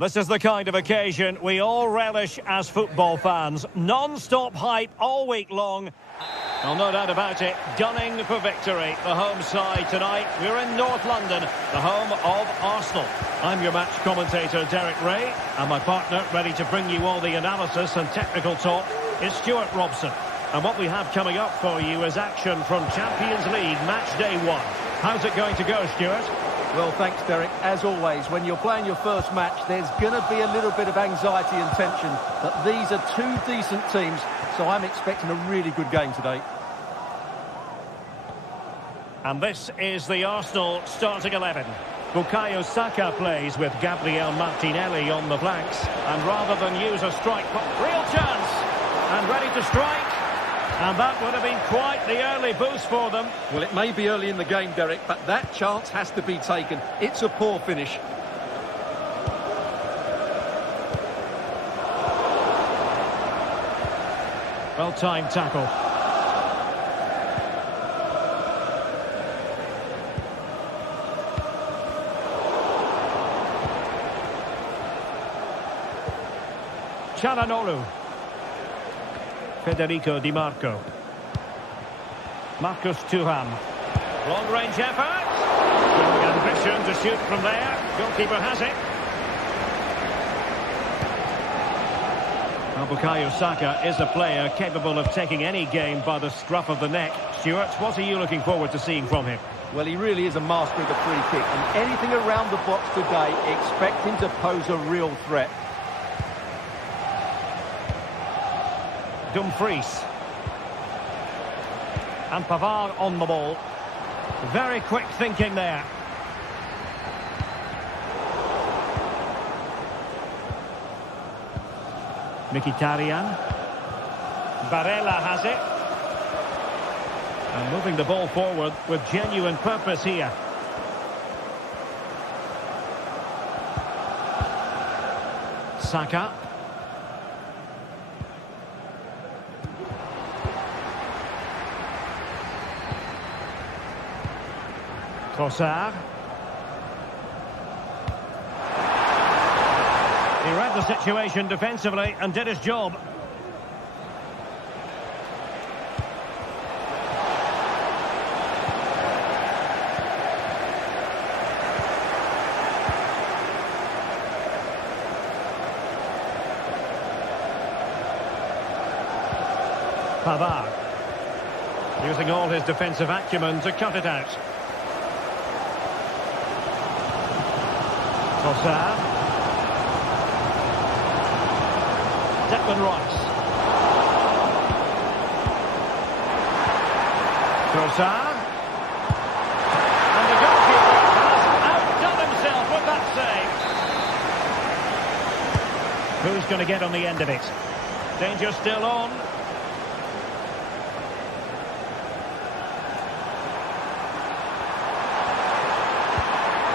This is the kind of occasion we all relish as football fans. Non-stop hype all week long. Well, no doubt about it, gunning for victory. The home side tonight. We're in North London, the home of Arsenal. I'm your match commentator, Derek Ray, and my partner, ready to bring you all the analysis and technical talk, is Stuart Robson. And what we have coming up for you is action from Champions League Match Day 1. How's it going to go, Stuart? Well, thanks, Derek. As always, when you're playing your first match, there's going to be a little bit of anxiety and tension. But these are two decent teams, so I'm expecting a really good game today. And this is the Arsenal starting 11. Bukayo Saka plays with Gabriel Martinelli on the flanks. And rather than use a strike, real chance! And ready to strike. And that would have been quite the early boost for them. Well, it may be early in the game, Derek, but that chance has to be taken. It's a poor finish. Well-timed tackle. Çalhanoğlu. Federico Di Marco. Marcus Thuram. Long-range effort. Showing ambition to shoot from there. Goalkeeper has it. Well, Bukayo Saka is a player capable of taking any game by the scruff of the neck. Stuart, what are you looking forward to seeing from him? Well, he really is a master of the free kick. And anything around the box today, expect him to pose a real threat. Dumfries. And Pavard on the ball. Very quick thinking there. Mkhitaryan. Barella has it. And moving the ball forward with genuine purpose here. Saka. Trossard. He read the situation defensively and did his job. Pavard. Using all his defensive acumen to cut it out. Trossard. Declan Rice. Trossard. And the goalkeeper has outdone himself with that save. Who's going to get on the end of it? Danger still on.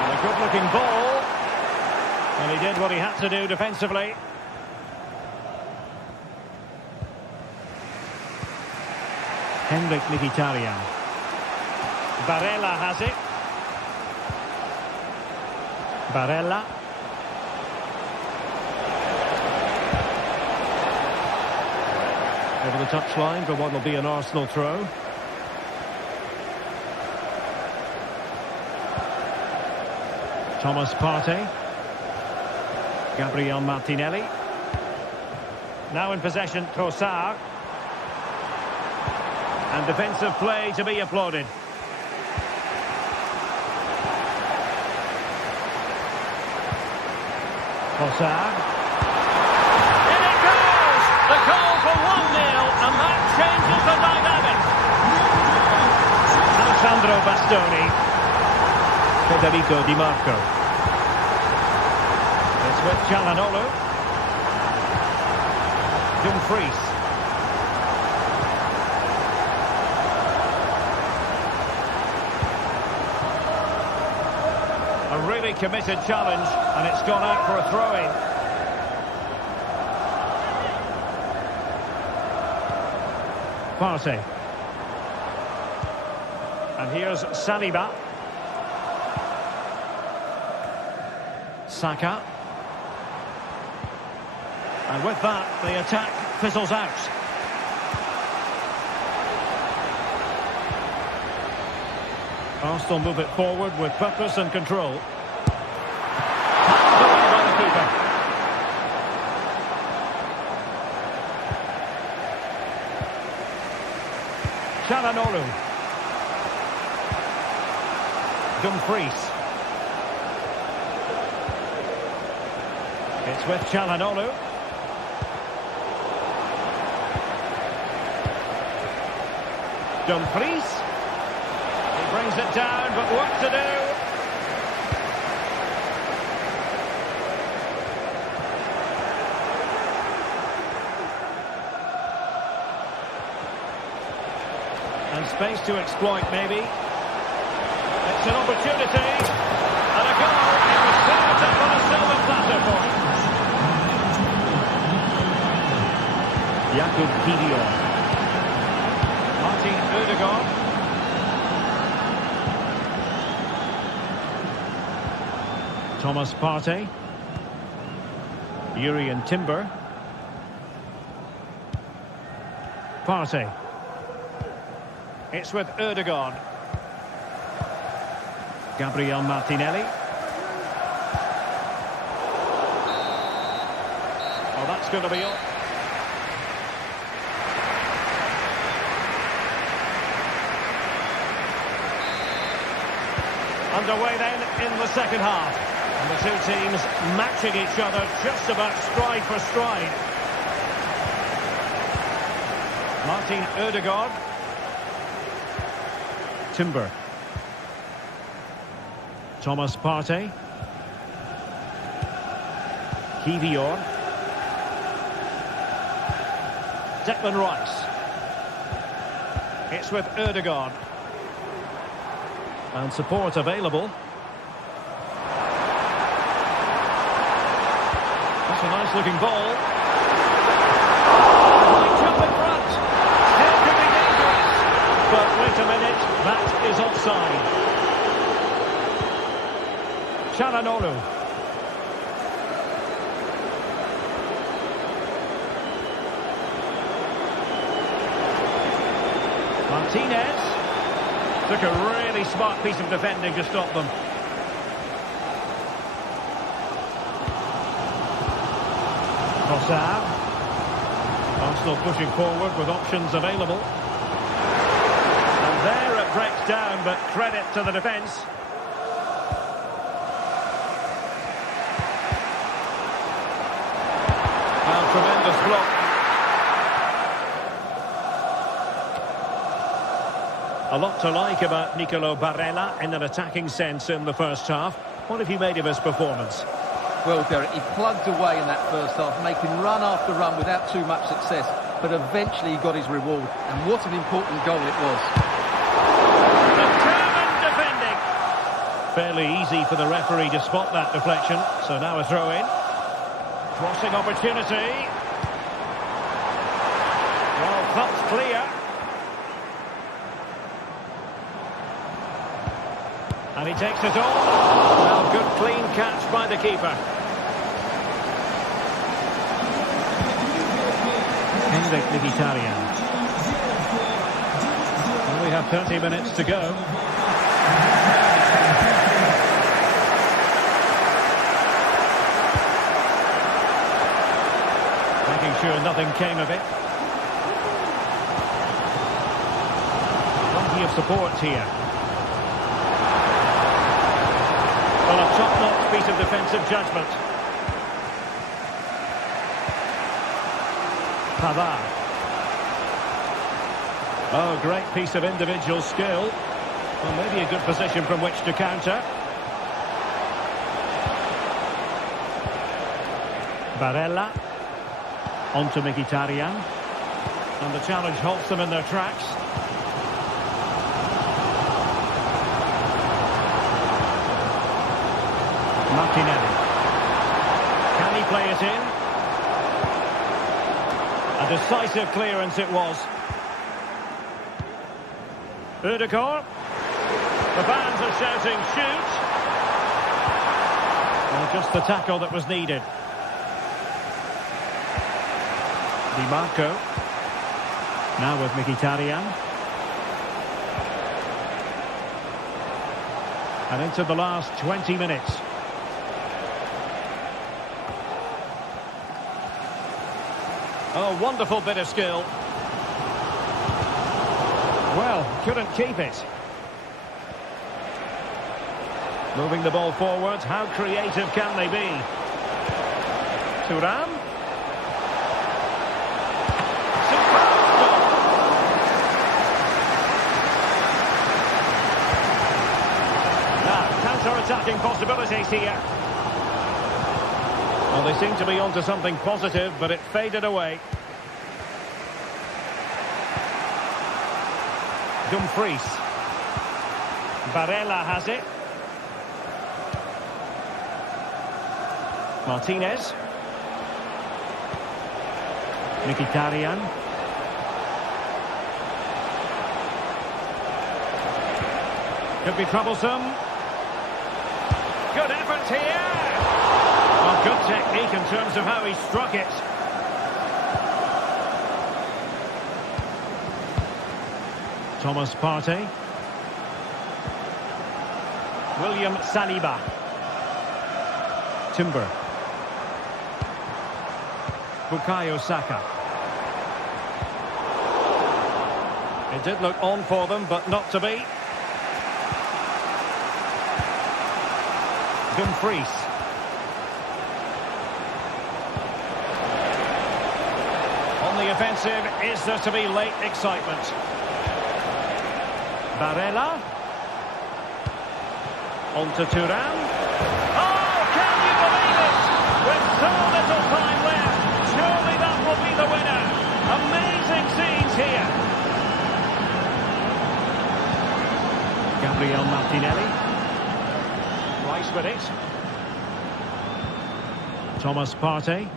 And a good-looking ball. And he did what he had to do defensively. Henrik Mkhitaryan. Barella has it. Barella. Over the touchline for what will be an Arsenal throw. Thomas Partey. Gabriel Martinelli. Now in possession, Trossard. And defensive play to be applauded. Trossard. In it goes! The goal for 1-0, and that changes the dynamic. Alessandro Bastoni. Federico Di Marco. It's with Çalhanoğlu. Dumfries. A really committed challenge, and it's gone out for a throw-in. Partey. And here's Saliba. Saka. And with that, the attack fizzles out. Arsenal move it forward with purpose and control. Handed away by the keeper. Çalhanoğlu. Dumfries. It's with Çalhanoğlu. Dumfries. He brings it down, but what to do? And space to exploit, maybe. It's an opportunity. And a goal. It was served up on a silver platter for him. Jakub Kiwior. Martin Ødegaard. Thomas Partey. Jurriën Timber. Partey. It's with Ødegaard. Gabriel Martinelli. Oh, that's going to be all. Underway then in the second half. And the two teams matching each other just about stride for stride. Martin Ødegaard. Timber. Thomas Partey. Kiwior. Declan Rice. It's with Ødegaard. And support available. That's a nice looking ball. Might jump in front. Still could be dangerous. But wait a minute, that is offside. Çalhanoğlu. Martinez. Took a really smart piece of defending to stop them. Trossard. Arsenal pushing forward with options available. And there it breaks down, but credit to the defence. Well, tremendous block. A lot to like about Nicolo Barella in an attacking sense in the first half. What have you made of his performance? Well, Derek, he plugged away in that first half, making run after run without too much success. But eventually he got his reward. And what an important goal it was. Determined defending. Fairly easy for the referee to spot that deflection. So now a throw-in. Crossing opportunity. Well, that's clear. And he takes it on. Well, good clean catch by the keeper. Henrik Mkhitaryan. Well, we have 30 minutes to go. Making sure nothing came of it. Plenty of support here. Well, a top-notch piece of defensive judgment. Pavard. Oh, great piece of individual skill. Well, maybe a good position from which to counter. Barella. On to Mkhitaryan. And the challenge halts them in their tracks. Martinelli. Can he play it in? A decisive clearance it was. Ødegaard. The fans are shouting, shoot! Well, just the tackle that was needed. Di Marco. Now with Mkhitaryan. And into the last 20 minutes. Oh, wonderful bit of skill. Well, couldn't keep it. Moving the ball forward, how creative can they be? Thuram. Counter-attacking possibilities here. Well, they seem to be onto something positive, but it faded away. Dumfries. Barella has it. Martinez. Mkhitaryan. Could be troublesome. Good effort here. Well, good technique in terms of how he struck it. Thomas Partey. William Saliba. Timber. Bukayo Saka. It did look on for them, but not to be. Dumfries. On the offensive, is there to be late excitement? Barella. On to Thuram. Oh, can you believe it? With so little time left, surely that will be the winner. Amazing scenes here. Gabriel Martinelli. Rice with it. Thomas Partey.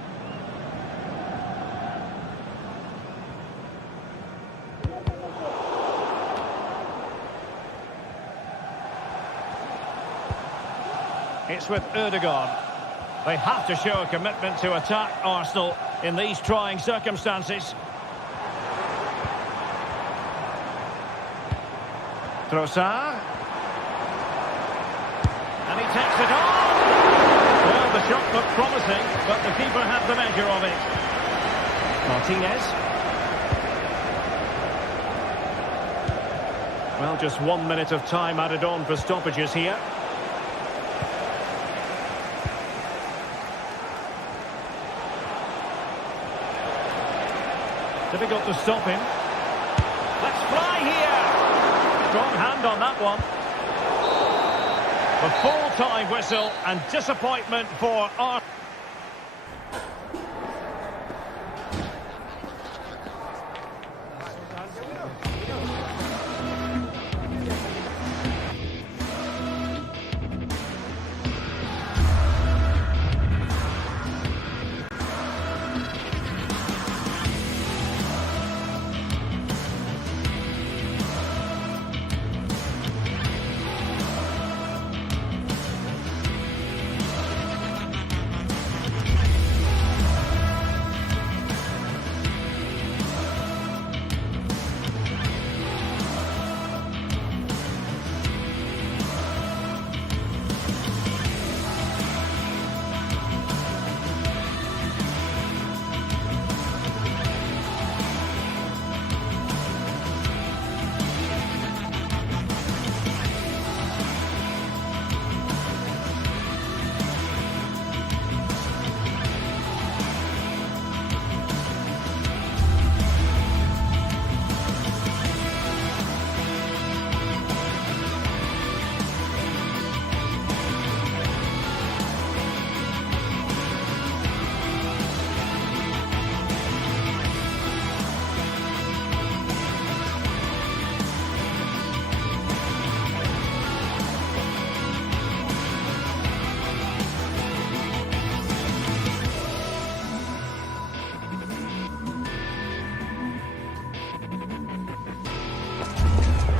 It's with Erdogan. They have to show a commitment to attack Arsenal in these trying circumstances. Trossard. And he takes it on. Well, the shot looked promising, but the keeper had the measure of it. Martinez. Well, just 1 minute of time added on for stoppages here. Difficult to stop him. Let's fly here. Strong hand on that one. The full-time whistle and disappointment for Arsenal.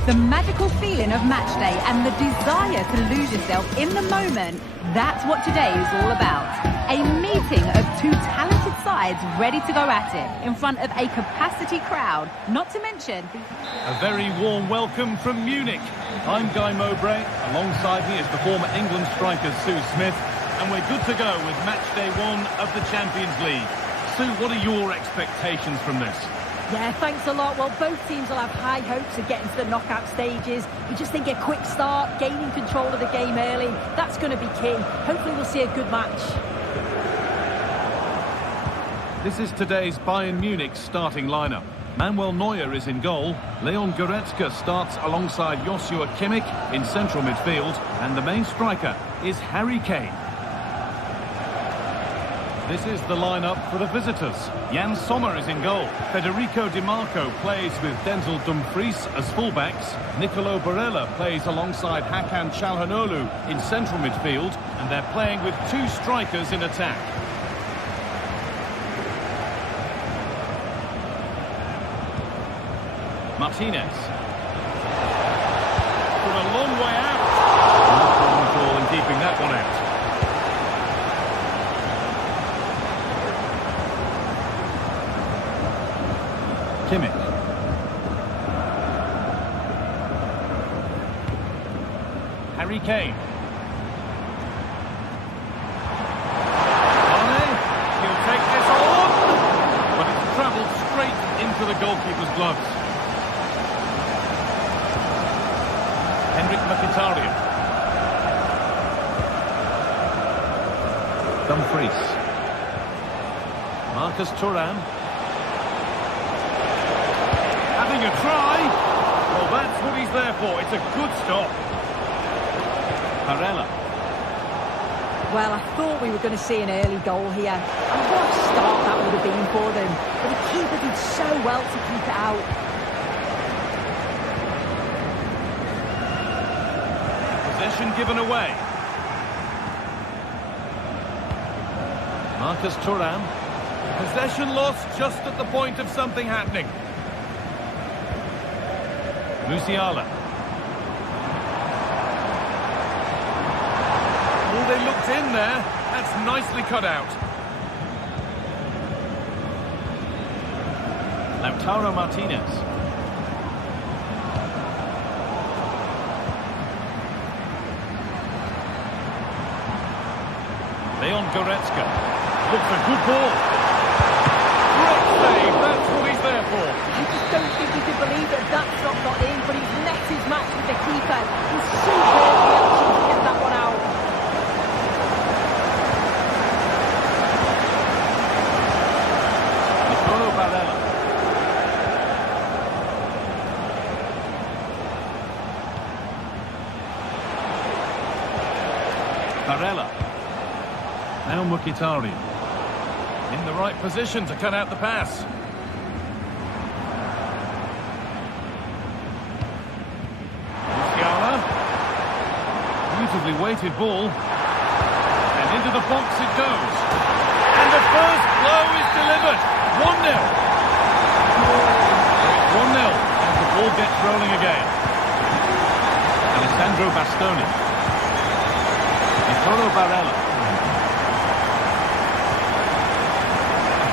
The magical feeling of match day and the desire to lose yourself in the moment, that's what today is all about. A meeting of two talented sides. sides ready to go at it in front of a capacity crowd, not to mention... A very warm welcome from Munich. I'm Guy Mowbray. Alongside me is the former England striker Sue Smith, and we're good to go with match day 1 of the Champions League. Sue, what are your expectations from this? Yeah, thanks a lot. Well, both teams will have high hopes of getting to the knockout stages. You just think a quick start, gaining control of the game early, that's going to be key. Hopefully we'll see a good match. This is today's Bayern Munich starting lineup. Manuel Neuer is in goal. Leon Goretzka starts alongside Joshua Kimmich in central midfield. And the main striker is Harry Kane. This is the lineup for the visitors. Jan Sommer is in goal. Federico Di Marco plays with Denzel Dumfries as fullbacks. Nicolo Barella plays alongside Hakan Çalhanoğlu in central midfield. And they're playing with 2 strikers in attack. Martinez. From a long way out. No problem at all in keeping that one out. Kimmich. Harry Kane. Mane. He'll take this on. But it's travelled straight into the goalkeeper's gloves. Mkhitaryan. Dumfries. Marcus Thuram. Having a try. Well, that's what he's there for. It's a good stop. Barella. Well, I thought we were going to see an early goal here. And what a start that would have been for them. But the keeper did so well to keep it out. Possession given away. Marcus Thuram. Possession lost just at the point of something happening. Musiala. Oh, they looked in there. That's nicely cut out. Lautaro Martinez. Leon Goretzka. Looks a good ball. Great save, that's what he's there for. I just don't think he could believe that that's not got in, but he's met his match with the keeper. He's superb reaction to get that one out. Nicolo Barella. Barella. Now Mkhitaryan. In the right position to cut out the pass. Musiala. Beautifully weighted ball. And into the box it goes. And the first blow is delivered. 1-0. It's 1-0 as the ball gets rolling again. Alessandro Bastoni. Nicolo Barella.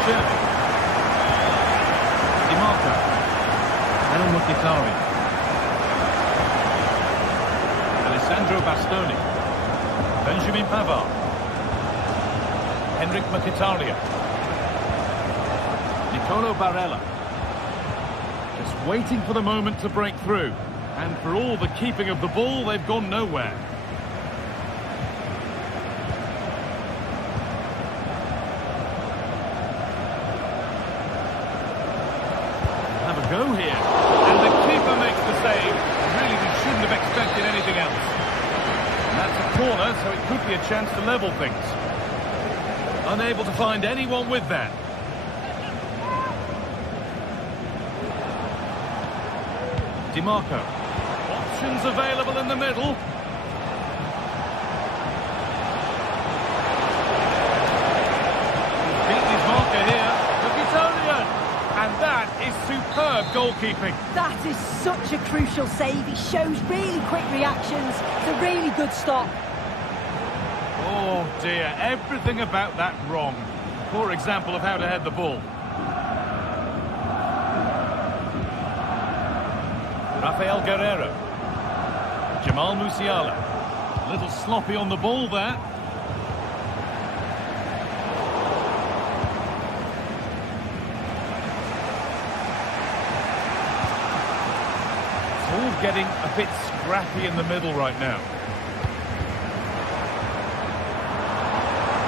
Di Marco. Now Mkhitaryan. Alessandro Bastoni. Benjamin Pavard. Henrik Mkhitaryan. Nicolo Barella. Just waiting for the moment to break through. And for all the keeping of the ball, they've gone nowhere. Go here, and the keeper makes the save. Really, we shouldn't have expected anything else. And that's a corner, so it could be a chance to level things. Unable to find anyone with that. Di Marco. Options available in the middle. He's beaten his marker here. Mkhitaryan. And that is superb goalkeeping. That is such a crucial save. He shows really quick reactions. It's a really good stop. Oh dear, everything about that wrong. Poor example of how to head the ball. Rafael Guerreiro. Jamal Musiala. A little sloppy on the ball there. It's all getting a bit scrappy in the middle right now.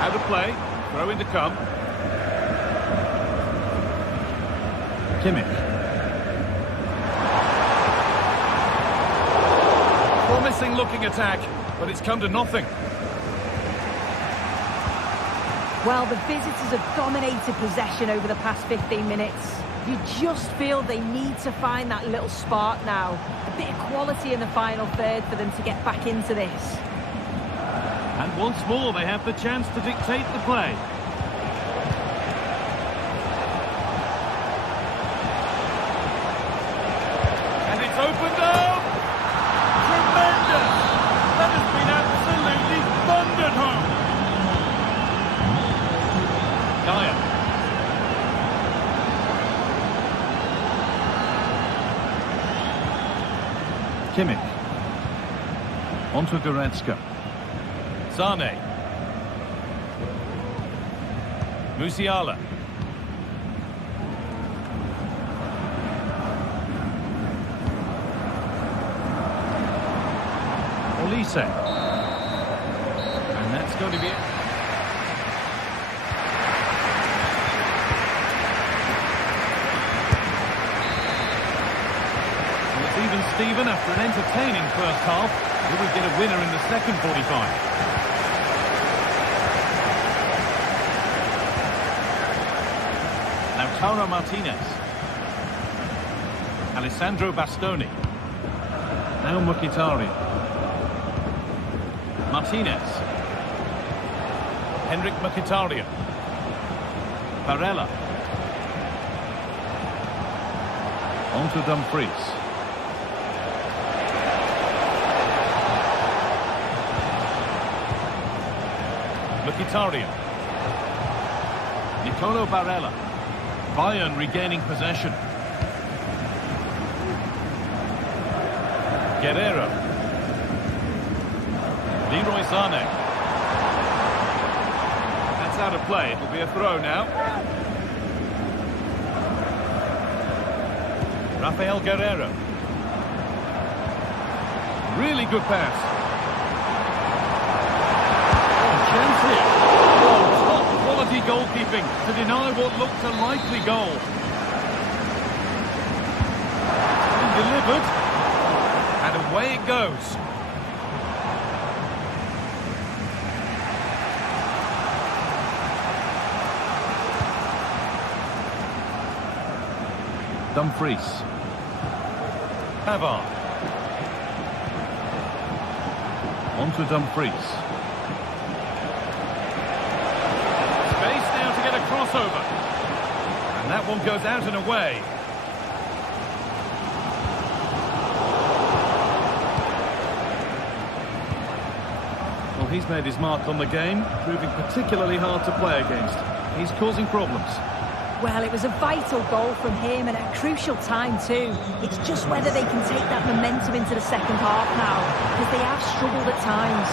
Out of play. Throw in to come. Kimmich. Promising looking attack, but it's come to nothing. Well, the visitors have dominated possession over the past 15 minutes. You just feel they need to find that little spark now. A bit of quality in the final third for them to get back into this. And once more, they have the chance to dictate the play. And it's opened up! Tremendous! That has been absolutely thundered home! Lyon. Kimmich. Onto Goretzka. Sane. Musiala. Olise. And that's going to be it. Well, it's even Steven after an entertaining first half. Will we get a winner in the second 45? Lautaro Martinez. Alessandro Bastoni. Now Mkhitaryan. Martinez. Henrik Mkhitaryan. Barella. On to Dumfries. Mkhitaryan. Nicolo Barella. Bayern regaining possession. Guerreiro. Leroy Sane. That's out of play. It'll be a throw now. Rafael Guerreiro. Really good pass. Chance here. Oh, top quality goalkeeping to deny what looked a likely goal. And delivered. And away it goes. Dumfries. Pavard. On to Dumfries. Space now to get a crossover. And that one goes out and away. Well, he's made his mark on the game, proving particularly hard to play against. He's causing problems. Well, it was a vital goal from him and at a crucial time too. It's just whether they can take that momentum into the second half now, because they have struggled at times.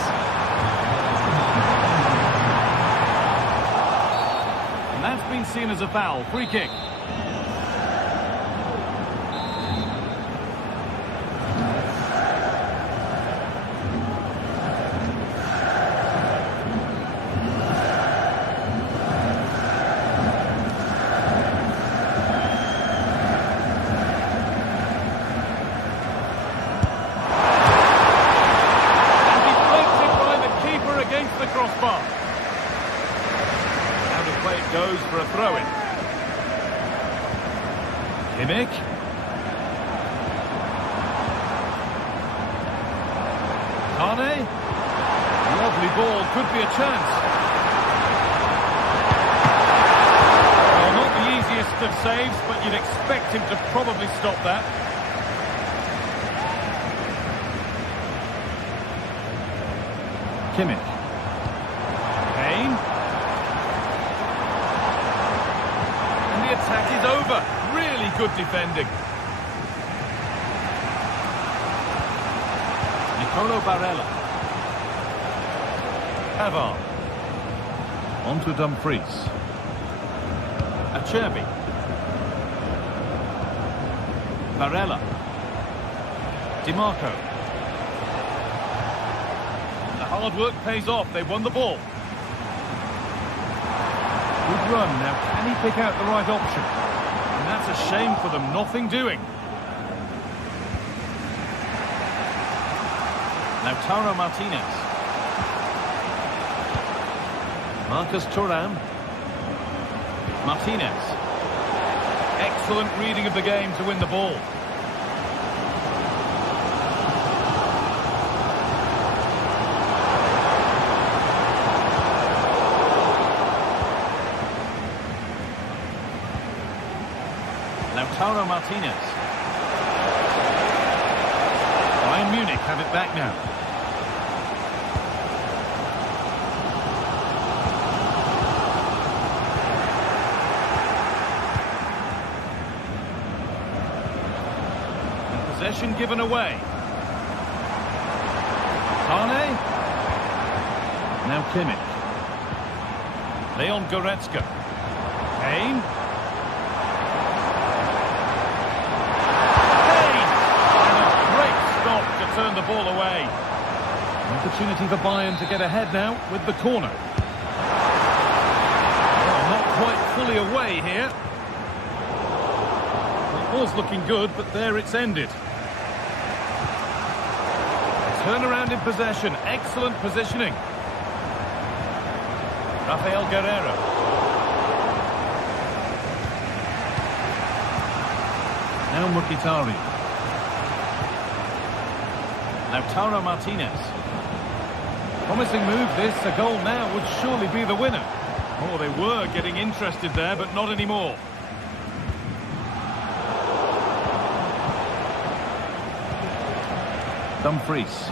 And that's been seen as a foul. Free kick. Goes for a throw-in. Kimmich. Sane. Lovely ball, could be a chance. Well, not the easiest of saves, but you'd expect him to probably stop that. Kimmich. Kane. over. Really good defending. Nicolo Barella. Pavard. On to Dumfries. Acerbi. Barella. DiMarco. The hard work pays off. They won the ball. Good run. Now, can he pick out the right option? And that's a shame for them. Nothing doing. Lautaro Martinez. Marcus Thuram. Martinez. Excellent reading of the game to win the ball. Lautaro Martinez. Bayern Munich have it back now. Possession given away. Kane. Now Kimmich. Leon Goretzka. Kane. Kane! And a great stop to turn the ball away. Opportunity for Bayern to get ahead now with the corner. Well, not quite fully away here. It was looking good, but there it's ended. Turnaround in possession. Excellent positioning. Rafael Guerreiro. Now Mkhitaryan. Lautaro Martinez. Promising move this. A goal now would surely be the winner. Oh, they were getting interested there, but not anymore. Dumfries.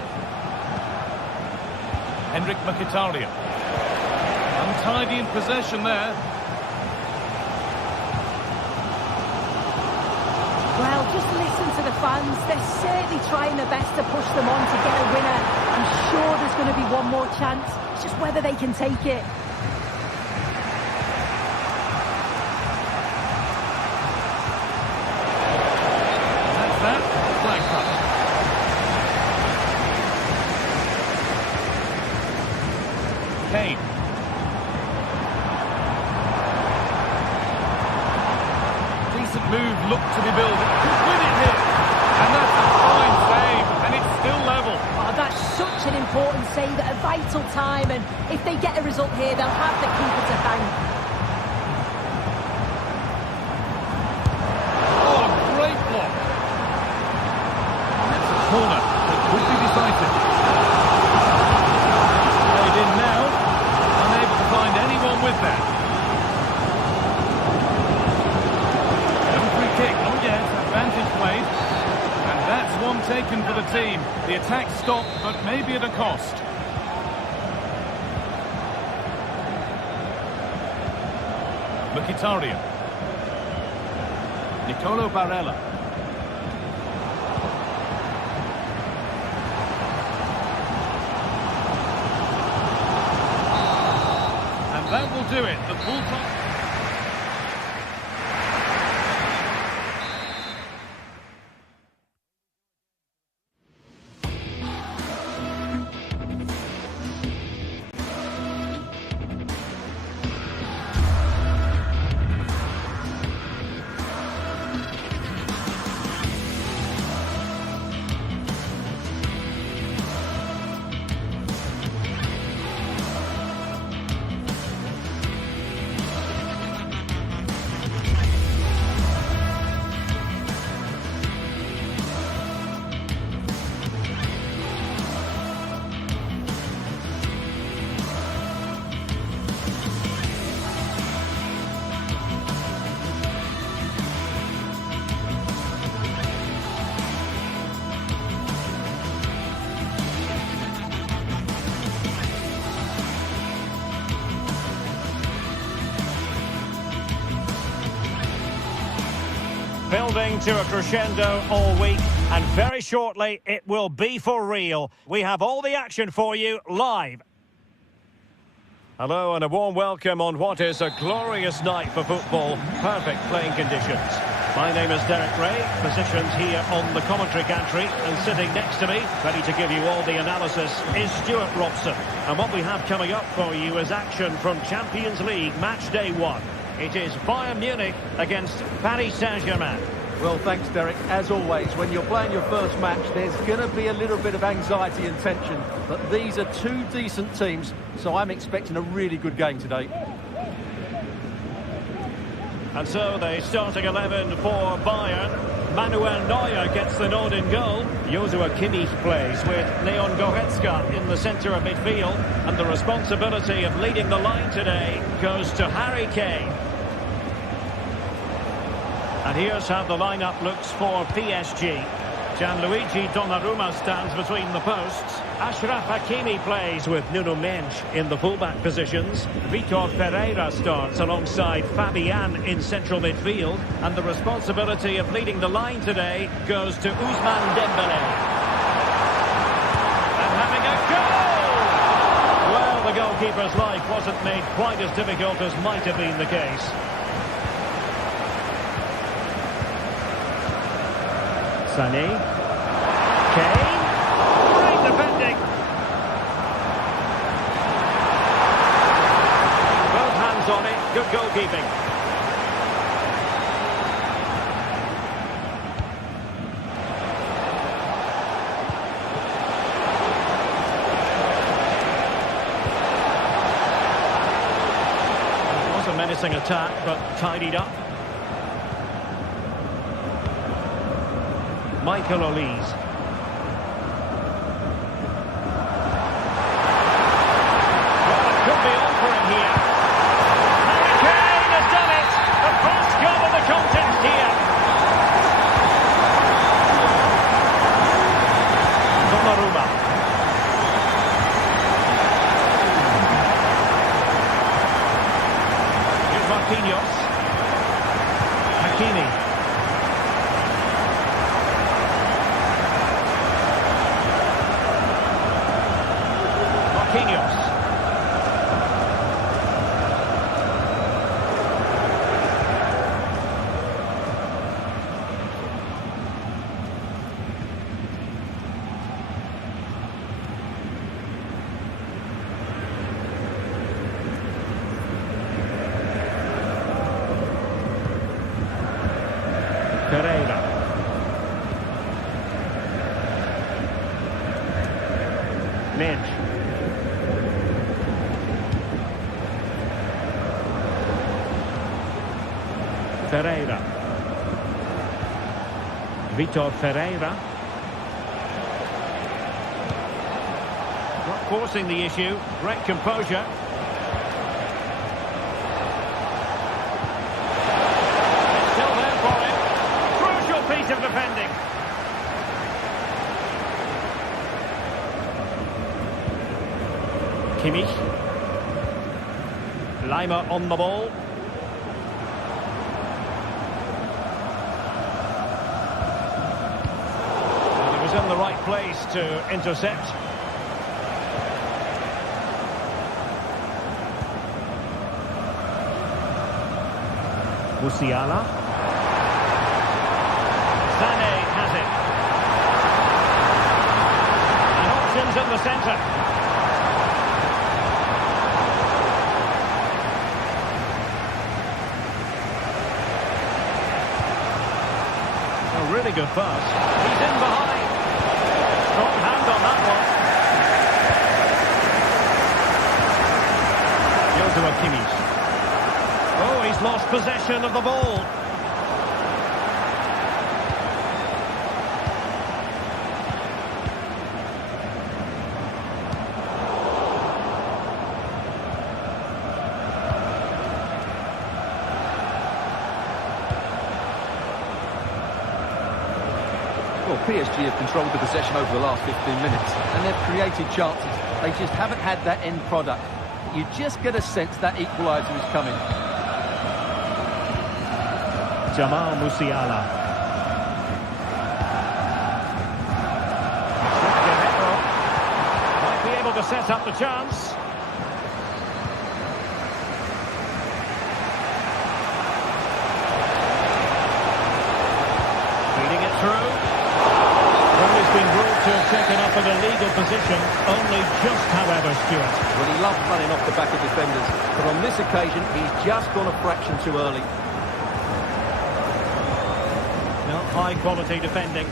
Henrik Mkhitaryan. Untidy in possession there. Well, just listen to the fans. They're certainly trying their best to push them on to get a winner. I'm sure there's going to be one more chance. It's just whether they can take it. That's that. Flag cut. Kane. Decent move, looked to be building. Could win it here. And that's a fine save, and it's still level. Oh, that's such an important save at a vital time, and if they get a result here, they'll have the keeper to thank. Oh, great block. That's a corner. It could be decisive. Played in now. Unable to find anyone with that. No free kick. Oh yes, advantage played. And that's one taken for the team. The attack stopped, but maybe at a cost. Mkhitaryan. Nicolo Barella. And that will do it. The full time. building to a crescendo all week, and very shortly it will be for real. We have all the action for you live. Hello and a warm welcome on what is a glorious night for football. Perfect playing conditions. My name is Derek Ray, positioned here on the commentary gantry, and sitting next to me, ready to give you all the analysis, is Stuart Robson. And what we have coming up for you is action from Champions League match day 1. It is Bayern Munich against Paris Saint-Germain. Well, thanks, Derek. As always, when you're playing your first match, there's going to be a little bit of anxiety and tension. But these are two decent teams, so I'm expecting a really good game today. And so the starting 11 for Bayern. Manuel Neuer gets the nod in goal. Joshua Kimmich plays with Leon Goretzka in the centre of midfield. And the responsibility of leading the line today goes to Harry Kane. And here's how the lineup looks for PSG. Gianluigi Donnarumma stands between the posts. Achraf Hakimi plays with Nuno Mendes in the fullback positions. Vitor Ferreira starts alongside Fabian in central midfield. And the responsibility of leading the line today goes to Ousmane Dembélé. And having a goal! Well, the goalkeeper's life wasn't made quite as difficult as might have been the case. Sané, Kane, great defending. Both hands on it, good goalkeeping. It was a menacing attack, but tidied up. Michael Olise. Well, it could be on for him here. Harry Kane has done it! The first goal of the contest here. Donnarumma. Here's Marquinhos. Hakimi. Pereira. Mendes. Ferreira. Vitor Ferreira. Not forcing the issue. Great composure. Still there for him. Crucial piece of defending. Kimmich. Lima on the ball. And he was in the right place to intercept. Musiala. Sané has it. And options in the centre. Really good pass. He's in behind. Strong hand on that one. Joshua Kimmich. Oh, he's lost possession of the ball. Well, PSG have controlled the possession over the last 15 minutes, and they've created chances. They just haven't had that end product. You just get a sense that equaliser is coming. Jamal Musiala. able to set up the chance. Feeding it through. Well, he's been ruled to have taken up an illegal position, only just, however, Stuart. Well, he loves running off the back of defenders, but on this occasion, he's just gone a fraction too early. No, high-quality defending.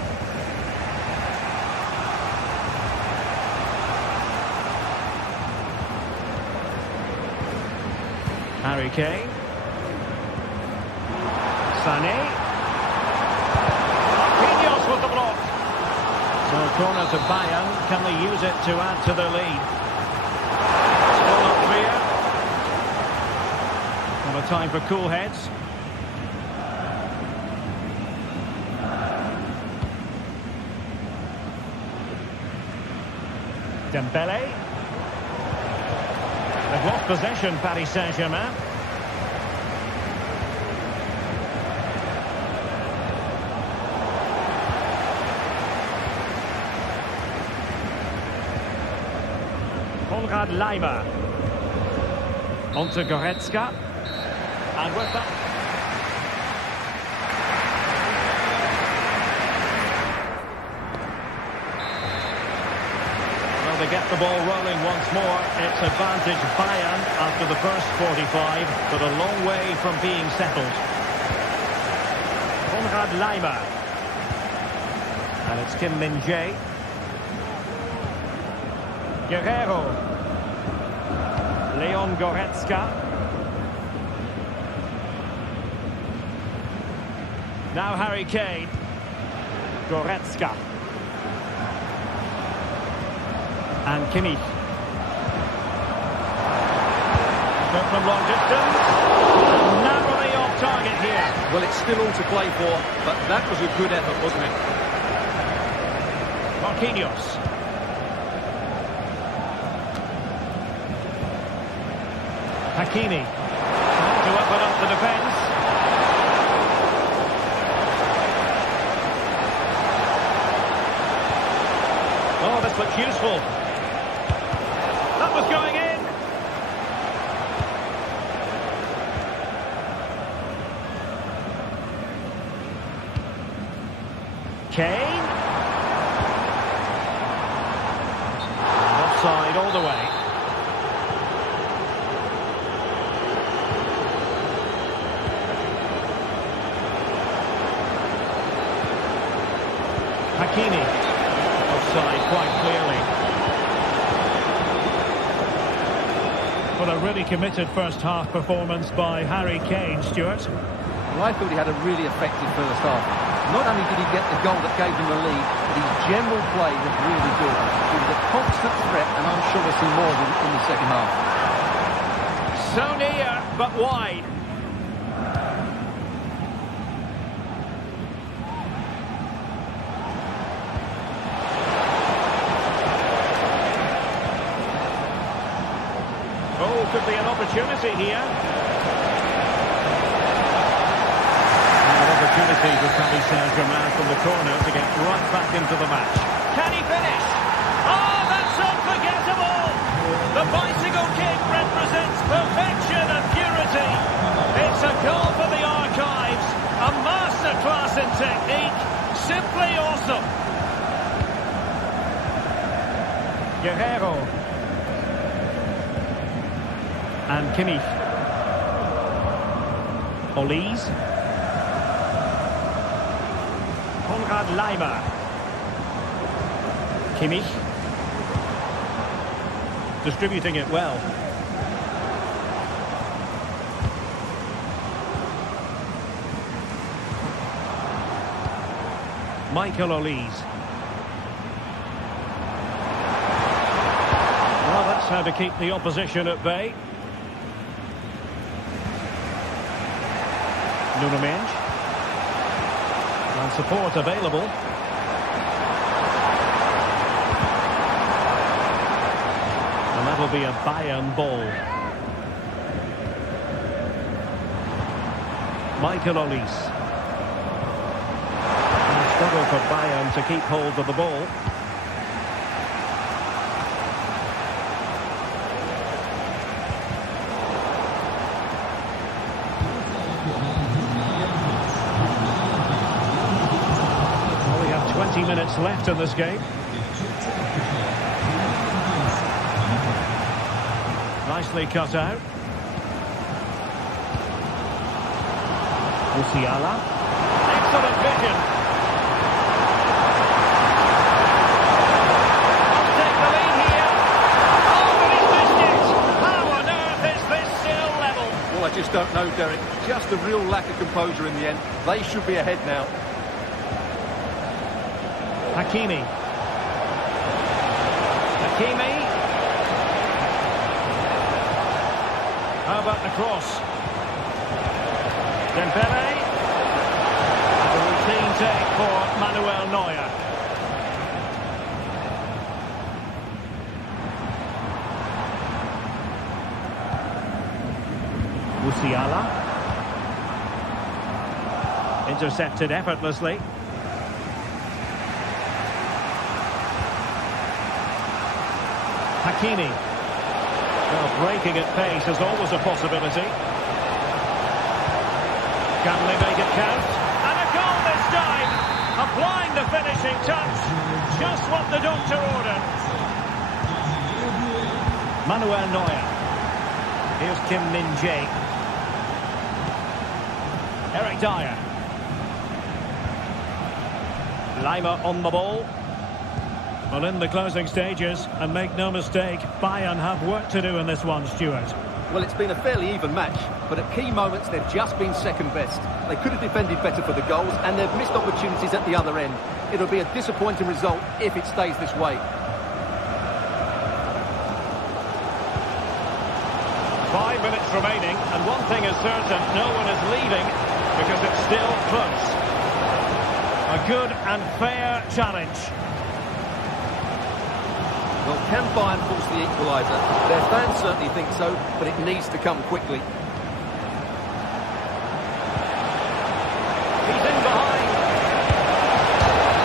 Harry Kane. Sané. Marquinhos with the block. So corner to Bayern. Can they use it to add to their lead? Still not clear. Not a time for cool heads. Dembele. They've lost possession, Paris Saint-Germain. Lima. On to Goretzka. And with that... Well, they get the ball rolling once more. It's advantage Bayern after the first 45, but a long way from being settled. Lima. And it's Kim Min-jae. Guerrero. Leon Goretzka. Now Harry Kane. Goretzka. And Kimmich. But from long distance. Narrowly off target here. Well, it's still all to play for, but that was a good effort, wasn't it? Marquinhos. Hakimi. Trying to open up the defence. Oh, this looks useful. That was going in. Kane. And offside all the way. Hakimi. Offside quite clearly. Well, a really committed first-half performance by Harry Kane, Stuart. Well, I thought he had a really effective first half. Not only did he get the goal that gave him the lead, but his general play was really good. He was a constant threat, and I'm sure we'll see more of him in the second half. So near, but wide. Oh, could be an opportunity here. An opportunity for Paris Saint-Germain from the corner to get right back into the match. Can he finish? Oh, that's unforgettable! The bicycle kick represents perfection and purity. It's a goal for the archives. A masterclass in technique. Simply awesome. Guerrero. And Kimmich. Olise. Lima. Kimmich. Distributing it well. Michael Olise. Well, that's how to keep the opposition at bay. Nuno Mendes. And support available. And that'll be a Bayern ball. Michael Olise. And a struggle for Bayern to keep hold of the ball. 90 minutes left in this game. Nicely cut out. Musiala. Excellent vision. Must take the lead here. Oh, but he's missed it. How on earth is this still level? Well, I just don't know, Derek. Just a real lack of composure in the end. They should be ahead now. Hakimi. Hakimi. How about the cross? Dembele. A routine take for Manuel Neuer. Musiala. Intercepted effortlessly. Hakimi. Well, breaking at pace is always a possibility. Can they make it count? And a goal this time! Applying the finishing touch. Just what the doctor ordered. Manuel Neuer. Here's Kim Min-jae. Eric Dyer. Lima on the ball. Well, in the closing stages, and make no mistake, Bayern have work to do in this one, Stuart. Well, it's been a fairly even match, but at key moments they've just been second best. They could have defended better for the goals, and they've missed opportunities at the other end. It'll be a disappointing result if it stays this way. 5 minutes remaining, and one thing is certain, no one is leaving, because it's still close. A good and fair challenge. Well, can Bayern force the equaliser? Their fans certainly think so, but it needs to come quickly. He's in behind.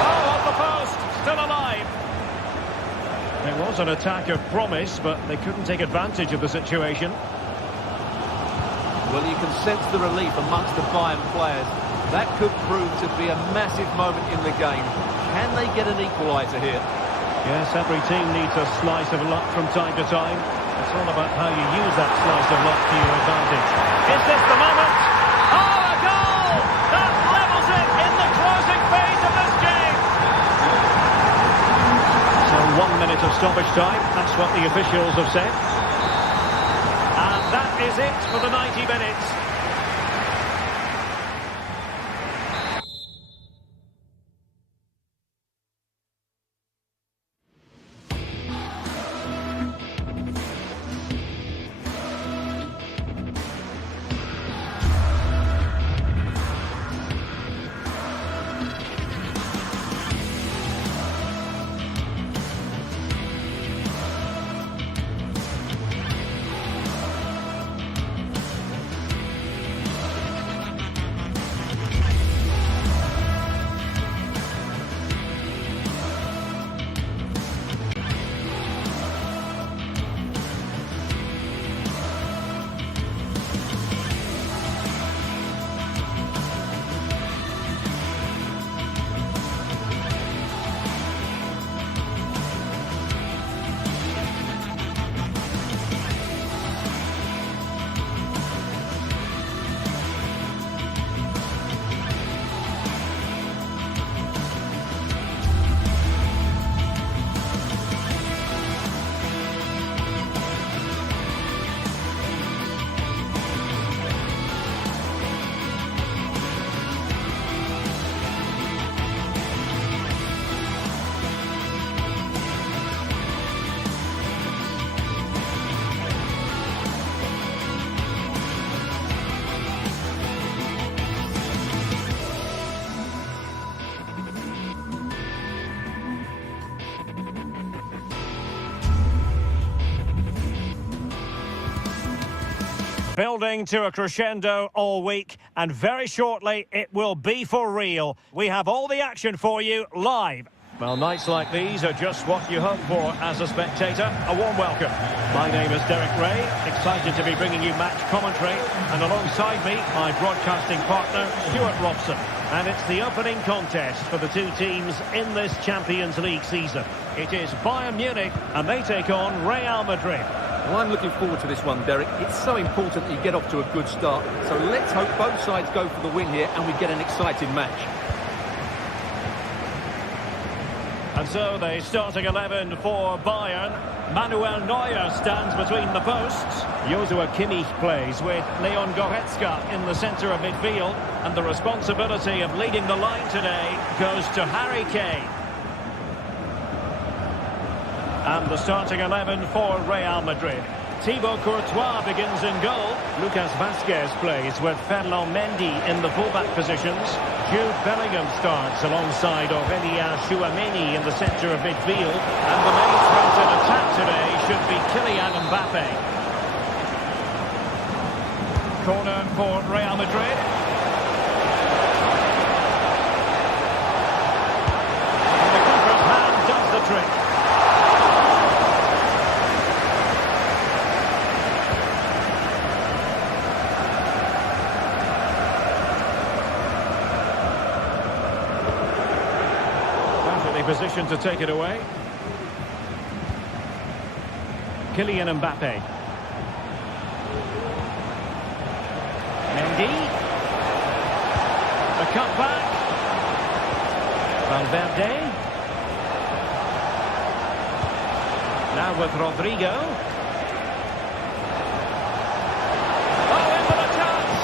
Oh, off the post. Still alive. It was an attack of promise, but they couldn't take advantage of the situation. Well, you can sense the relief amongst the Bayern players. That could prove to be a massive moment in the game. Can they get an equaliser here? Yes, every team needs a slice of luck from time to time. It's all about how you use that slice of luck to your advantage. Is this the moment? Oh, a goal! That levels it in the closing phase of this game. So 1 minute of stoppage time. That's what the officials have said. And that is it for the 90 minutes. Building to a crescendo all week, and very shortly it will be for real. We have all the action for you live. Well, nights like these are just what you hope for as a spectator. A warm welcome. My name is Derek Ray, excited to be bringing you match commentary. And alongside me, my broadcasting partner, Stuart Robson. And it's the opening contest for the two teams in this Champions League season. It is Bayern Munich, and they take on Real Madrid. Well, I'm looking forward to this one, Derek. It's so important that you get off to a good start. So let's hope both sides go for the win here and we get an exciting match. And so the starting 11 for Bayern. Manuel Neuer stands between the posts. Joshua Kimmich plays with Leon Goretzka in the centre of midfield. And the responsibility of leading the line today goes to Harry Kane. And the starting 11 for Real Madrid. Thibaut Courtois begins in goal. Lucas Vazquez plays with Ferland Mendy in the fullback positions. Jude Bellingham starts alongside Aurélien Tchouameni in the centre of midfield. And the main threat in attack today should be Kylian Mbappe. Corner for Real Madrid. And the keeper's hand does the trick. Position to take it away. Kylian Mbappe. Mendy. The cutback. Valverde. Now with Rodrigo. Oh, into the chance.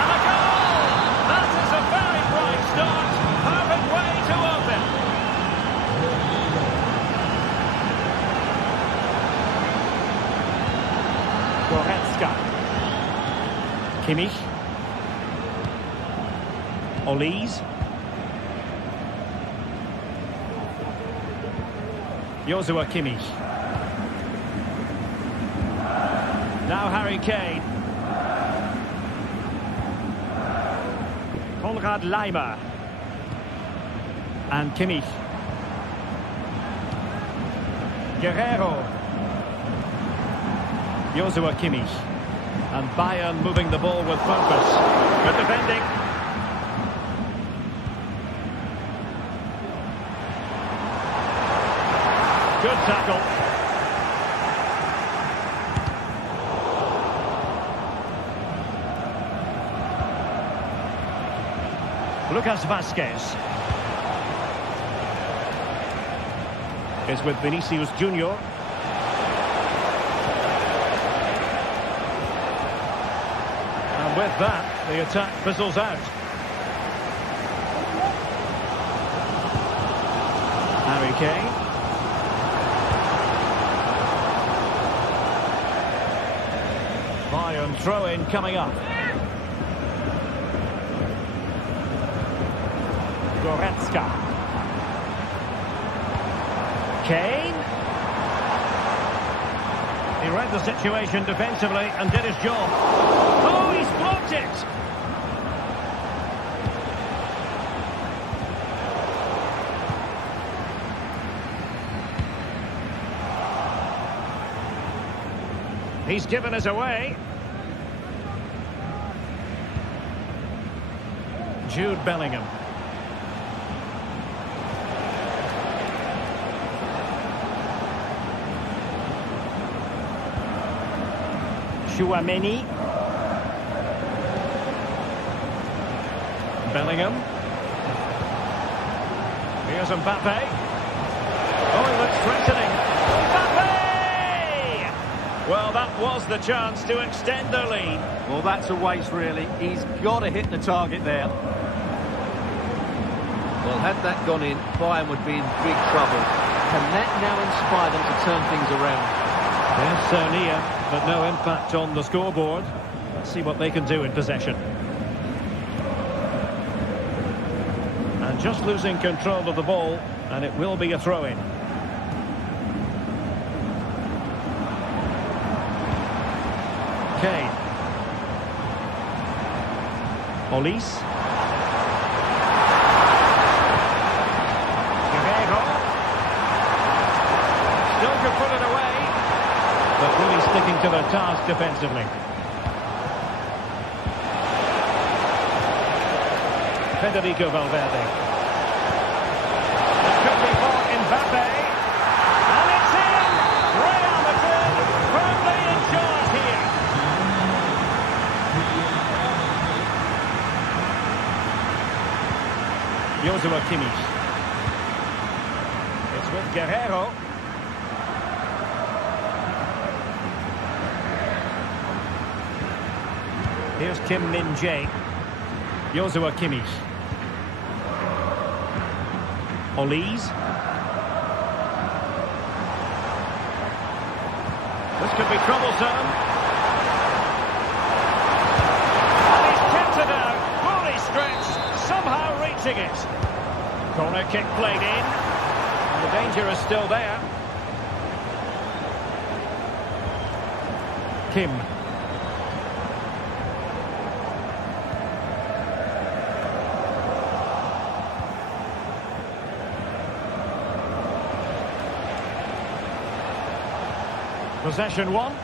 And a goal! That is a very bright start. Perfect way to open. Goretzka. Kimmich. Olise. Joshua Kimmich. Now Harry Kane. Konrad Laimer. And Kimmich. Guerrero. Joshua Kimmich. And Bayern moving the ball with purpose. Good defending. Good tackle. Lucas Vazquez is with Vinicius Junior. And with that, the attack fizzles out. Harry Kane. Bayern throw-in coming up. Goretzka. Kane. He read the situation defensively and did his job. Oh, he's blocked it! He's given us away. Jude Bellingham. Tchouameni. Bellingham. Here's Mbappe. Oh, he looks threatening. Mbappe! Well, that was the chance to extend the lead. Well, that's a waste, really. He's got to hit the target there. Well, had that gone in, Bayern would be in big trouble. Can that now inspire them to turn things around? Yes, so near, but no impact on the scoreboard. Let's see what they can do in possession. And just losing control of the ball, and it will be a throw-in. Kane. Olise. to their task defensively. Federico Valverde. It could be for Mbappe. And it's in! Real Madrid firmly in charge here. Joshua Kimmich. It's with Guerrero. Here's Kim Min-jae. Joshua Kimmich. Olise. This could be troublesome. And he's kept it out. Fully stretched. Somehow reaching it. Corner kick played in. And the danger is still there. Kim. Possession one.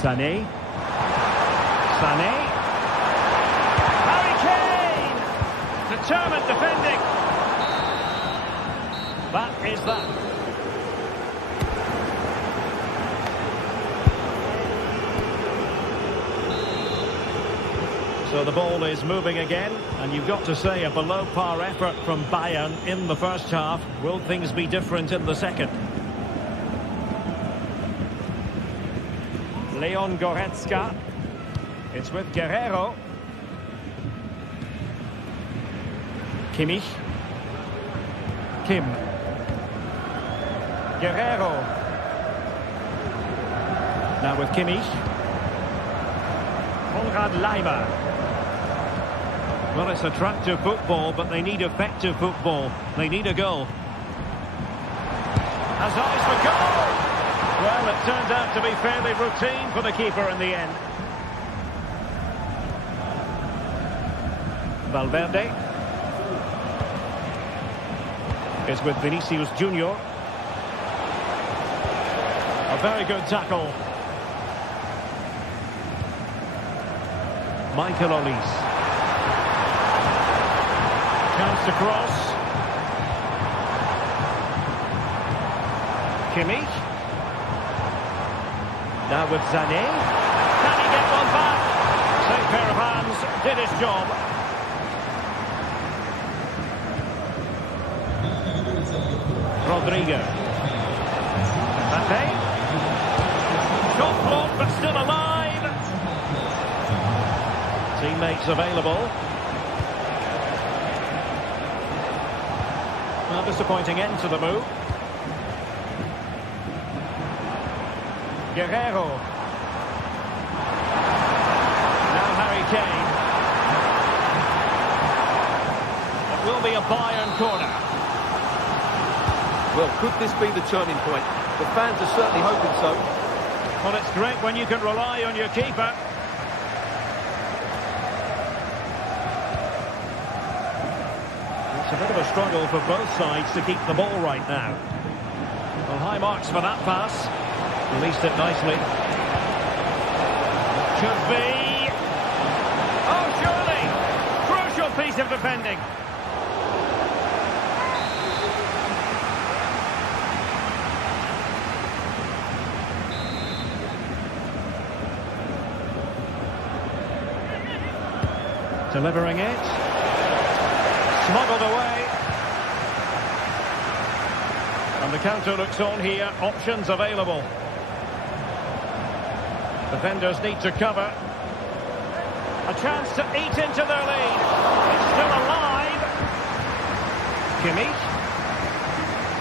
Sané. Sané. Harry Kane! Determined defending. That is that. So the ball is moving again, and you've got to say a below-par effort from Bayern in the first half. Will things be different in the second? Leon Goretzka. It's with Guerrero. Kimmich. Kim. Guerrero. Now with Kimmich. Konrad Laimer. Well, it's attractive football, but they need effective football. They need a goal. Has eyes for goal! Well, it turned out to be fairly routine for the keeper in the end. Valverde is with Vinicius Junior. A very good tackle. Michael Olise. Chance to cross. Kimmich. Now with Sané. Can he get one back? Safe pair of hands. Did his job. Rodrigo. Mbappe. Shot blocked but still alive. Teammates available. Well, disappointing end to the move. Guerrero. Now Harry Kane. It will be a Bayern corner. Well, could this be the turning point? The fans are certainly hoping so. Well, it's great when you can rely on your keeper. It's a bit of a struggle for both sides to keep the ball right now. Well, high marks for that pass. Released it nicely. Could be. Oh, surely! Crucial piece of defending. Delivering it. Smuggled away. And the counter looks on here. Options available. Defenders need to cover. A chance to eat into their lead. It's still alive. Kimmich.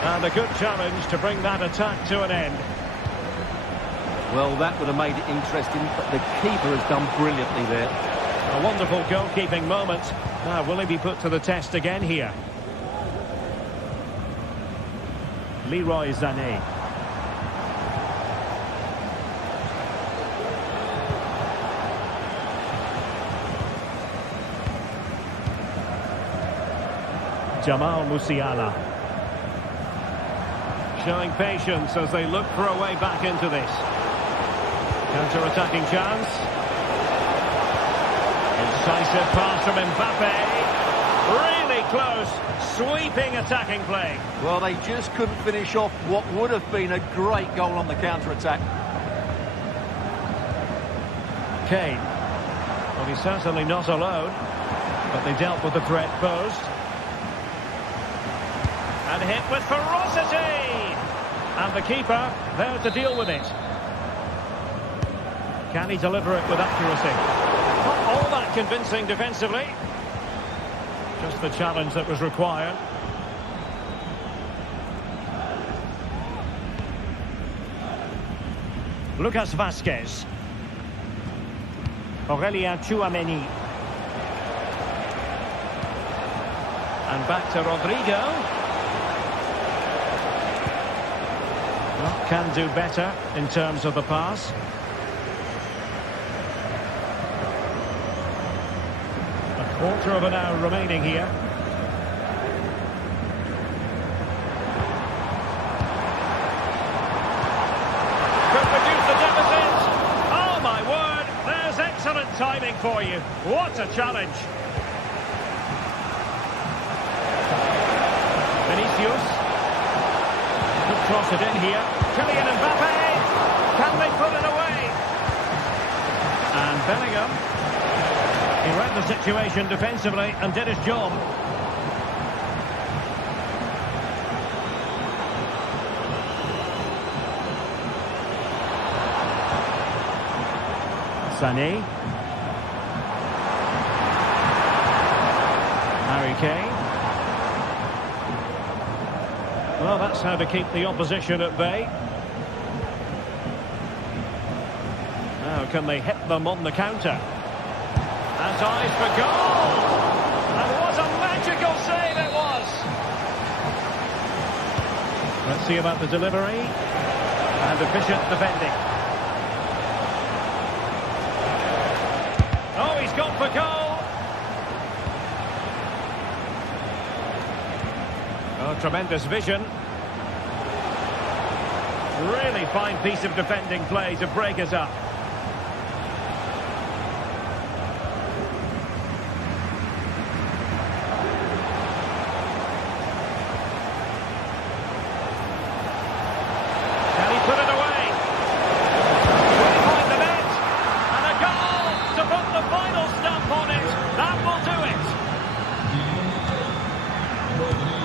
And a good challenge to bring that attack to an end. Well, that would have made it interesting, but the keeper has done brilliantly there. A wonderful goalkeeping moment. Now, will he be put to the test again here? Leroy Sané. Jamal Musiala. Showing patience as they look for a way back into this. Counter-attacking chance. Decisive pass from Mbappe. Really close, sweeping attacking play. Well, they just couldn't finish off what would have been a great goal on the counter-attack. Kane. Well, he's certainly not alone, but they dealt with the threat posed. And hit with ferocity! And the keeper there to deal with it. Can he deliver it with accuracy? Not all that convincing defensively. Just the challenge that was required. Lucas Vazquez. Aurelien Tchouameni. And back to Rodrigo. Well, can do better in terms of the pass. Quarter of an hour remaining here. Could reduce the deficit. Oh my word, there's excellent timing for you. What a challenge. Vinicius. Could cross it in here. Kylian Mbappe. Can they put it away? And Bellingham. He read the situation defensively and did his job. Sané. Harry Kane. Well, that's how to keep the opposition at bay. Now, can they hit them on the counter? Has eyes for goal! And what a magical save it was! Let's see about the delivery. And efficient defending. Oh, he's gone for goal! Oh, tremendous vision. Really fine piece of defending play to break us up.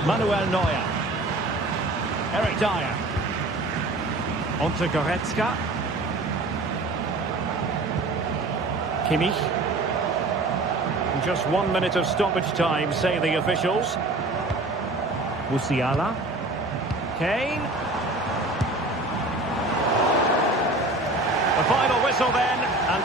Manuel Neuer. Eric Dyer. On to Goretzka. Kimmich. Just 1 minute of stoppage time, say the officials. Musiala. Kane. The final whistle then, and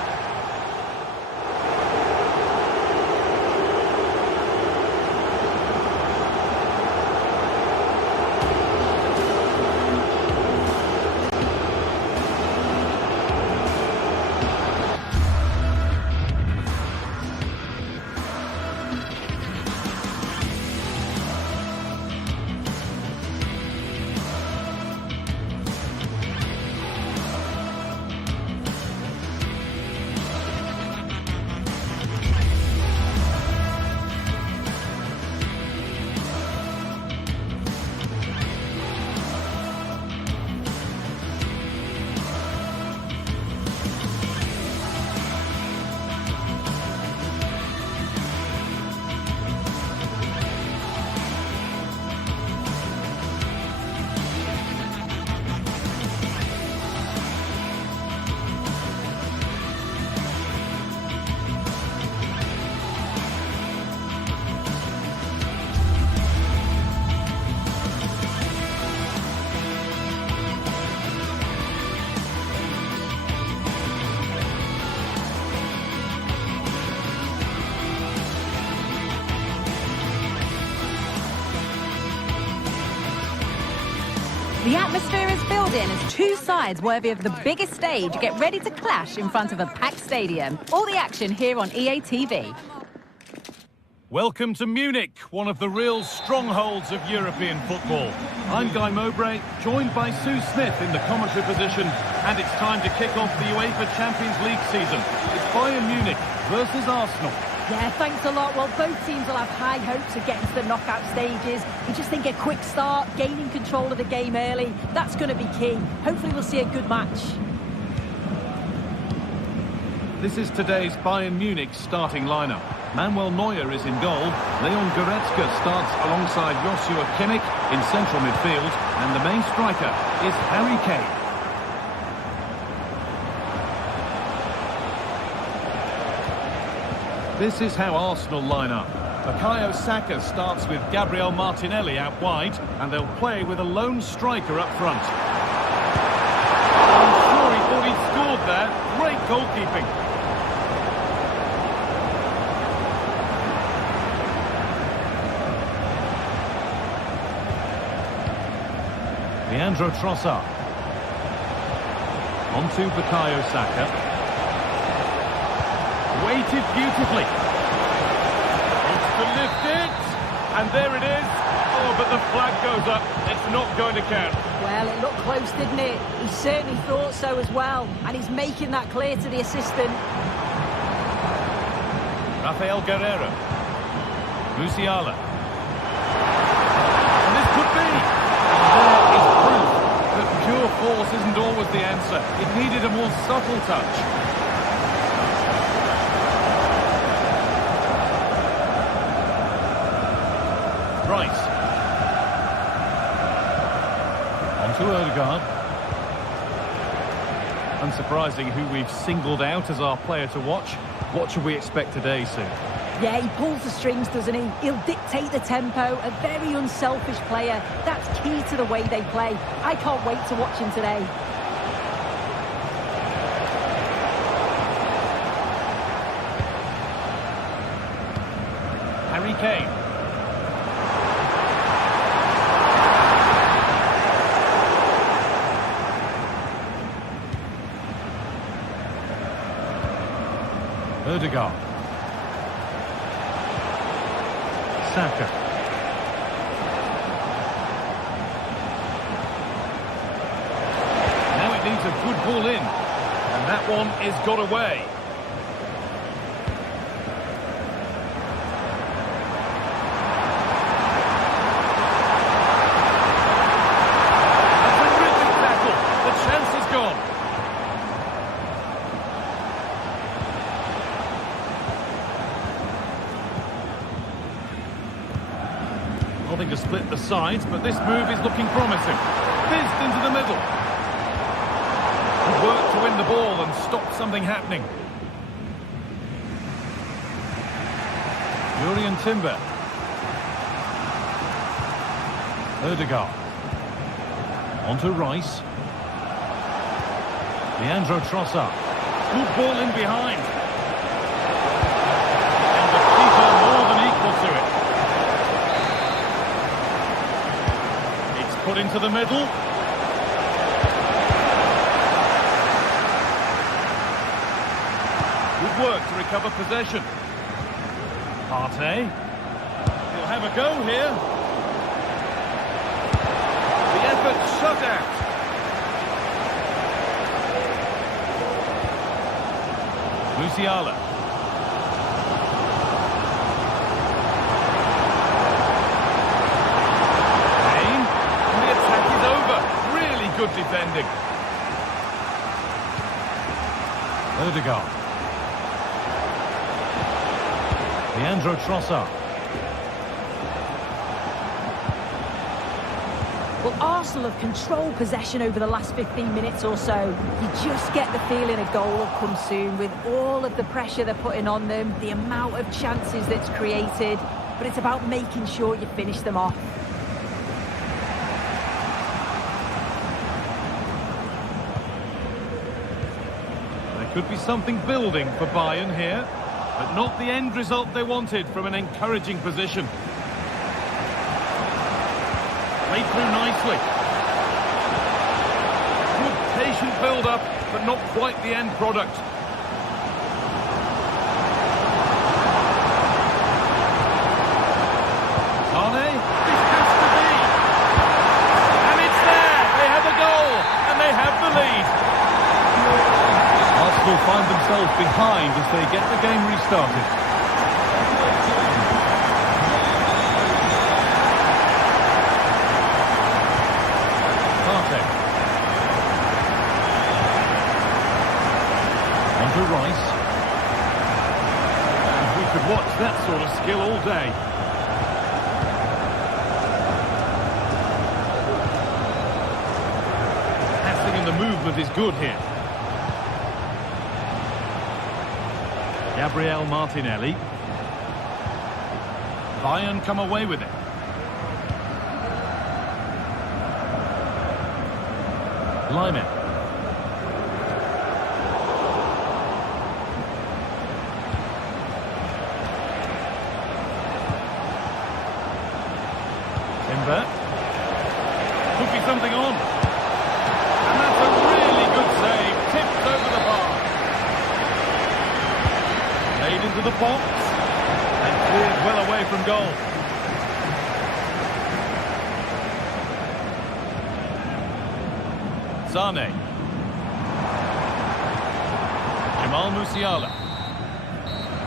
The atmosphere is filled in as two sides worthy of the biggest stage get ready to clash in front of a packed stadium. All the action here on EA TV. Welcome to Munich, one of the real strongholds of European football. I'm Guy Mowbray, joined by Sue Smith in the commentary position, and it's time to kick off the UEFA Champions League season. It's Bayern Munich versus Arsenal. Yeah, thanks a lot. Well, both teams will have high hopes of getting to the knockout stages. You just think a quick start, gaining control of the game early, that's going to be key. Hopefully we'll see a good match. This is today's Bayern Munich starting lineup. Manuel Neuer is in goal. Leon Goretzka starts alongside Joshua Kimmich in central midfield. And the main striker is Harry Kane. This is how Arsenal line up. Bukayo Saka starts with Gabriel Martinelli out wide, and they'll play with a lone striker up front. I'm sure he thought he'd scored there. Great goalkeeping. Leandro Trossard. Onto Bukayo Saka. Weighted beautifully. Wants to lift it. And there it is. Oh, but the flag goes up. It's not going to count. Well, it looked close, didn't it? He certainly thought so as well. And he's making that clear to the assistant. Rafael Guerreiro. Musiala. And this could be. And there is proof that pure force isn't always the answer. It needed a more subtle touch. Rice. On to Odegaard. Unsurprising who we've singled out as our player to watch. What should we expect today, Sue? Yeah, he pulls the strings, doesn't he? He'll dictate the tempo, a very unselfish player. That's key to the way they play. I can't wait to watch him today. Harry Kane. Odegaard. Saka. Now it needs a good ball in. And that one is got away. A terrific tackle. The chance is gone. Nothing to split the sides, but this move is looking promising. Fizzed into the middle. Good work to win the ball and stop something happening. Jurriën Timber. Odegaard. Onto Rice. Leandro Trossard. Good ball in behind. And the keeper more than equal to it. Put into the middle. Good work to recover possession. Partey. He'll have a go here. The effort shut out. Musiala. Good defending. Odegaard. Leandro Trossard. Well, Arsenal have controlled possession over the last 15 minutes or so. You just get the feeling a goal will come soon with all of the pressure they're putting on them, the amount of chances that's created, but it's about making sure you finish them off. Could be something building for Bayern here, but not the end result they wanted from an encouraging position. Played through nicely. Good patient build-up, but not quite the end product. Arsenal find themselves behind as they get the game restarted. On to Rice. And we could watch that sort of skill all day. Passing and the movement is good here. Gabriel Martinelli. Bayern come away with it. Lyon. Timber. Could be something on. And that's a really good save. Tipped over the bar. Made into the box. And cleared well away from goal. Sane. Jamal Musiala.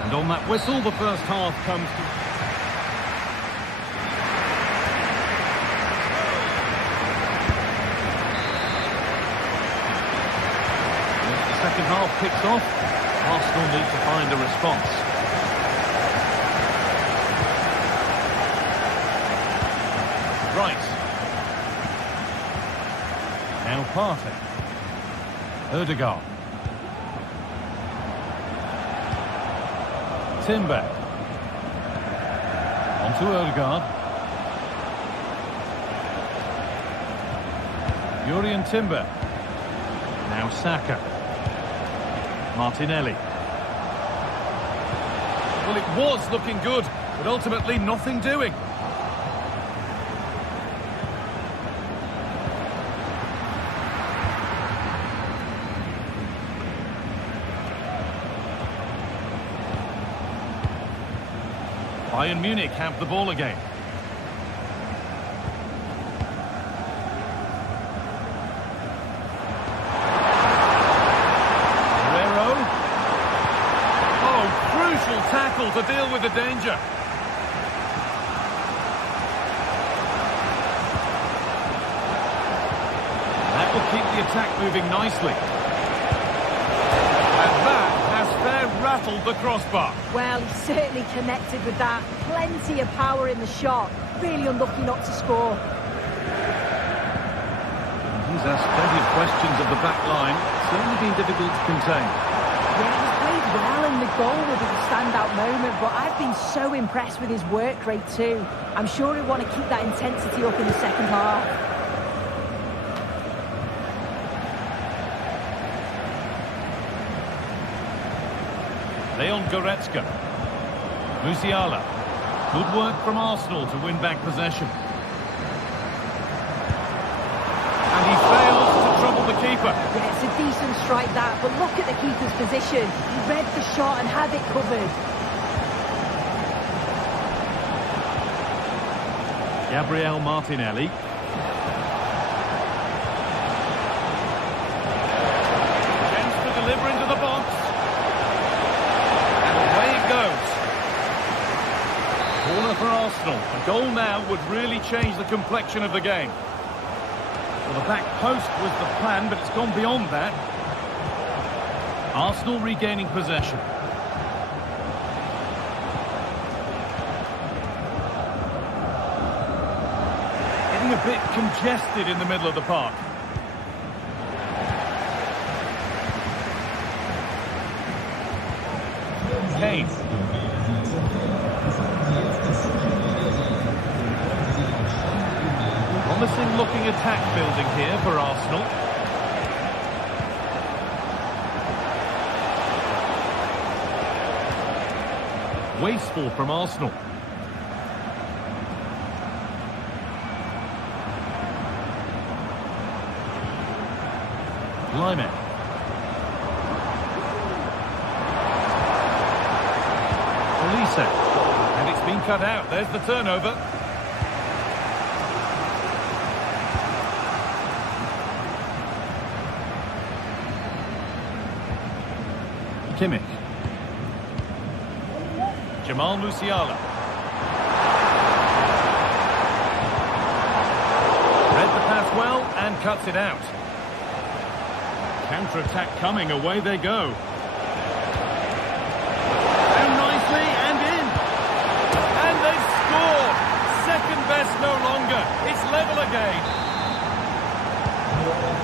And on that whistle, the first half comes to... As the second half kicks off, Arsenal need to find a response. Rice. Now Partey. Ødegaard. Timber. On to Ødegaard. Jurriën Timber. Now Saka. Martinelli. Well, it was looking good, but ultimately nothing doing. Bayern Munich have the ball again. Guerrero. Oh, crucial tackle to deal with the danger. That will keep the attack moving nicely. And that has fair rattled the crossbar. Well, he certainly connected with that. Plenty of power in the shot. Really unlucky not to score. He's asked plenty of questions of the back line. It's certainly been difficult to contain. Yeah, he's played well, and the goal will be the standout moment, but I've been so impressed with his work rate too. I'm sure he'll want to keep that intensity up in the second half. Leon Goretzka. Musiala. Good work from Arsenal to win back possession. And he fails to trouble the keeper. Yeah, it's a decent strike that, but look at the keeper's position. He read the shot and had it covered. Gabriel Martinelli. Chance to deliver into the box. Corner for Arsenal. A goal now would really change the complexion of the game. Well, the back post was the plan, but it's gone beyond that. Arsenal regaining possession. Getting a bit congested in the middle of the park. Kane. Promising looking attack building here for Arsenal. Wasteful from Arsenal. Lyon. Olise. And it's been cut out. There's the turnover. Kimmich. Jamal Musiala. Read the pass well and cuts it out. Counter-attack coming, away they go. Down nicely and in. And they've scored. Second best no longer. It's level again.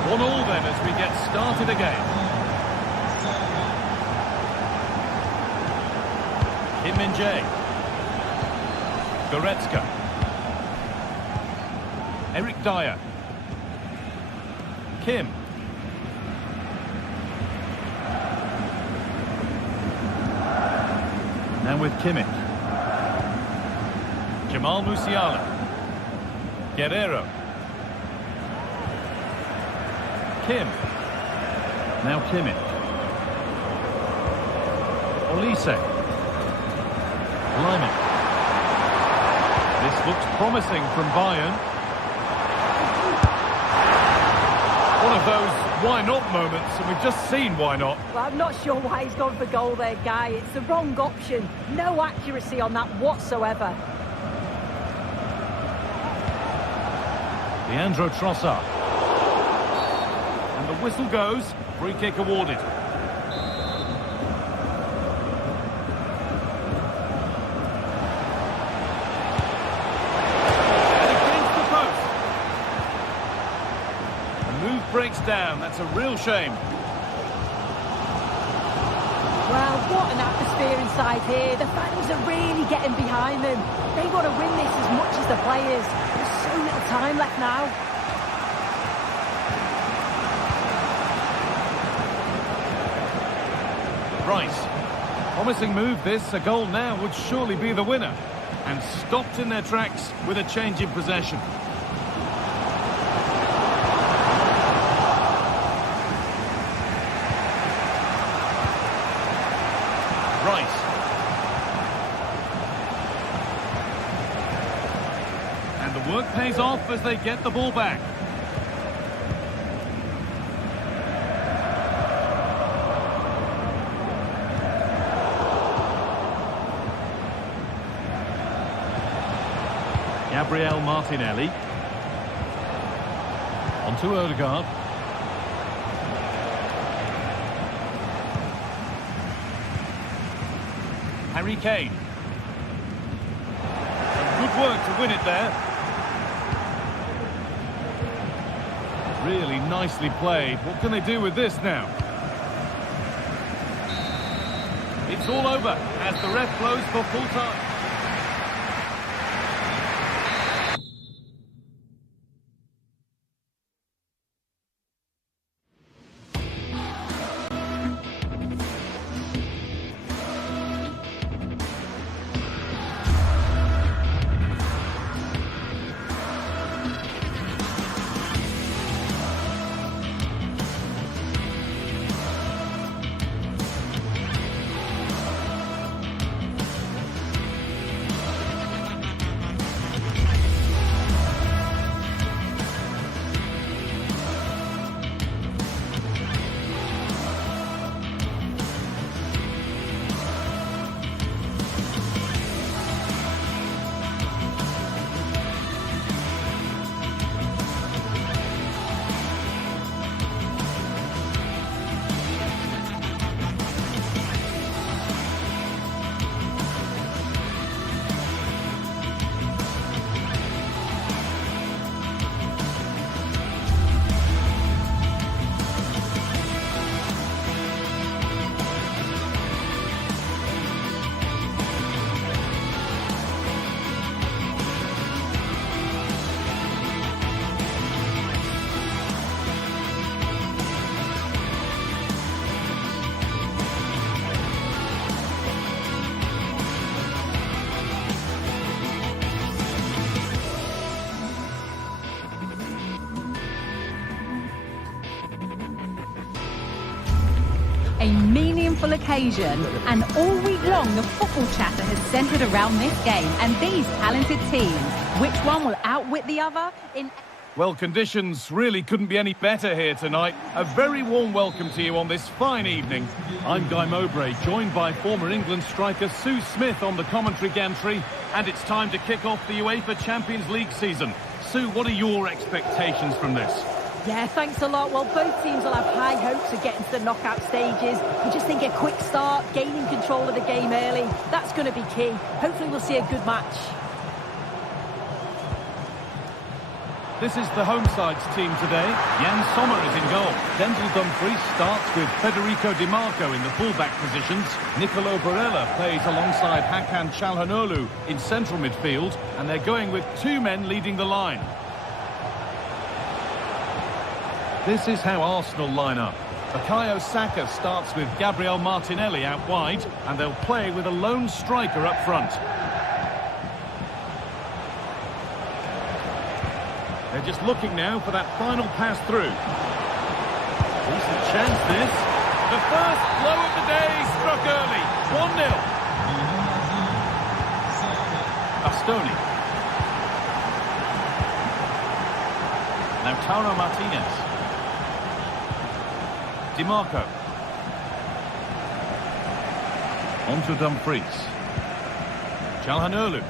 1-1 then as we get started again. Kim Min-jae. Goretzka. Eric Dyer. Kim. Now with Kimmich. Jamal Musiala. Guerrero. Kim. Now Kimmich. Olise. Lyon. This looks promising from Bayern. One of those why not moments, and we've just seen why not. Well, I'm not sure why he's gone for goal there, Guy. It's the wrong option. No accuracy on that whatsoever. Leandro Trossard. And the whistle goes. Free kick awarded. Breaks down. That's a real shame. Well, what an atmosphere inside here. The fans are really getting behind them. They want to win this as much as the players. There's so little time left now. Rice. Promising move this. A goal now would surely be the winner. And stopped in their tracks with a change in possession. Rice. And the work pays off as they get the ball back. Gabriel Martinelli. On to Odegaard. Harry Kane. Good work to win it there. Really nicely played. What can they do with this now? It's all over as the ref blows for full time. A meaningful occasion, and all week long the football chatter has centred around this game and these talented teams. Which one will outwit the other? Well, conditions really couldn't be any better here tonight. A very warm welcome to you on this fine evening. I'm Guy Mowbray, joined by former England striker Sue Smith on the commentary gantry. And it's time to kick off the UEFA Champions League season. Sue, what are your expectations from this? Yeah, thanks a lot. Well, both teams will have high hopes of getting to the knockout stages. I just think a quick start, gaining control of the game early, that's going to be key. Hopefully we'll see a good match. This is the home side's team today. Jan Sommer is in goal. Denzel Dumfries starts with Federico Di Marco in the full-back positions. Nicolo Barella plays alongside Hakan Çalhanoğlu in central midfield. And they're going with two men leading the line. This is how Arsenal line up. Bukayo Saka starts with Gabriel Martinelli out wide. And they'll play with a lone striker up front. They're just looking now for that final pass through. Decent chance this. The first blow of the day struck early. 1-0. Bastoni. Now Lautaro Martinez. Di Marco. On to Dumfries. Çalhanoğlu.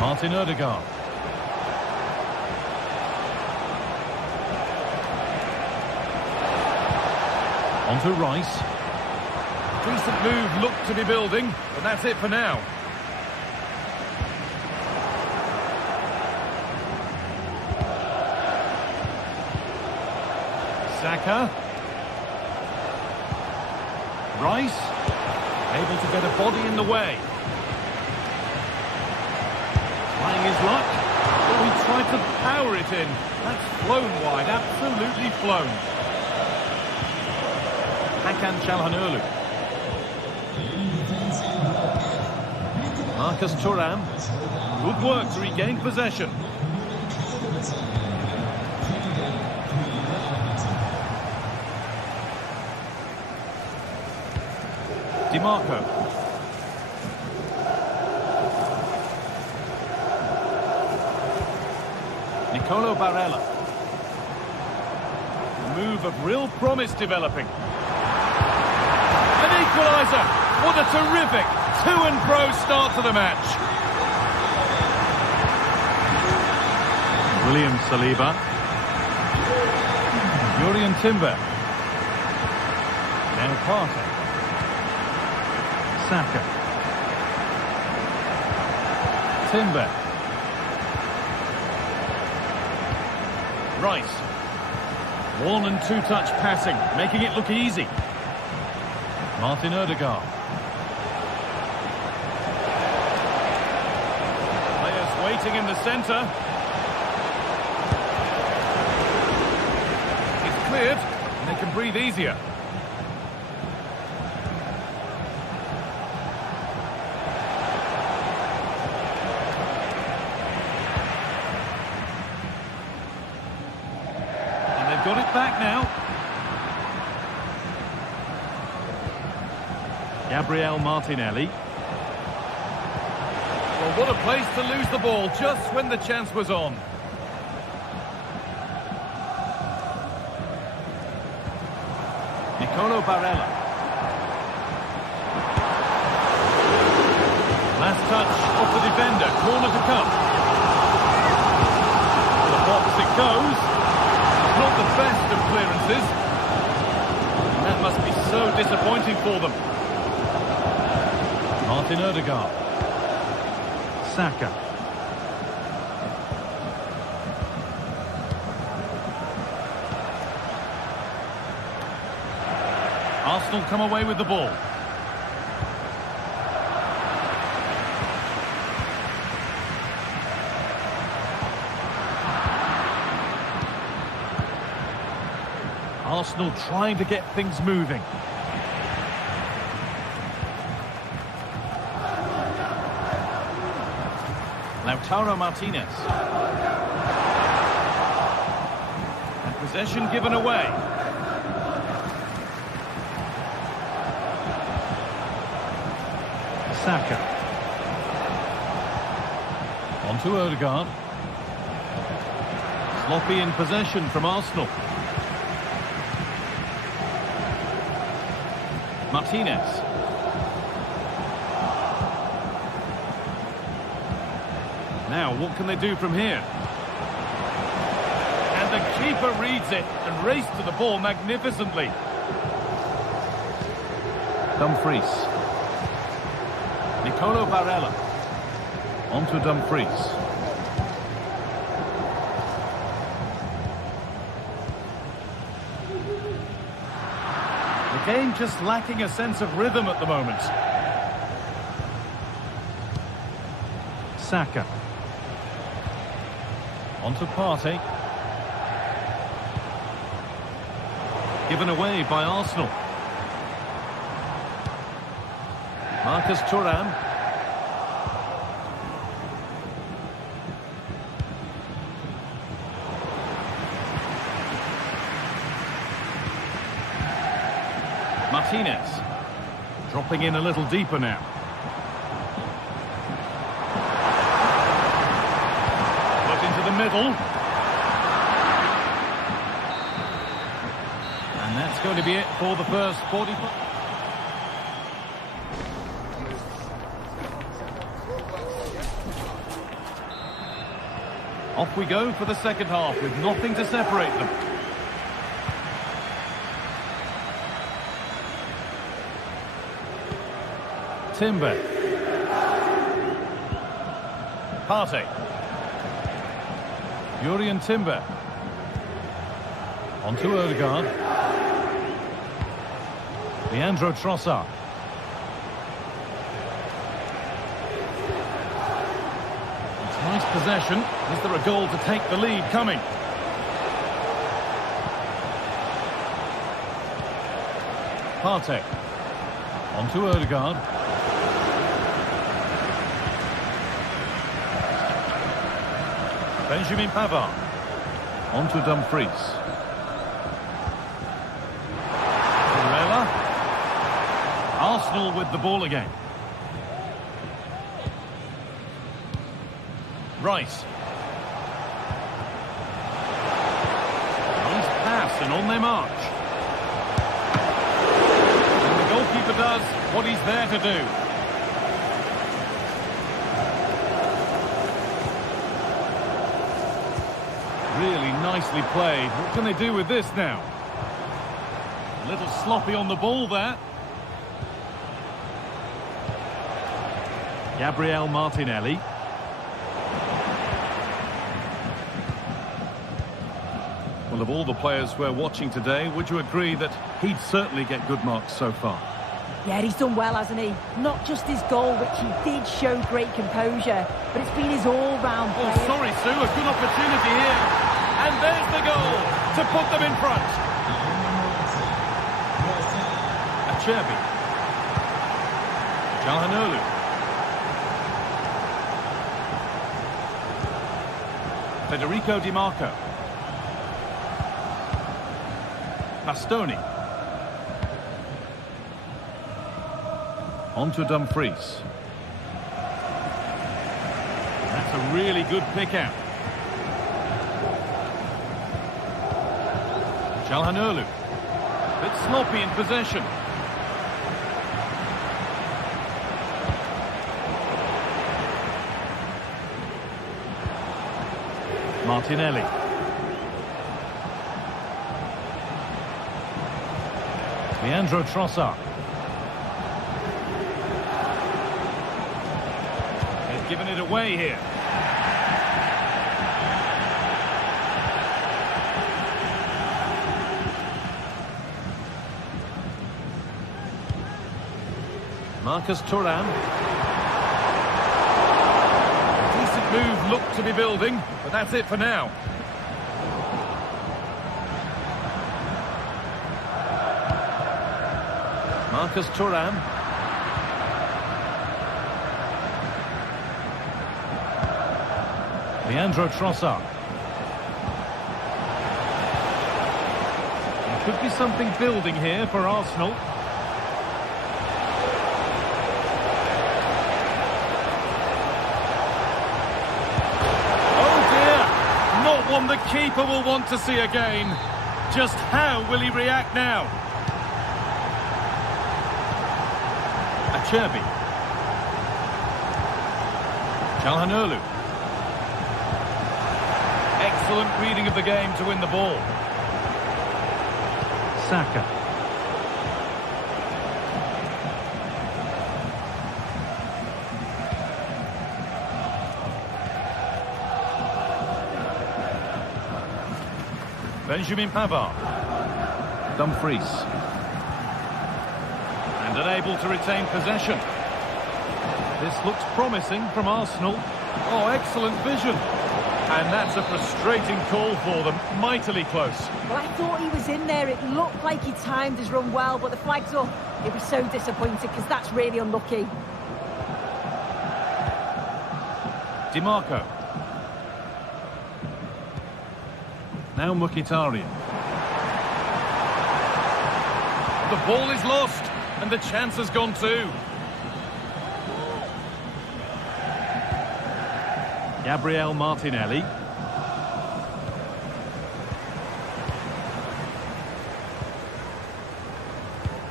Martin Ødegaard. On to Rice. Decent move looked to be building, but that's it for now. Saka. Rice. Able to get a body in the way. Trying his luck. Oh, he tried to power it in. That's flown wide, absolutely flown. Hakan Çalhanoğlu. Marcus Thuram. Good work to regain possession. Di Marco. Nicolo Barella. A move of real promise developing. An equaliser. What a terrific to-and-fro start to the match. William Saliba. Jurriën Timber. Now Partey. Saka. Timber. Rice. One and two-touch passing, making it look easy. Martin Ødegaard. Players waiting in the centre. It's cleared, and they can breathe easier. Got it back now. Gabriel Martinelli. Well, what a place to lose the ball just when the chance was on. Nicolo Barella. Last touch off the defender. Corner to come. The box it goes. Not the best of clearances. And that must be so disappointing for them. Martin Ødegaard. Saka. Arsenal come away with the ball. Arsenal trying to get things moving. Lautaro Martinez. And possession given away. Saka. On to Odegaard. Sloppy in possession from Arsenal. Martinez. Now, what can they do from here? And the keeper reads it and raced to the ball magnificently. Dumfries. Nicolo Barella. On to Dumfries. The game just lacking a sense of rhythm at the moment. Saka. On to Partey. Given away by Arsenal. Marcus Thuram. Martinez. Dropping in a little deeper now. Put into the middle. And that's going to be it for the first 45. Off we go for the second half with nothing to separate them. Timber. Partey. Jurriën Timber. On to Odegaard. Leandro Trossard. Nice possession. Is there a goal to take the lead coming? Partey. On to Odegaard. Benjamin Pavard. On to Dumfries. Varela. Arsenal with the ball again. Rice. Nice pass and on their march. And the goalkeeper does what he's there to do. Really nicely played. What can they do with this now? A little sloppy on the ball there. Gabriel Martinelli. Well, of all the players we're watching today, would you agree that he'd certainly get good marks so far? Yeah, he's done well, hasn't he? Not just his goal, which he did show great composure, but it's been his all-round play. Oh, sorry, Sue, a good opportunity here. And there's the goal to put them in front. Acerbi. Calhanoglu. Federico Di Marco. Bastoni. On to Dumfries. That's a really good pick out. Calhanoglu. Bit sloppy in possession. Martinelli. Leandro Trossard. They've given it away here. Marcus Thuram. Decent move looked to be building, but that's it for now. Marcus Thuram. Leandro Trossard. There could be something building here for Arsenal. One the keeper will want to see again. Just how will he react now? Acerbi. Çalhanoğlu. Excellent reading of the game to win the ball. Saka. Benjamin Pavard. Dumfries. And unable to retain possession. This looks promising from Arsenal. Oh, excellent vision. And that's a frustrating call for them. Mightily close. Well, I thought he was in there. It looked like he timed his run well, but the flag's up. He'll be so disappointed because that's really unlucky. DiMarco. Now Mkhitaryan. The ball is lost, and the chance has gone too. Gabriel Martinelli.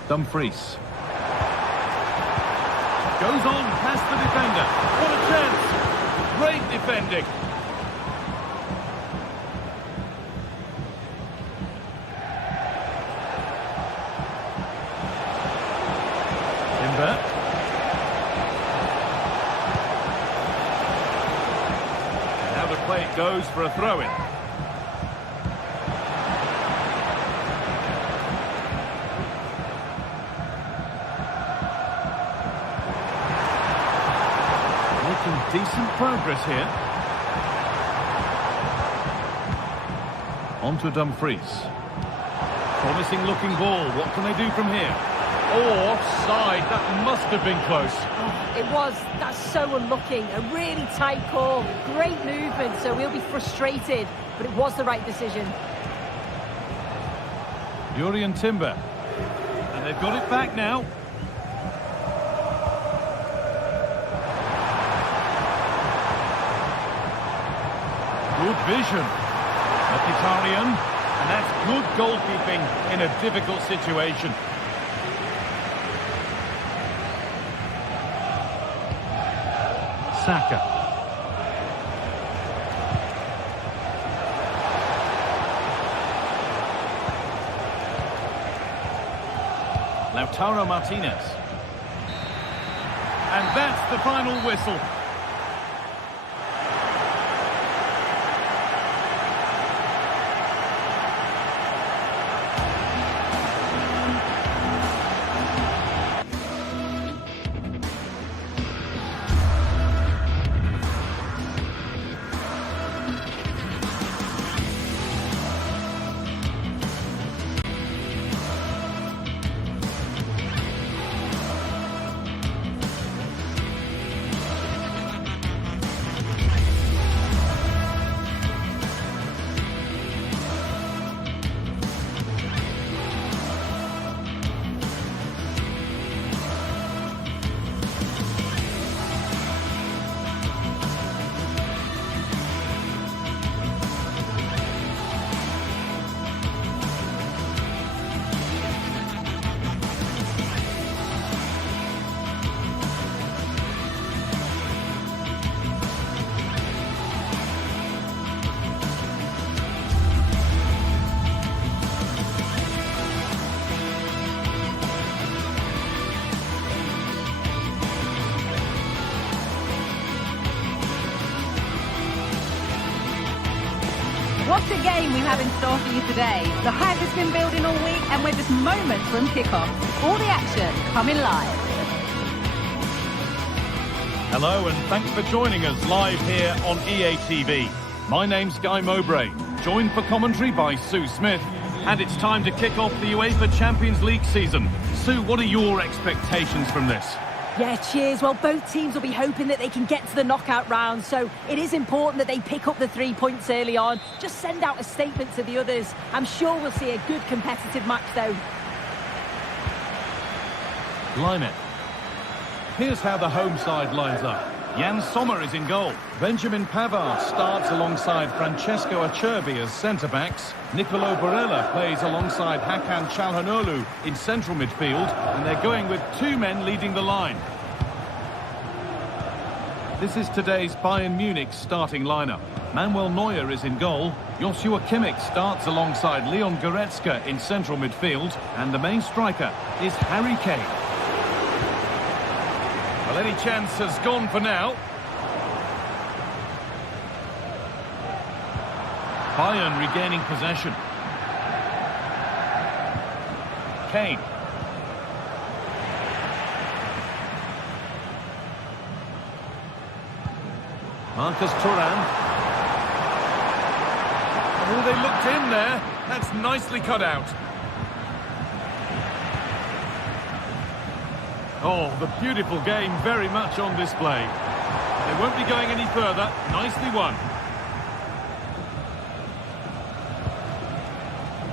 Dumfries. Goes on past the defender. What a chance! Great defending. Now the play goes for a throw-in. Making decent progress here. On to Dumfries. Promising looking ball. What can they do from here? Oh, offside. That must have been close. Oh, it was. That's so unlucky. A really tight call. Great movement, so we'll be frustrated. But it was the right decision. Jurriën Timber. And they've got it back now. Good vision. Mkhitaryan. And that's good goalkeeping in a difficult situation. Saka. Lautaro Martinez. And that's the final whistle. What a game we have in store for you today. The hype has been building all week and we're just moments from kickoff. All the action coming live. Hello and thanks for joining us live here on EA TV. My name's Guy Mowbray, joined for commentary by Sue Smith. And it's time to kick off the UEFA Champions League season. Sue, what are your expectations from this? Yeah, cheers. Well, both teams will be hoping that they can get to the knockout round, so it is important that they pick up the 3 points early on. Just send out a statement to the others. I'm sure we'll see a good competitive match, though. Lyon. Here's how the home side lines up. Jan Sommer is in goal. Benjamin Pavard starts alongside Francesco Acerbi as centre-backs. Nicolo Barella plays alongside Hakan Çalhanoğlu in central midfield, and they're going with 2 men leading the line. This is today's Bayern Munich starting lineup. Manuel Neuer is in goal. Joshua Kimmich starts alongside Leon Goretzka in central midfield, and the main striker is Harry Kane. Well, any chance has gone for now. Bayern regaining possession. Kane. Marcus Thuram. Oh, they looked in there. That's nicely cut out. Oh, the beautiful game very much on display. They won't be going any further. Nicely won.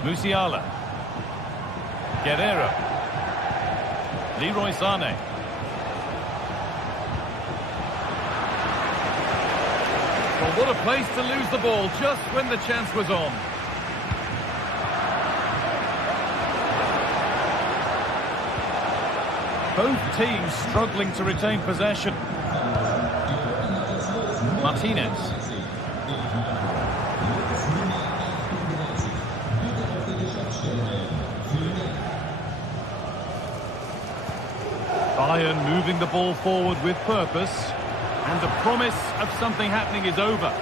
Musiala. Guerrero. Leroy Sané. Well, what a place to lose the ball just when the chance was on. Both teams struggling to retain possession. Martinez. Bayern moving the ball forward with purpose. And the promise of something happening is over.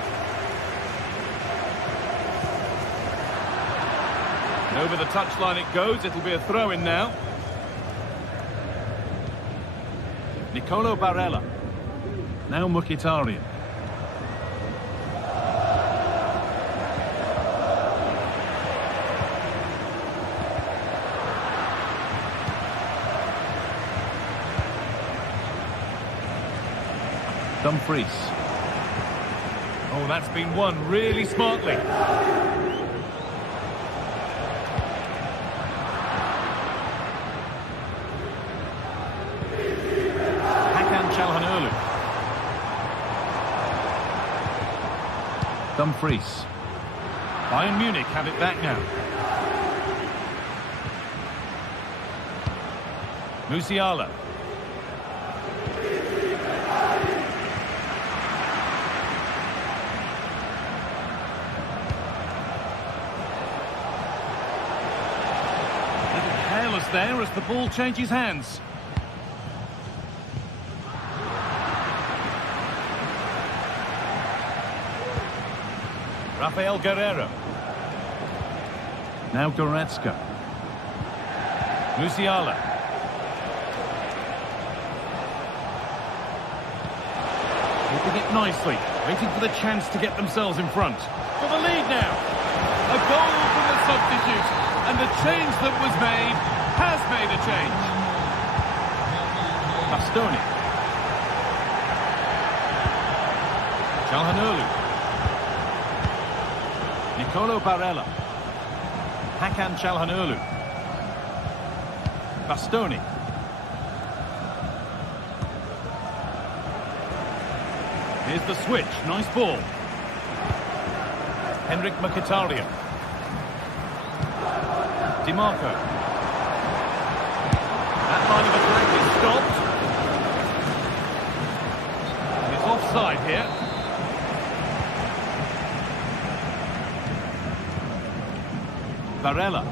And over the touchline it goes. It'll be a throw-in now. Nicolo Barella. Now Mkhitaryan. Dumfries. Oh, that's been won really smartly. Hakan Çalhanoğlu. Dumfries. Bayern Munich have it back now. Musiala. There as the ball changes hands. Rafael Guerrero. Now Goretzka. Musiala. Keeping it nicely, waiting for the chance to get themselves in front. For the lead now. A goal from the substitute, and the change that was made has made a change. Bastoni. Çalhanoğlu. Nicolo Barella. Hakan Çalhanoğlu. Bastoni. Here's the switch. Nice ball. Henrik Mkhitaryan. DiMarco. That line of attack is stopped. It's offside here. Barella.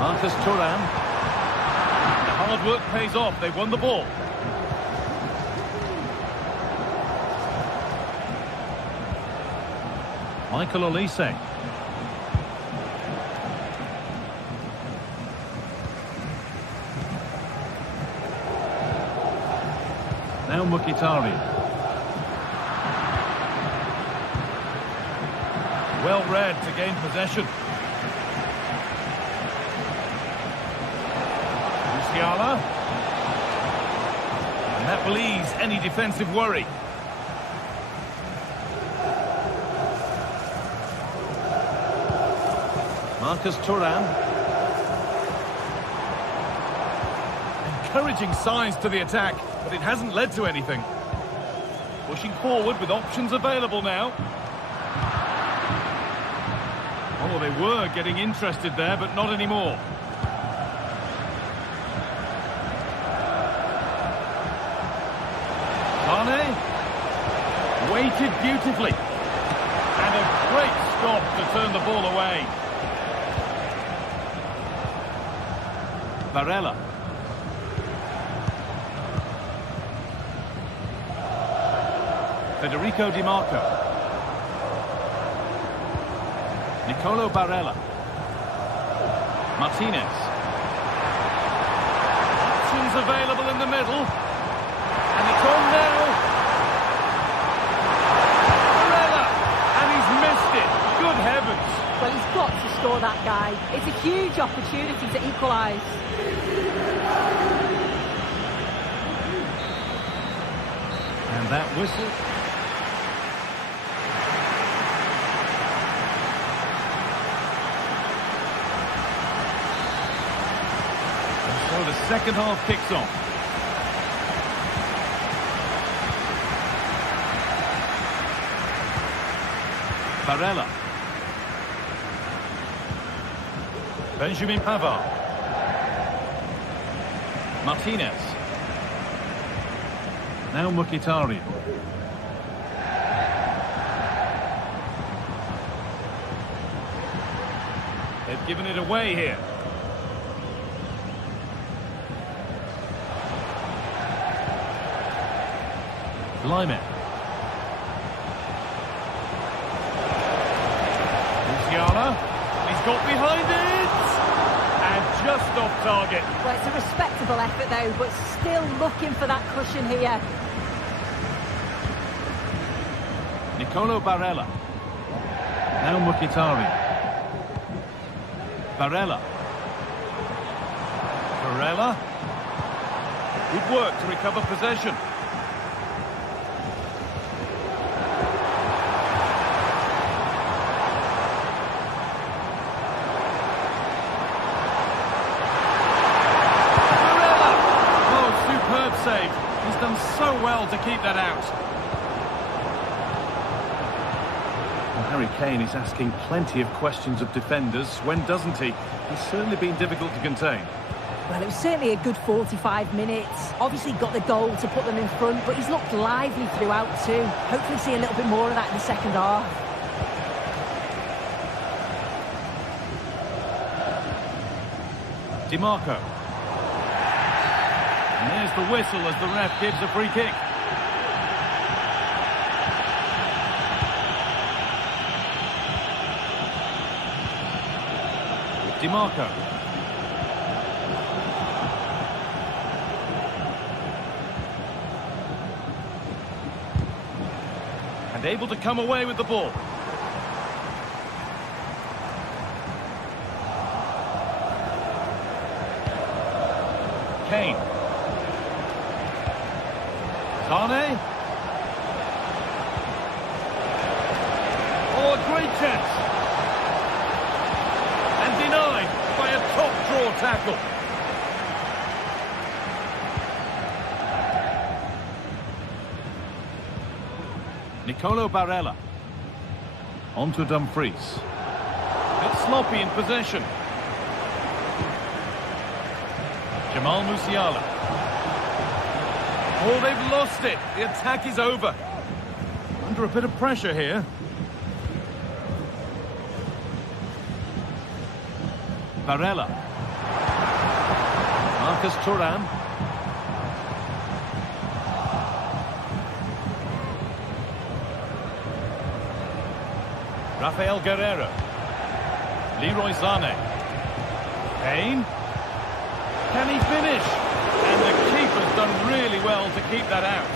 Marcus Thuram. The hard work pays off. They've won the ball. Michael Olise. Now Mkhitaryan. Well read to gain possession. Musiala. And that will ease any defensive worry. Marcus Thuram. encouraging signs to the attack, but it hasn't led to anything. Pushing forward with options available now. Oh, they were getting interested there, but not anymore. Mane waited beautifully. And a great stop to turn the ball away. Barella. Federico Di Marco. Nicolo Barella. Martinez. Options available in the middle. And it's on now. Barella. And he's missed it. Good heavens. Well, he's got to score that guy. It's a huge opportunity to equalise. And that whistle. And so the second half kicks off. Barella. Benjamin Pavard. Martinez. Now Mkhitaryan. They've given it away here. Lyon. Musiala. He's got behind it. And just off target. Well, it's a respectable effort, though, but still looking for that cushion here. Nicolo Barella. Now Mkhitaryan. Barella. Barella. Good work to recover possession. Barella! Oh, superb save. He's done so well to keep that out. Harry Kane is asking plenty of questions of defenders. When doesn't he? He's certainly been difficult to contain. Well, it was certainly a good 45 minutes. Obviously got the goal to put them in front, but he's looked lively throughout too. Hopefully see a little bit more of that in the second half. Di Marco. And there's the whistle as the ref gives a free kick. Di Marco. And able to come away with the ball. Kane. Sane. Oh, a great chance. Denied by a top-draw tackle. Nicolo Barella. On to Dumfries. Bit sloppy in possession. Jamal Musiala. Oh, they've lost it. The attack is over. Under a bit of pressure here. Barella. Marcus Thuram. Rafael Guerreiro. Leroy Sané. Kane. Can he finish? And the keeper's done really well to keep that out.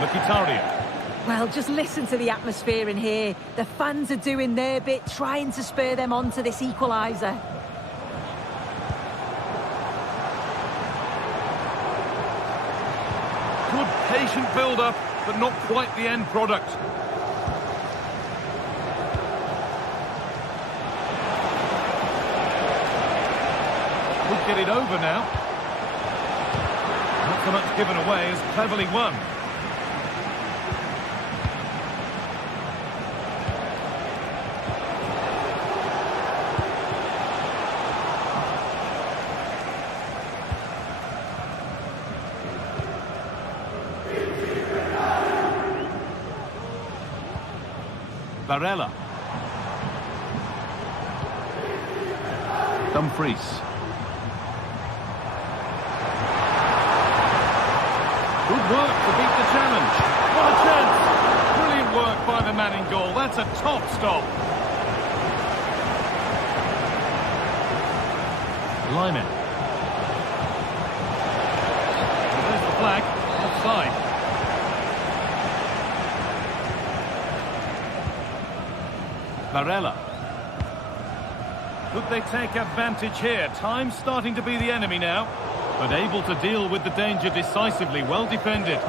Mkhitaryan. Well, just listen to the atmosphere in here. The fans are doing their bit, trying to spur them on to this equaliser. Good patient build-up, but not quite the end product. could get it over now. Not so much given away as cleverly won. Varela. Dumfries. Good work to beat the challenge. What a chance! Brilliant work by the man in goal. That's a top stop. Lyon. There's the flag. Offside. Varela. Could they take advantage here? Time's starting to be the enemy now, but able to deal with the danger decisively. Well defended.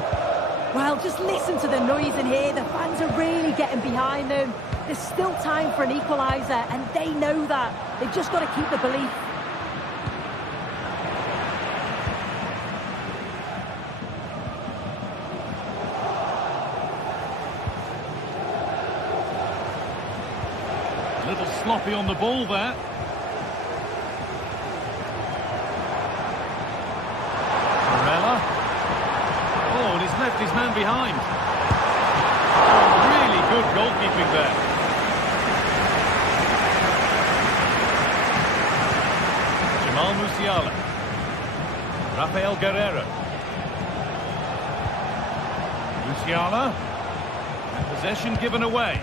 Well, just listen to the noise in here. The fans are really getting behind them. There's still time for an equaliser, and they know that. They've just got to keep the belief. A little sloppy on the ball there. Varela. Oh, and he's left his man behind. Oh, really good goalkeeping there. Jamal Musiala. Rafael Guerreiro. Musiala. Possession given away.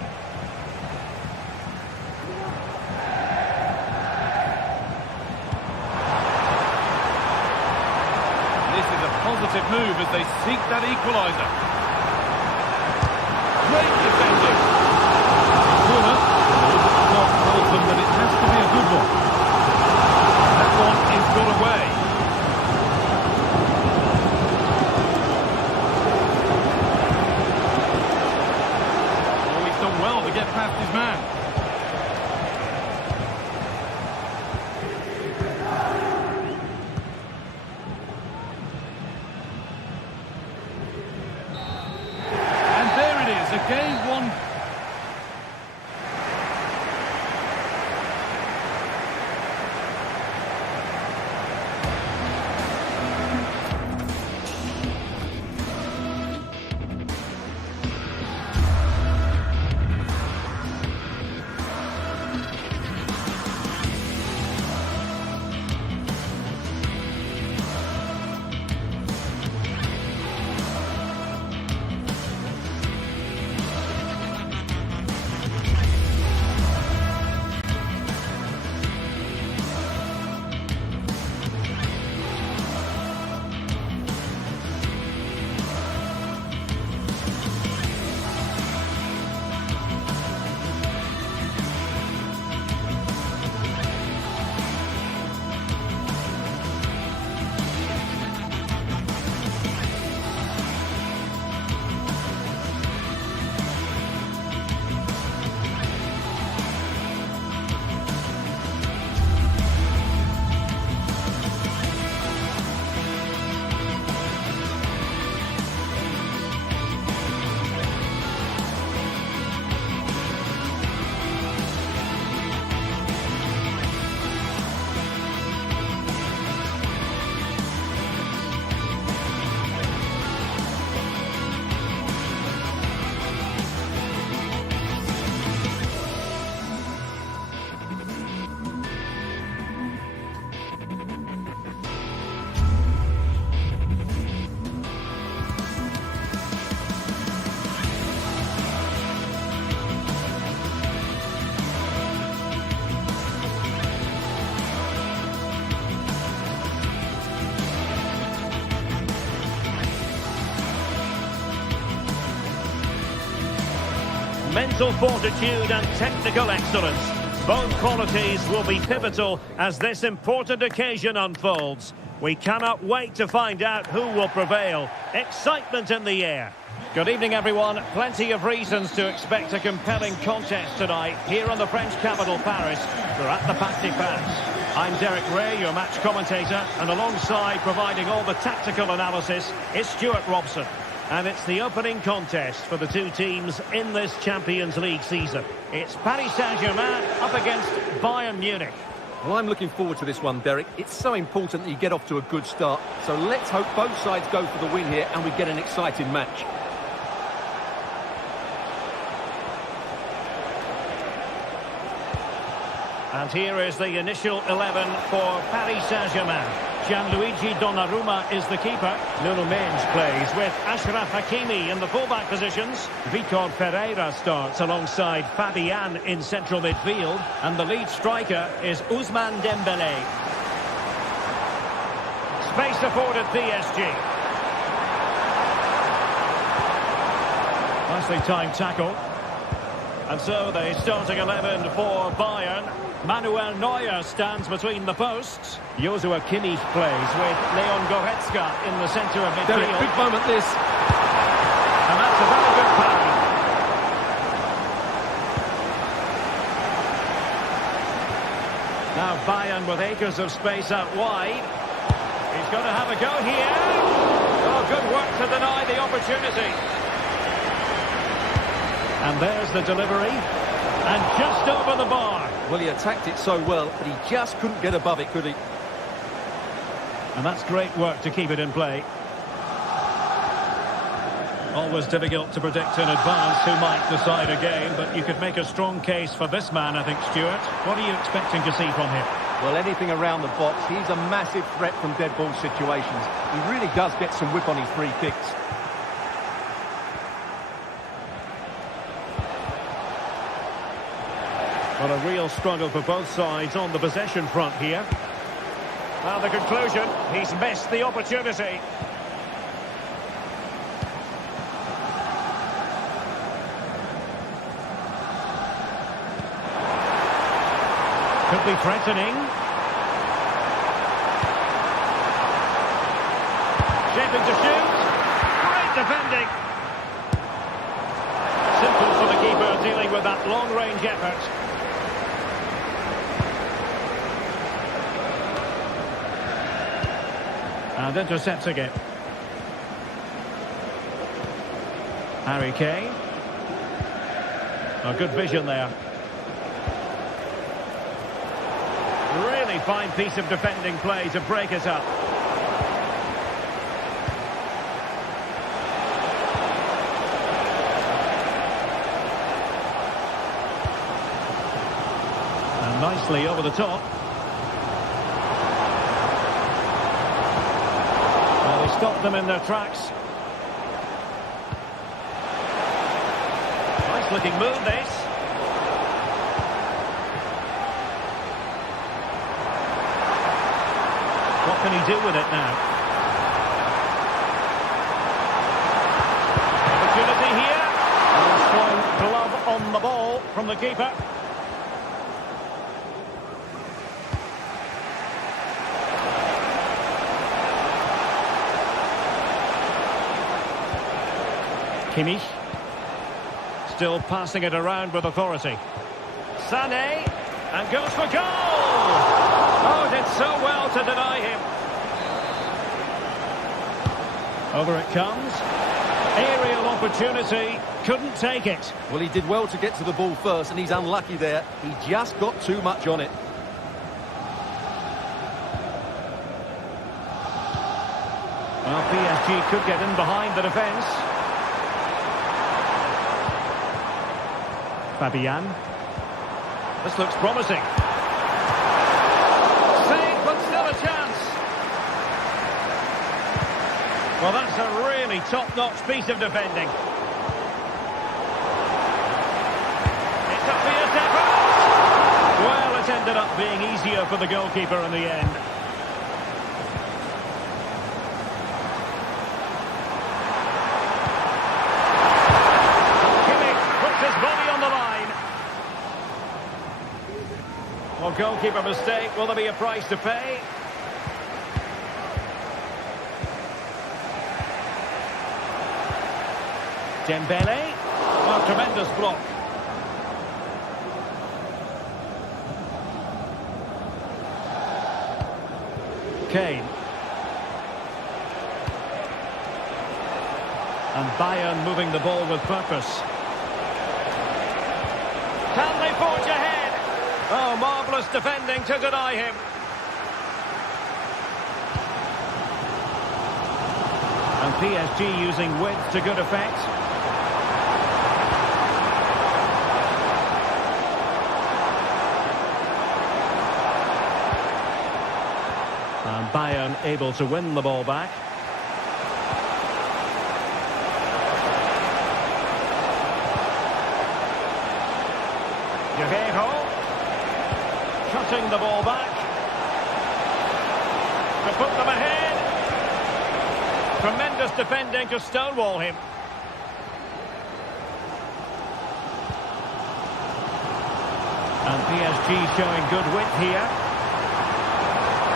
Positive move as they seek that equaliser. Great defending. Corner. Not told them that it has to be a good one. That one is got away. Oh, he's done well to get past his man. Game one. Mental fortitude and technical excellence. Both qualities will be pivotal as this important occasion unfolds. We cannot wait to find out who will prevail. Excitement in the air. Good evening, everyone. Plenty of reasons to expect a compelling contest tonight here on the French capital, Paris. We're at the Parc des Princes. I'm Derek Ray, your match commentator, and alongside providing all the tactical analysis is Stuart Robson. And it's the opening contest for the two teams in this Champions League season. It's Paris Saint-Germain up against Bayern Munich. Well, I'm looking forward to this one, Derek. It's so important that you get off to a good start. So let's hope both sides go for the win here and we get an exciting match. And here is the initial 11 for Paris Saint-Germain. Gianluigi Donnarumma is the keeper. Nuno Mendes plays with Achraf Hakimi in the fullback positions. Vitor Pereira starts alongside Fabian in central midfield. And the lead striker is Ousmane Dembélé. Space afforded PSG. Nicely timed tackle. And so the starting 11 for Bayern. Manuel Neuer stands between the posts. Joshua Kimmich plays with Leon Goretzka in the centre of midfield. Derek, big moment this. And that's a very good play. Now Bayern with acres of space out wide. He's going to have a go here. Oh, good work to deny the opportunity. And there's the delivery. And just over the bar. Well, he attacked it so well, but he just couldn't get above it, could he? And that's great work to keep it in play. Always difficult to predict in advance who might decide a game, but you could make a strong case for this man, I think, Stuart. What are you expecting to see from him? Well, anything around the box. He's a massive threat from dead ball situations. He really does get some whip on his free kicks. Well, a real struggle for both sides on the possession front here. Well, the conclusion, he's missed the opportunity. Could be threatening. Shaping to shoot. Great defending. Simple for the keeper dealing with that long-range effort. And intercepting it. Harry Kane. A good vision there. Really fine piece of defending play to break it up. And nicely over the top. Stop them in their tracks. Nice looking move this. What can he do with it now? Opportunity here. And a strong glove on the ball from the keeper. Kimmich, still passing it around with authority. Sané, and goes for goal! Oh, did so well to deny him. Over it comes. Aerial opportunity, couldn't take it. Well, he did well to get to the ball first, and he's unlucky there. He just got too much on it. Well, PSG could get in behind the defence. Fabian. This looks promising. Saved, but still a chance. Well, that's a really top-notch piece of defending. It's a fierce effort. Well, it ended up being easier for the goalkeeper in the end. Well, goalkeeper mistake. Will there be a price to pay? Dembélé. Oh, tremendous block. Kane. And Bayern moving the ball with purpose. Can they forge ahead? Oh, marvellous defending to deny him. And PSG using width to good effect. And Bayern able to win the ball back. Guerreiro cutting the ball back to put them ahead. Tremendous defending to stonewall him. And PSG showing good width here,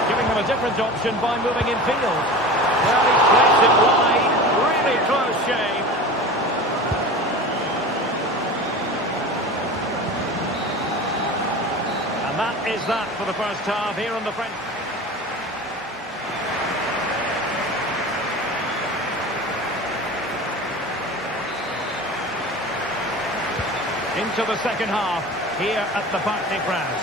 giving them a different option by moving in field. Well, he placed it wide, really close shave. And that is that for the first half here on the French. Into the second half here at the Parc des Princes.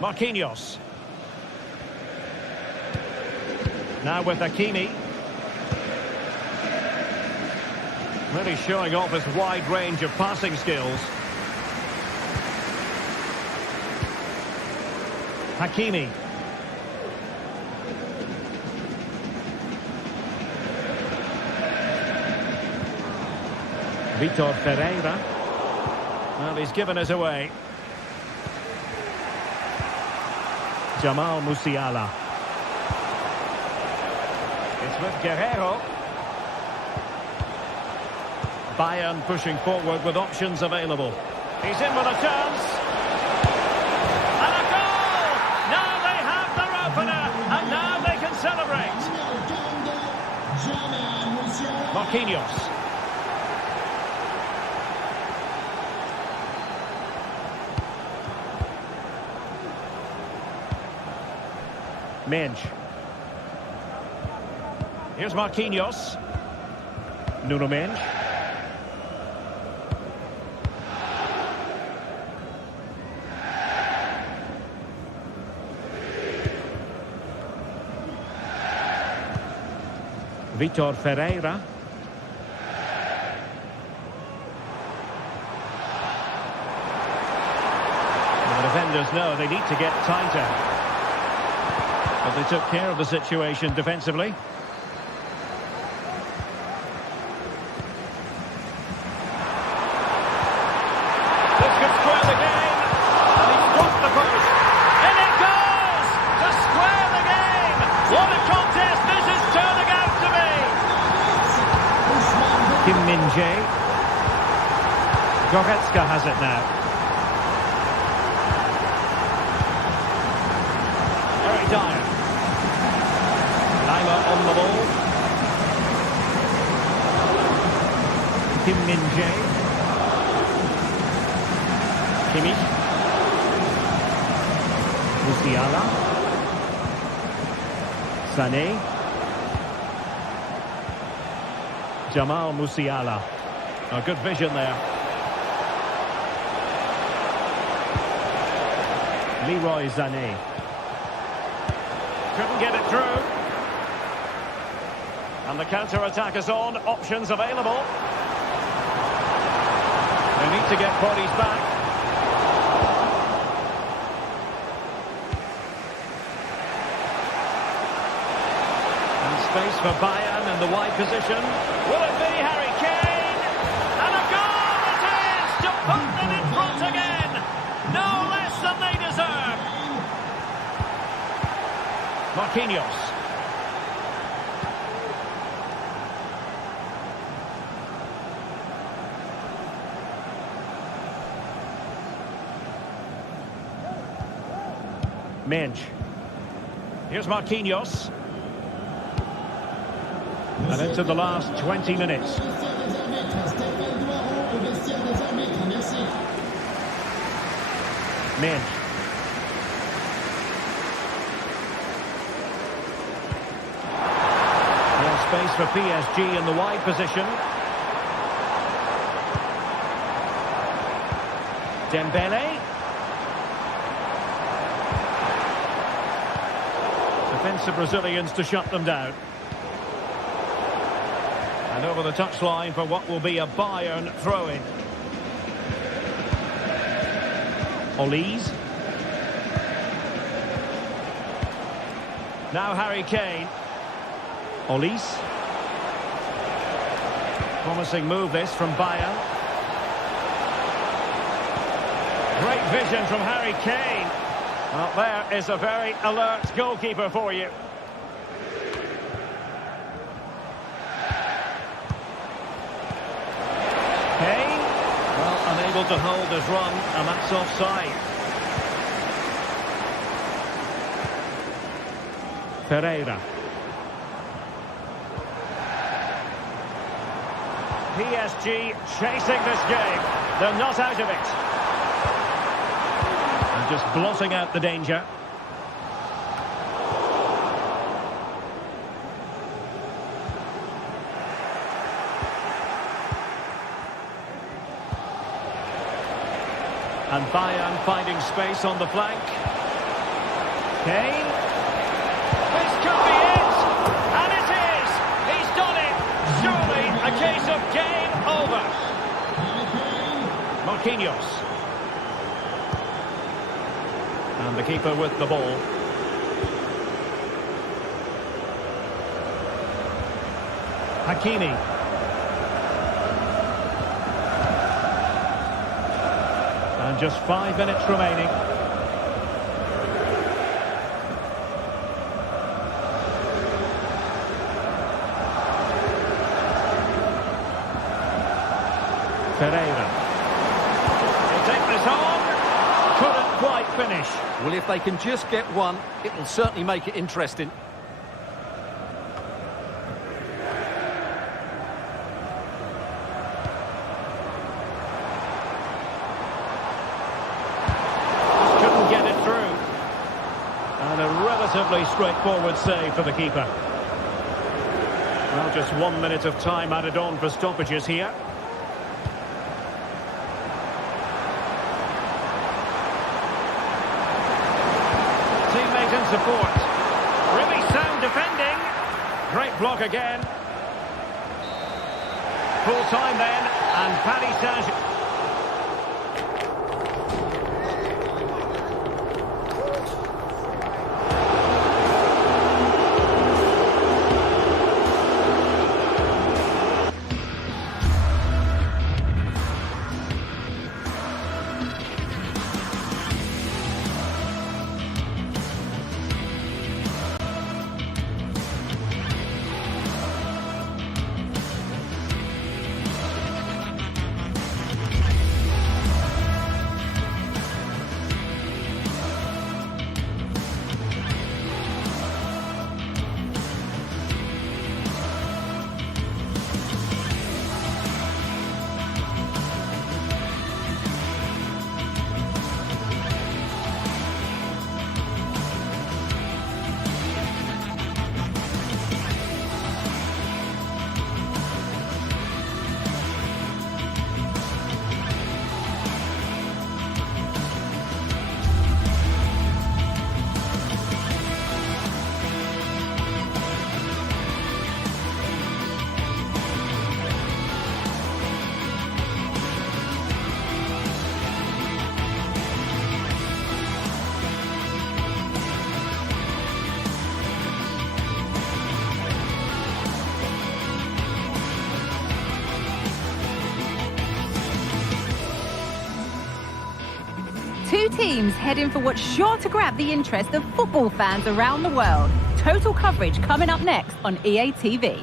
Marquinhos. Now with Hakimi. Really showing off his wide range of passing skills. Hakimi. Vitor Ferreira. Well, he's given us away. Jamal Musiala. It's with Guerreiro. Bayern pushing forward with options available. He's in with a chance. And a goal! Now they have their opener, and now they can celebrate. Marquinhos. Mensch. Here's Marquinhos. Nuno Mensch. Vitor Ferreira. The defenders know they need to get tighter. But they took care of the situation defensively. This could square the game. And he's dropped the post. And it goes to square the game. What a contest this is turning out to be. Kim Min-jae. Goretzka has it now. Very Dyer. On the ball. Kim Min-jae. Kimmich. Musiala. Sané. Jamal Musiala. A good vision there. Leroy Sané. Couldn't get it through. And the counter-attack is on. Options available. They need to get bodies back. And space for Bayern in the wide position. Will it be Harry Kane? And a goal it is to put them in front again. No less than they deserve. Marquinhos. Mensch. Here's Marquinhos. And into the last 20 minutes. Min. There's space for PSG in the wide position. Dembele. Defensive Brazilians to shut them down. And over the touchline for what will be a Bayern throw-in. Olise. Now Harry Kane. Olise. Promising move this from Bayern. Great vision from Harry Kane. Well, there is a very alert goalkeeper for you. Kane. Well, unable to hold his run, and that's offside. Pereira. PSG chasing this game. They're not out of it. And just blotting out the danger. And Bayern finding space on the flank. Kane. This could be it! And it is! He's done it! Surely a case of game over. Marquinhos. And the keeper with the ball. Hakimi. And just 5 minutes remaining. Pereira. He'll take this on. Couldn't quite finish. Well, if they can just get one, it will certainly make it interesting. Couldn't get it through. And a relatively straightforward save for the keeper. Well, just 1 minute of time added on for stoppages here. Teammate in support. Really sound defending. Great block again. Full time then, and Paris Saint-Germain. Two teams heading for what's sure to grab the interest of football fans around the world. Total coverage coming up next on EA TV.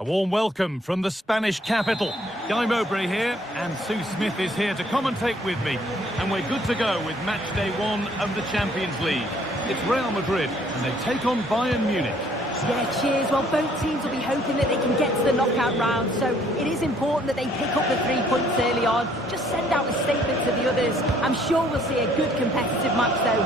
A warm welcome from the Spanish capital. Guy Mowbray here, and Sue Smith is here to commentate with me. And we're good to go with match day 1 of the Champions League. It's Real Madrid, and they take on Bayern Munich. Yeah, cheers. Well, both teams will be hoping that they can get to the knockout round, so it is important that they pick up the 3 points early on. Just send out a statement to the others. I'm sure we'll see a good competitive match, though.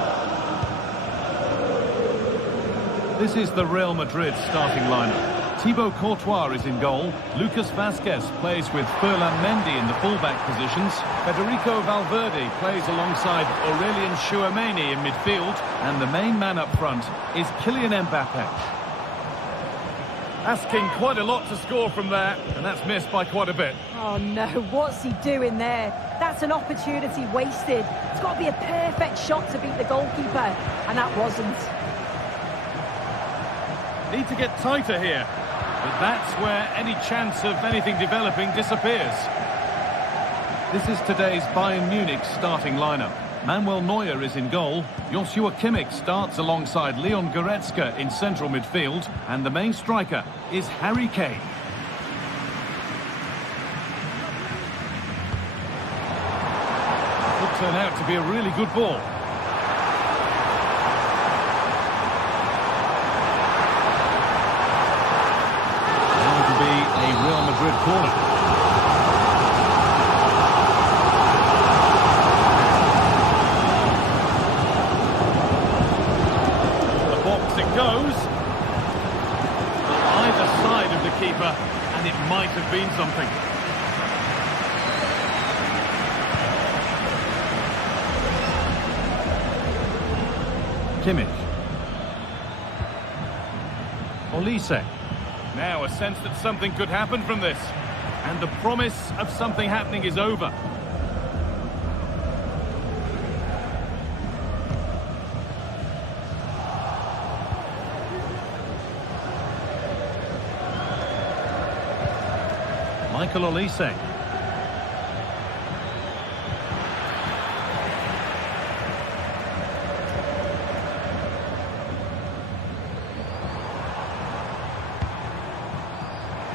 This is the Real Madrid starting lineup. Thibaut Courtois is in goal. Lucas Vazquez plays with Ferland Mendy in the fullback positions. Federico Valverde plays alongside Aurelien Chouameni in midfield. And the main man up front is Kylian Mbappe. Asking quite a lot to score from there, and that's missed by quite a bit. Oh no, what's he doing there? That's an opportunity wasted. It's got to be a perfect shot to beat the goalkeeper, and that wasn't. Need to get tighter here, but that's where any chance of anything developing disappears. This is today's Bayern Munich starting lineup. Manuel Neuer is in goal. Joshua Kimmich starts alongside Leon Goretzka in central midfield. And the main striker is Harry Kane. Could turn out to be a really good ball. Now it'll be a Real Madrid corner. Goes either side of the keeper, and it might have been something. Kimmich. Olise. Now a sense that something could happen from this, and the promise of something happening is over. Michael Olise.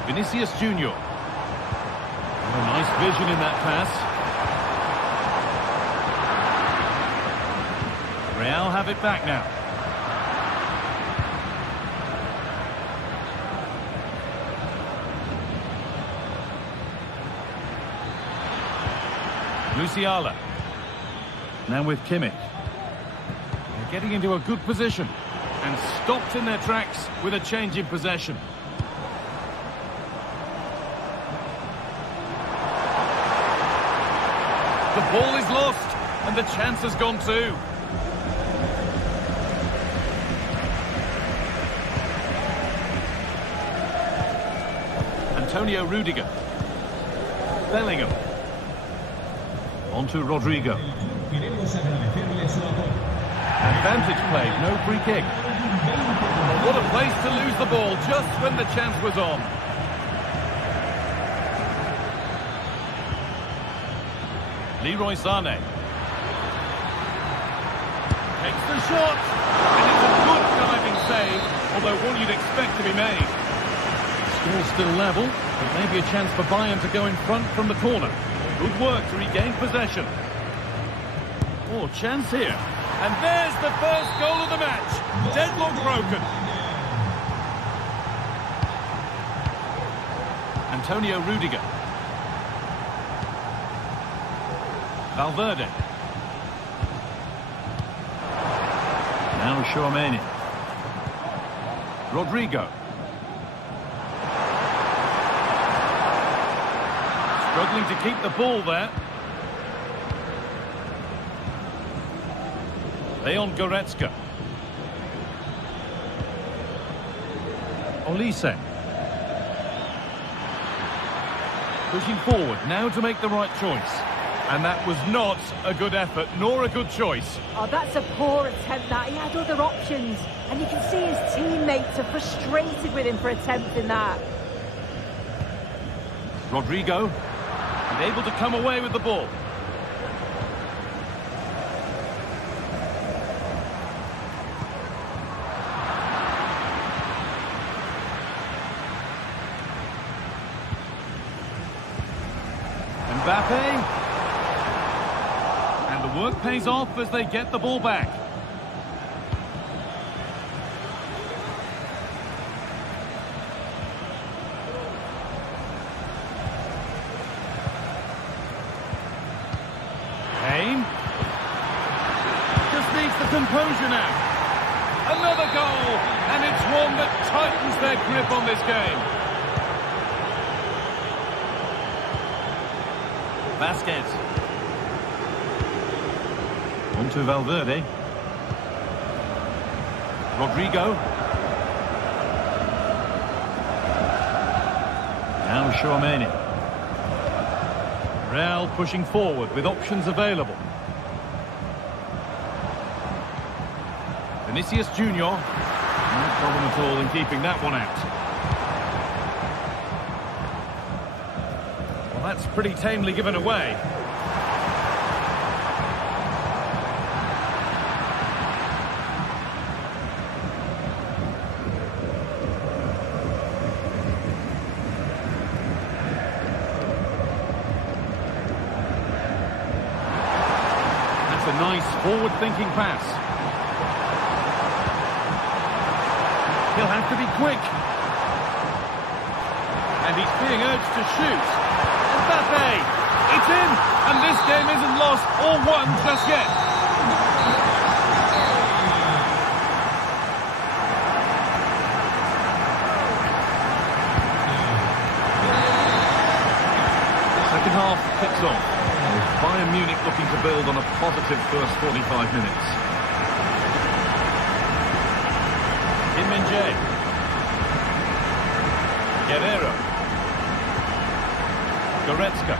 Vinicius Junior. Oh, nice vision in that pass. Real have it back now. Musiala. Now with Kimmich. They're getting into a good position and stopped in their tracks with a change in possession. The ball is lost and the chance has gone too. Antonio Rudiger. Bellingham. On to Rodrigo. Advantage played, no free kick. Well, what a place to lose the ball just when the chance was on. Leroy Sané. Takes the shot. And it's a good diving save, although one you'd expect to be made. Score still level, but maybe a chance for Bayern to go in front from the corner. Good work to regain possession. Oh, chance here. And there's the first goal of the match. Deadlock broken. Antonio Rudiger. Valverde. Now Chouameni. Rodrigo. Struggling to keep the ball there. Leon Goretzka. Olise. Pushing forward now to make the right choice. And that was not a good effort, nor a good choice. Oh, that's a poor attempt, that. He had other options. And you can see his teammates are frustrated with him for attempting that. Rodrigo. And able to come away with the ball. Mbappe. And the work pays off as they get the ball back. Just needs the composure now. Another goal, and it's one that tightens their grip on this game. Vasquez. On to Valverde. Rodrigo. Now Tchouaméni. Real pushing forward with options available. Vinicius Junior. No problem at all in keeping that one out. Well, that's pretty tamely given away. That's a nice forward-thinking pass. He'll have to be quick. And he's being urged to shoot. Mbappe! It's in! And this game isn't lost or won just yet. Second half kicks off. Bayern Munich looking to build on a positive first 45 minutes. Minjay. Guerrero. Goretzka.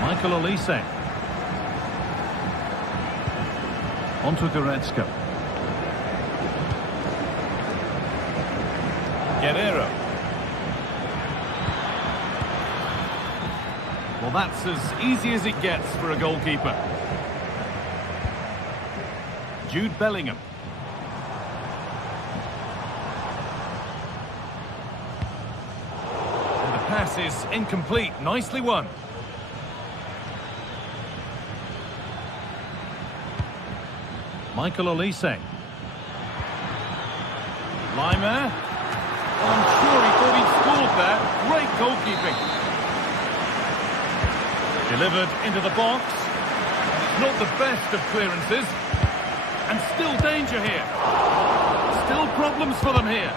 Michael Olise. On to Goretzka. Guerrero. Well, that's as easy as it gets for a goalkeeper. Jude Bellingham. Pass is incomplete. Nicely won. Michael Olise. Lyon. I'm sure he thought he'd scored there. Great goalkeeping. Delivered into the box. Not the best of clearances. And still danger here. Still problems for them here.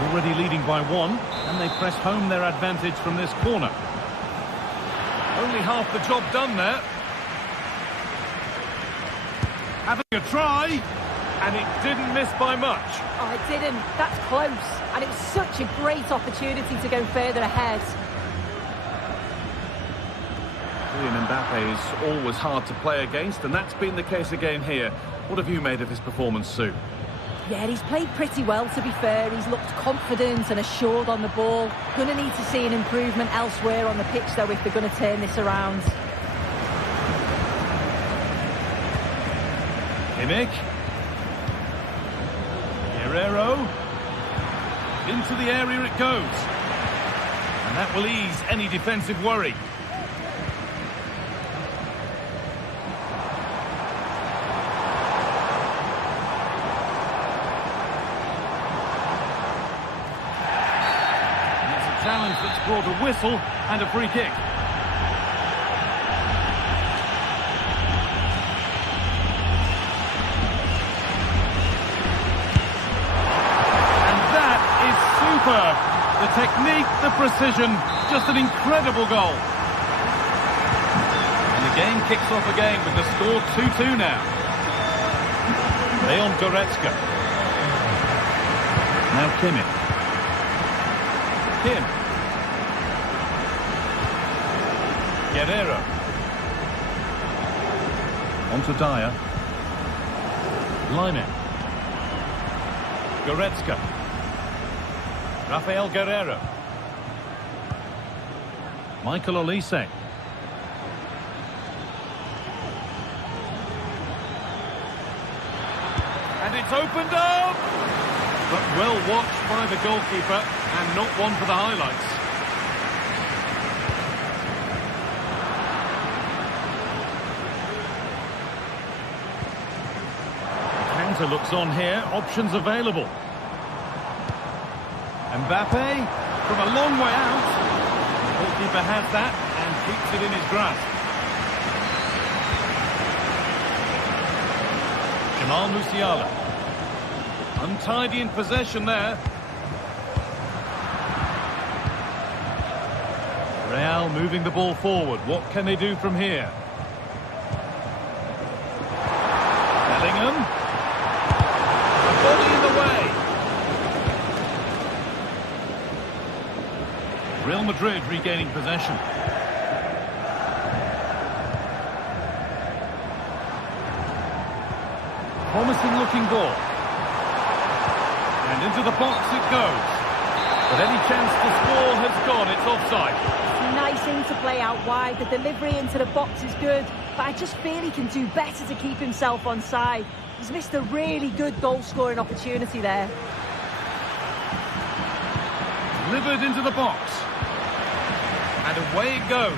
Already leading by one, and they press home their advantage from this corner. Only half the job done there. Having a try, and it didn't miss by much. Oh, it didn't. That's close. And it was such a great opportunity to go further ahead. Kylian Mbappe is always hard to play against, and that's been the case again here. What have you made of his performance, Sue? Yeah, he's played pretty well, to be fair. He's looked confident and assured on the ball. Going to need to see an improvement elsewhere on the pitch, though, if they're going to turn this around. Kimmich. Guerrero. Into the area it goes. And that will ease any defensive worry. Challenge that's brought a whistle and a free kick. And that is superb. The technique, the precision, just an incredible goal. And the game kicks off again with the score 2-2 now. Leon Goretzka. Now Kimmich. Kim. Guerrero. On to Dyer. Lyon. Goretzka. Rafael Guerrero. Michael Olise. And it's opened up! But well watched by the goalkeeper, and not one for the highlights. counter looks on here. Options available. Mbappe from a long way out. The goalkeeper has that and keeps it in his grasp. Jamal Musiala. Untidy in possession there. Real moving the ball forward. What can they do from here? Bellingham. A body in the way. Real Madrid regaining possession. Promising looking ball. And into the box it goes. But any chance to score has gone. It's offside. Nice in to play out wide. The delivery into the box is good, but I just feel he can do better to keep himself on side. He's missed a really good goal-scoring opportunity there. Delivered into the box. And away it goes.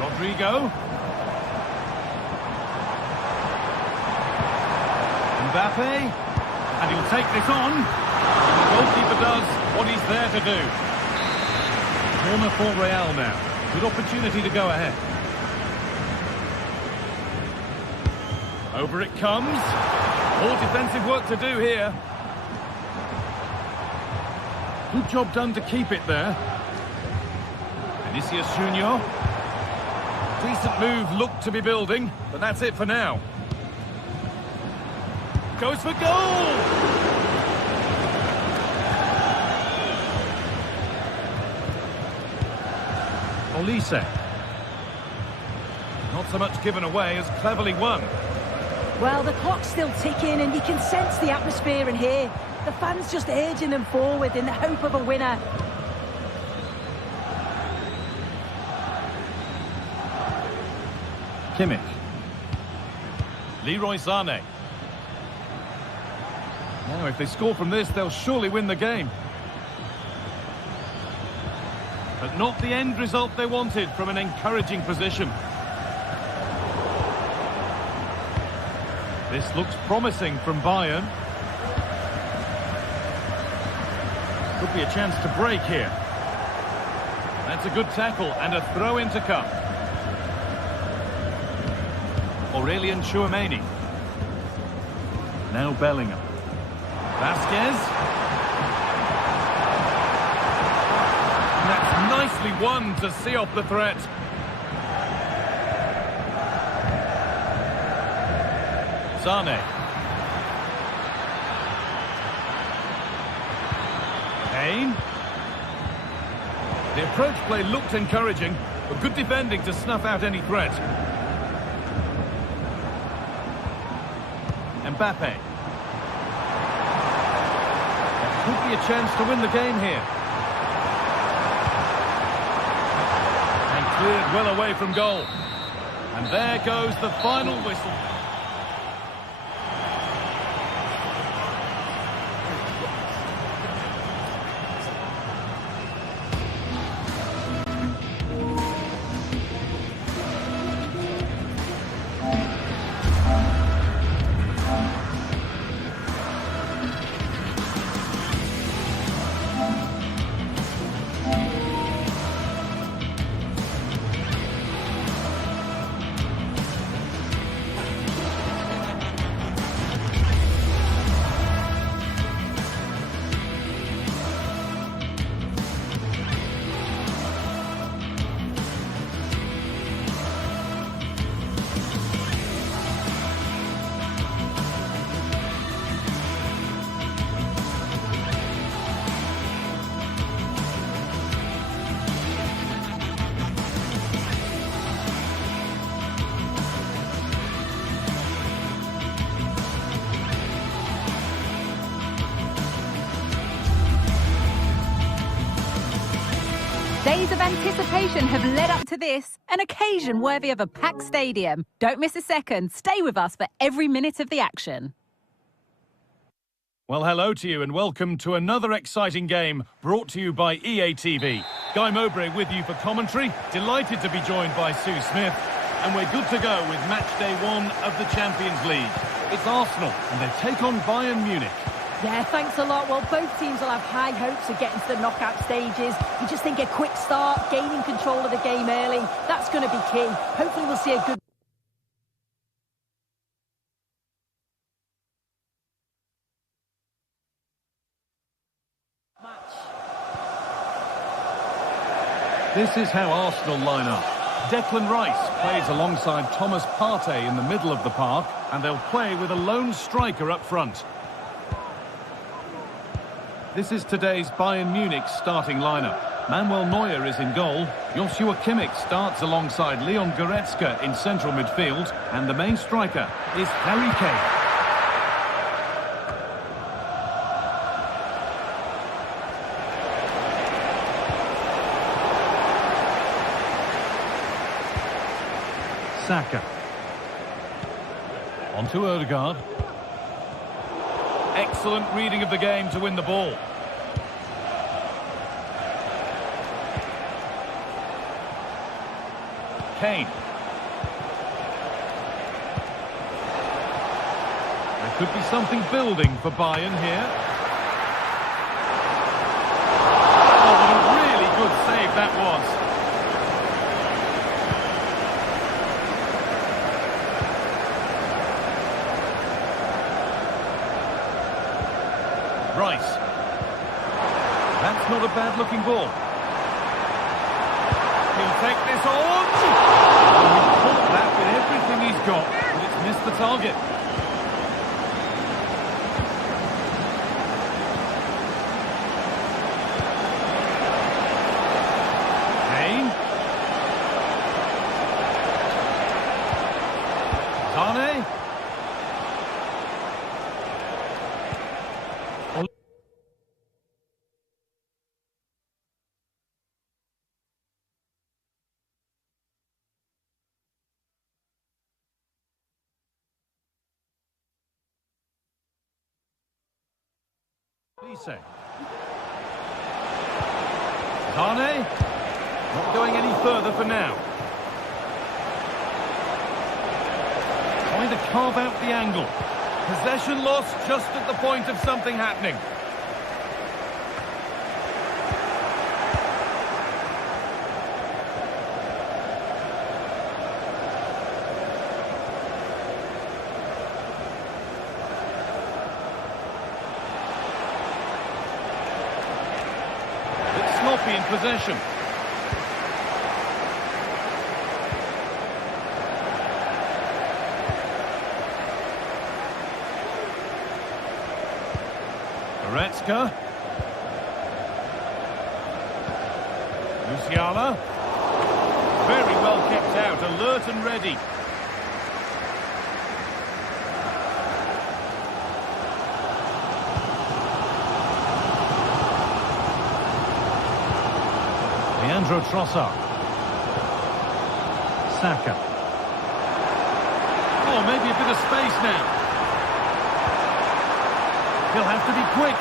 Rodrigo. Mbappe. And he'll take this on. The goalkeeper does what he's there to do. Corner for Real now. Good opportunity to go ahead. Over it comes. More defensive work to do here. Good job done to keep it there. Vinicius Junior. Decent move, looked to be building, but that's it for now. Goes for goal! Olise. Not so much given away as cleverly won. Well, the clock's still ticking and you can sense the atmosphere in here. The fans just urging them forward in the hope of a winner. Kimmich. Leroy Sané. Now, if they score from this, they'll surely win the game. But not the end result they wanted from an encouraging position. This looks promising from Bayern. Could be a chance to break here. That's a good tackle and a throw-in to come. Aurelian Tchouameni. Now Bellingham. Vasquez. That's nicely won to see off the threat. Sané. Kane. The approach play looked encouraging, but good defending to snuff out any threat. Mbappe. That could be a chance to win the game here. Cleared well away from goal. And there goes the final whistle. Days of anticipation have led up to this, an occasion worthy of a packed stadium. Don't miss a second. Stay with us for every minute of the action. Well, hello to you and welcome to another exciting game brought to you by EA TV. Guy Mowbray with you for commentary. Delighted to be joined by Sue Smith. And we're good to go with match day 1 of the Champions League. It's Arsenal, and they take on Bayern Munich. Yeah, thanks a lot. Well, both teams will have high hopes of getting to the knockout stages. You just think a quick start, gaining control of the game early, that's going to be key. Hopefully we'll see a good... match. This is how Arsenal line up. Declan Rice plays alongside Thomas Partey in the middle of the park, and they'll play with a lone striker up front. This is today's Bayern Munich starting lineup. Manuel Neuer is in goal. Joshua Kimmich starts alongside Leon Goretzka in central midfield, and the main striker is Harry Kane. Saka. On to Ødegaard. Excellent reading of the game to win the ball. Kane. There could be something building for Bayern here. Oh, what a really good save that was. Rice. That's not a bad-looking ball. He'll take this on. And he caught that with everything he's got, but it's missed the target. Kane. Zane. Zane. Not going any further for now. Trying to carve out the angle. Possession lost just at the point of something happening. In possession. Goretzka. Musiala. Very well kept out, alert and ready. Leandro Trossard. Saka. Oh, maybe a bit of space now. He'll have to be quick.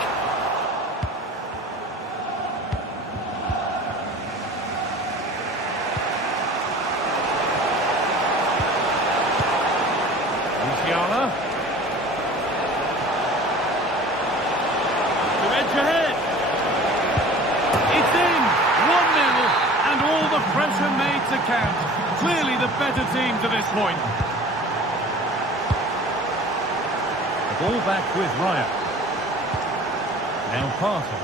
Musiala. To edge ahead. It's in. 1-0, and all the pressure made to count. Clearly the better team to this point. The ball back with Raya. Now Partey.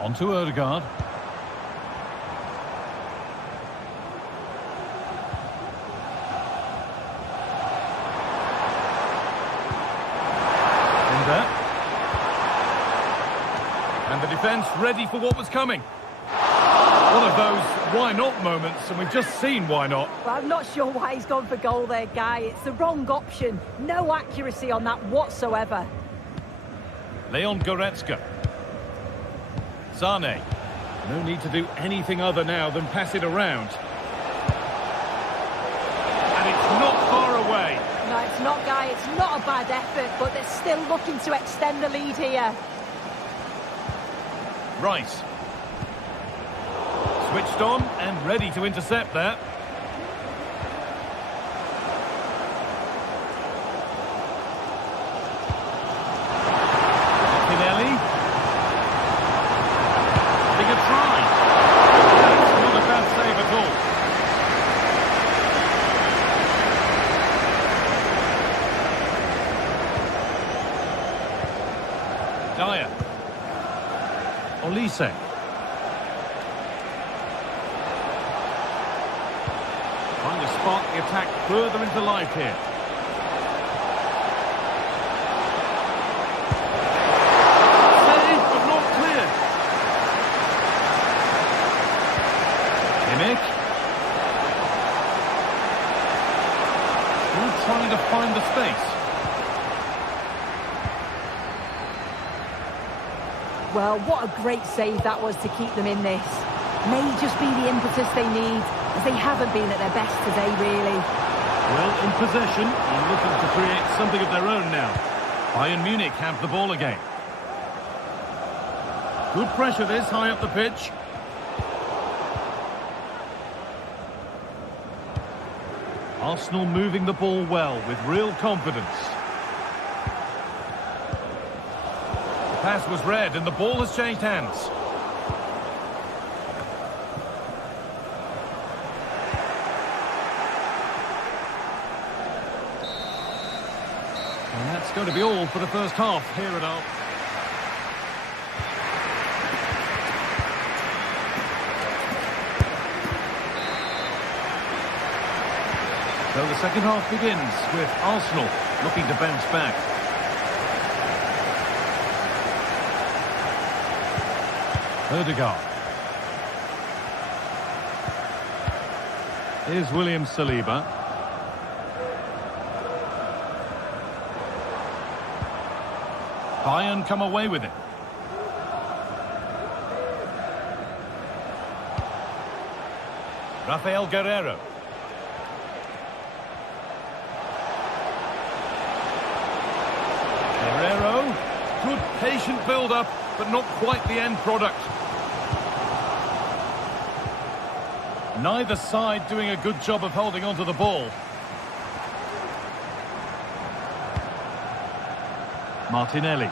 On to Ødegaard. And the defence ready for what was coming. One of those why-not moments, and we've just seen why not. Well, I'm not sure why he's gone for goal there, Guy. It's the wrong option. No accuracy on that whatsoever. Leon Goretzka. Zane. No need to do anything other now than pass it around. And it's not far away. No, it's not, Guy. It's not a bad effort, but they're still looking to extend the lead here. Rice. Switched on and ready to intercept there. Martinelli. Having a try. That's not a bad save at all. Dyer. Olise. Trying to spark the attack further into life here. Save, but not clear. Kimmich. Still trying to find the space. Well, what a great save that was to keep them in this. May just be the impetus they need, as they haven't been at their best today, really. Well, in possession, and looking to create something of their own now. Bayern Munich have the ball again. Good pressure this, high up the pitch. Arsenal moving the ball well, with real confidence. Pass was read and the ball has changed hands. And that's going to be all for the first half here at Al. So the second half begins with Arsenal looking to bounce back. Odegaard. Here's William Saliba. Bayern come away with it. Rafael Guerreiro. Guerreiro. Good patient build-up, but not quite the end product. Neither side doing a good job of holding onto the ball. Martinelli.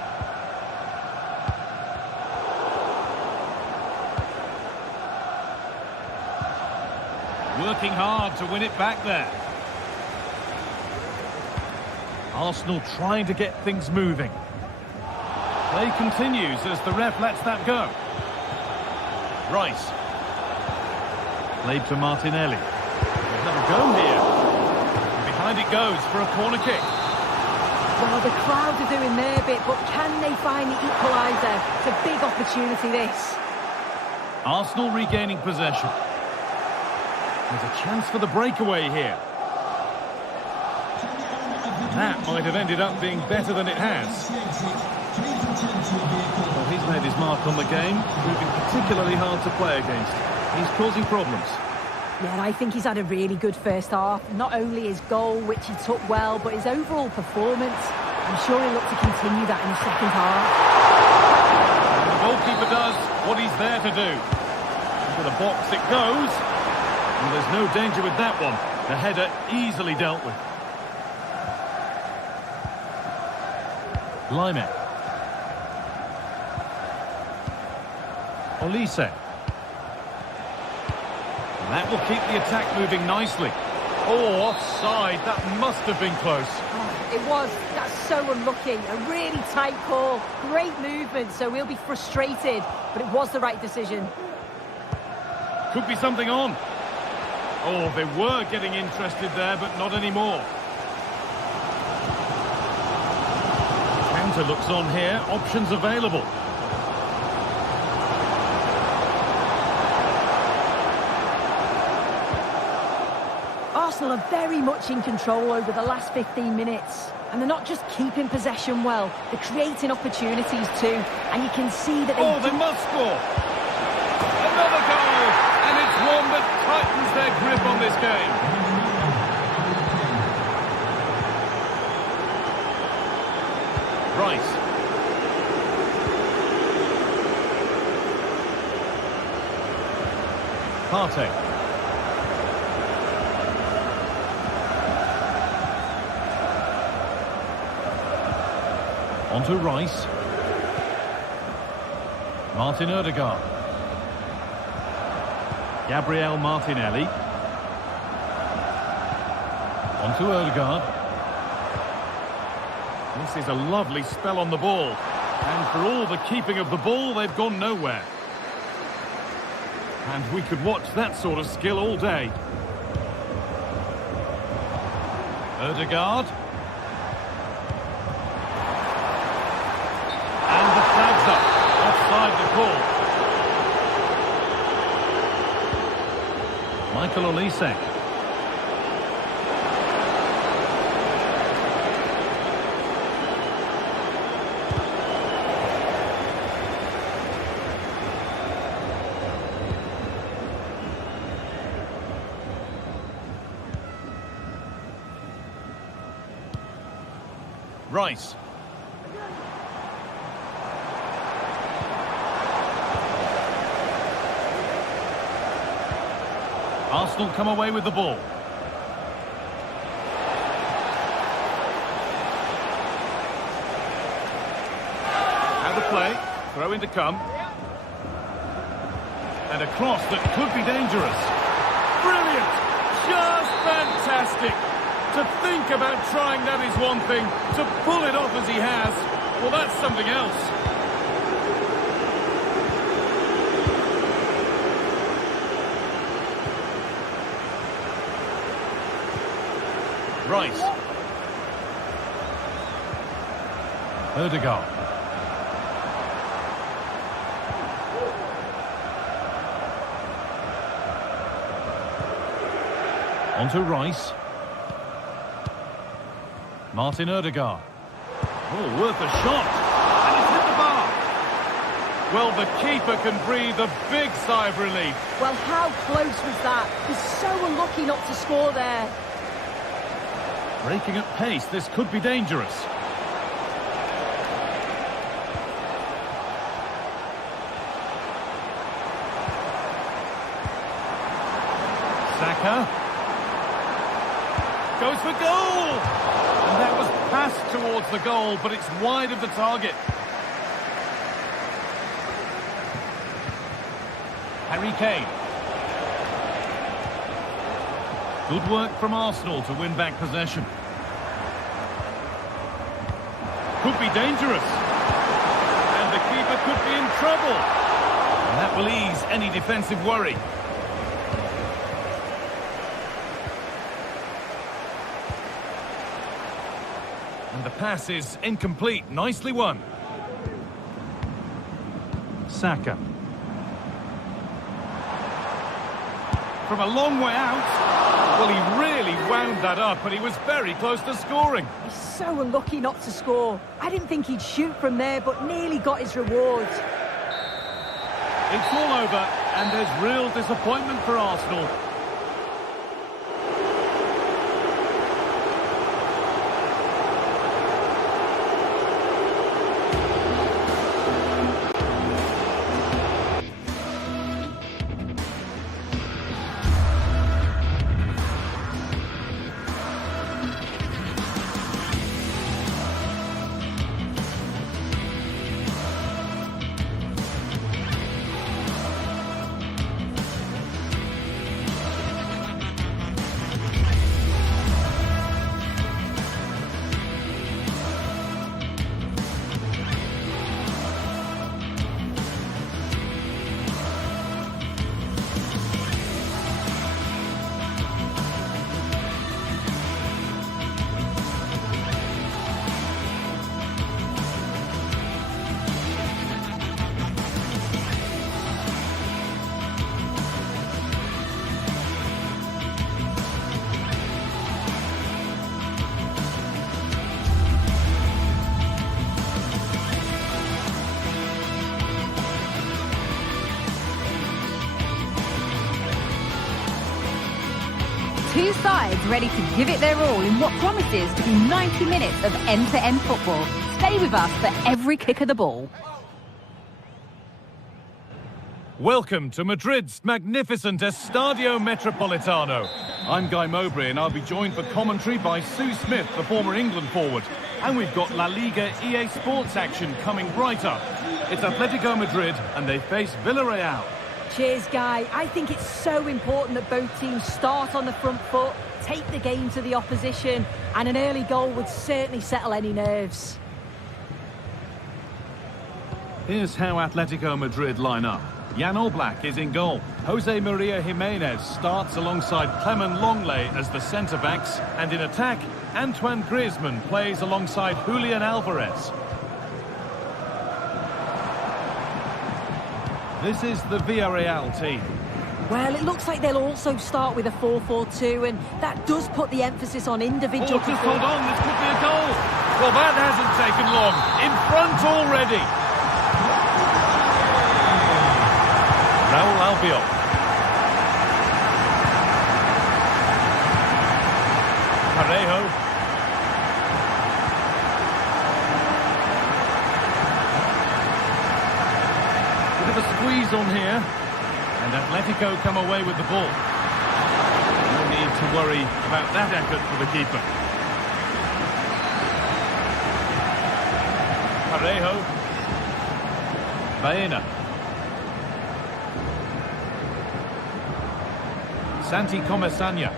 Working hard to win it back there. Arsenal trying to get things moving. Play continues as the ref lets that go. Rice. Played to Martinelli. They'll have a go here. And behind it goes for a corner kick. Well, the crowd are doing their bit, but can they find the equaliser? It's a big opportunity, this. Arsenal regaining possession. There's a chance for the breakaway here. That might have ended up being better than it has. Well, he's made his mark on the game, proving particularly hard to play against. He's causing problems. Yeah, I think he's had a really good first half. Not only his goal, which he took well, but his overall performance. I'm sure he'll look to continue that in the second half. And the goalkeeper does what he's there to do. Into the box it goes. And there's no danger with that one. The header easily dealt with. Lyon. Olise. That will keep the attack moving nicely. Oh, offside. That must have been close. It was. That's so unlucky. A really tight call. Great movement, so we'll be frustrated. But it was the right decision. Could be something on. Oh, they were getting interested there, but not anymore. Counter looks on here. Options available. Arsenal are very much in control over the last 15 minutes. And they're not just keeping possession well, they're creating opportunities too. And you can see that they must score! Another goal! And it's one that tightens their grip on this game. Rice. Partey. On to Rice. Martin Odegaard. Gabriel Martinelli. On to Odegaard. This is a lovely spell on the ball. And for all the keeping of the ball, they've gone nowhere. And we could watch that sort of skill all day. Odegaard. And the flag's up. Offside the call. Michael Olise. Rice. Arsenal come away with the ball. Out of play. Throw in to come. And a cross that could be dangerous. Brilliant! Just fantastic! To think about trying that is one thing. To pull it off as he has, well, that's something else. Rice. Odegaard. On to Rice. Martin Odegaard. Oh, worth a shot. And it's hit the bar. Well, the keeper can breathe a big sigh of relief. Well, how close was that? He's so unlucky not to score there. Breaking at pace, this could be dangerous. Saka. Goes for goal! And that was passed towards the goal, but it's wide of the target. Harry Kane. Good work from Arsenal to win back possession. Could be dangerous. And the keeper could be in trouble. And that will ease any defensive worry. And the pass is incomplete. Nicely won. Saka. From a long way out. Well, he really wound that up, and he was very close to scoring. He's so unlucky not to score. I didn't think he'd shoot from there, but nearly got his reward. It's all over, and there's real disappointment for Arsenal. Two sides ready to give it their all in what promises to be 90 minutes of end-to-end football. Stay with us for every kick of the ball. Welcome to Madrid's magnificent Estadio Metropolitano. I'm Guy Mowbray and I'll be joined for commentary by Sue Smith, the former England forward. And we've got La Liga EA Sports action coming right up. It's Atletico Madrid and they face Villarreal. Cheers, Guy. I think it's so important that both teams start on the front foot, take the game to the opposition, and an early goal would certainly settle any nerves. Here's how Atletico Madrid line up. Jan Oblak is in goal. Jose Maria Jimenez starts alongside Clement Longley as the centre-backs. And in attack, Antoine Griezmann plays alongside Julian Alvarez. This is the Villarreal team. Well, it looks like they'll also start with a 4-4-2, and that does put the emphasis on individual Just hold on, this could be a goal. Well, that hasn't taken long. In front already. Raul Albiol. Parejo. Bit of a squeeze on here. And Atletico come away with the ball. No need to worry about that effort for the keeper. Parejo. Bayern. Santi Comesaña.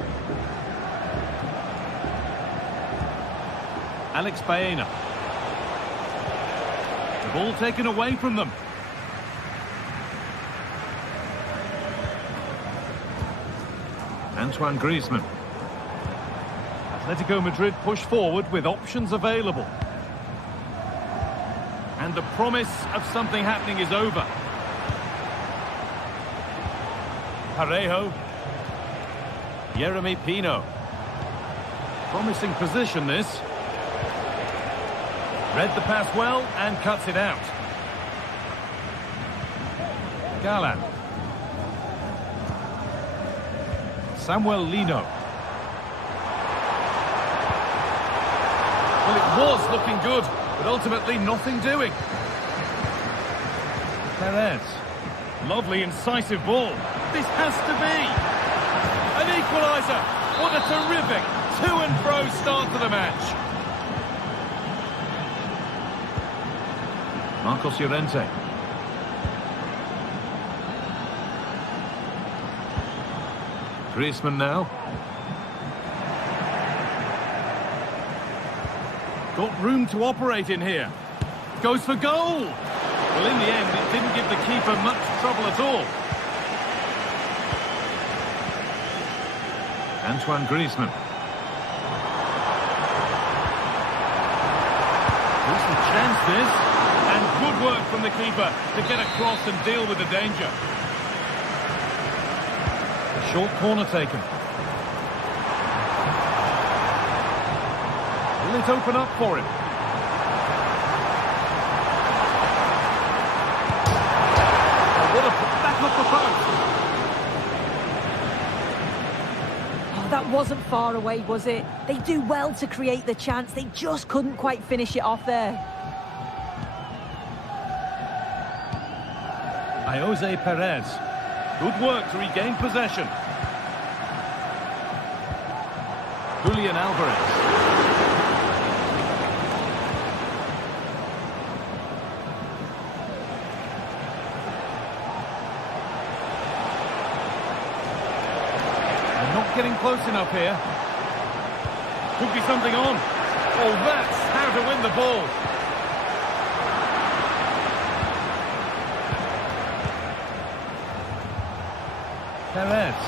Alex Baena. The ball taken away from them. Antoine Griezmann. Atletico Madrid push forward with options available. And the promise of something happening is over. Parejo. Yeremy Pino. Promising position this. Read the pass well and cuts it out. Galan. Samuel Lino. Well, it was looking good, but ultimately nothing doing. Perez. Lovely, incisive ball. This has to be. An equaliser. What a terrific to-and-fro start to the match. Marcos Llorente. Griezmann now. Got room to operate in here. Goes for goal. Well, in the end, it didn't give the keeper much trouble at all. Antoine Griezmann. Decent chance this. And good work from the keeper to get across and deal with the danger. A short corner taken. Will it open up for him? What a back up the post. That wasn't far away, was it? They do well to create the chance. They just couldn't quite finish it off there. Jose Perez. Good work to regain possession. Julian Alvarez. Getting close enough here. Could be something on. Oh, that's how to win the ball. Perez.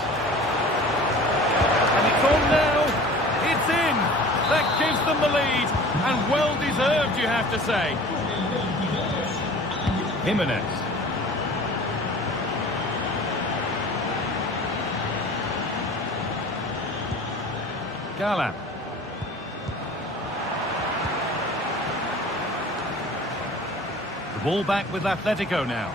And it's on now. It's in. That gives them the lead. And well deserved, you have to say. Jimenez. Galan. The ball back with Atletico now.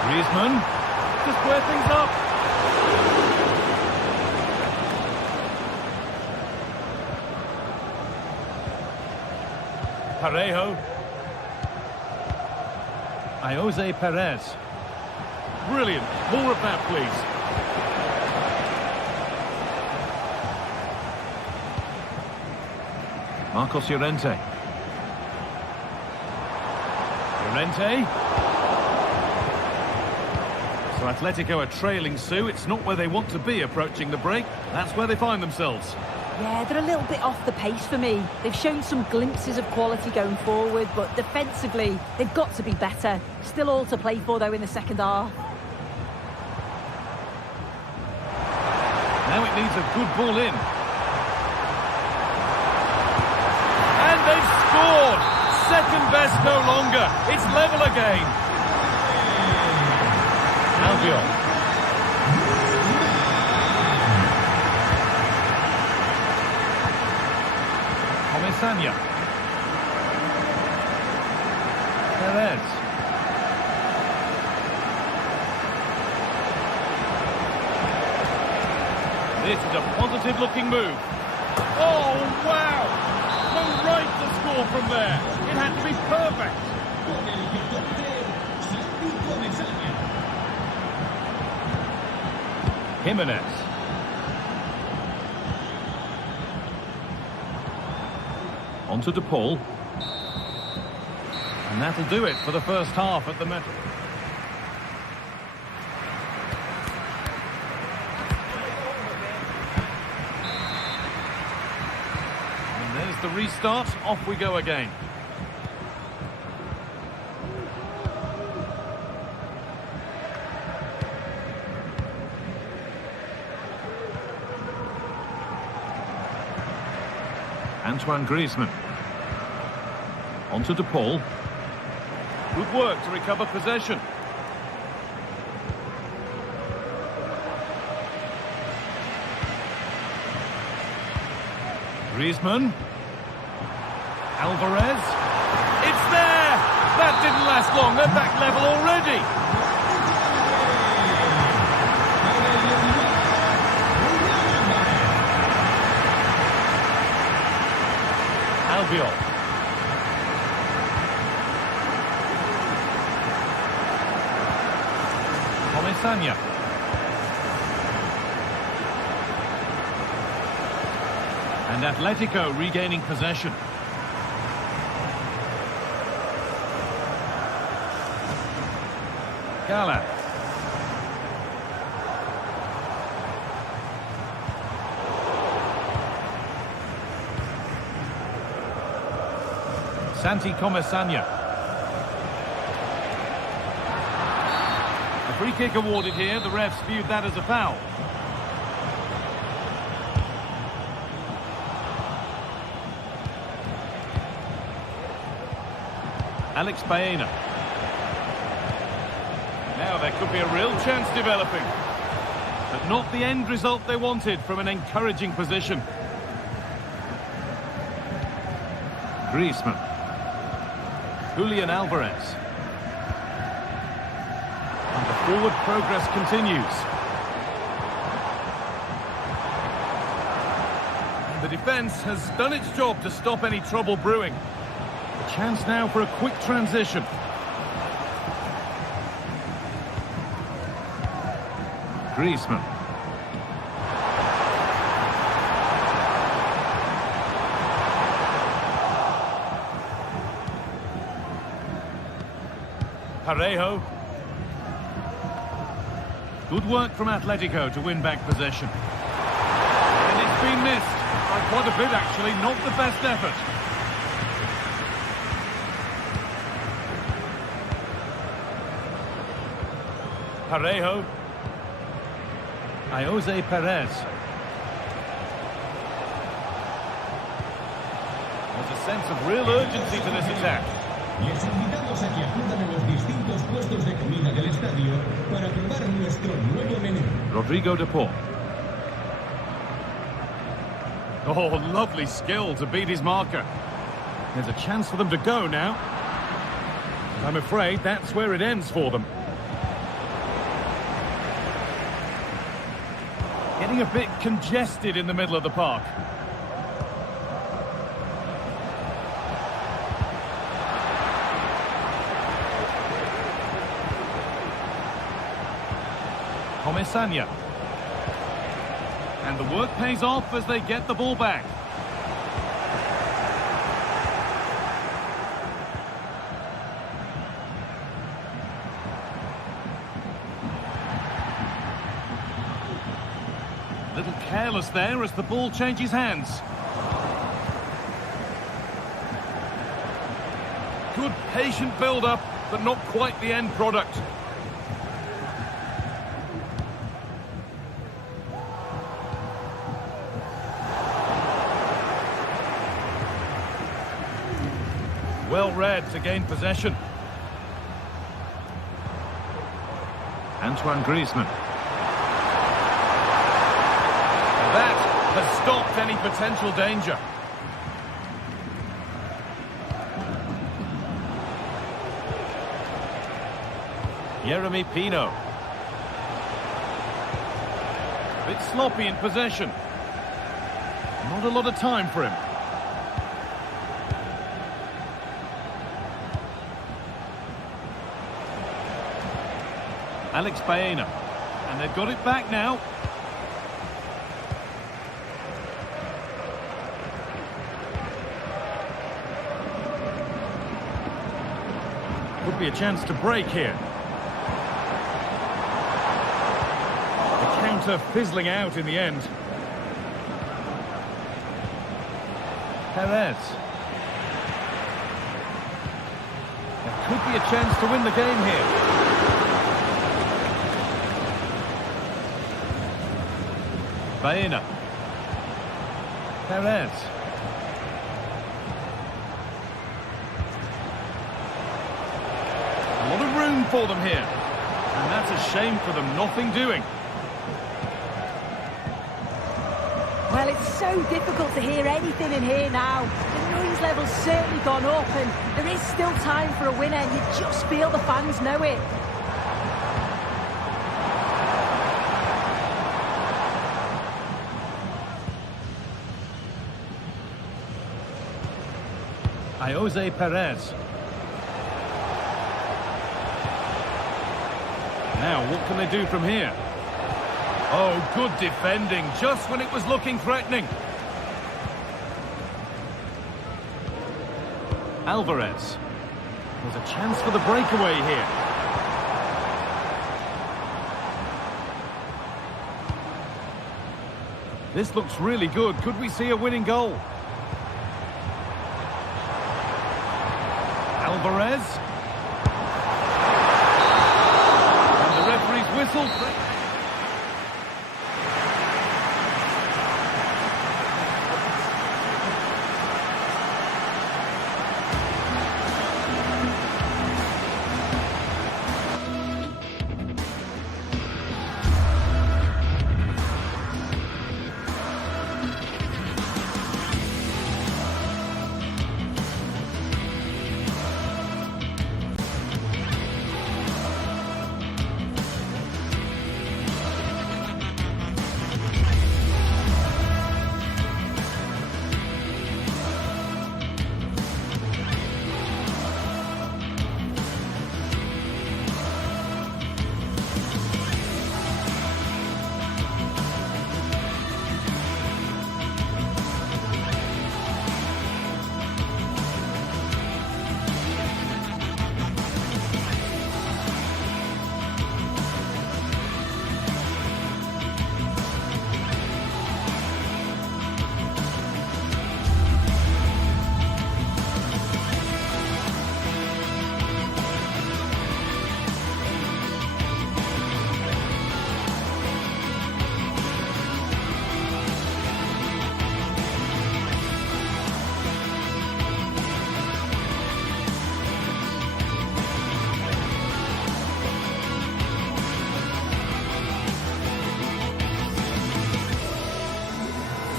Griezmann to square things up. Parejo. Jose Perez. Brilliant. More of that, please. Marcos Llorente. Llorente. So Atletico are trailing Sue. It's not where they want to be approaching the break. That's where they find themselves. Yeah, they're a little bit off the pace for me. They've shown some glimpses of quality going forward, but defensively, they've got to be better. Still all to play for, though, in the second half. Now it needs a good ball in. And they've scored! Second best no longer. It's level again. Albiol. Comesaña. Perez. This is a positive-looking move. Oh, wow! No right to score from there. It had to be perfect. Jimenez. On to DePaul. And that'll do it for the first half at the Met. And there's the restart. Off we go again. Antoine Griezmann. On to DePaul. Good work to recover possession. Griezmann. Alvarez. It's there! That didn't last long. They're back level already. Albiol. Comesaña. And Atletico regaining possession. Gala. Santi Comesaña. A free kick awarded here. The refs viewed that as a foul. Alex Baena. Now there could be a real chance developing. But not the end result they wanted from an encouraging position. Griezmann. Julian Alvarez. And the forward progress continues. And the defence has done its job to stop any trouble brewing. A chance now for a quick transition. Griezmann. Parejo. Good work from Atletico to win back possession. And it's been missed. By quite a bit, actually. Not the best effort. Parejo. Jose Perez. There's a sense of real urgency to this attack. Les invitamos a que acudan a los distintos puestos de comida del estadio para probar nuestro nuevo menú. Rodrigo de Paul. Oh, lovely skill to beat his marker. There's a chance for them to go now. I'm afraid that's where it ends for them. Getting a bit congested in the middle of the park. Comesaña. And the work pays off as they get the ball back. A little careless there as the ball changes hands. Good patient build-up, but not quite the end product. Well read to gain possession. Antoine Griezmann. That has stopped any potential danger. Yeremy Pino. A bit sloppy in possession. Not a lot of time for him. Alex Baena. And they've got it back now. Could be a chance to break here. The counter fizzling out in the end. Perez. There could be a chance to win the game here. Baena. Perez. A lot of room for them here. And that's a shame for them, nothing doing. Well, it's so difficult to hear anything in here now. The noise level's certainly gone up and there is still time for a winner. You just feel the fans know it. Jose Perez. Now, what can they do from here? Oh, good defending, just when it was looking threatening. Alvarez. There's a chance for the breakaway here. This looks really good. Could we see a winning goal? Alvarez. And the referee's whistle.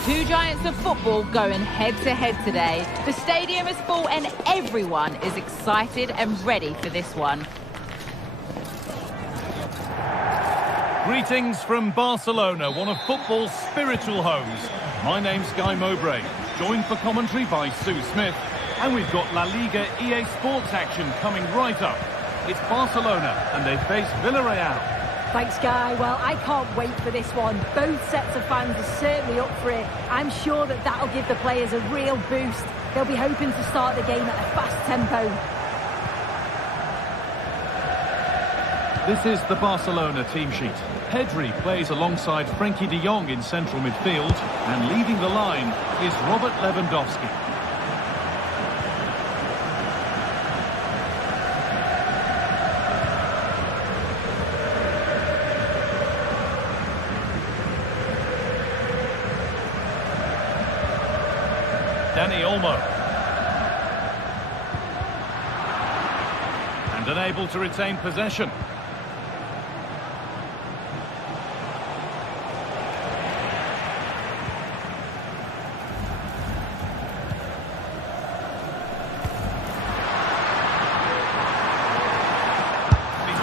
Two giants of football going head-to-head today. The stadium is full and everyone is excited and ready for this one. Greetings from Barcelona, one of football's spiritual homes. My name's Guy Mowbray, joined for commentary by Sue Smith. And we've got La Liga EA Sports action coming right up. It's Barcelona and they face Villarreal. Thanks, Guy. Well, I can't wait for this one. Both sets of fans are certainly up for it. I'm sure that that'll give the players a real boost. They'll be hoping to start the game at a fast tempo. This is the Barcelona team sheet. Pedri plays alongside Frenkie de Jong in central midfield, and leading the line is Robert Lewandowski. Dani Olmo. And unable to retain possession.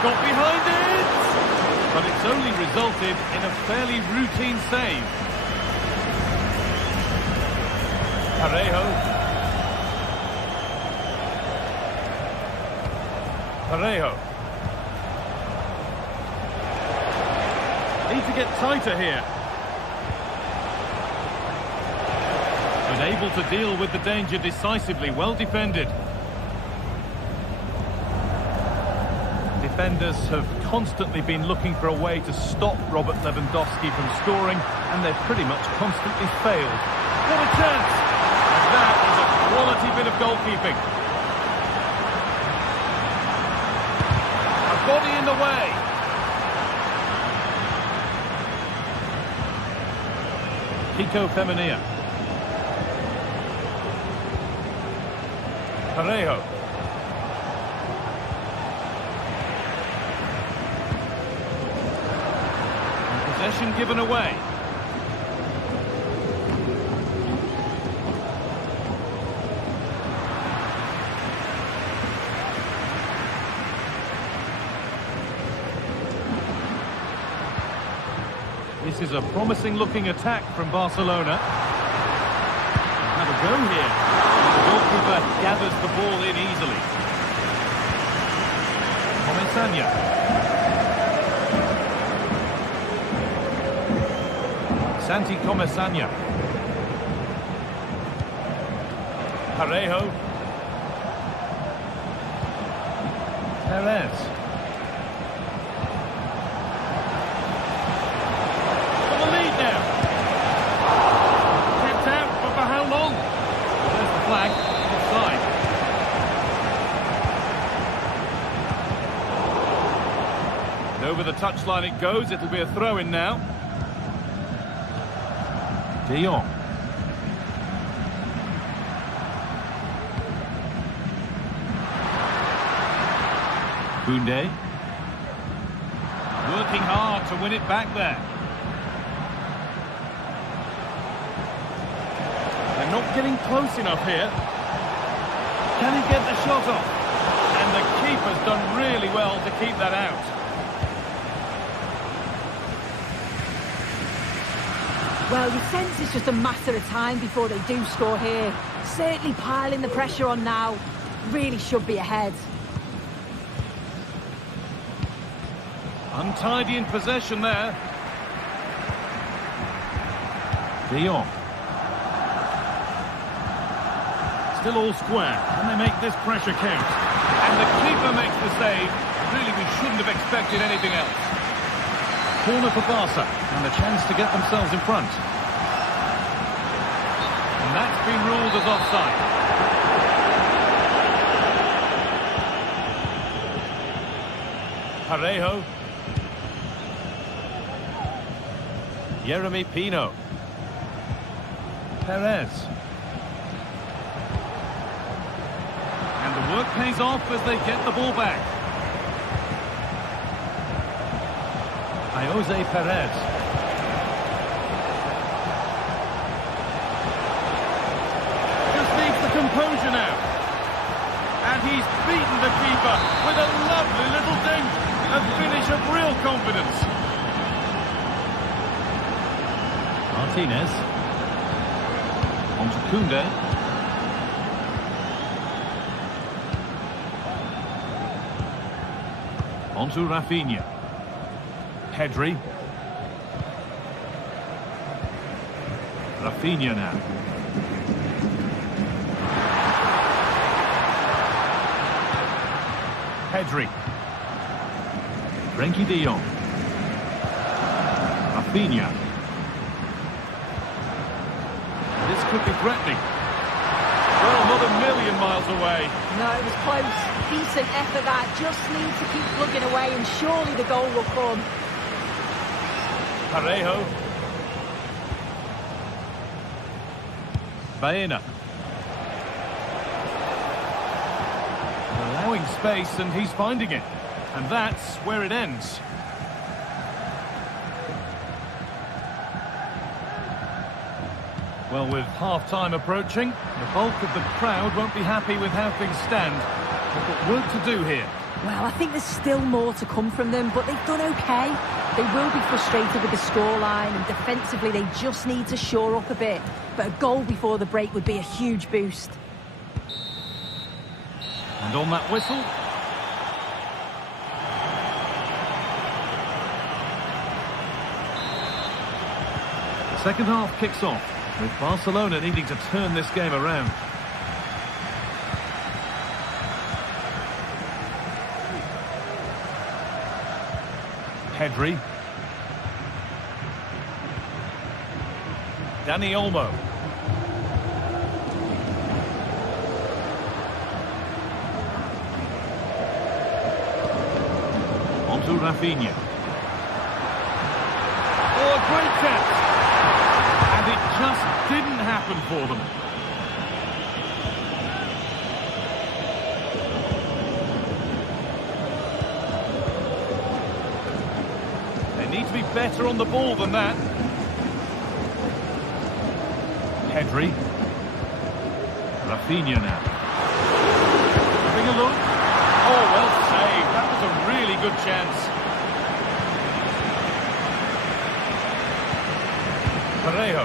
Got behind it, but it's only resulted in a fairly routine save. Parejo. Need to get tighter here. But able to deal with the danger decisively, well defended. Defenders have constantly been looking for a way to stop Robert Lewandowski from scoring, and they've pretty much constantly failed. What a chance! And that is a quality bit of goalkeeping. A body in the way. Kiko Femenia. Parejo. Possession given away. This is a promising looking attack from Barcelona. Have a go here. The goalkeeper gathers the ball in easily. Comesaña. Santi Comesaña. Parejo. Perez. For the lead now. Kept out, but for how long? There's the flag. Offside. And over the touchline it goes. It'll be a throw-in now. De Jong. Koundé. Working hard to win it back there. They're not getting close enough here. Can he get the shot off? And the keeper's done really well to keep that out. Well, you sense it's just a matter of time before they do score here. Certainly piling the pressure on now. Really should be ahead. Untidy in possession there. De Jong. Still all square. Can they make this pressure count? And the keeper makes the save. Really, we shouldn't have expected anything else. Corner for Barca, and the chance to get themselves in front. And that's been ruled as offside. Parejo. Yeremy Pino. Perez. And the work pays off as they get the ball back. Jose Perez. Just needs the composure now. And he's beaten the keeper with a lovely little dink. A finish of real confidence. Martinez. On to Koundé. On to Rafinha. Pedri. Rafinha now. Pedri. Frenkie de Jong. Rafinha. This could be threatening. Well, not a million miles away. No, it was close. Decent effort that. Just need to keep plugging away and surely the goal will come. Parejo. Bayern. Allowing space and he's finding it. And that's where it ends. Well, with half-time approaching, the bulk of the crowd won't be happy with how things stand. They've got work to do here. Well, I think there's still more to come from them, but they've done okay. They will be frustrated with the scoreline, and defensively they just need to shore up a bit. But a goal before the break would be a huge boost. And on that whistle... the second half kicks off, with Barcelona needing to turn this game around. Pedri. Dani Olmo. Onto Rafinha. Oh, a great chance! And it just didn't happen for them. Need to be better on the ball than that. Pedri. Rafinha now. Having a look. Oh, well saved. That was a really good chance. Parejo.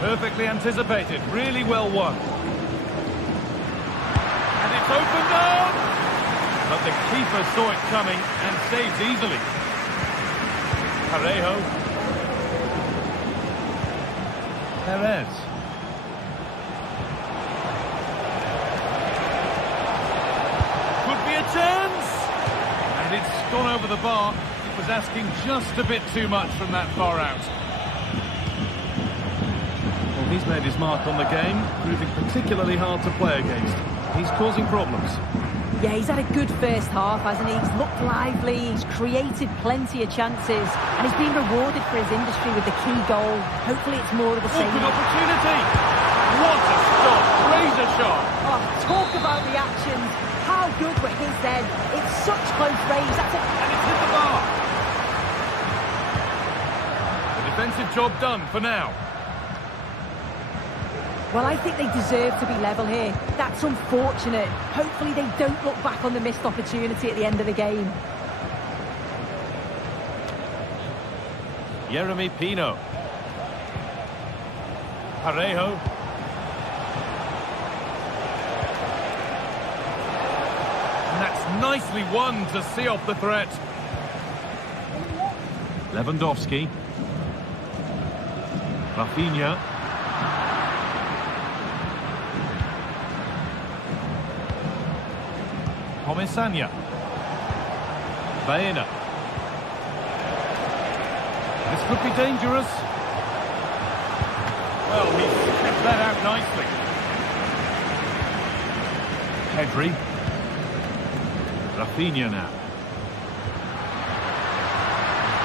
Perfectly anticipated. Really well won. And it's opened up. But the keeper saw it coming and saved easily. Parejo. Perez. Could be a chance! And it's gone over the bar. It was asking just a bit too much from that far out. Well, he's made his mark on the game, proving particularly hard to play against. He's causing problems. Yeah, he's had a good first half, hasn't he? He's looked lively, he's created plenty of chances, and he's been rewarded for his industry with the key goal. Hopefully it's more of the same. Good opportunity! What a stop! Razor sharp! Oh, talk about reactions. How good were his then? It's such close range. That's it. And it's hit the bar! The defensive job done for now. Well, I think they deserve to be level here. That's unfortunate. Hopefully they don't look back on the missed opportunity at the end of the game. Yeremy Pino. Parejo. And that's nicely won to see off the threat. Lewandowski. Rafinha. Comesaña. Bayern. This could be dangerous. Well, he's kept that out nicely. Pedri. Rafinha now.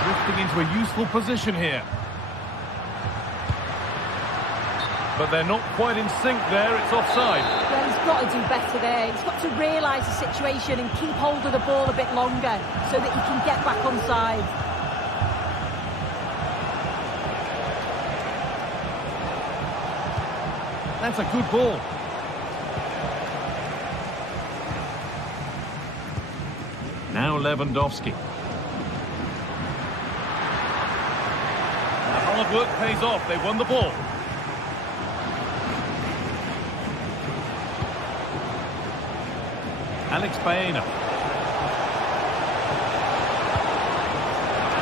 Drifting into a useful position here. But they're not quite in sync there, it's offside. Well, he's got to do better there. He's got to realise the situation and keep hold of the ball a bit longer so that he can get back onside. That's a good ball. Now Lewandowski. And the hard work pays off. They won the ball. Alex Baena.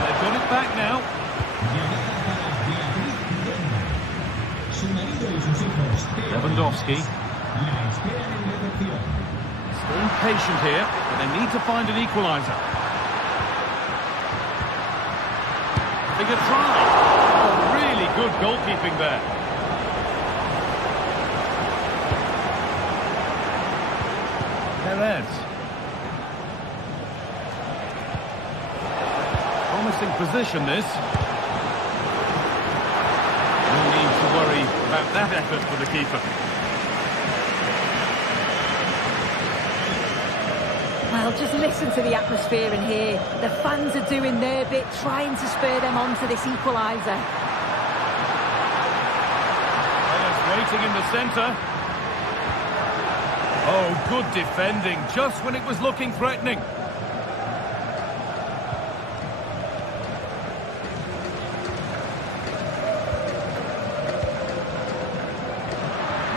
They've got it back now. Lewandowski. Still impatient here, but they need to find an equaliser. Big a try. Oh, really good goalkeeping there. Perez. Promising position, this. No need to worry about that effort for the keeper. Well, just listen to the atmosphere in here. The fans are doing their bit, trying to spur them on to this equaliser. Players waiting in the centre. Oh, good defending, just when it was looking threatening.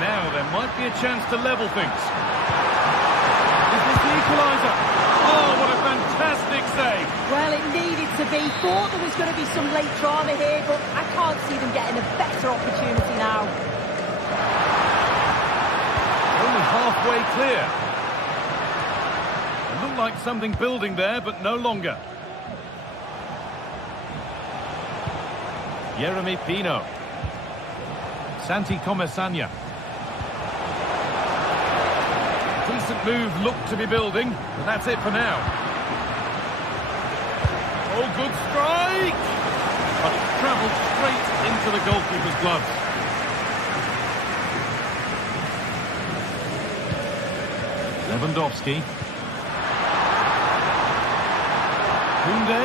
Now there might be a chance to level things. Is this the equaliser? Oh, what a fantastic save! Well, it needed to be. Thought there was going to be some late drama here, but I can't see them getting a better opportunity now. Only halfway clear. It looked like something building there, but no longer. Yeremy Pino. Santi Comesaña. Decent move looked to be building, but that's it for now. Oh, good strike! But it travelled straight into the goalkeeper's gloves. Lewandowski. Koundé.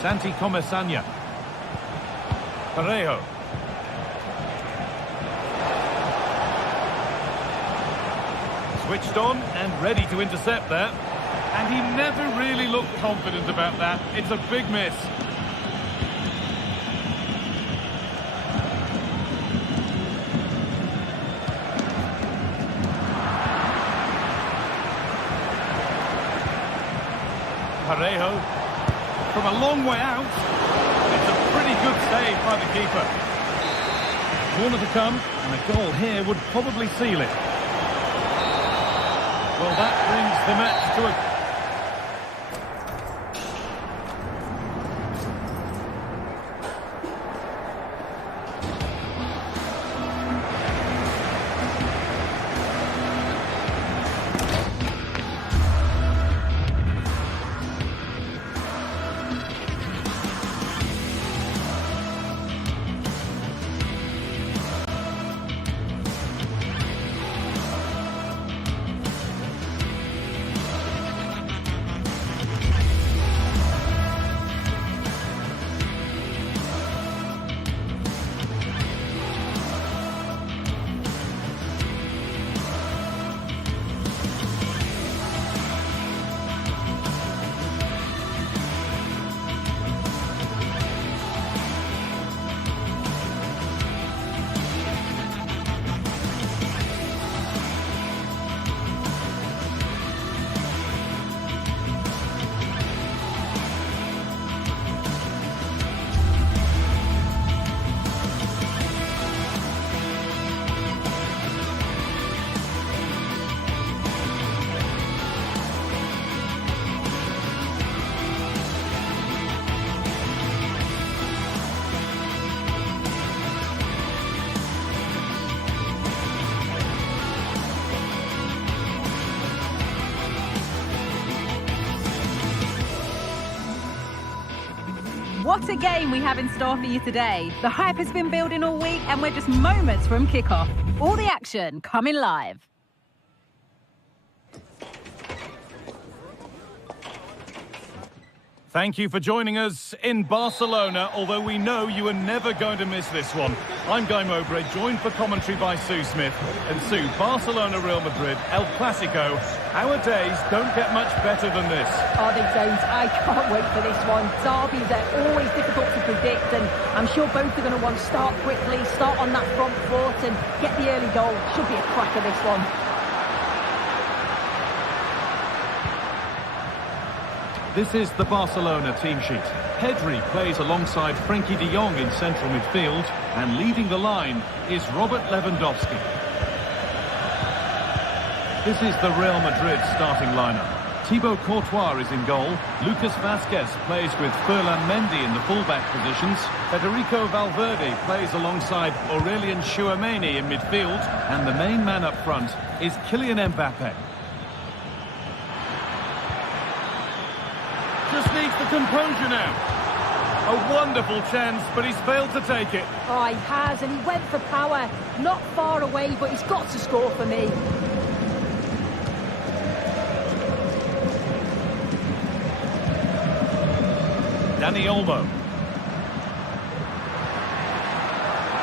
Santi Comesaña. Parejo. Switched on and ready to intercept that. And he never really looked confident about that. It's a big miss. Parejo. From a long way out, it's a pretty good save by the keeper. Corner to come, and a goal here would probably seal it. Well, that brings the match to a... What a game we have in store for you today. The hype has been building all week and we're just moments from kickoff. All the action coming live. Thank you for joining us in Barcelona, although we know you are never going to miss this one. I'm Guy Mowbray, joined for commentary by Sue Smith. And Sue, Barcelona, Real Madrid, El Clasico. Our days don't get much better than this. Oh, they don't. I can't wait for this one. Derbies are always difficult to predict, and I'm sure both are going to want to start quickly, start on that front foot and get the early goal. Should be a cracker, this one. This is the Barcelona team sheet. Pedri plays alongside Frenkie de Jong in central midfield, and leading the line is Robert Lewandowski. This is the Real Madrid starting lineup. Thibaut Courtois is in goal. Lucas Vazquez plays with Ferland Mendy in the fullback positions. Federico Valverde plays alongside Aurelien Tchouameni in midfield, and the main man up front is Kylian Mbappe. Just needs the composure now. A wonderful chance, but he's failed to take it. Oh, he has, and he went for power. Not far away, but he's got to score for me. Dani Olmo.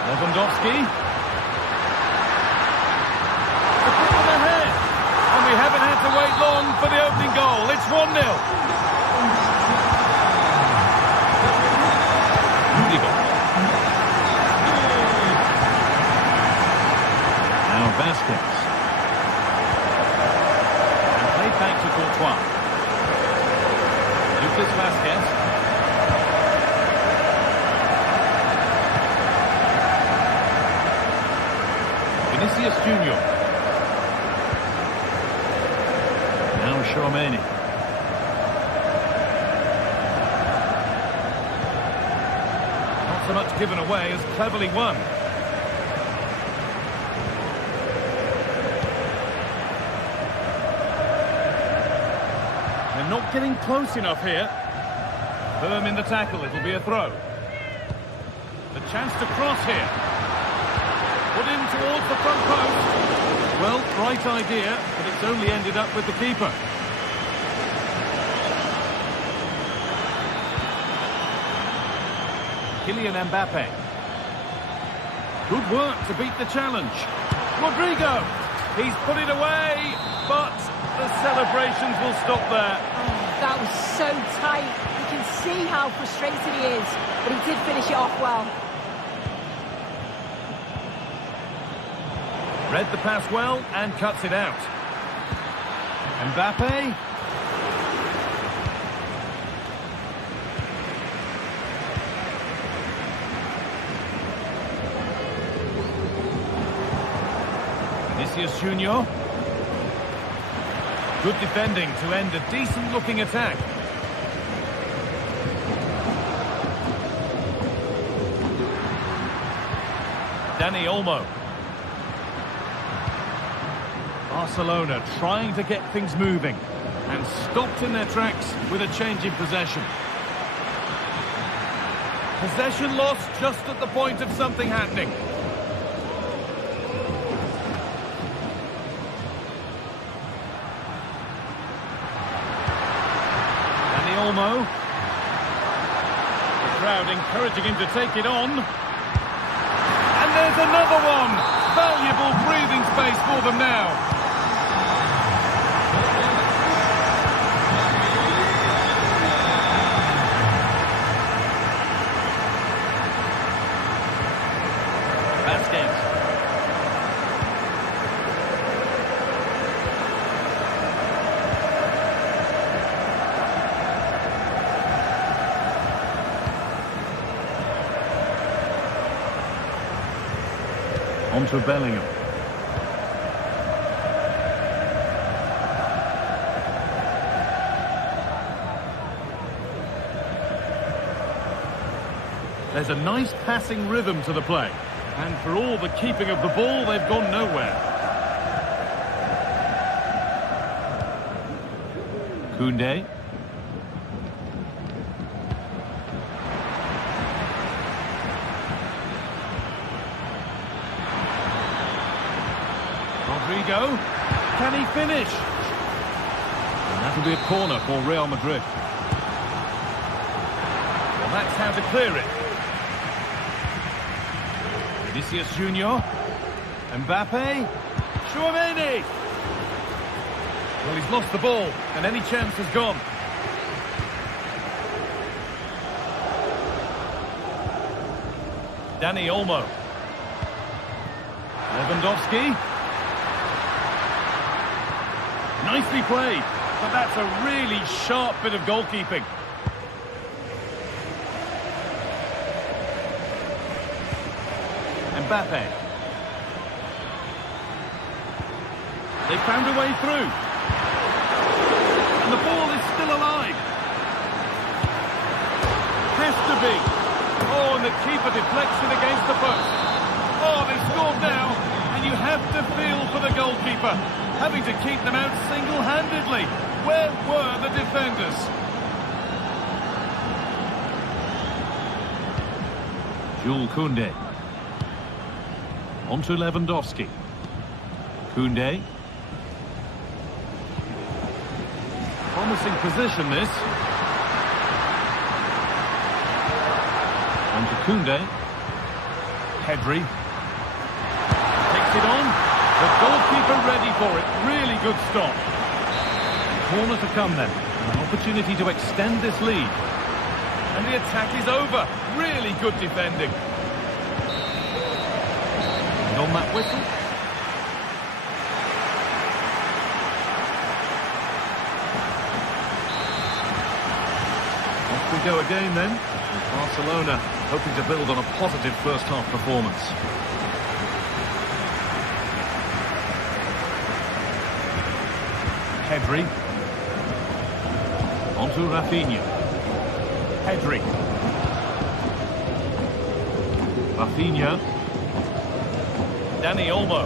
Lewandowski. To put them ahead. And we haven't had to wait long for the opening goal. It's 1-0. Now Vazquez. And played back to Courtois. Lucas Vazquez. Vinicius Junior. Now Tchouameni. Not so much given away as cleverly won. They're not getting close enough here. Firm in the tackle, it'll be a throw. The chance to cross here. Put in towards the front post. Well, right idea, but it's only ended up with the keeper. Kylian Mbappe. Good work to beat the challenge. Rodrigo. He's put it away, but the celebrations will stop there. Oh, that was so tight. You can see how frustrated he is, but he did finish it off well. Read the pass well and cuts it out. Mbappe. Vinicius Junior. Good defending to end a decent-looking attack. Dani Olmo. Barcelona trying to get things moving and stopped in their tracks with a change in possession. Possession lost just at the point of something happening. Dani Olmo. The crowd encouraging him to take it on. And there's another one. Valuable breathing space for them now. On to Bellingham. There's a nice passing rhythm to the play. And for all the keeping of the ball, they've gone nowhere. Koundé. Rodrigo. Can he finish? And that'll be a corner for Real Madrid. Well, that's how to clear it. Vinicius Junior. Mbappe. Tchouameni. Well, he's lost the ball, and any chance is gone. Dani Olmo. Lewandowski. Nicely played, but that's a really sharp bit of goalkeeping. Mbappe. They found a way through. And the ball is still alive. Has to be. Oh, and the keeper deflects it against the post. Oh, they've scored now, and you have to feel for the goalkeeper, having to keep them out single-handedly. Where were the defenders? Jules Koundé. On to Lewandowski. Koundé. Promising position, this. On to Koundé. Pedri. Takes it on. The goalkeeper ready for it. Really good stop. Corner to come then. An opportunity to extend this lead. And the attack is over. Really good defending. And on that whistle. Off we go again then. Barcelona hoping to build on a positive first half performance. Pedri. On to Rafinha. Pedri. Rafinha. Dani Olmo.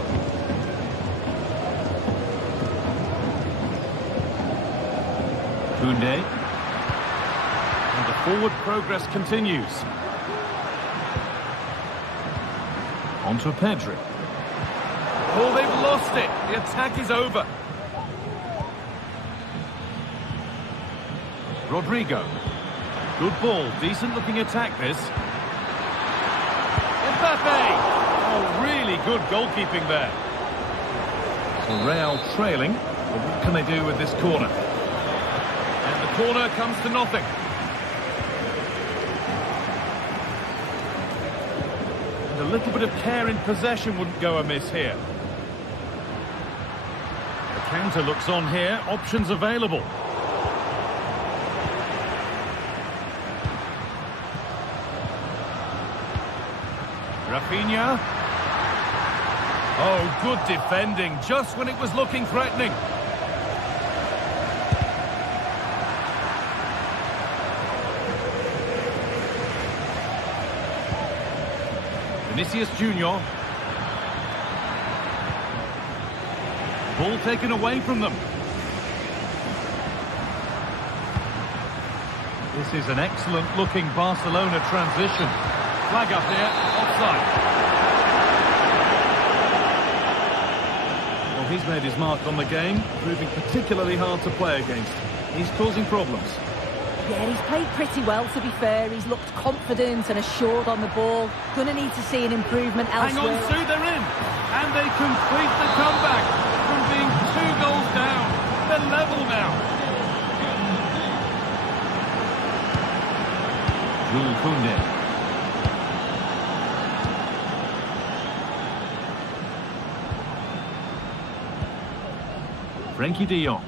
Koundé. And the forward progress continues. On to Pedri. Oh, they've lost it. The attack is over. Rodrigo. Good ball. Decent looking attack, this. Mbappe. Oh, really good goalkeeping there. So Real trailing. But what can they do with this corner? And the corner comes to nothing. And a little bit of care in possession wouldn't go amiss here. The counter looks on here. Options available. Rafinha. Oh, good defending, just when it was looking threatening. Vinicius Junior. Ball taken away from them. This is an excellent looking Barcelona transition. Flag up here, offside. Well, he's made his mark on the game, proving particularly hard to play against. He's causing problems. Yeah, he's played pretty well, to be fair. He's looked confident and assured on the ball. Gonna need to see an improvement elsewhere. Hang on, Sue, they're in. And they complete the comeback from being 2 goals down. They're level now. Jules Koundé. Frenkie de Jong.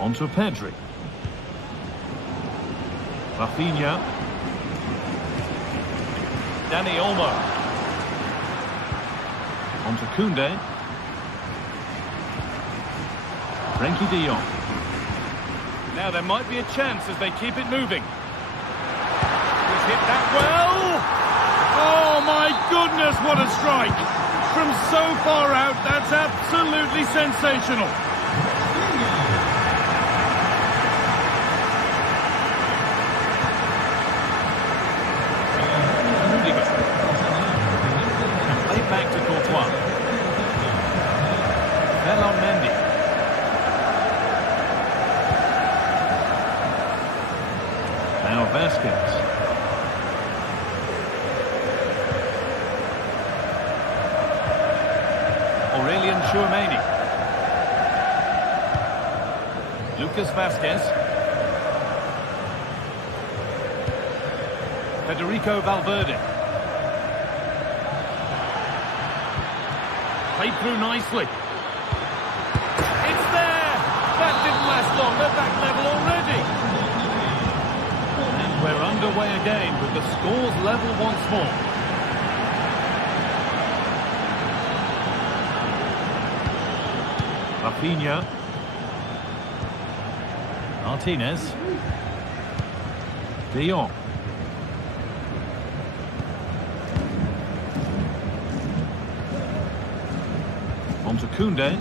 On to Pedri. Rafinha. Dani Olmo. On to Koundé. Frenkie de Jong. Now there might be a chance as they keep it moving. He's hit that well. Oh my goodness, what a strike. From so far out, that's absolutely sensational. Play back to Courtois. Mendy. Now Vasquez. Chouameni. Lucas Vazquez. Federico Valverde. Played through nicely. It's there! That didn't last long. They're back level already. And we're underway again with the scores level once more. Rafinha. Martinez. De Jong. On to Koundé.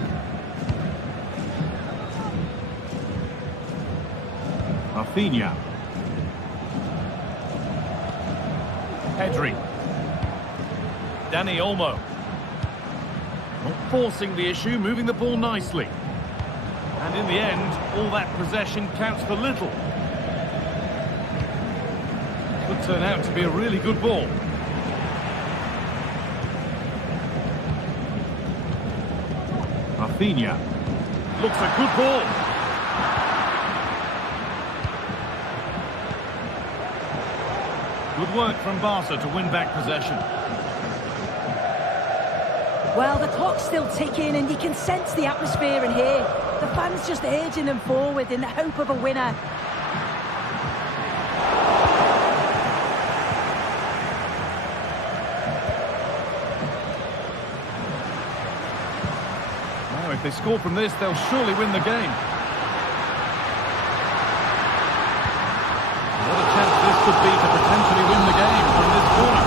Rafinha. Pedri. Dani Olmo. Not forcing the issue, moving the ball nicely. And in the end, all that possession counts for little. Could turn out to be a really good ball. Rafinha. Looks a good ball. Good work from Barca to win back possession. Well, the clock's still ticking and you can sense the atmosphere in here. The fans just urging them forward in the hope of a winner. Oh, if they score from this, they'll surely win the game. What a chance this could be to potentially win the game from this corner.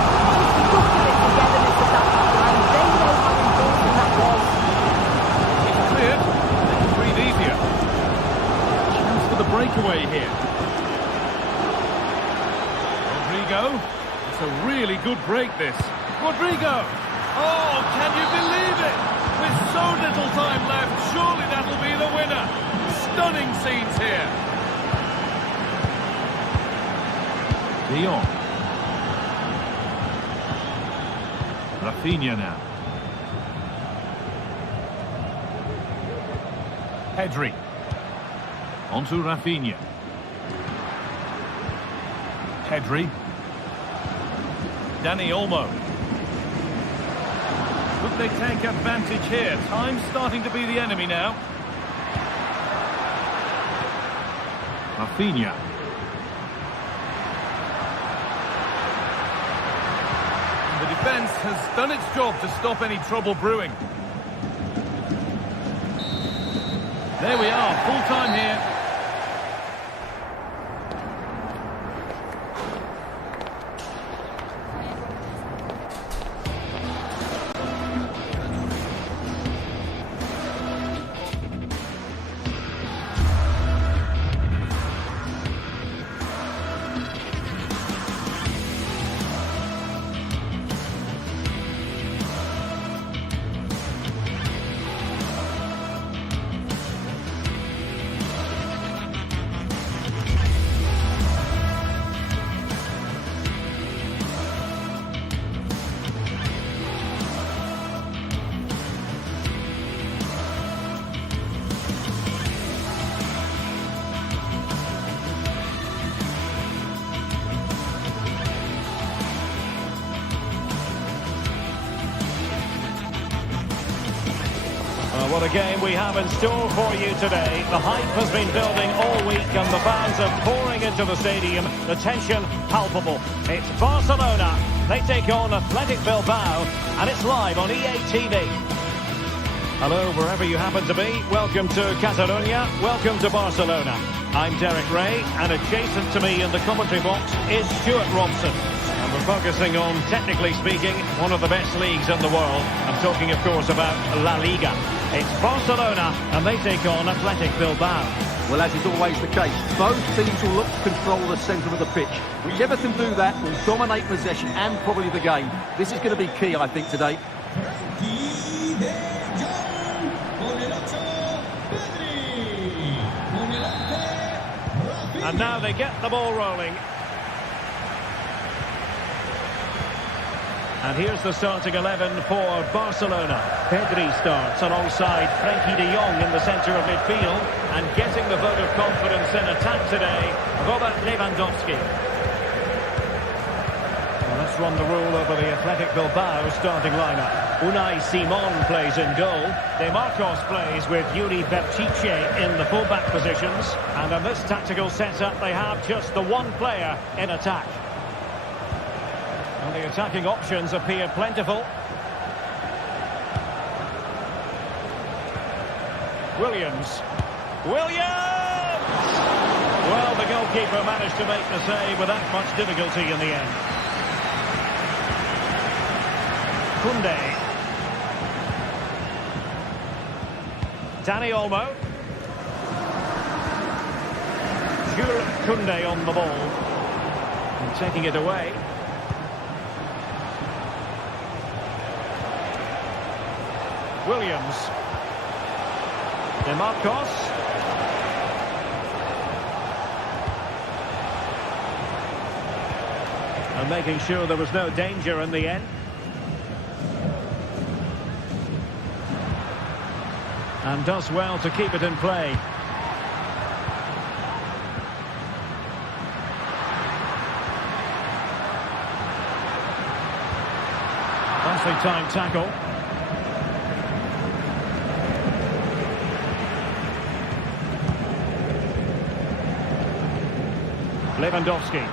Look at the togetherness of that line. They know how important that was. It's cleared. They can breathe easier. Chance for the breakaway here. Rodrigo. It's a really good break, this. Rodrigo. Oh, can you believe it? With so little time left, surely that'll be the winner. Stunning scenes here. De Jong. Rafinha now. Pedri. On to Rafinha. Pedri. Dani Olmo. Could they take advantage here? Time's starting to be the enemy now. Rafinha. The defence has done its job to stop any trouble brewing. There we are, full time here. What a game we have in store for you today. The hype has been building all week and the fans are pouring into the stadium. The tension palpable. It's Barcelona. They take on Athletic Bilbao and it's live on EA TV. Hello, wherever you happen to be. Welcome to Catalonia. Welcome to Barcelona. I'm Derek Ray and adjacent to me in the commentary box is Stuart Robson. And we're focusing on, technically speaking, one of the best leagues in the world. I'm talking, of course, about La Liga. It's Barcelona, and they take on Athletic Bilbao. Well, as is always the case, both teams will look to control the centre of the pitch. Whichever can do that will dominate possession and probably the game. This is going to be key, I think, today. And now they get the ball rolling. And here's the starting 11 for Barcelona. Pedri starts alongside Frenkie de Jong in the centre of midfield. And getting the vote of confidence in attack today, Robert Lewandowski. Well, let's run the rule over the Athletic Bilbao starting lineup. Unai Simon plays in goal. De Marcos plays with Yuri Berchiche in the fullback positions. And in this tactical setup, they have just the one player in attack. And the attacking options appear plentiful. Williams. Well, the goalkeeper managed to make the save without much difficulty in the end. Koundé. Dani Olmo. Jules Koundé on the ball. And taking it away. Williams. De Marcos. And making sure there was no danger in the end. And does well to keep it in play. Nicely timed tackle. Lewandowski.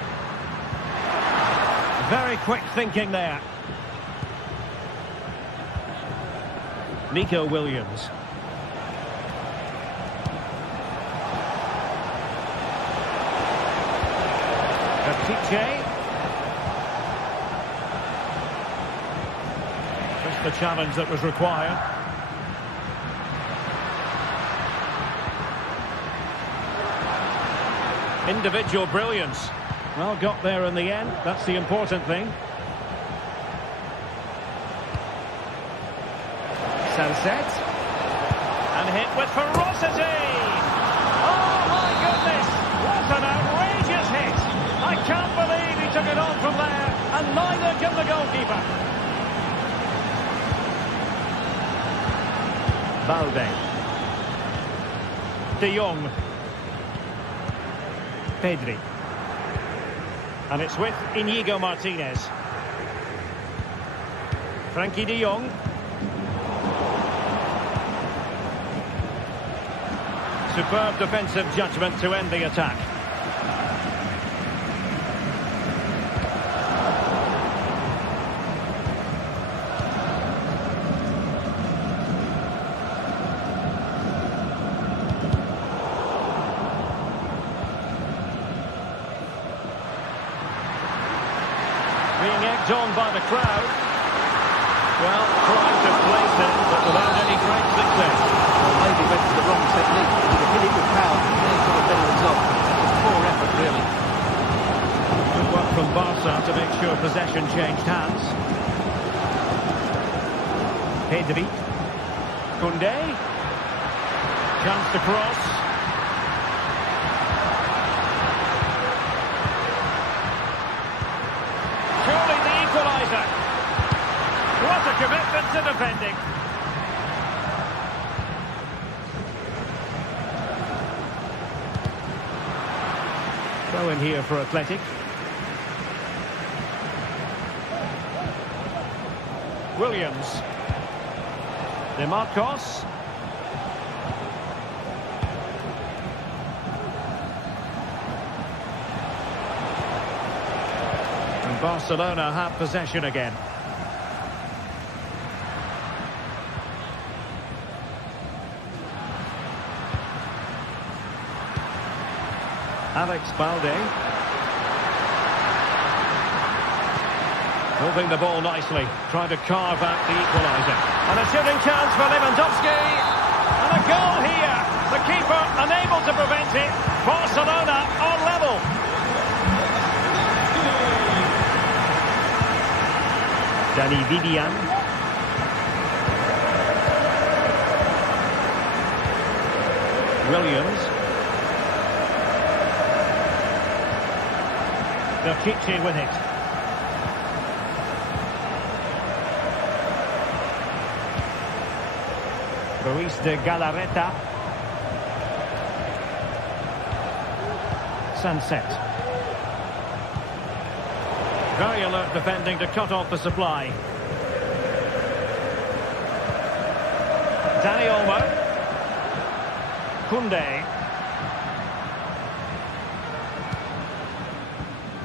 Very quick thinking there. Nico Williams. Berchiche. Just the challenge that was required. Individual brilliance. Well, got there in the end. That's the important thing. Sunset. And hit with ferocity. Oh, my goodness. What an outrageous hit. I can't believe he took it on from there. And neither can the goalkeeper. Balde. De Jong. Pedri. And it's with Íñigo Martínez. Frenkie de Jong. Superb defensive judgment to end the attack. Being egged on by the crowd. Well, trying to place it, but without any great success. Well, maybe went for the wrong technique. He could hit it with power, and then got a better result. Just poor effort, really. Good work from Barca to make sure possession changed hands. Pedri. Koundé. Chance to cross. Surely the equaliser. What a commitment to defending. Throw in here for Athletic. Williams. De Marcos. And Barcelona have possession again. Alex Balde. Moving the ball nicely, trying to carve out the equaliser. And a shooting chance for Lewandowski. And a goal here. The keeper unable to prevent it. Barcelona on level. Dani Vidian. Williams. Berchiche with it. Luis de Galarreta. Sunset. Very alert defending to cut off the supply. Dani Olmo. Koundé.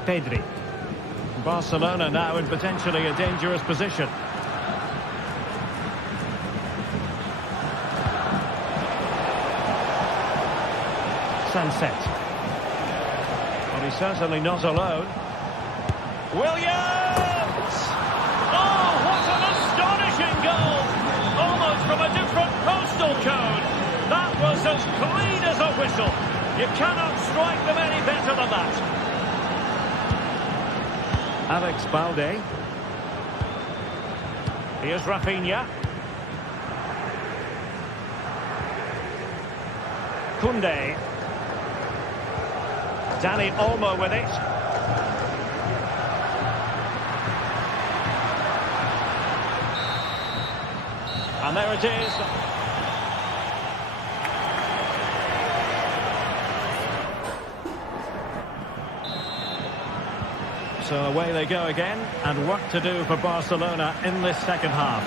Pedri. Barcelona now in potentially a dangerous position. Sunset. Well, he's certainly not alone. Williams! Oh, what an astonishing goal! Almost from a different postal code. That was as clean as a whistle. You cannot strike them any better than that. Alex Balde. Here's Rafinha. Koundé. Dani Olmo with it. And there it is. So away they go again, and work to do for Barcelona in this second half.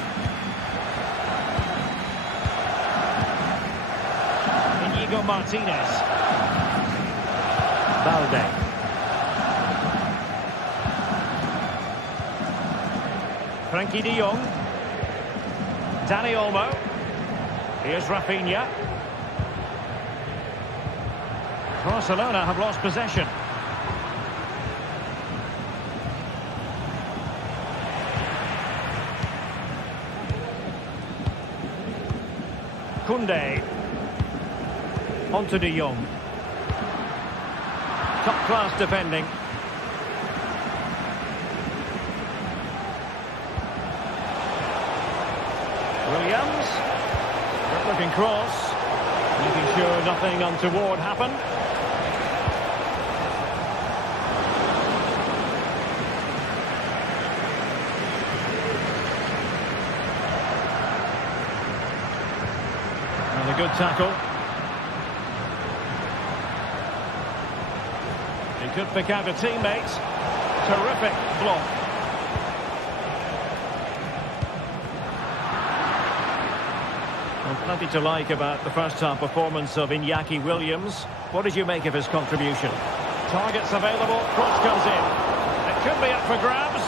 Inigo Martinez. Balde. Frankie de Jong. Dani Olmo. Here's Rafinha. Barcelona have lost possession. Koundé. Onto de Jong. Top-class defending. Williams. Good-looking cross. Making sure nothing untoward happened. And a good tackle. He could pick out a teammate. Terrific block. Well, plenty to like about the first half performance of Iñaki Williams. What did you make of his contribution? Targets available, cross comes in. It could be up for grabs.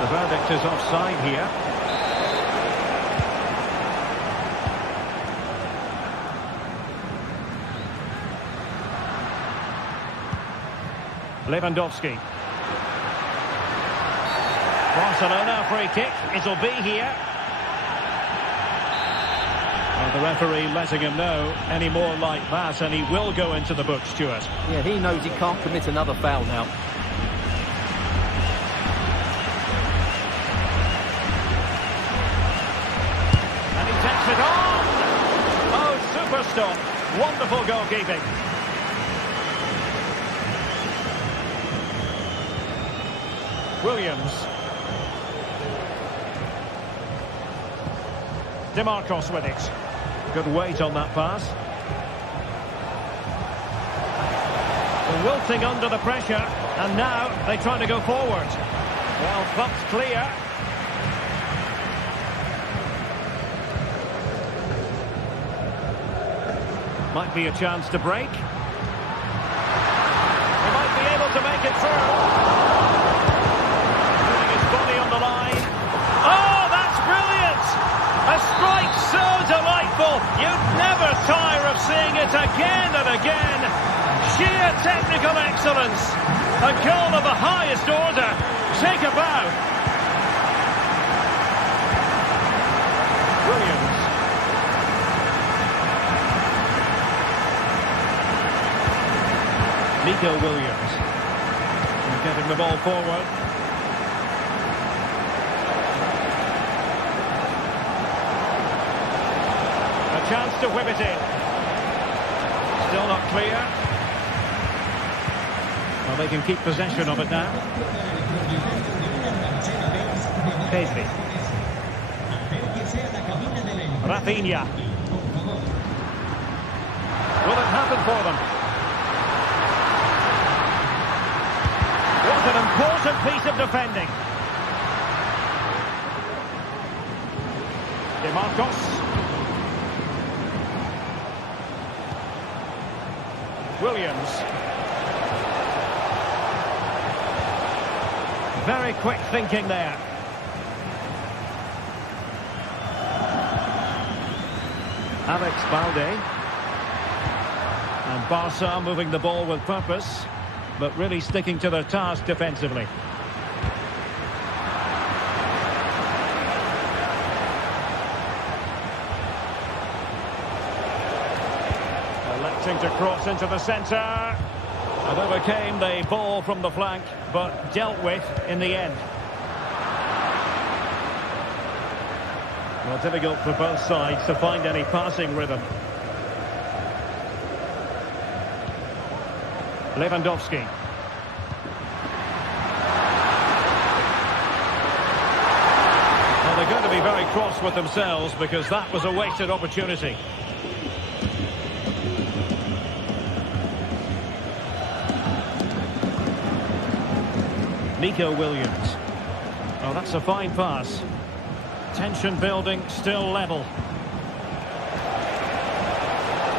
The verdict is offside here. Lewandowski. Barcelona free kick. It'll be here. Well, the referee letting him know any more like that, and he will go into the book, Stuart. Yeah, he knows he can't commit another foul now. And he takes it on. Oh, super stop. Wonderful goalkeeping. Williams. DeMarcos with it. Good weight on that pass. They're wilting under the pressure, and now they try to go forward. Well, thumped clear. Might be a chance to break. He might be able to make it through. A strike so delightful, you'd never tire of seeing it again and again. Sheer technical excellence. A goal of the highest order. Take a bow. Williams. Nico Williams. And getting the ball forward. Chance to whip it in. Still not clear. Well, they can keep possession of it now. Pedri. Rafinha. Will it happen for them? What an important piece of defending. DeMarcos. Williams. Very quick thinking there. Alex Balde. And Barca moving the ball with purpose, but really sticking to their task defensively. Electing to cross into the centre. And overcame the ball from the flank, but dealt with in the end. Well, difficult for both sides to find any passing rhythm. Lewandowski. Well, they're going to be very cross with themselves because that was a wasted opportunity. Nico Williams. Oh, that's a fine pass. Tension building, still level.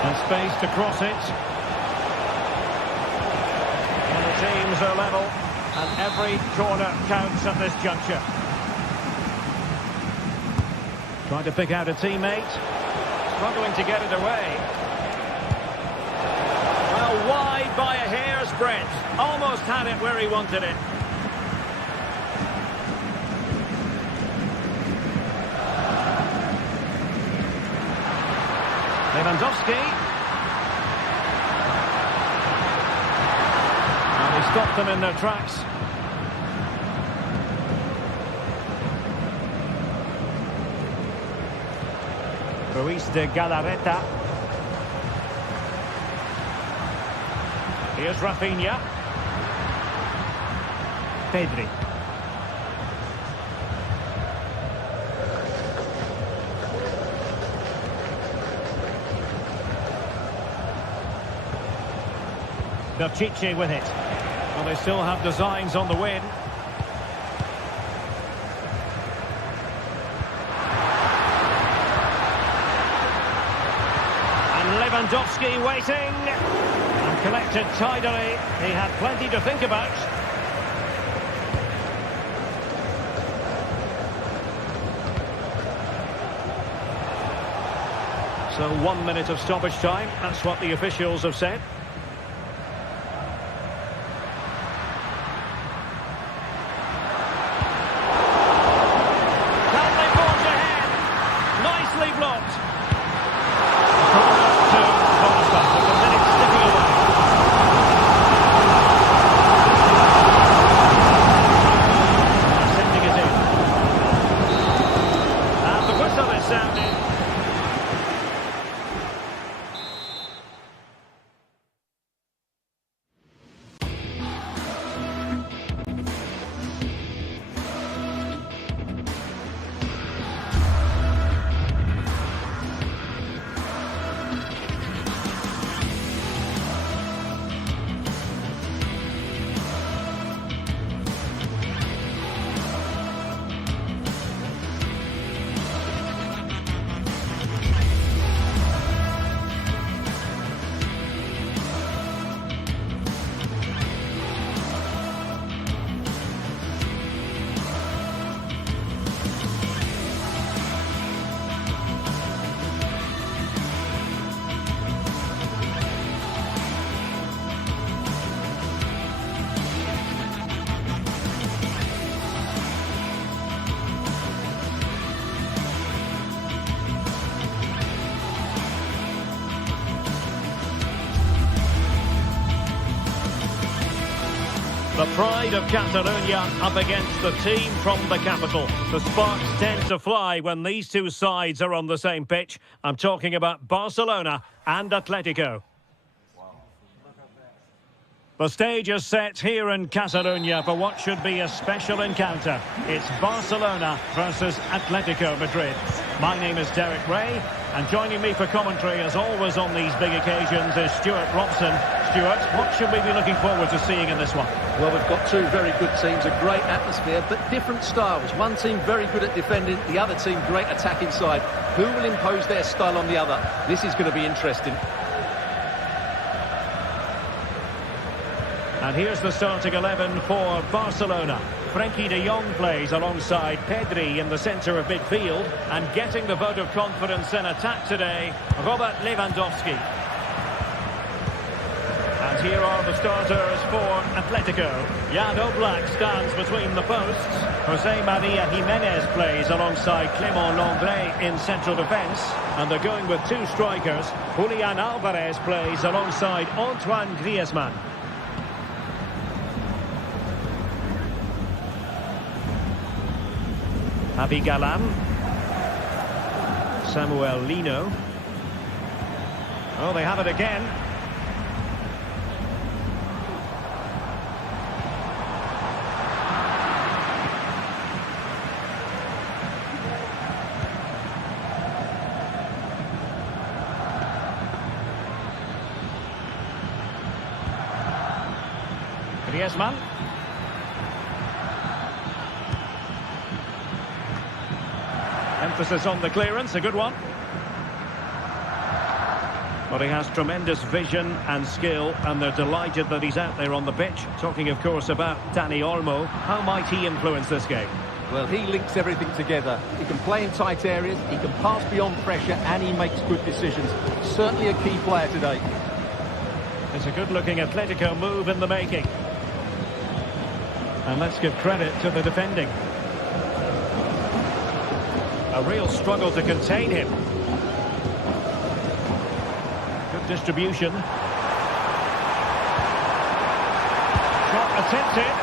And space to cross it. And the teams are level. And every corner counts at this juncture. Trying to pick out a teammate. Struggling to get it away. Well, wide by a hair's breadth. Almost had it where he wanted it. Lewandowski. And he stopped them in their tracks. Ruiz de Galarreta. Here's Rafinha. Pedri. Belchiche with it. Well, they still have designs on the win. And Lewandowski waiting. And collected tidily. He had plenty to think about. So 1 minute of stoppage time. That's what the officials have said. The pride of Catalonia up against the team from the capital. The sparks tend to fly when these two sides are on the same pitch. I'm talking about Barcelona and Atletico. The stage is set here in Catalonia for what should be a special encounter. It's Barcelona versus Atletico Madrid. My name is Derek Ray. And joining me for commentary, as always on these big occasions, is Stuart Robson. Stuart, what should we be looking forward to seeing in this one? Well, we've got two very good teams, a great atmosphere, but different styles. One team very good at defending, the other team great attack inside. Who will impose their style on the other? This is going to be interesting. And here's the starting 11 for Barcelona. Frenkie de Jong plays alongside Pedri in the centre of midfield. And getting the vote of confidence in attack today, Robert Lewandowski. And here are the starters for Atletico. Jan Oblak stands between the posts. Jose Maria Jimenez plays alongside Clément Lenglet in central defence. And they're going with two strikers. Julian Alvarez plays alongside Antoine Griezmann. Javi Galán, Samuel Lino. Oh, they have it again. Griezmann. Emphasis on the clearance, a good one. But he has tremendous vision and skill, and they're delighted that he's out there on the pitch. Talking, of course, about Dani Olmo. How might he influence this game? Well, he links everything together. He can play in tight areas, he can pass beyond pressure, and he makes good decisions. Certainly a key player today. It's a good-looking Atletico move in the making. And let's give credit to the defending. A real struggle to contain him. Good distribution. Shot attempted.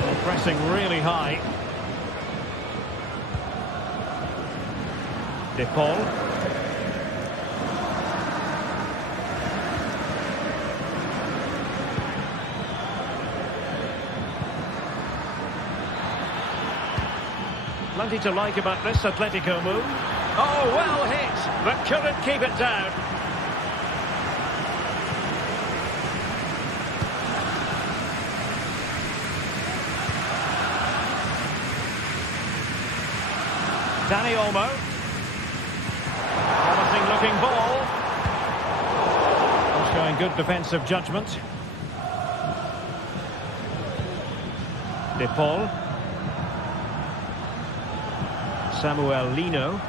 Well, pressing really high. De Paul. Plenty to like about this Atletico move. Oh, well hit, but couldn't keep it down. Dani Olmo. Promising looking ball. Showing good defensive judgment. De Paul. Samuel Lino.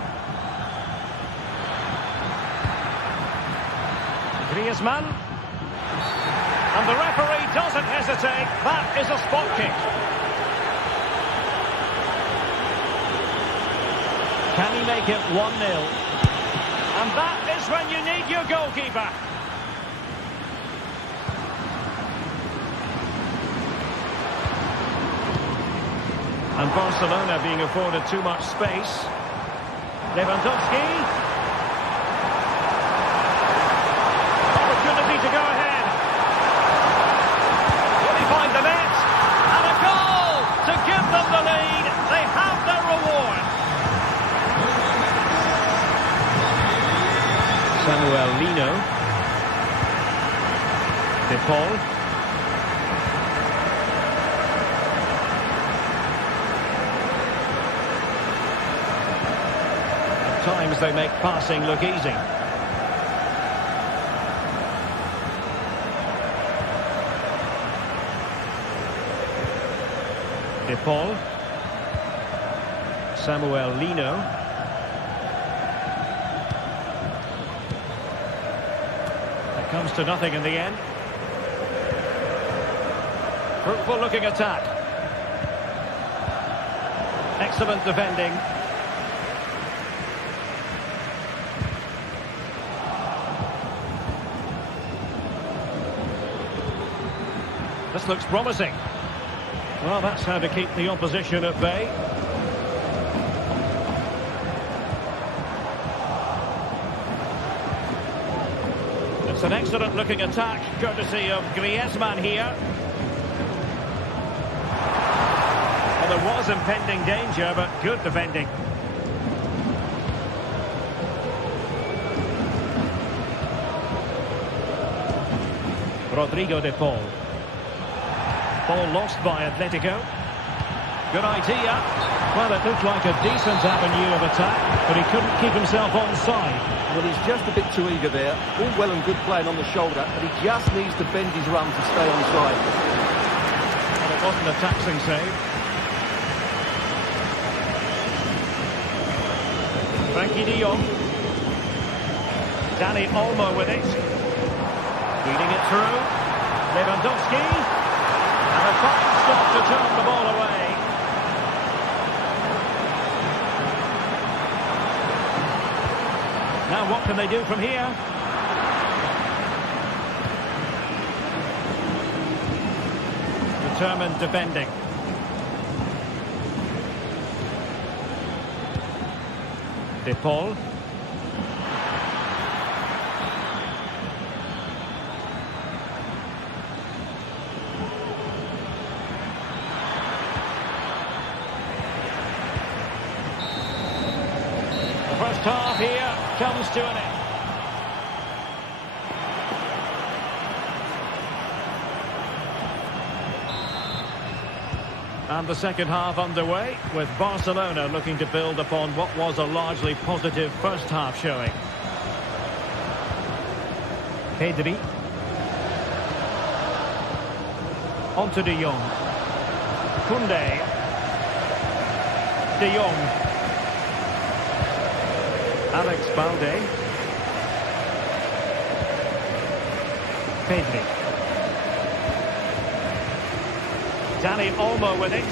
Griezmann. And the referee doesn't hesitate. That is a spot kick. Can he make it 1-0? And that is when you need your goalkeeper. And Barcelona being afforded too much space. Lewandowski. Opportunity to go ahead. Will he find the net? And a goal to give them the lead. They have their reward. Samuel Lino. De Paul. Times they make passing look easy. De Paul. Samuel Lino. It comes to nothing in the end. Fruitful looking attack. Excellent defending. This looks promising. Well, that's how to keep the opposition at bay. It's an excellent-looking attack, courtesy of Griezmann here. Well, there was impending danger, but good defending. Rodrigo de Paul. Ball lost by Atletico. Good idea. Well, it looked like a decent avenue of attack, but he couldn't keep himself onside. Well, he's just a bit too eager there. All well and good playing on the shoulder, but he just needs to bend his run to stay onside. Well, it wasn't a taxing save. Frankie de Jong. Dani Olmo with it. Feeding it through. Lewandowski. And a fine stop to turn the ball away. Now what can they do from here? Determined defending. De Paul. The first half here comes to an end. And the second half underway, with Barcelona looking to build upon what was a largely positive first half showing. Pedri. On to De Jong. Koundé. De Jong. Alex Balde. Pedri. Dani Olmo with it.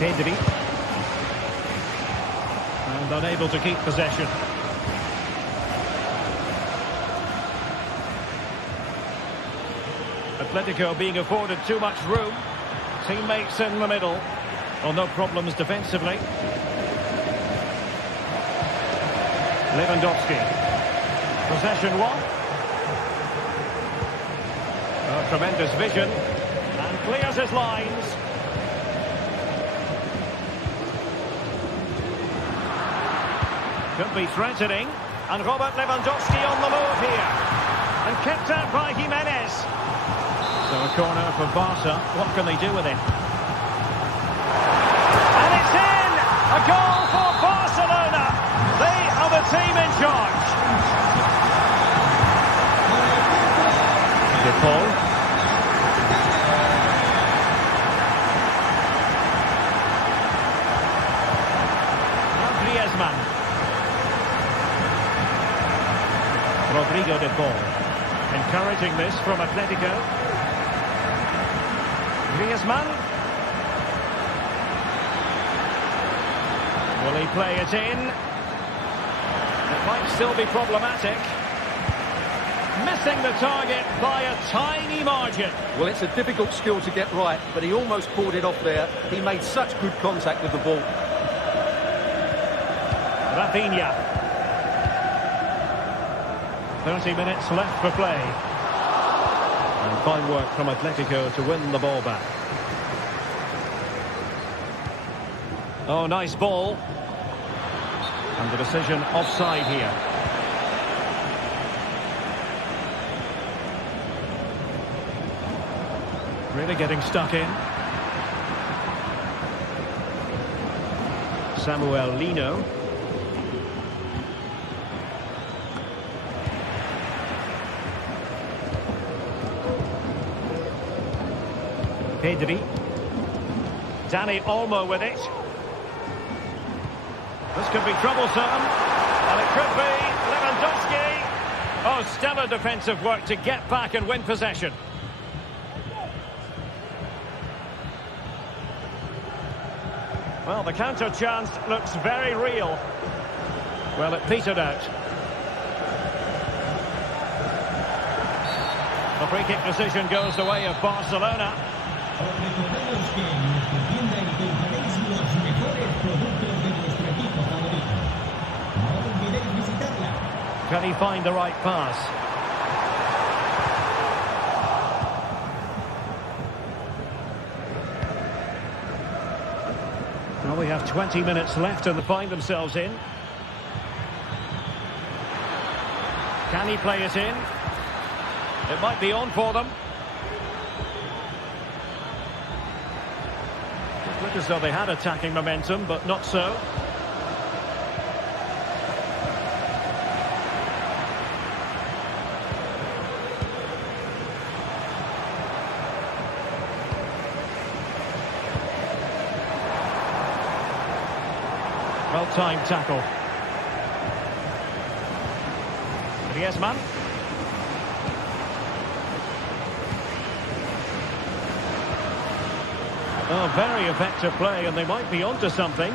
Pedri. And unable to keep possession. Atletico being afforded too much room. Teammates in the middle. Well, no problems defensively. Lewandowski. Possession one. Oh, tremendous vision. And clears his lines. Could be threatening. And Robert Lewandowski on the move here. And kept out by Jimenez. So a corner for Barca. What can they do with it? And it's in! A goal for Barcelona! They are the team in charge. De Paul. And Griezmann. Rodrigo de Paul. Encouraging this from Atletico. Griezmann. Will he play it in? It might still be problematic. Missing the target by a tiny margin. Well, it's a difficult skill to get right, but he almost pulled it off there. He made such good contact with the ball. Rafinha. 30 minutes left for play. And fine work from Atletico to win the ball back. Oh, nice ball. And the decision offside here. Really getting stuck in. Samuel Lino. Pedri. Dani Olmo with it. This could be troublesome. And it could be Lewandowski. Oh, stellar defensive work to get back and win possession. Well, the counter chance looks very real. Well, it petered out. The free kick decision goes the way of Barcelona. Recordamos que en nuestra tienda encontraréis los mejores productos de nuestro equipo favorito. Can he find the right pass? Well, we have 20 minutes left and they find themselves in. Can he play it in? It might be on for them. It looked as though they had attacking momentum, but not so. Well-timed tackle. Griezmann. Oh, very effective play, and they might be onto something.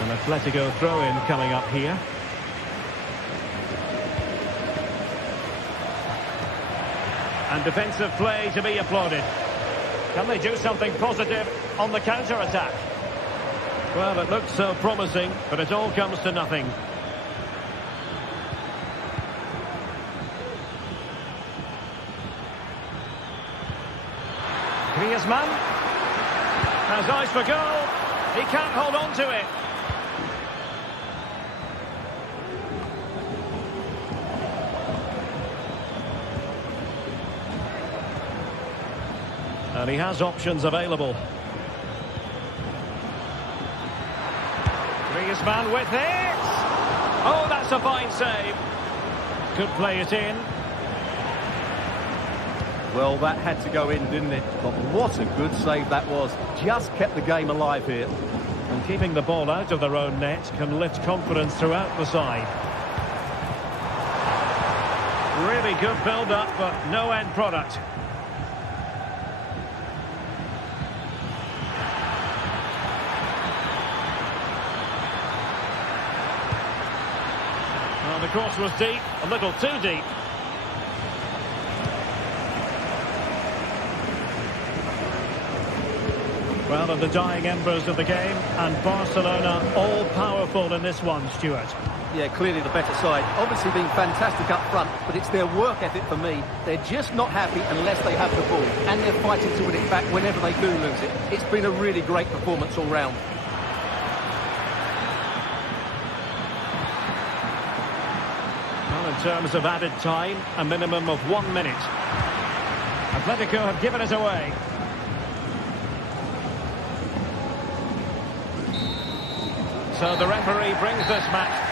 An Atletico throw-in coming up here. And defensive play to be applauded. Can they do something positive on the counter-attack? Well, it looked so promising, but it all comes to nothing. Griezmann has eyes for goal. He can't hold on to it. And he has options available. Griezmann with it. Oh, that's a fine save. Could play it in. Well, that had to go in, didn't it? But what a good save that was. Just kept the game alive here. And keeping the ball out of their own net can lift confidence throughout the side. Really good build-up, but no end product. Well, the cross was deep, a little too deep. Well, of the dying embers of the game, and Barcelona all-powerful in this one, Stuart. Yeah, clearly the better side. Obviously being fantastic up front, but it's their work ethic for me. They're just not happy unless they have the ball, and they're fighting to win it back whenever they do lose it. It's been a really great performance all round. Well, in terms of added time, a minimum of 1 minute. Atletico have given it away. So the referee brings this match.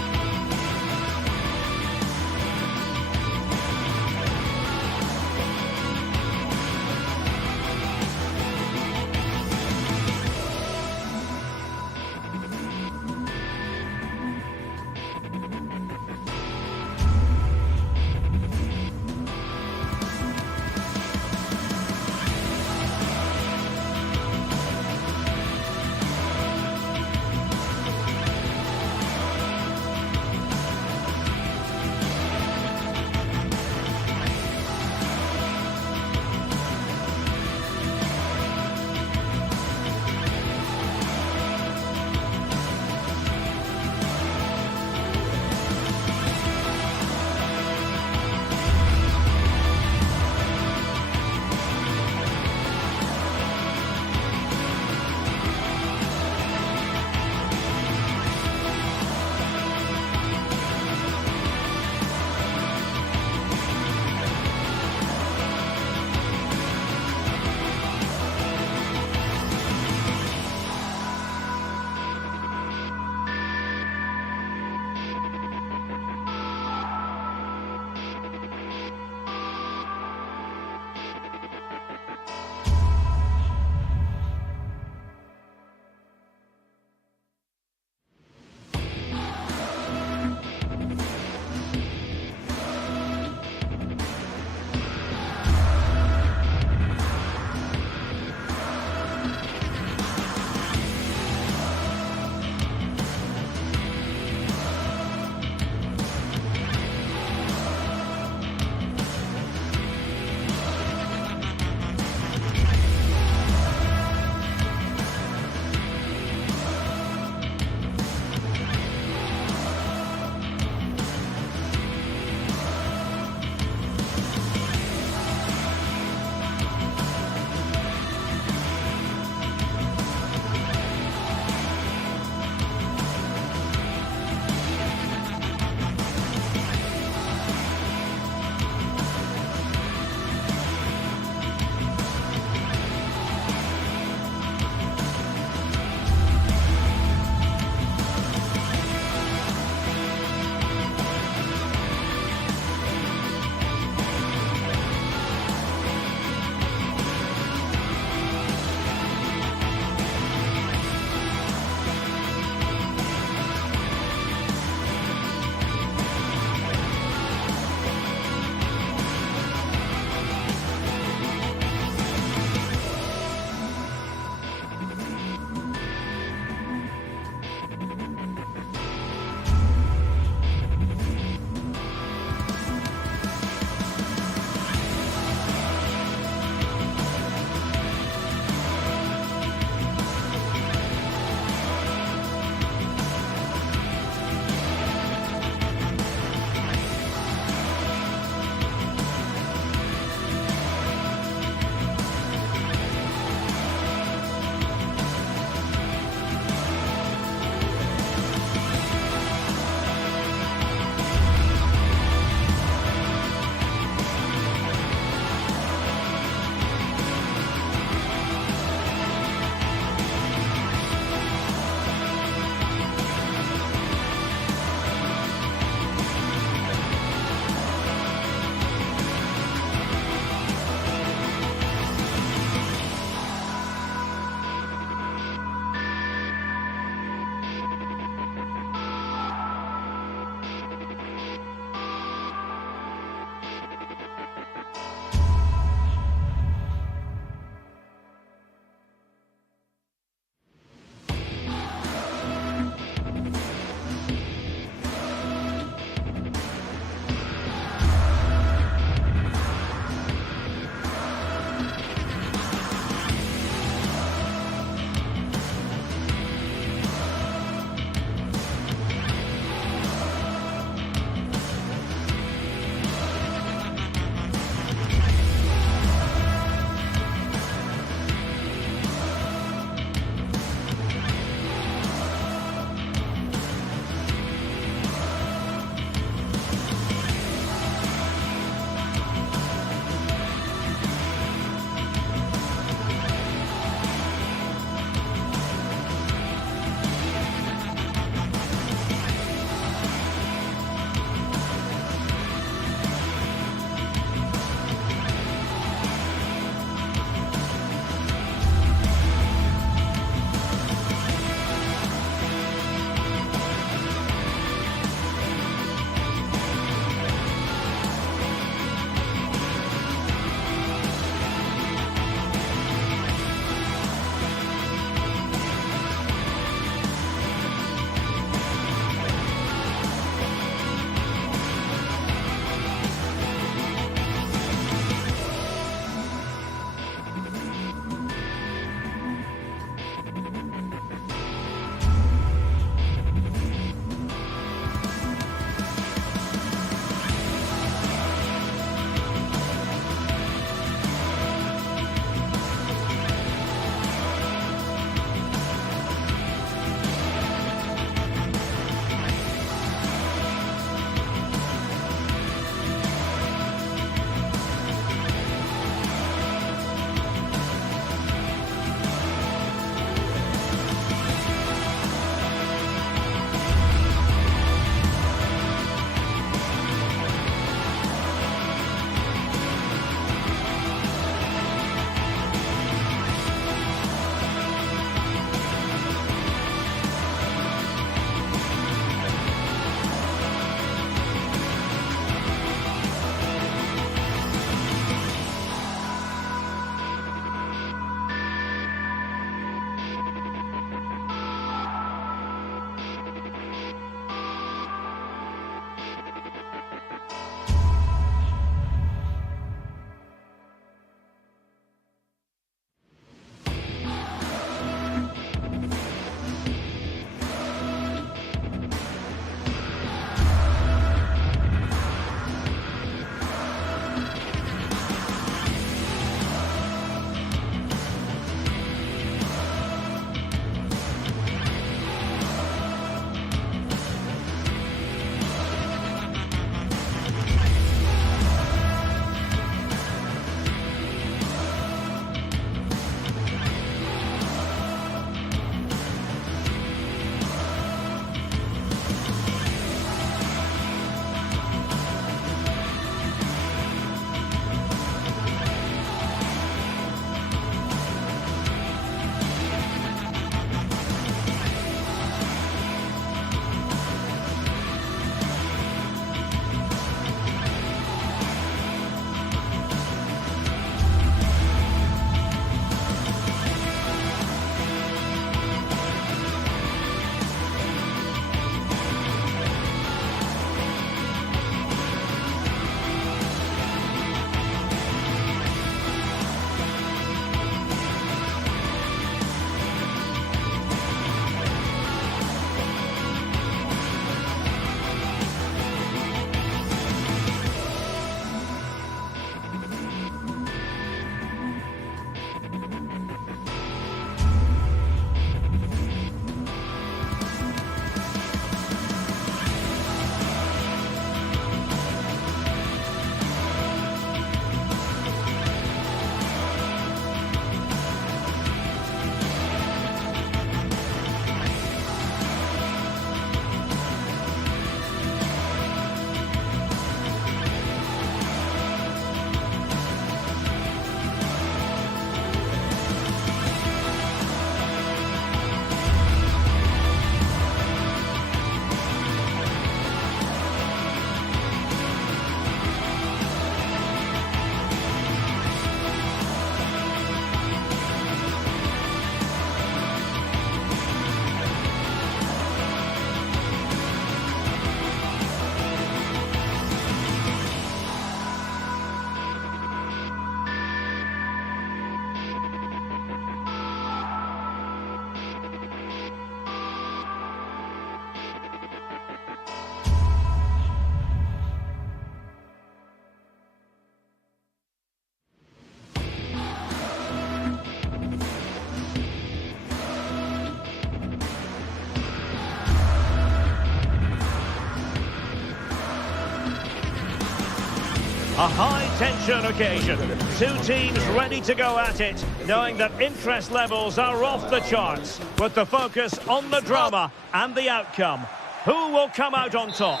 A high-tension occasion. Two teams ready to go at it, knowing that interest levels are off the charts, with the focus on the drama and the outcome. Who will come out on top?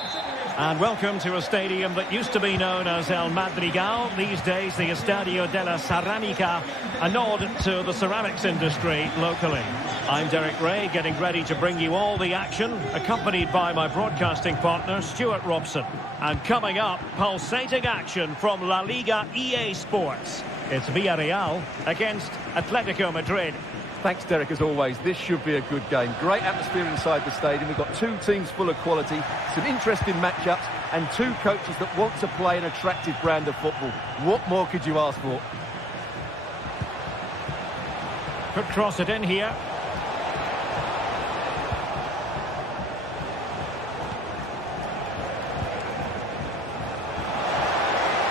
And welcome to a stadium that used to be known as El Madrigal, these days the Estadio de la Ceramica, a nod to the ceramics industry locally. I'm Derek Ray, getting ready to bring you all the action, accompanied by my broadcasting partner, Stuart Robson. And coming up, pulsating action from La Liga EA Sports. It's Villarreal against Atletico Madrid. Thanks, Derek, as always. This should be a good game. Great atmosphere inside the stadium. We've got two teams full of quality, some interesting matchups, and two coaches that want to play an attractive brand of football. What more could you ask for? Could cross it in here.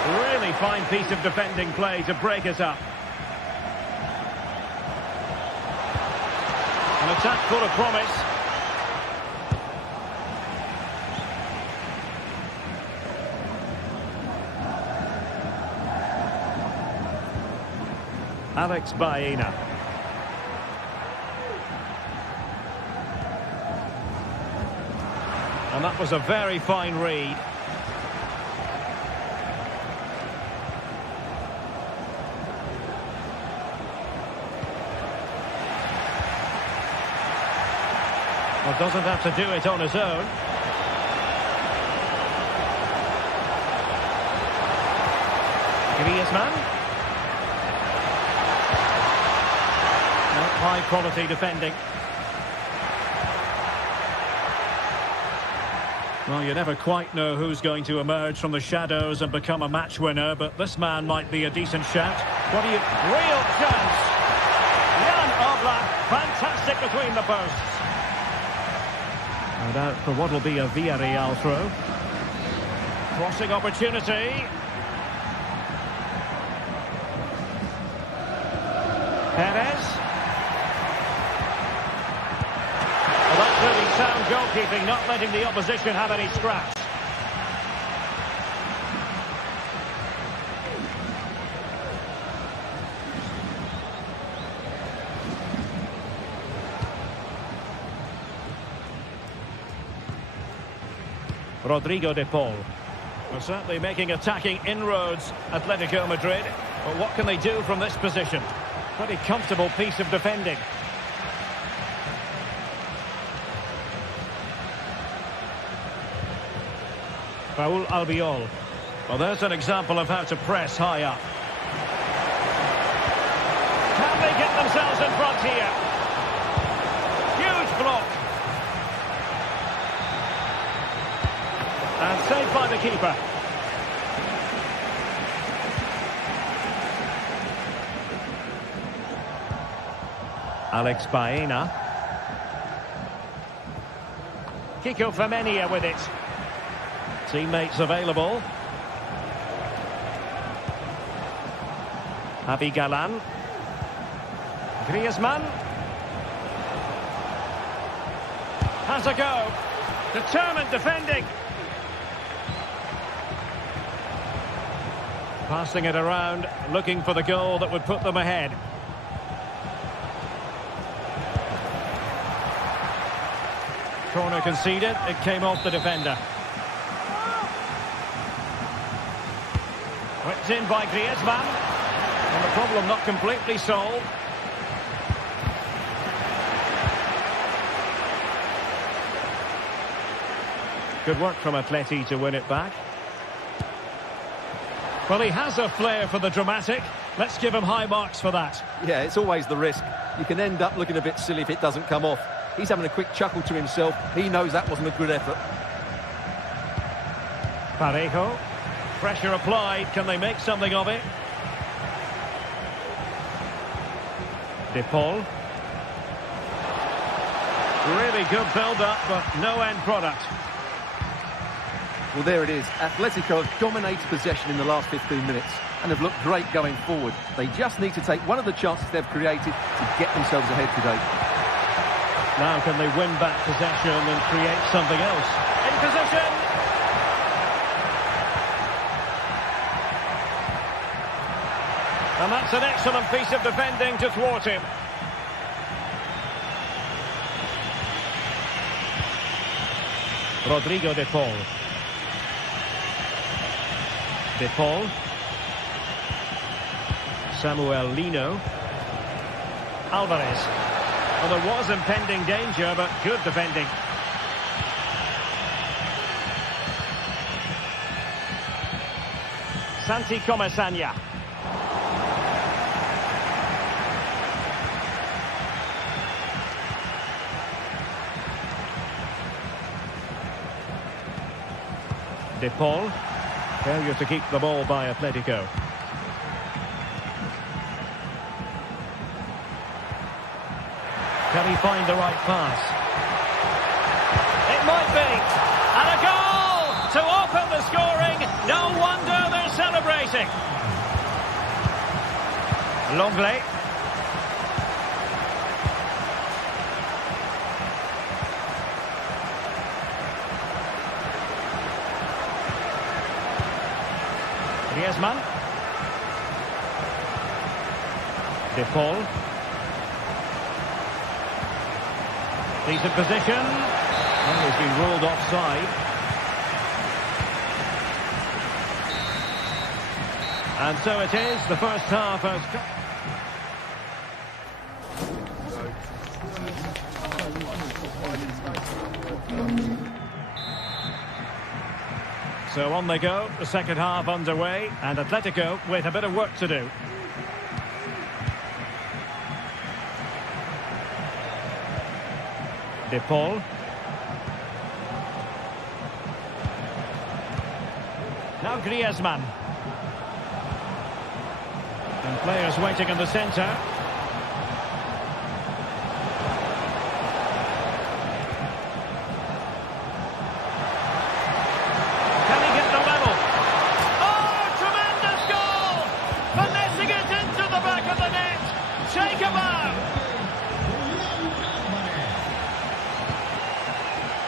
Really fine piece of defending play to break us up. An attack full of promise. Alex Baena. And that was a very fine read. Well, doesn't have to do it on his own. Griezmann. High quality defending. Well, you never quite know who's going to emerge from the shadows and become a match winner, but this man might be a decent shout. What do you... Real chance! Jan Oblak, fantastic between the posts. And out for what will be a Villarreal throw. Crossing opportunity. Perez. Well, that's really sound goalkeeping, not letting the opposition have any scraps. Rodrigo de Paul. Well, certainly making attacking inroads, Atletico Madrid. But what can they do from this position? Pretty comfortable piece of defending. Raul Albiol. Well, there's an example of how to press high up. Can they get themselves in front here? Huge block. And saved by the keeper. Alex Baena. Kiko Femenia with it. Teammates available. Javi Galan. Griezmann. Has a go. Determined defending. Passing it around, looking for the goal that would put them ahead. Corner conceded, it came off the defender. Whipped in by Griezmann. And the problem not completely solved. Good work from Atleti to win it back. Well, he has a flair for the dramatic. Let's give him high marks for that. Yeah, it's always the risk. You can end up looking a bit silly if it doesn't come off. He's having a quick chuckle to himself. He knows that wasn't a good effort. Parejo. Pressure applied. Can they make something of it? De Paul. Really good build-up, but no end product. Well, there it is. Atletico have dominated possession in the last 15 minutes and have looked great going forward. They just need to take one of the chances they've created to get themselves ahead today. Now can they win back possession and create something else? In position! And that's an excellent piece of defending to thwart him. Rodrigo de Paul. De Paul. Samuel Lino. Alvarez. Well, there was impending danger, but good defending. Santi Comesaña. De Paul. Failure to keep the ball by Atletico. Can he find the right pass? It might be. And a goal to open the scoring. No wonder they're celebrating. Longley. Griezmann. De Paul. Decent position. Oh, he's been ruled offside. And so it is. The first half has come. So on they go, the second half underway, and Atletico with a bit of work to do. De Paul. Now Griezmann. And players waiting in the centre.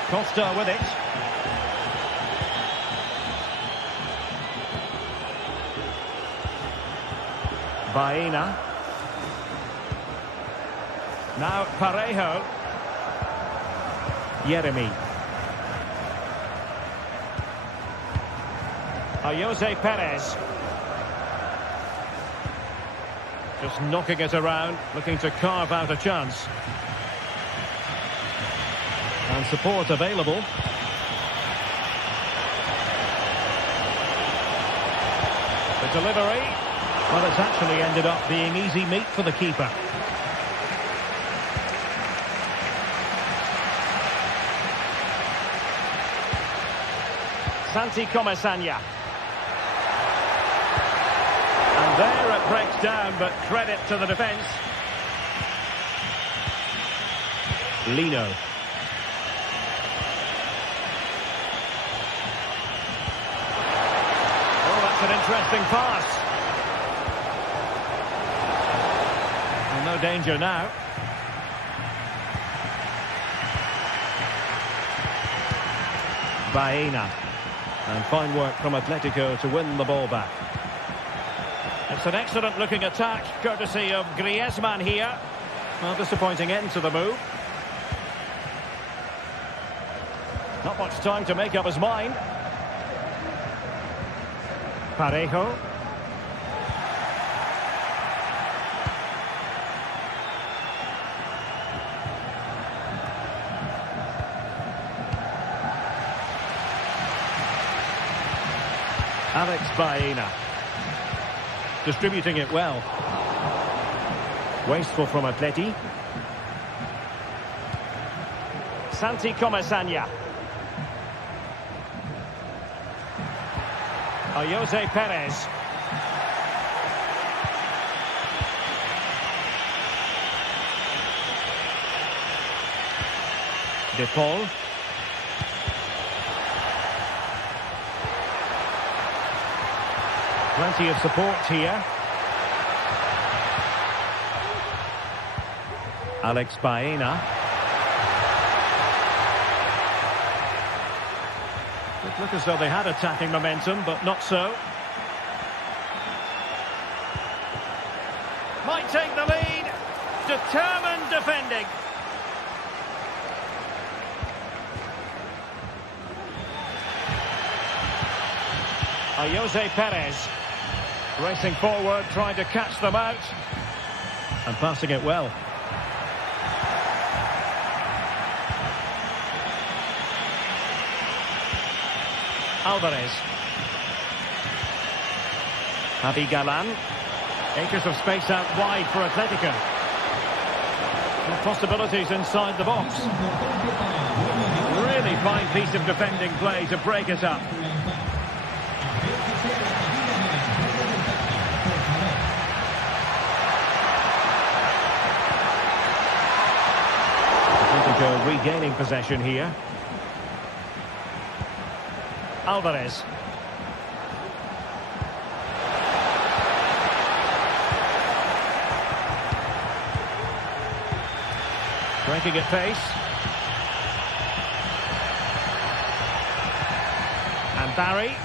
Costa with it. Baena. Now Parejo. Yeremy. Jose Perez. Just knocking it around, looking to carve out a chance. And support available. The delivery. Well, it's actually ended up being easy meat for the keeper. Santi Comesaña. And there it breaks down, but credit to the defence. Lino. An interesting pass. And no danger now. Baena. And fine work from Atletico to win the ball back. It's an excellent looking attack, courtesy of Griezmann here. Well, disappointing end to the move. Not much time to make up his mind. Parejo. Alex Baena. Distributing it well. Wasteful from Atleti. Santi Comesaña. Jose Perez. De Paul. Plenty of support here. Alex Baena. It looked as though they had attacking momentum, but not so. Determined defending. Jose Perez. Racing forward, trying to catch them out. And passing it well. Alvarez. Javi Galan. Acres of space out wide for Atletico. And possibilities inside the box. Really fine piece of defending play to break us up. Atletico regaining possession here. Alvarez. Breaking at pace. And Barry.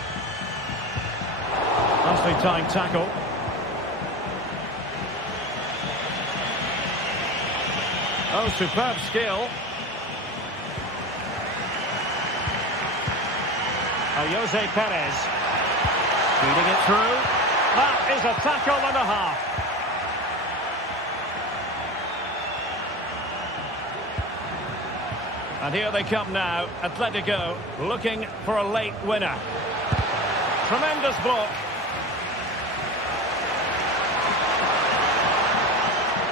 Nicely timed tackle. Oh, superb skill. Jose Perez. Feeding it through. That is a tackle and a half. And here they come now, Atletico looking for a late winner. Tremendous block.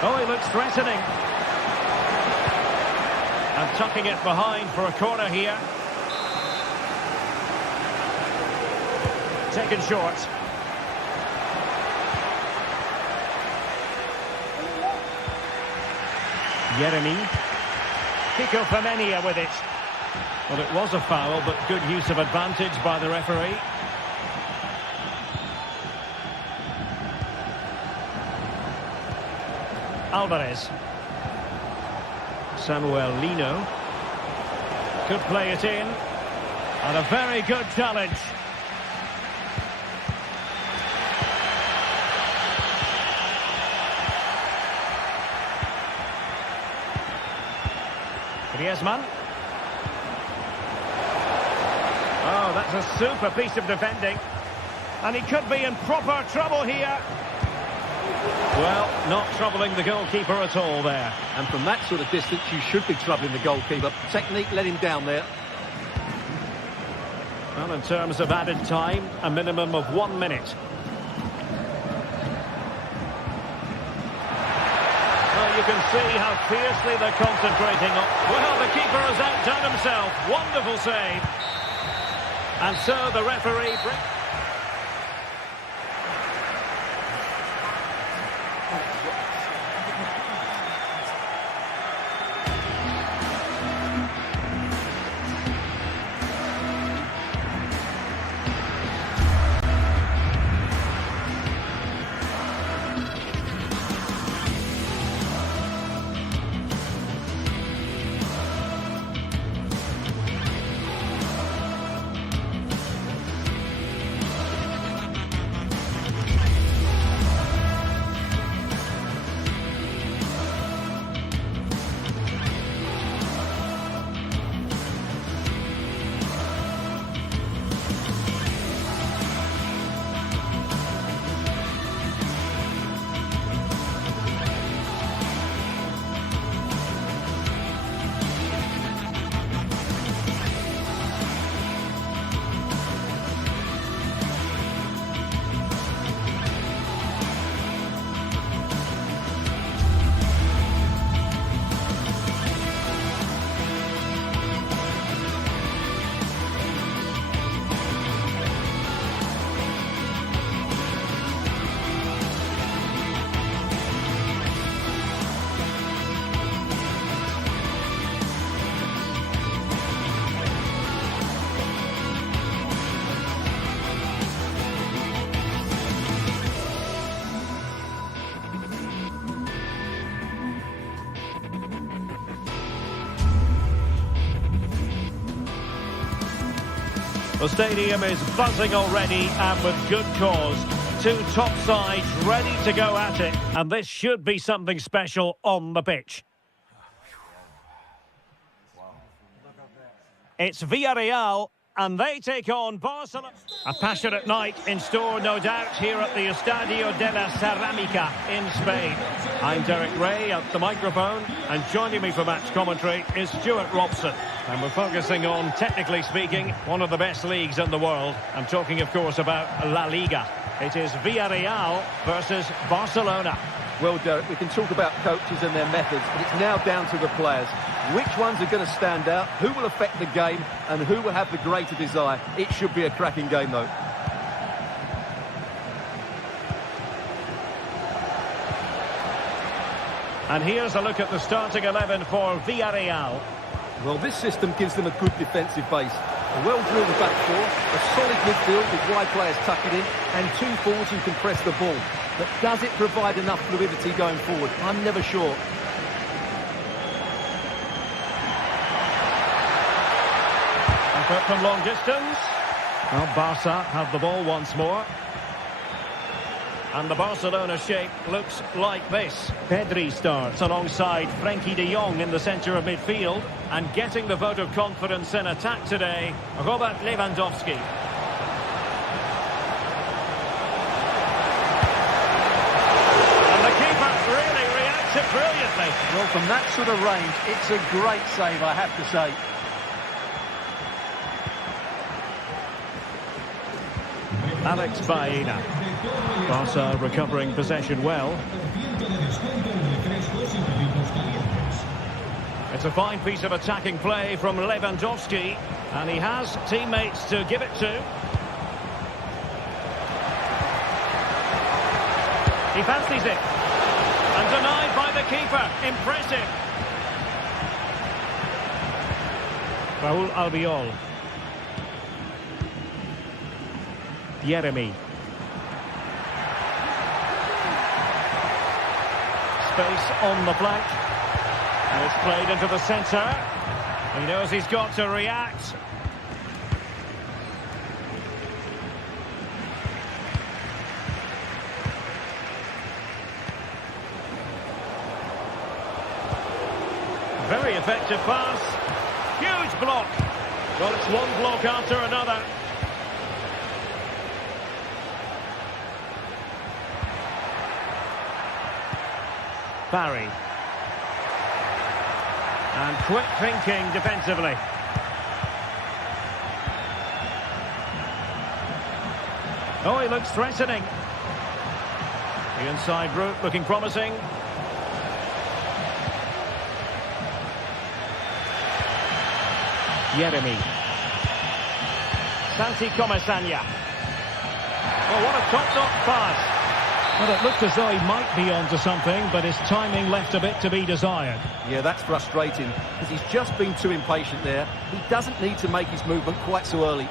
Oh, he looks threatening. And tucking it behind for a corner here. Taken short. Jeremy. Kiko Femenia with it. Well, it was a foul, but good use of advantage by the referee. Alvarez. Samuel Lino. Could play it in. And a very good challenge. Griezmann. Oh, that's a super piece of defending. And he could be in proper trouble here. Well, not troubling the goalkeeper at all there. And from that sort of distance, you should be troubling the goalkeeper. Technique let him down there. Well, in terms of added time, a minimum of 1 minute. You can see how fiercely they're concentrating on. Well, the keeper has outdone himself. Wonderful save. And so the referee brings... The stadium is buzzing already, and with good cause. two top sides ready to go at it, and this should be something special on the pitch. It's Villarreal, and they take on Barcelona. A passionate night in store, no doubt, here at the Estadio de la Cerámica in Spain. I'm Derek Ray at the microphone, and joining me for match commentary is Stuart Robson. And we're focusing on, technically speaking, one of the best leagues in the world. I'm talking, of course, about La Liga. It is Villarreal versus Barcelona. Well, Derek, we can talk about coaches and their methods, but it's now down to the players. Which ones are going to stand out, who will affect the game, and who will have the greater desire? It should be a cracking game, though. And here's a look at the starting 11 for Villarreal. Well, this system gives them a good defensive base. A well-drilled back four, a solid midfield with wide players tucking in, and two forwards who can press the ball. But does it provide enough fluidity going forward? I'm never sure. Effort from long distance. Well, Barca have the ball once more. And the Barcelona shape looks like this. Pedri starts alongside Frenkie de Jong in the centre of midfield. And getting the vote of confidence in attack today, Robert Lewandowski. And the keeper really reacts it brilliantly. Well, from that sort of range, it's a great save, I have to say. Alex Baena. Barca recovering possession well. It's a fine piece of attacking play from Lewandowski, and he has teammates to give it to. He fancies it. And denied by the keeper. Impressive. Raúl Albiol. Yeremy. Space on the flank. And it's played into the centre. He knows he's got to react. Very effective pass. Huge block. Well, it's one block after another. Barry. And quick thinking defensively. Oh, he looks threatening. The inside route looking promising. Yeremy. Santi Comesaña. Oh, what a top-notch pass. Well, it looked as though he might be onto something, but his timing left a bit to be desired. Yeah, that's frustrating, because he's just been too impatient there. He doesn't need to make his movement quite so early.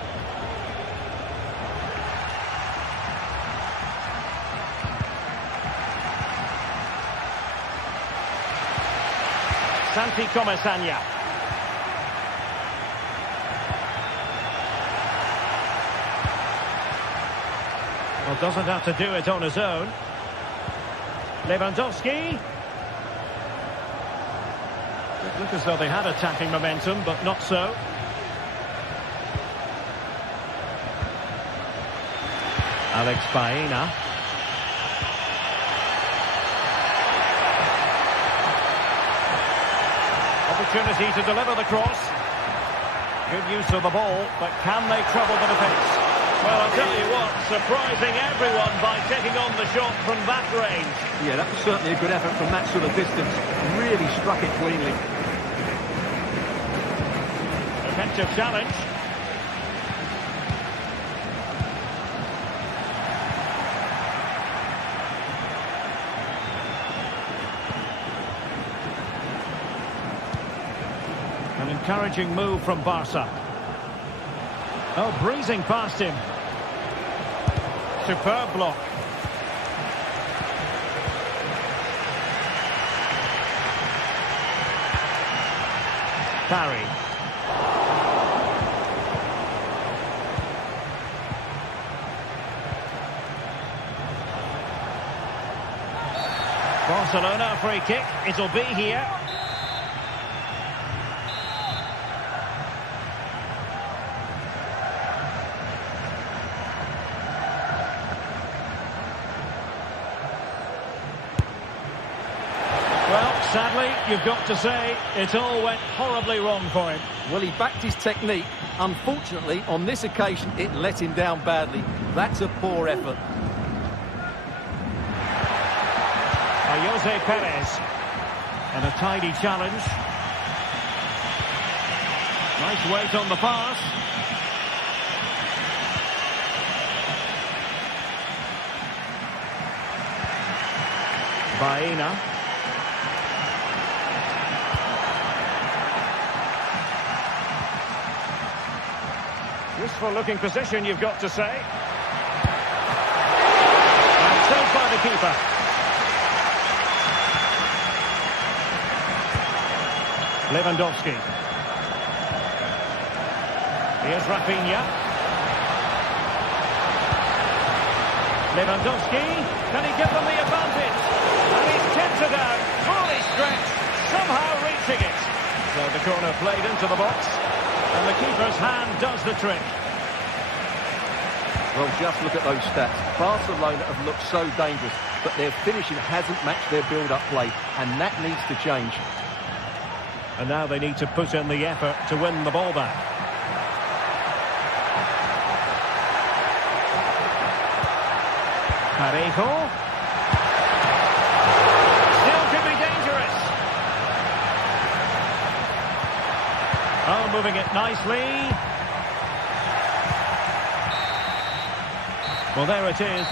Santi Comesaña. Well, doesn't have to do it on his own. Lewandowski. It looked as though they had attacking momentum, but not so. Alex Baena. Opportunity to deliver the cross. Good use of the ball, but can they trouble the defence? Well, I'll tell you what, surprising everyone by taking on the shot from that range. Yeah, that was certainly a good effort from that sort of distance. Really struck it cleanly. Effective challenge. An encouraging move from Barca. Oh, breezing past him. Superb block. Barry. Barcelona free kick. It'll be here. Well, sadly, you've got to say, it all went horribly wrong for him. Well, he backed his technique. Unfortunately, on this occasion, it let him down badly. That's a poor effort. Jose Perez. And a tidy challenge. Nice weight on the pass. Baena. Useful looking position, you've got to say. And saved by the keeper. Lewandowski. Here's Rafinha. Lewandowski. Can he give them the advantage? And he's kept it out. Fully stretched. Somehow reaching it. So the corner played into the box. And the keeper's hand does the trick. Well, just look at those stats. Barcelona have looked so dangerous, but their finishing hasn't matched their build-up play, and that needs to change. And now they need to put in the effort to win the ball back. Parejo. Still could be dangerous. Oh, moving it nicely. Well, there it is.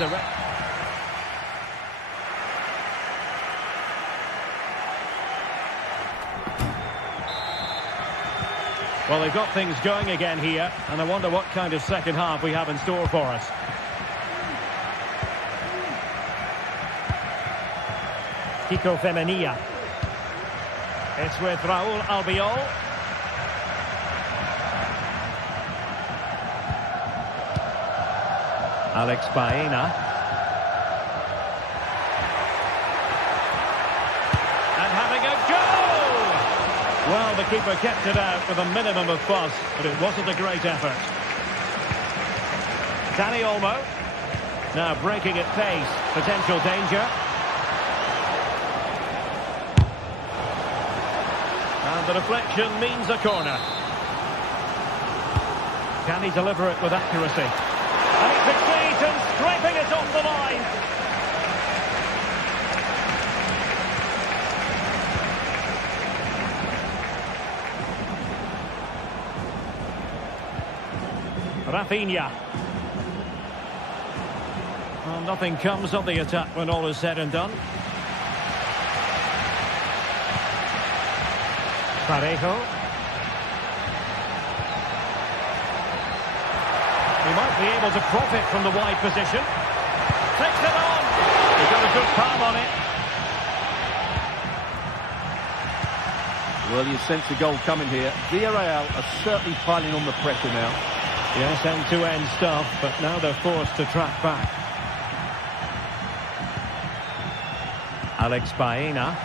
Well, they've got things going again here, and I wonder what kind of second half we have in store for us. Kiko Femenia. It's with Raúl Albiol. Alex Baena. And having a go! Well, the keeper kept it out with a minimum of fuss, but it wasn't a great effort. Dani Olmo. Now breaking at pace. Potential danger. And the deflection means a corner. Can he deliver it with accuracy? And he succeeds in scraping it off the line. Rafinha. Well, nothing comes of the attack when all is said and done. Parejo. He might be able to profit from the wide position. Takes it on. He got a good palm on it. Well, you sense the goal coming here. Villarreal are certainly piling on the pressure now. Yes, end-to-end stuff, but now they're forced to track back. Alex Baena.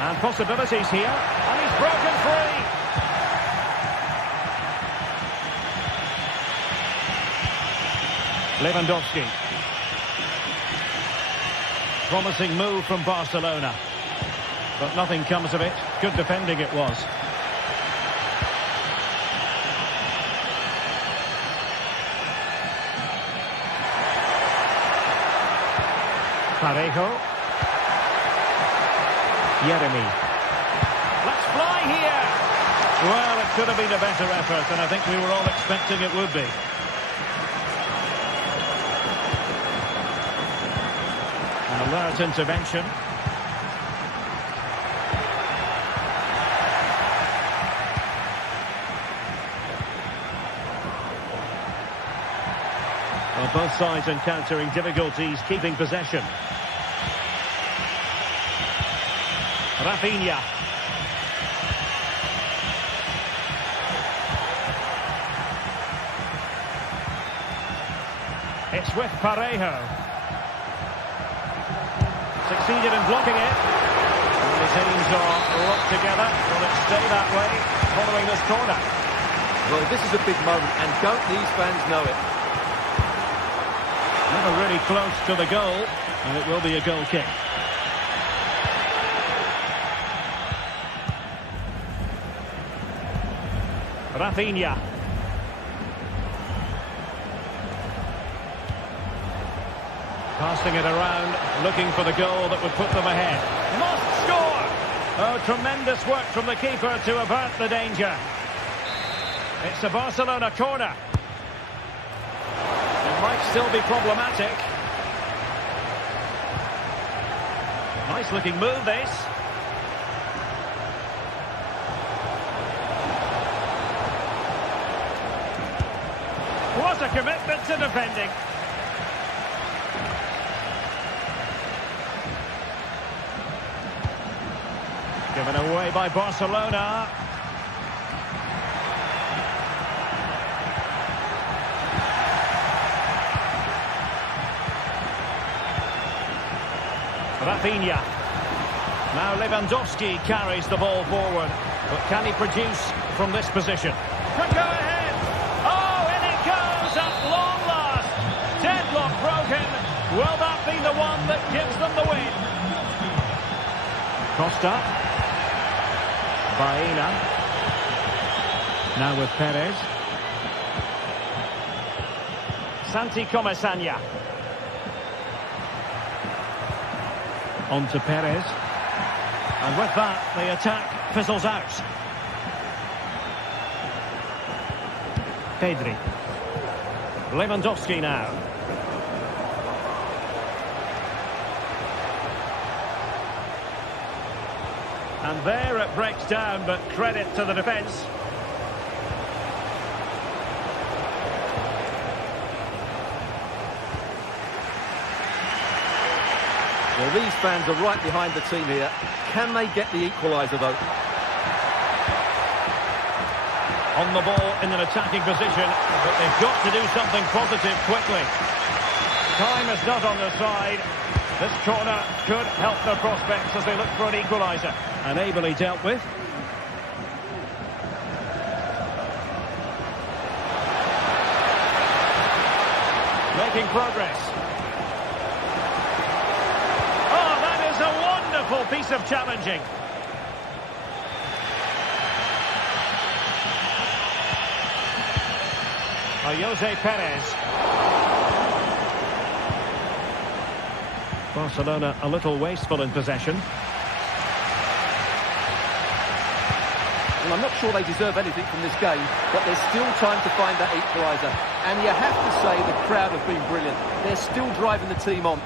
And possibilities here. And he's broken free. Lewandowski. Promising move from Barcelona. But nothing comes of it. Good defending it was. Parejo. Yeremy. Let's fly here. Well, it could have been a better effort, and I think we were all expecting it would be. An alert intervention. Well, both sides encountering difficulties keeping possession. Rafinha. It's with Parejo. Succeeded in blocking it. And the teams are locked together. Will it stay that way following this corner? Well, this is a big moment, and don't these fans know it? Never really close to the goal, and it will be a goal kick. Rafinha. Passing it around, looking for the goal that would put them ahead. Must score! Oh, tremendous work from the keeper to avert the danger. It's a Barcelona corner. It might still be problematic. Nice looking move, this. What a commitment to defending. Given away by Barcelona. Rafinha. Now Lewandowski carries the ball forward. But can he produce from this position? Could go ahead. Oh, in it goes at long last. Deadlock broken. Will that be the one that gives them the win? Costa. Baena. Now with Perez. Santi Comesaña. On to Perez. And with that, the attack fizzles out. Pedri. Lewandowski now. And there it breaks down, but credit to the defence. Well, these fans are right behind the team here. Can they get the equaliser, though? On the ball in an attacking position, but they've got to do something positive quickly. Time is not on their side. This corner could help their prospects as they look for an equaliser. And ably dealt with. Making progress. Oh, that is a wonderful piece of challenging. Jose Perez. Barcelona a little wasteful in possession. Well, I'm not sure they deserve anything from this game, but there's still time to find that equaliser. And you have to say the crowd have been brilliant. They're still driving the team on.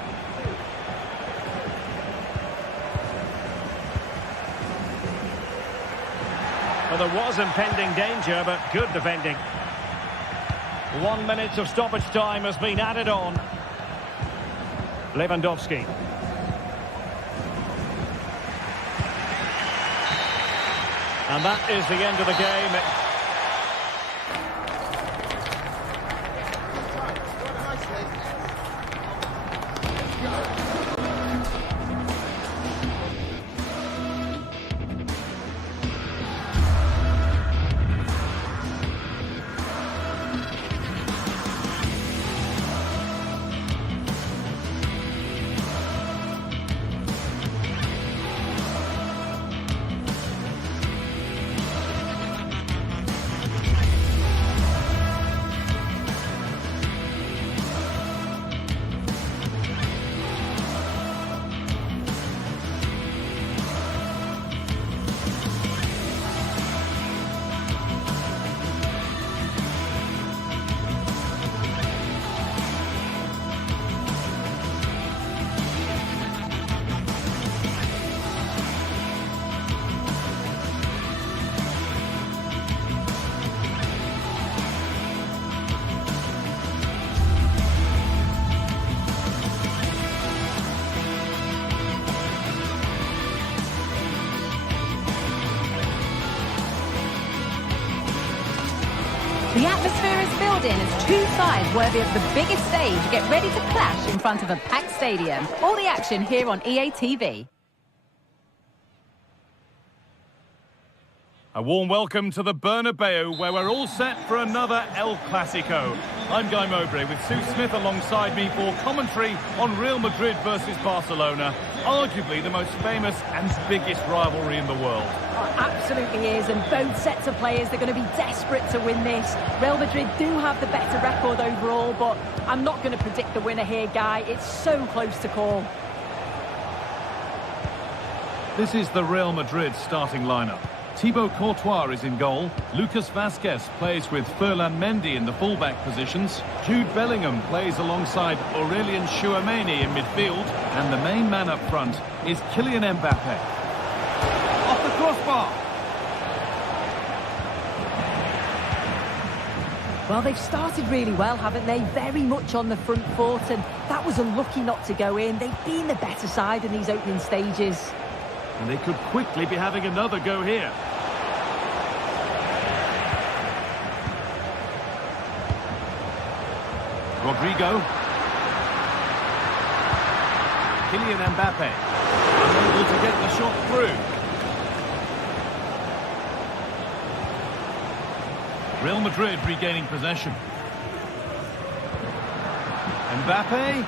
Well, there was impending danger, but good defending. 1 minute of stoppage time has been added on. Lewandowski. And that is the end of the game. The atmosphere is building as two sides worthy of the biggest stage get ready to clash in front of a packed stadium. All the action here on EA TV. A warm welcome to the Bernabeu, where we're all set for another El Clasico. I'm Guy Mowbray with Sue Smith alongside me for commentary on Real Madrid versus Barcelona, arguably the most famous and biggest rivalry in the world. Oh, absolutely is, and both sets of players, they're going to be desperate to win this. Real Madrid do have the better record overall, but I'm not going to predict the winner here, Guy. It's so close to call. This is the Real Madrid starting lineup. Thibaut Courtois is in goal. Lucas Vazquez plays with Ferland Mendy in the fullback positions. Jude Bellingham plays alongside Aurelien Tchouameni in midfield. And the main man up front is Kylian Mbappe. Off the crossbar. Well, they've started really well, haven't they? Very much on the front foot, and that was unlucky not to go in. They've been the better side in these opening stages. And they could quickly be having another go here. Rodrigo. Kylian Mbappe. Unable to get the shot through. Real Madrid regaining possession. Mbappe.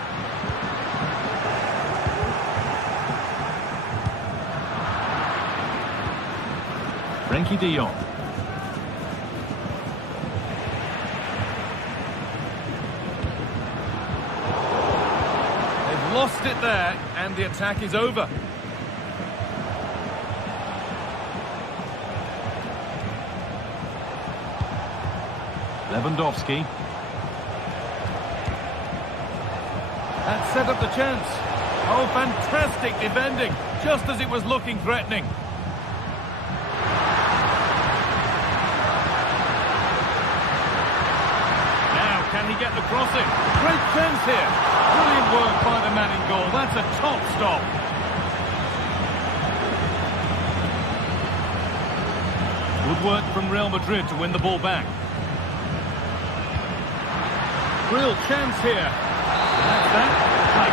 Frenkie de Jong. They've lost it there, and the attack is over. Lewandowski. That set up the chance. Oh, fantastic defending, just as it was looking threatening. Can he get the crossing? Great chance here. Brilliant work by the man in goal. That's a top stop. Good work from Real Madrid to win the ball back. Real chance here. That's that. High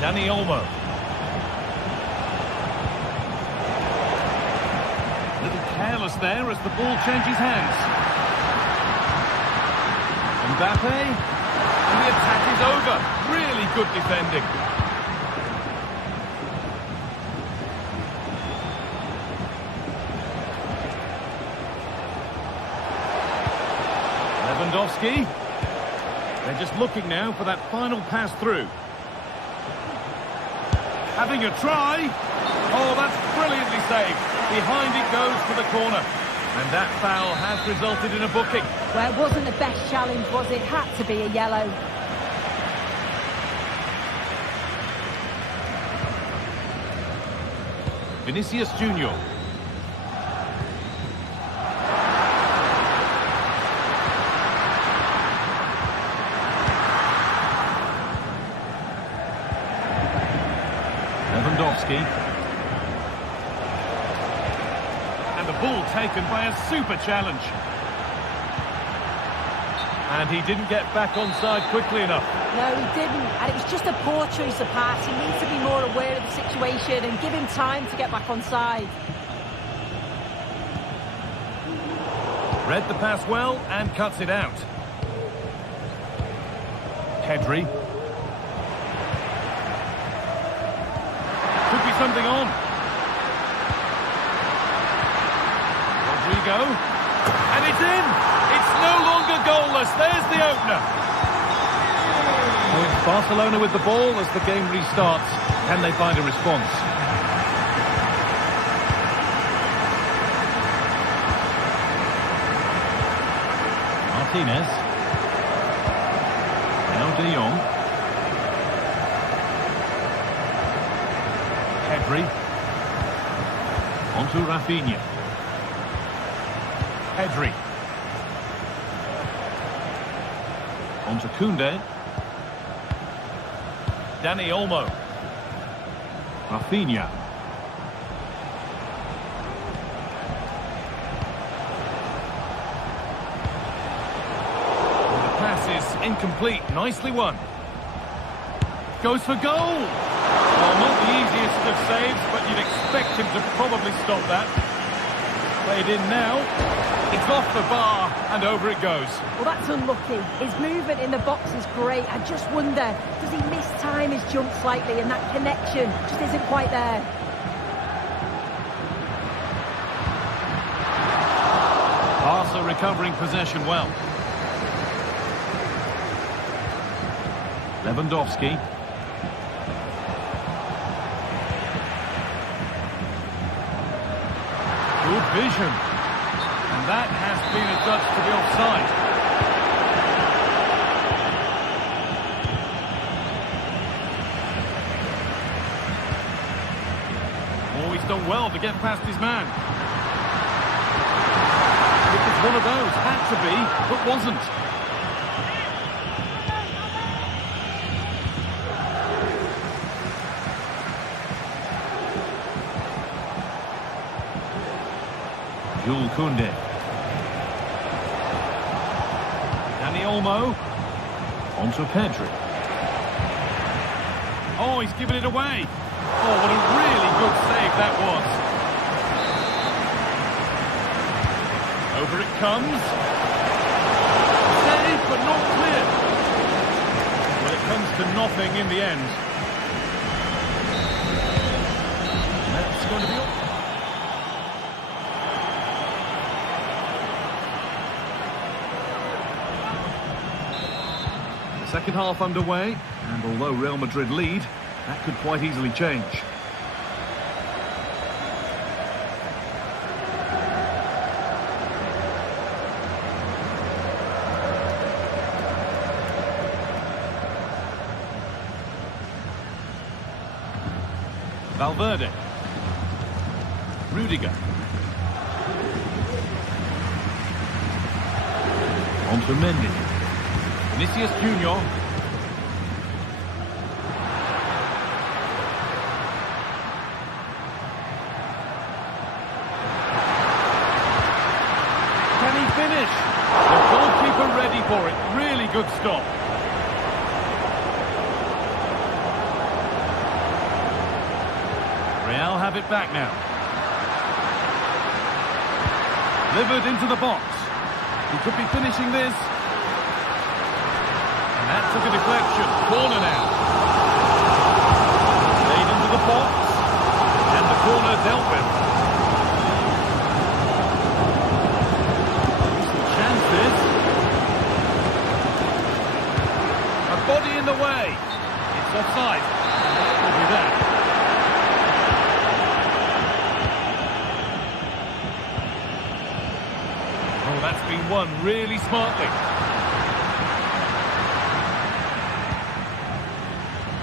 time. Dani Olmo. Careless there as the ball changes hands. Mbappe, and the attack is over. Really good defending. Lewandowski. They're just looking now for that final pass through. Having a try. Oh, that's brilliantly saved. Behind it goes to the corner. And that foul has resulted in a booking. Well, it wasn't the best challenge, was it? Had to be a yellow. Vinicius Junior. Lewandowski. Ball taken by a super challenge. And he didn't get back onside quickly enough. No, he didn't. And it was just a poor choice of pass. He needs to be more aware of the situation and give him time to get back onside. Read the pass well and cuts it out. Pedri. Could be something on. Rodrigo, and it's in! It's no longer goalless, there's the opener! With Barcelona with the ball as the game restarts, can they find a response? Martinez. Now De Jong. Pedri. On to Rafinha. Pedri. On to Koundé. Dani Olmo. Rafinha. incomplete. Nicely won. Goes for goal. Well, not the easiest of saves, but you'd expect him to probably stop that. Played in now. It's off the bar, and over it goes. Well, that's unlucky. His movement in the box is great. I just wonder, does he mistime his jump slightly, and that connection just isn't quite there? Barca recovering possession well. Lewandowski. Good vision. And that has been adjudged to be offside. Oh, he's done well to get past his man. It was one of those, had to be, but wasn't. Jules Koundé. Dani Olmo. Onto Pedri. Oh, he's given it away. Oh, what a really good save that was. Over it comes. Save, but not clear. Well, it comes to nothing in the end. That's going to be all. Second half underway, and although Real Madrid lead, that could quite easily change. Valverde. Rudiger. Onto Mendy. Vinicius Junior. Can he finish? The goalkeeper ready for it. Really good stop. Real have it back now. Delivered into the box. He could be finishing this. That took a deflection. Corner now. Played into the box. And the corner dealt with. Decent chances. A body in the way. It's offside. That will be that. Oh, that's been won really smartly.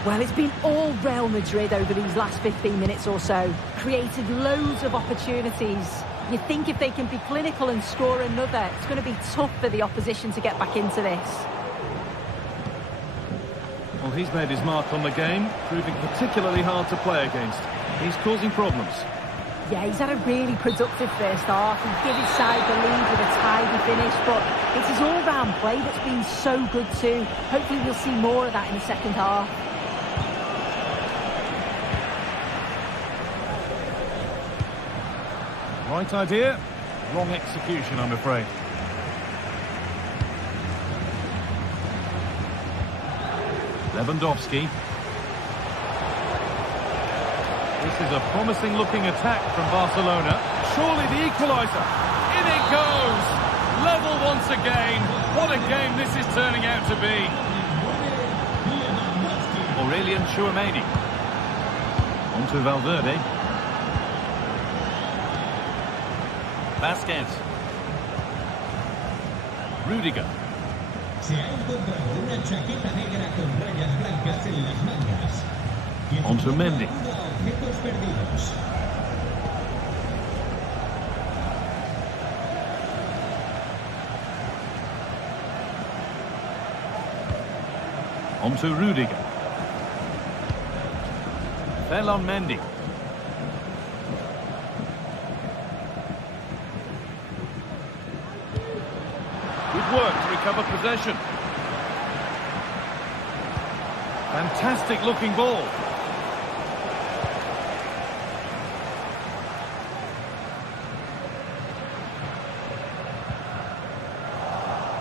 Well, it's been all Real Madrid over these last 15 minutes or so. Created loads of opportunities. You think if they can be clinical and score another, it's going to be tough for the opposition to get back into this. Well, he's made his mark on the game, proving particularly hard to play against. He's causing problems. Yeah, he's had a really productive first half. He's given his side the lead with a tidy finish, but it's his all-round play that's been so good too. Hopefully we'll see more of that in the second half. Right idea, wrong execution, I'm afraid. Lewandowski. This is a promising-looking attack from Barcelona. Surely the equaliser. In it goes! Level once again. What a game this is turning out to be. Aurelian Tchouameni. Onto Valverde. Vasquez. Rudiger. Se ha encontrado una chaqueta negra con rayas blancas en las mangas. Onto Mendy. Objetos perdidos. Onto Rudiger. Fell on Mendy. Good work to recover possession. Fantastic looking ball.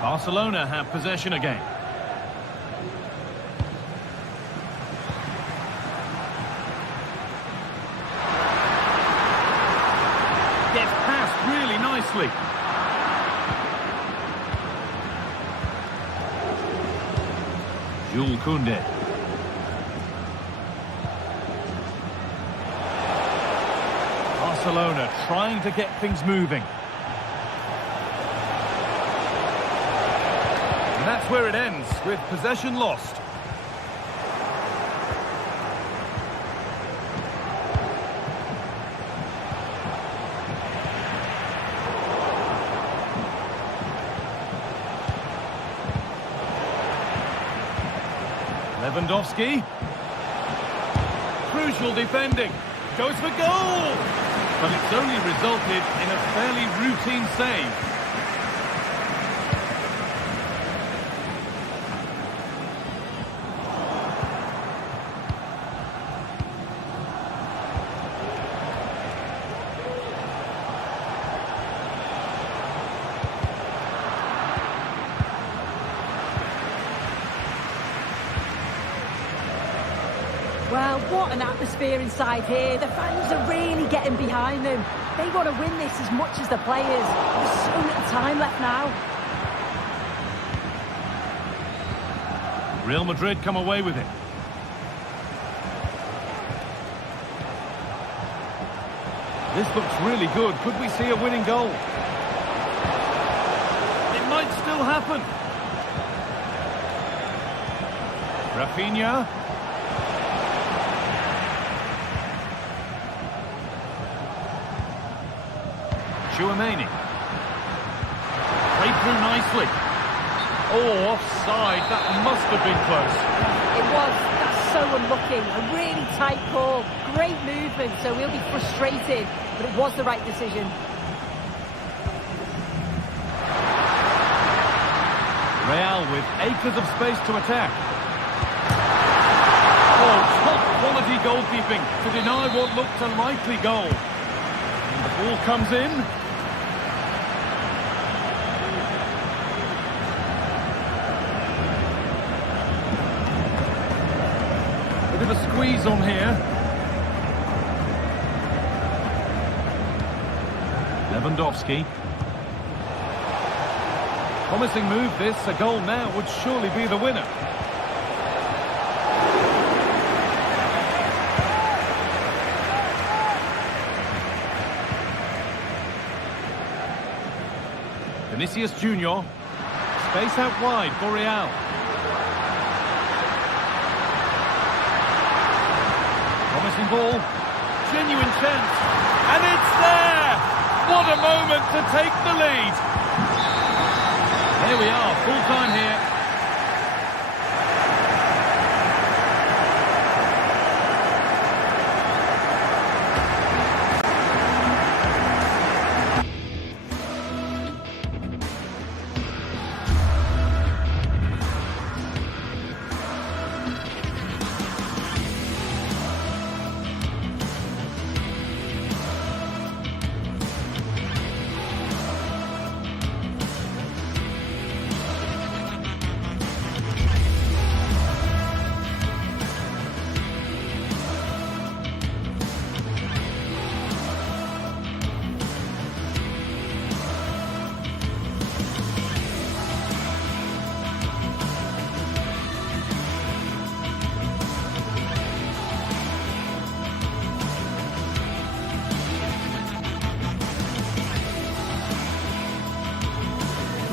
Barcelona have possession again. Gets passed really nicely. Jules Koundé. Barcelona trying to get things moving. And that's where it ends, with possession lost. Lewandowski. Crucial defending. Goes for goal! But it's only resulted in a fairly routine save. Well, what an atmosphere inside here. The fans are really getting behind them. They want to win this as much as the players. There's so little time left now. Real Madrid come away with it. This looks really good. Could we see a winning goal? It might still happen. Rafinha. Chouameni. Played through nicely. Oh, offside. That must have been close. It was. That's so unlucky. A really tight call. Great movement, so we'll be frustrated. But it was the right decision. Real with acres of space to attack. Oh, top quality goalkeeping to deny what looked a likely goal. And the ball comes in. Bit of a squeeze on here. Lewandowski. Promising move this. A goal now would surely be the winner. Vinicius Junior. Space out wide for Real. Promising ball. Genuine chance. And it's there! What a moment to take the lead. Here we are, full time here.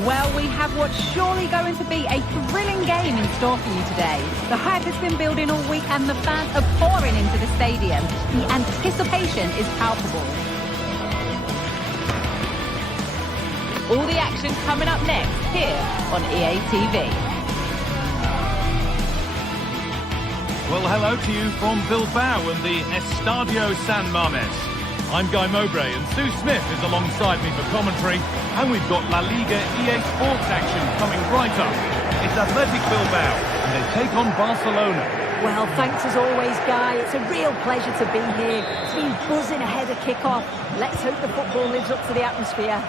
Well, we have what's surely going to be a thrilling game in store for you today. The hype has been building all week and the fans are pouring into the stadium. The anticipation is palpable. All the action coming up next here on EA TV. Well, hello to you from Bilbao and the Estadio San Mamés. I'm Guy Mowbray and Sue Smith is alongside me for commentary, and we've got La Liga EA Sports action coming right up. It's Atletico Bilbao and they take on Barcelona. Well, thanks as always, Guy. It's a real pleasure to be here. It's been buzzing ahead of kick-off. Let's hope the football lives up to the atmosphere.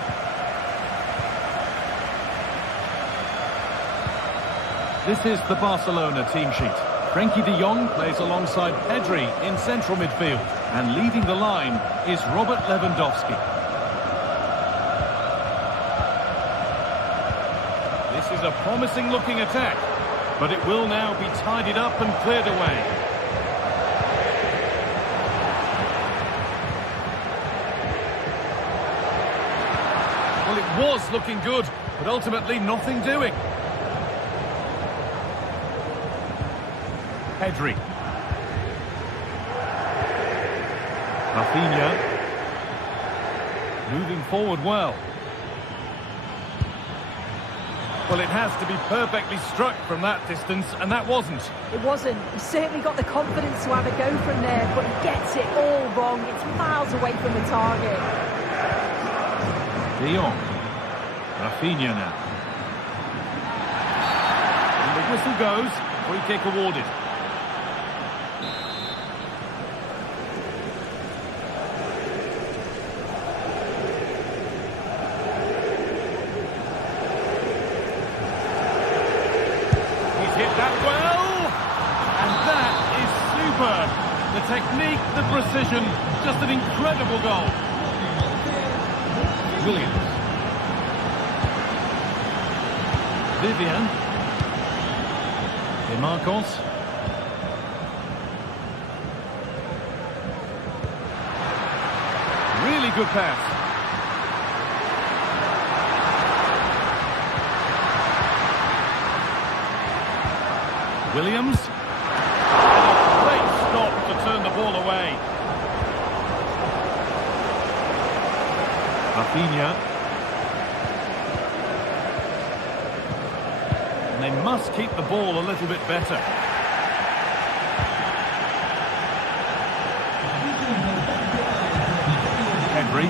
This is the Barcelona team sheet. Frenkie de Jong plays alongside Pedri in central midfield. And leading the line is Robert Lewandowski. This is a promising-looking attack, but it will now be tidied up and cleared away. Well, it was looking good, but ultimately nothing doing. Pedri. Rafinha. Moving forward well. Well, it has to be perfectly struck from that distance, and that wasn't. It wasn't. He certainly got the confidence to have a go from there, but he gets it all wrong. It's miles away from the target. De Jong. Rafinha now. And the whistle goes. Free kick awarded. The technique, the precision, just an incredible goal. Williams. Vivian. DeMarcos. Really good pass. Williams. To turn the ball away. Rafinha. And they must keep the ball a little bit better. Pedri.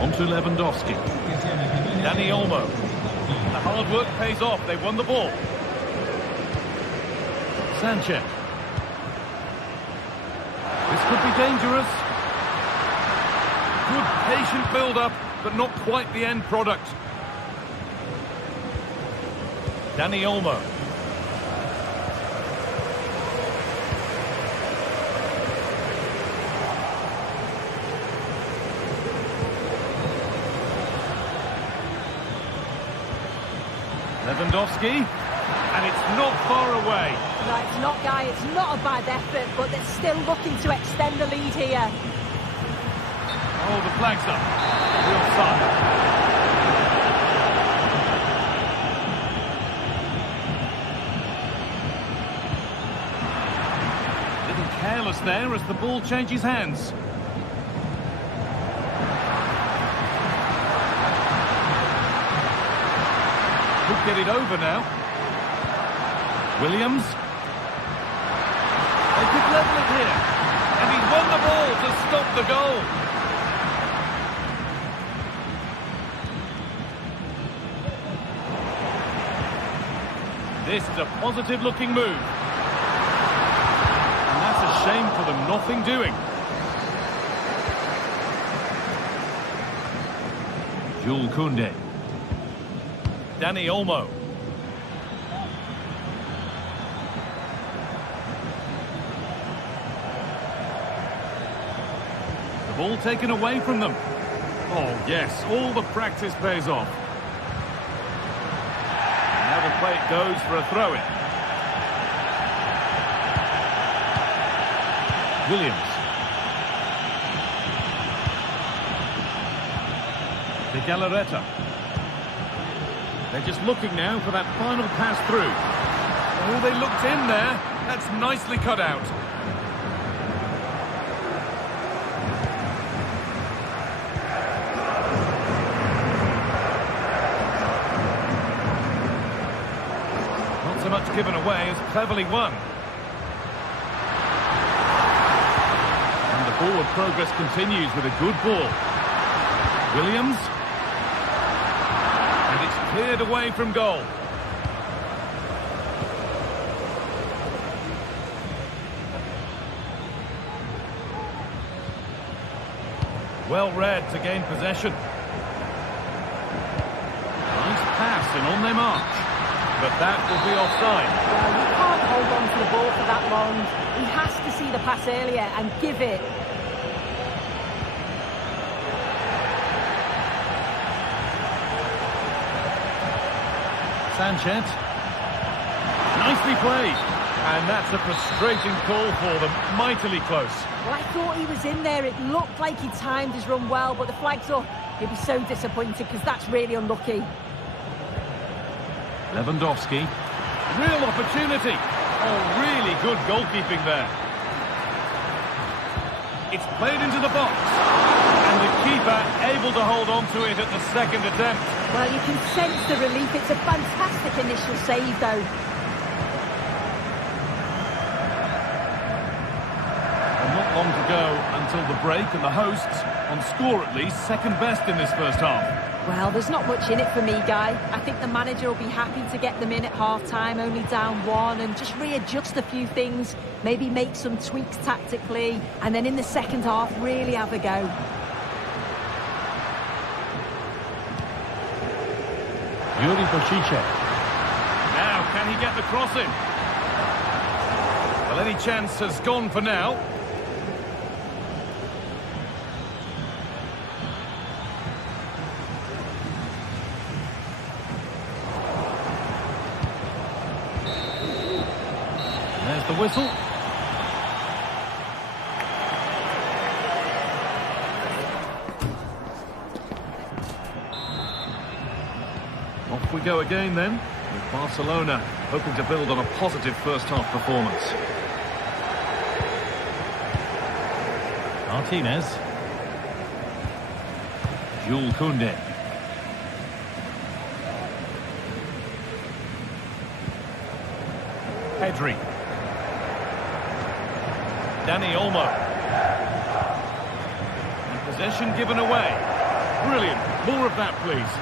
On to Lewandowski. Dani Olmo. The hard work pays off. They won the ball. Sanchez. This could be dangerous. Good patient build-up, but not quite the end product. Dani Olmo. Lewandowski. And it's not far away. No, it's not, Guy. It's not a bad effort, but they're still looking to extend the lead here. Oh, the flag's up. Real side. A little careless there as the ball changes hands. Could get it over now. Williams. They could level it here. And he's won the ball to stop the goal. This is a positive-looking move. And that's a shame for them, nothing doing. Jules Koundé. Dani Olmo. Ball taken away from them. Oh, yes, all the practice pays off. And now the play goes for a throw-in. Williams. De Galarreta. They're just looking now for that final pass through. Oh, they looked in there. That's nicely cut out. Much given away is cleverly won. And the forward progress continues with a good ball. Williams. And it's cleared away from goal. Well read to gain possession. Nice pass and on they march. But that will be offside. Well, you can't hold on to the ball for that long. He has to see the pass earlier and give it. Sanchez. Nicely played. And that's a frustrating call for them. Mightily close. Well, I thought he was in there. It looked like he timed his run well, but the flag's up. He'll be so disappointed because that's really unlucky. Lewandowski. Real opportunity. Oh, really good goalkeeping there. It's played into the box. And the keeper able to hold on to it at the second attempt. Well, you can sense the relief. It's a fantastic initial save, though. Well, not long to go until the break, and the hosts, on score at least, second best in this first half. Well, there's not much in it for me, Guy. I think the manager will be happy to get them in at half-time, only down one, and just readjust a few things, maybe make some tweaks tactically, and then in the second half, really have a go. Yuri Bošiček. Now, can he get the cross in? Well, any chance has gone for now. There's the whistle. Off we go again then, with Barcelona hoping to build on a positive first-half performance. Martinez. Jules Koundé. Pedri. Dani Olmo. And possession given away. Brilliant. More of that, please.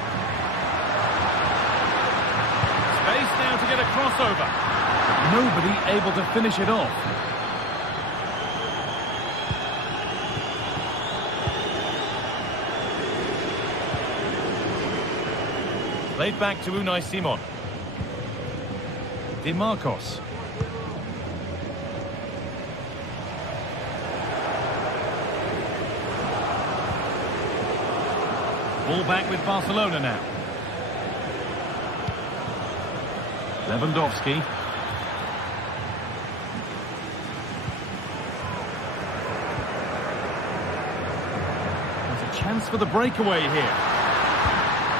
Space now to get a crossover. Nobody able to finish it off. Played back to Unai Simon. Di Marcos. Ball back with Barcelona now. Lewandowski. There's a chance for the breakaway here.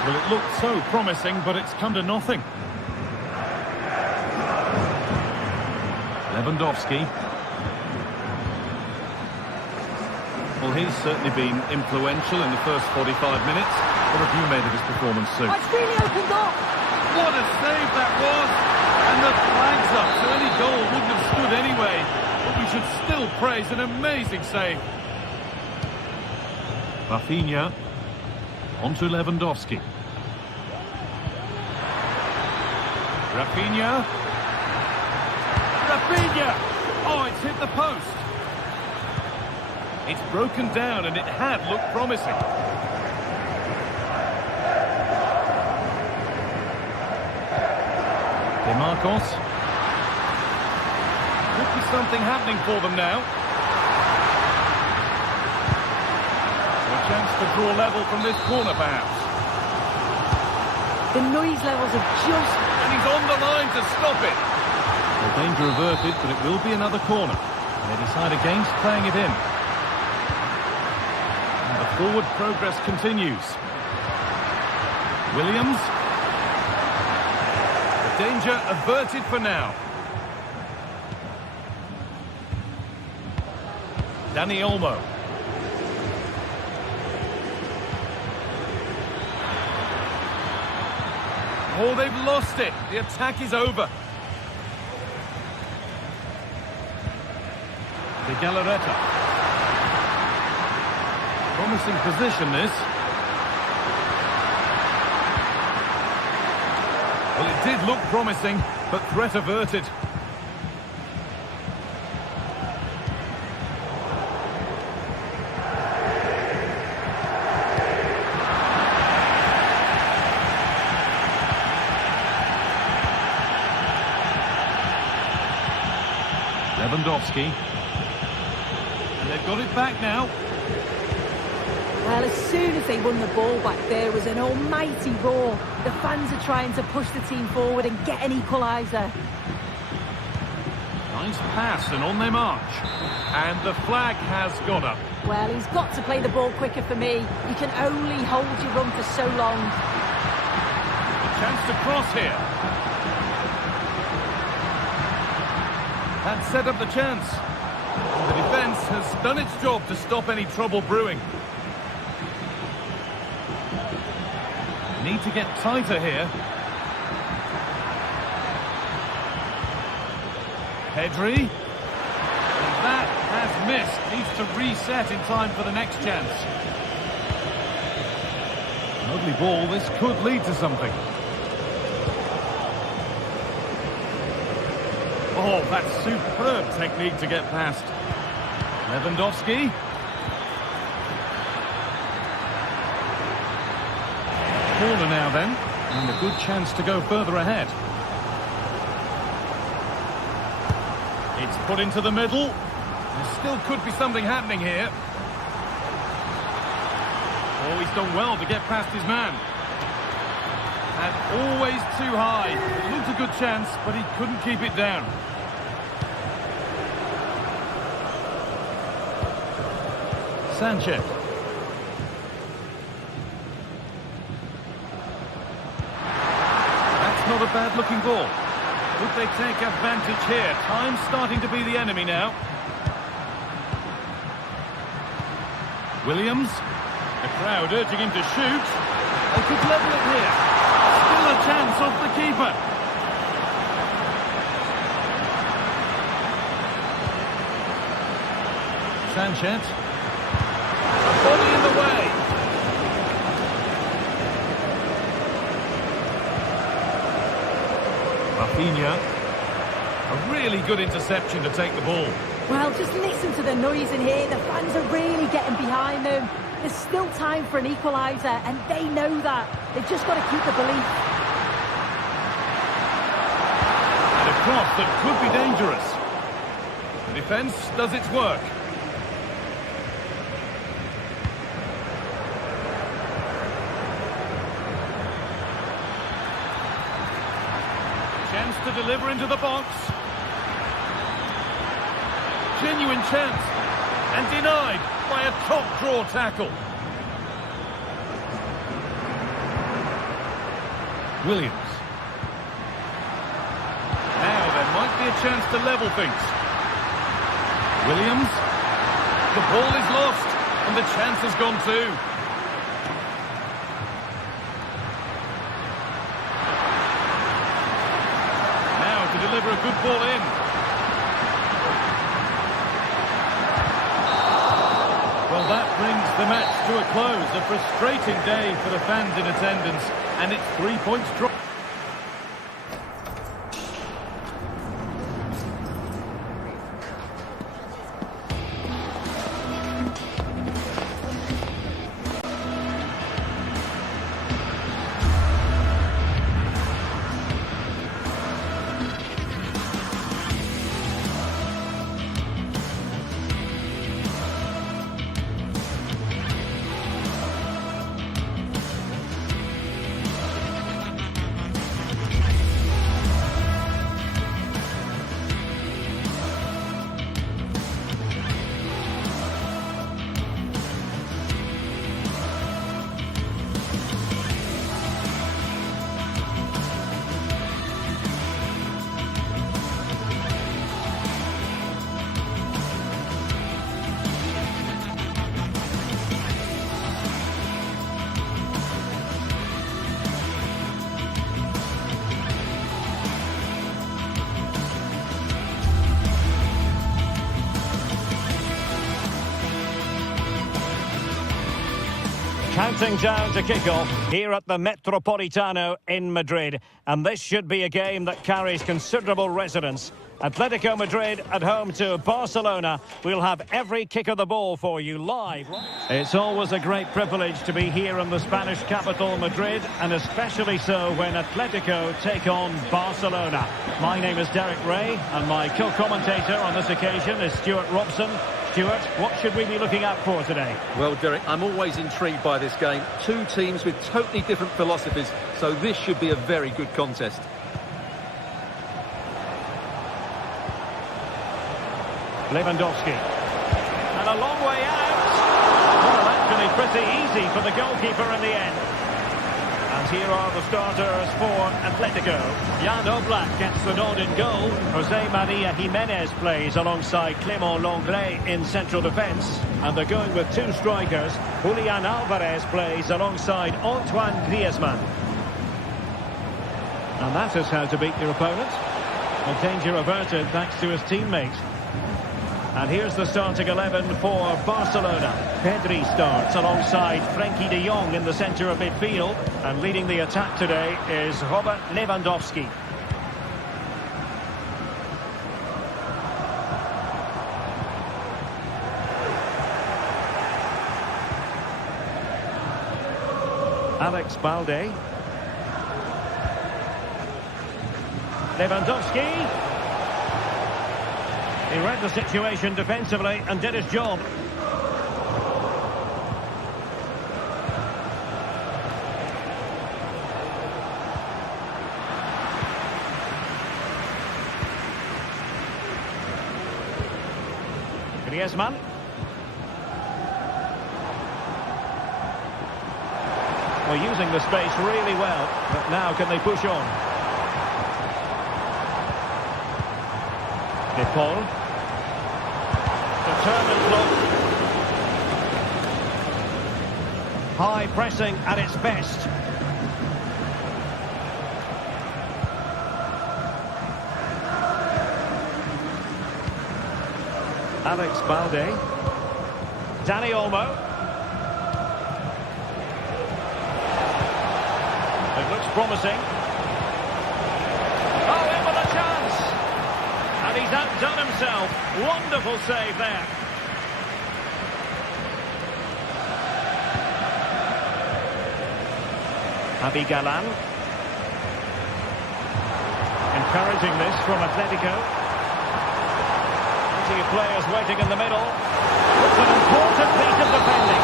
Well, it looked so promising, but it's come to nothing. Lewandowski. Well, he's certainly been influential in the first 45 minutes. What have you made of his performance, Sue? Oh, it's really opened up. What a save that was! And the flag's up, so any goal wouldn't have stood anyway. But we should still praise an amazing save. Rafinha. Onto Lewandowski. Rafinha. Rafinha! Oh, it's hit the post. It's broken down, and it had looked promising. Di Marcos. Could be something happening for them now. So a chance to draw level from this corner, perhaps. The noise levels have just... And he's on the line to stop it. The danger averted, but it will be another corner. And they decide against playing it in. And the forward progress continues. Williams. The danger averted for now. Dani Olmo. Oh, they've lost it. The attack is over. De Gallaretta. Promising position, this. Well, it did look promising, but threat averted. Lewandowski. And they've got it back now. Well, as soon as they won the ball back, there was an almighty roar. The fans are trying to push the team forward and get an equaliser. Nice pass and on they march. And the flag has gone up. Well, he's got to play the ball quicker for me. You can only hold your run for so long. A chance to cross here. That set up the chance. The defence has done its job to stop any trouble brewing. Need to get tighter here. Pedri. And that has missed. Needs to reset in time for the next chance. Lovely ball. This could lead to something. Oh, that's superb technique to get past. Lewandowski. Corner now then, and a good chance to go further ahead. It's put into the middle. There still could be something happening here. Oh, he's done well to get past his man. And always too high. It looked a good chance, but he couldn't keep it down. Sanchez. Not a bad-looking ball. Would they take advantage here? Time's starting to be the enemy now. Williams. The crowd urging him to shoot. They could level it here. Still a chance off the keeper. Sanchez. A body in the way. A really good interception to take the ball. Well, just listen to the noise in here. The fans are really getting behind them. There's still time for an equaliser, and they know that. They've just got to keep the belief. And a cross that could be dangerous. The defence does its work. Chance to deliver into the box. Genuine chance. And denied by a top-draw tackle. Williams. Now there might be a chance to level things. Williams. The ball is lost. And the chance has gone too. Deliver a good ball in. Well, that brings the match to a close. A frustrating day for the fans in attendance, and it's 3 points drop. Counting down to kick-off here at the Metropolitano in Madrid. And this should be a game that carries considerable resonance. Atletico Madrid at home to Barcelona. We'll have every kick of the ball for you live. It's always a great privilege to be here in the Spanish capital, Madrid, and especially so when Atletico take on Barcelona. My name is Derek Ray, and my co-commentator on this occasion is Stuart Robson. Stuart, what should we be looking out for today? Well, Derek, I'm always intrigued by this game. Two teams with totally different philosophies, so this should be a very good contest. Lewandowski. And a long way out. Well, actually pretty easy for the goalkeeper in the end. And here are the starters for Atletico. Jan Oblak gets the nod in goal. Jose Maria Jimenez plays alongside Clément Lenglet in central defence. And they're going with two strikers. Julian Alvarez plays alongside Antoine Griezmann. And that is how to beat your opponent. A danger averted thanks to his teammate. And here's the starting 11 for Barcelona. Pedri starts alongside Frenkie de Jong in the centre of midfield. And leading the attack today is Robert Lewandowski. Alex Balde. Lewandowski. He read the situation defensively and did his job. Griezmann. Well, using the space really well, but now can they push on? De Paul. Determined look. High pressing at its best. Alex Balde. Dani Olmo. It looks promising. Oh, in with a chance. And he's outdone himself. Wonderful save there. Javi Galán. Encouraging this from Atletico. Plenty of players waiting in the middle. It's an important piece of defending.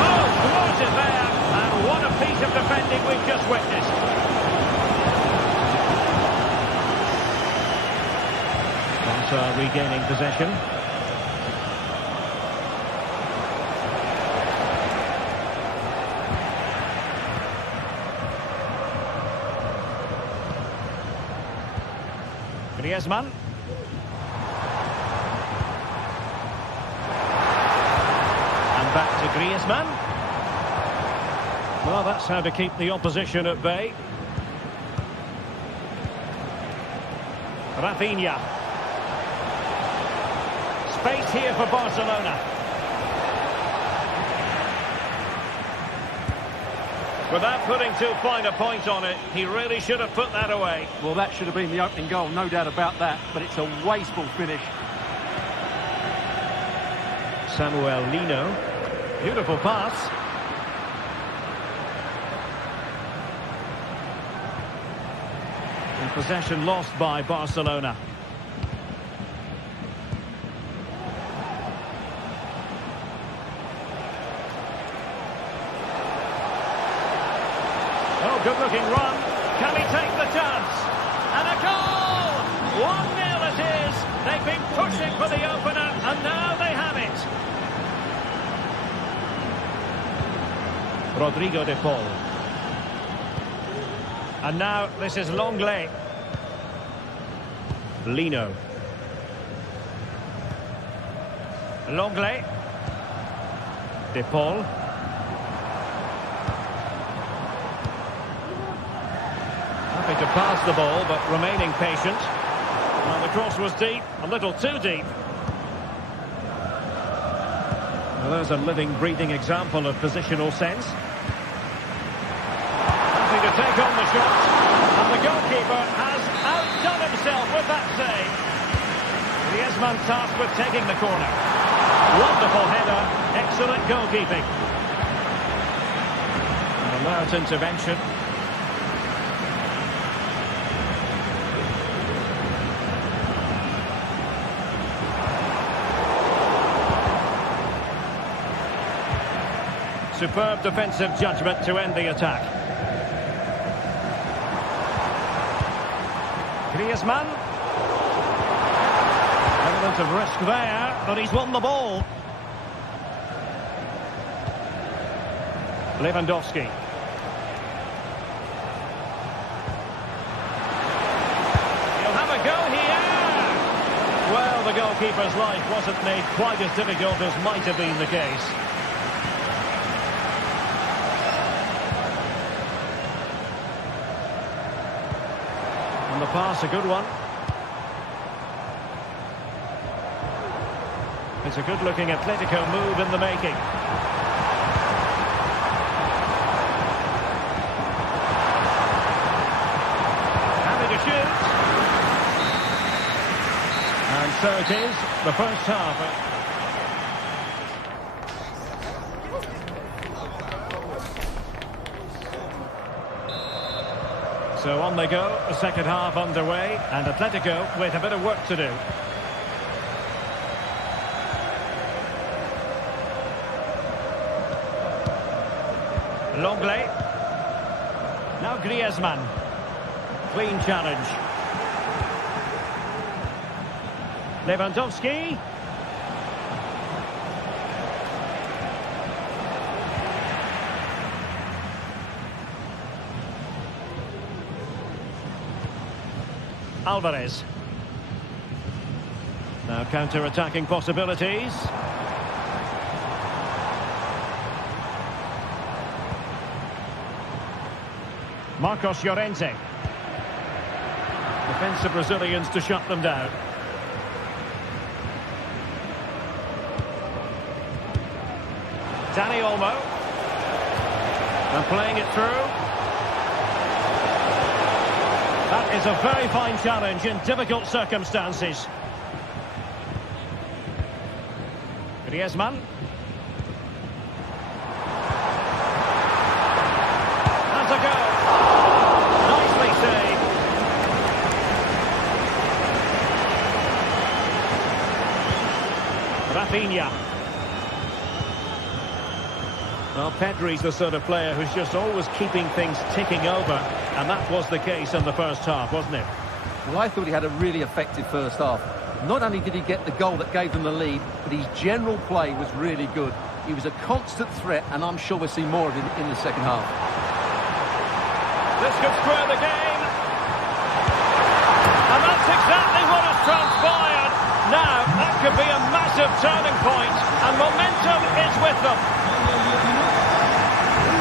Oh, thwarted there. And what a piece of defending we've just witnessed. Barca regaining possession. Griezmann. And back to Griezmann. Well, that's how to keep the opposition at bay. Rafinha. Space here for Barcelona. Without putting too fine a point on it, he really should have put that away. Well, that should have been the opening goal, no doubt about that, but it's a wasteful finish. Samuel Lino. Beautiful pass. And possession lost by Barcelona. Oh, good-looking run. Can he take the chance? And a goal! 1-0 it is. They've been pushing for the opener, and now they have it. Rodrigo de Paul. And now this is Lenglet. Lino. Lenglet. De Paul. Happy to pass the ball, but remaining patient. Well, the cross was deep, a little too deep. Well, there's a living, breathing example of positional sense. took on the shot, and the goalkeeper has outdone himself with that save. Griezmann tasked with taking the corner. Wonderful header, excellent goalkeeping. An alert intervention. Superb defensive judgment to end the attack. Griezmann. Element of risk there, but he's won the ball. Lewandowski. He'll have a go here. Well, the goalkeeper's life wasn't made quite as difficult as might have been the case. The pass, a good one. It's a good-looking Atletico move in the making. Happy to shoot. And so it is, the first half. So on they go, the second half underway, and Atletico with a bit of work to do. Longley. Now Griezmann. Clean challenge. Lewandowski. Alvarez. Now counter-attacking possibilities. Marcos Llorente. Defensive Brazilians to shut them down. Dani Olmo. And playing it through. That is a very fine challenge in difficult circumstances. Griezmann. Has a go. Nicely saved. Rafinha. Well, Pedri's the sort of player who's just always keeping things ticking over, and that was the case in the first half, wasn't it? Well, I thought he had a really effective first half. Not only did he get the goal that gave them the lead, but his general play was really good. He was a constant threat, and I'm sure we'll see more of him in the second half. This could square the game. And that's exactly what has transpired. Now, that could be a massive turning point, and momentum is with them.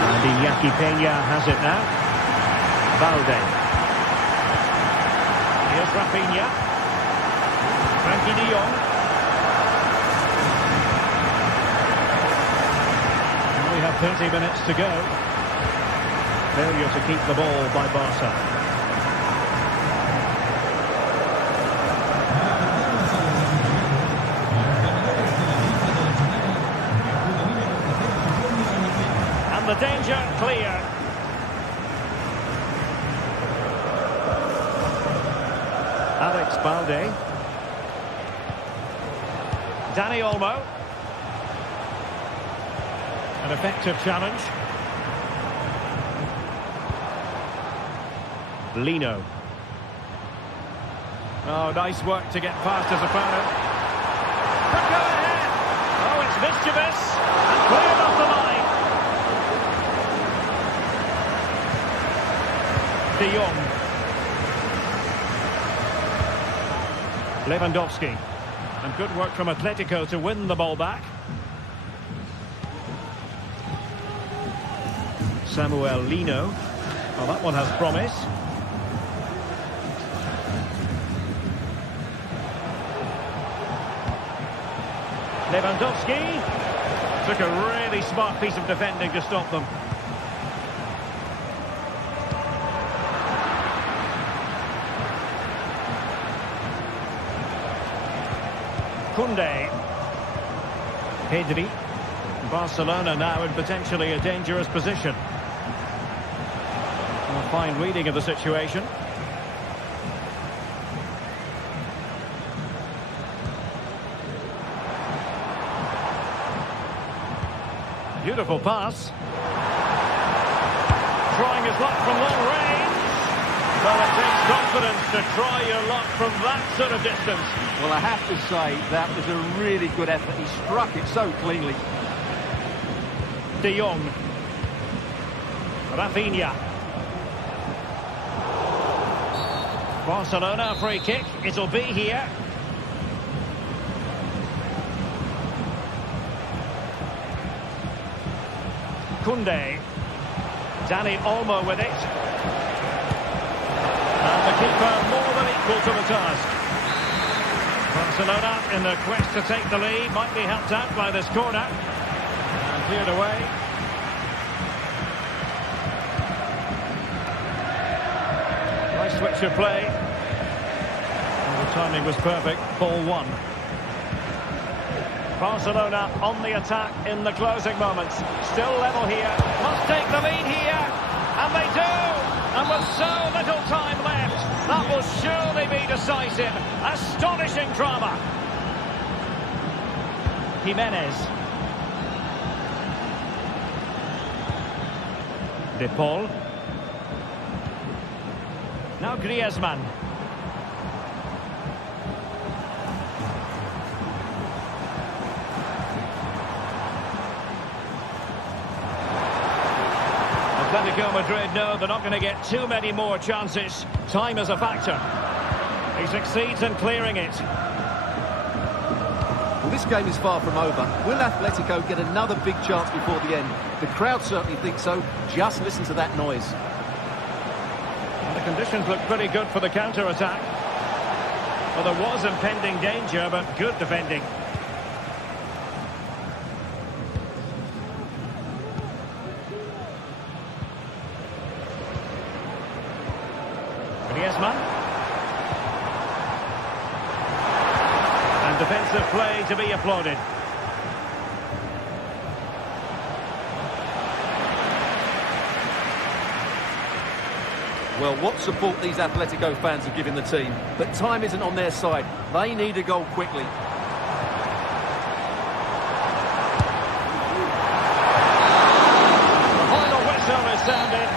And Iñaki Peña has it now. Valde. Here's Rafinha. Frankie de Jong. And we have 30 minutes to go. Failure to keep the ball by Barca. And the danger clear. Alex Balde. Dani Olmo. An effective challenge. Lino. Oh, nice work to get past his opponent. Look ahead. Oh, it's mischievous. And cleared off the line. De Jong. Lewandowski. And good work from Atletico to win the ball back. Samuel Lino. Well, that one has promise. Lewandowski took a really smart piece of defending to stop them. Koundé. Pedri. Barcelona now in potentially a dangerous position. A fine reading of the situation. Beautiful pass. Trying his luck from long range. Well, it takes confidence to try your luck from that sort of distance. Well, I have to say, that was a really good effort. He struck it so cleanly. De Jong. Rafinha. Barcelona free kick. It'll be here. Koundé. Dani Olmo with it. And the keeper more than equal to the task. Barcelona in the quest to take the lead. Might be helped out by this corner. And cleared away. Nice switch of play. And the timing was perfect. Ball one. Barcelona on the attack in the closing moments. Still level here. Must take the lead here. And they do. And with so little time left, that will surely be decisive. Astonishing drama. Jimenez. De Paul. Now Griezmann. Atletico Madrid know they're not going to get too many more chances. Time is a factor. He succeeds in clearing it. Well, this game is far from over. Will Atletico get another big chance before the end? The crowd certainly think so. Just listen to that noise. And the conditions look pretty good for the counter-attack. Well, there was impending danger, but good defending. Griezmann. And defensive play to be applauded. Well, what support these Atletico fans have given the team. But time isn't on their side. They need a goal quickly. The final whistle is sounded.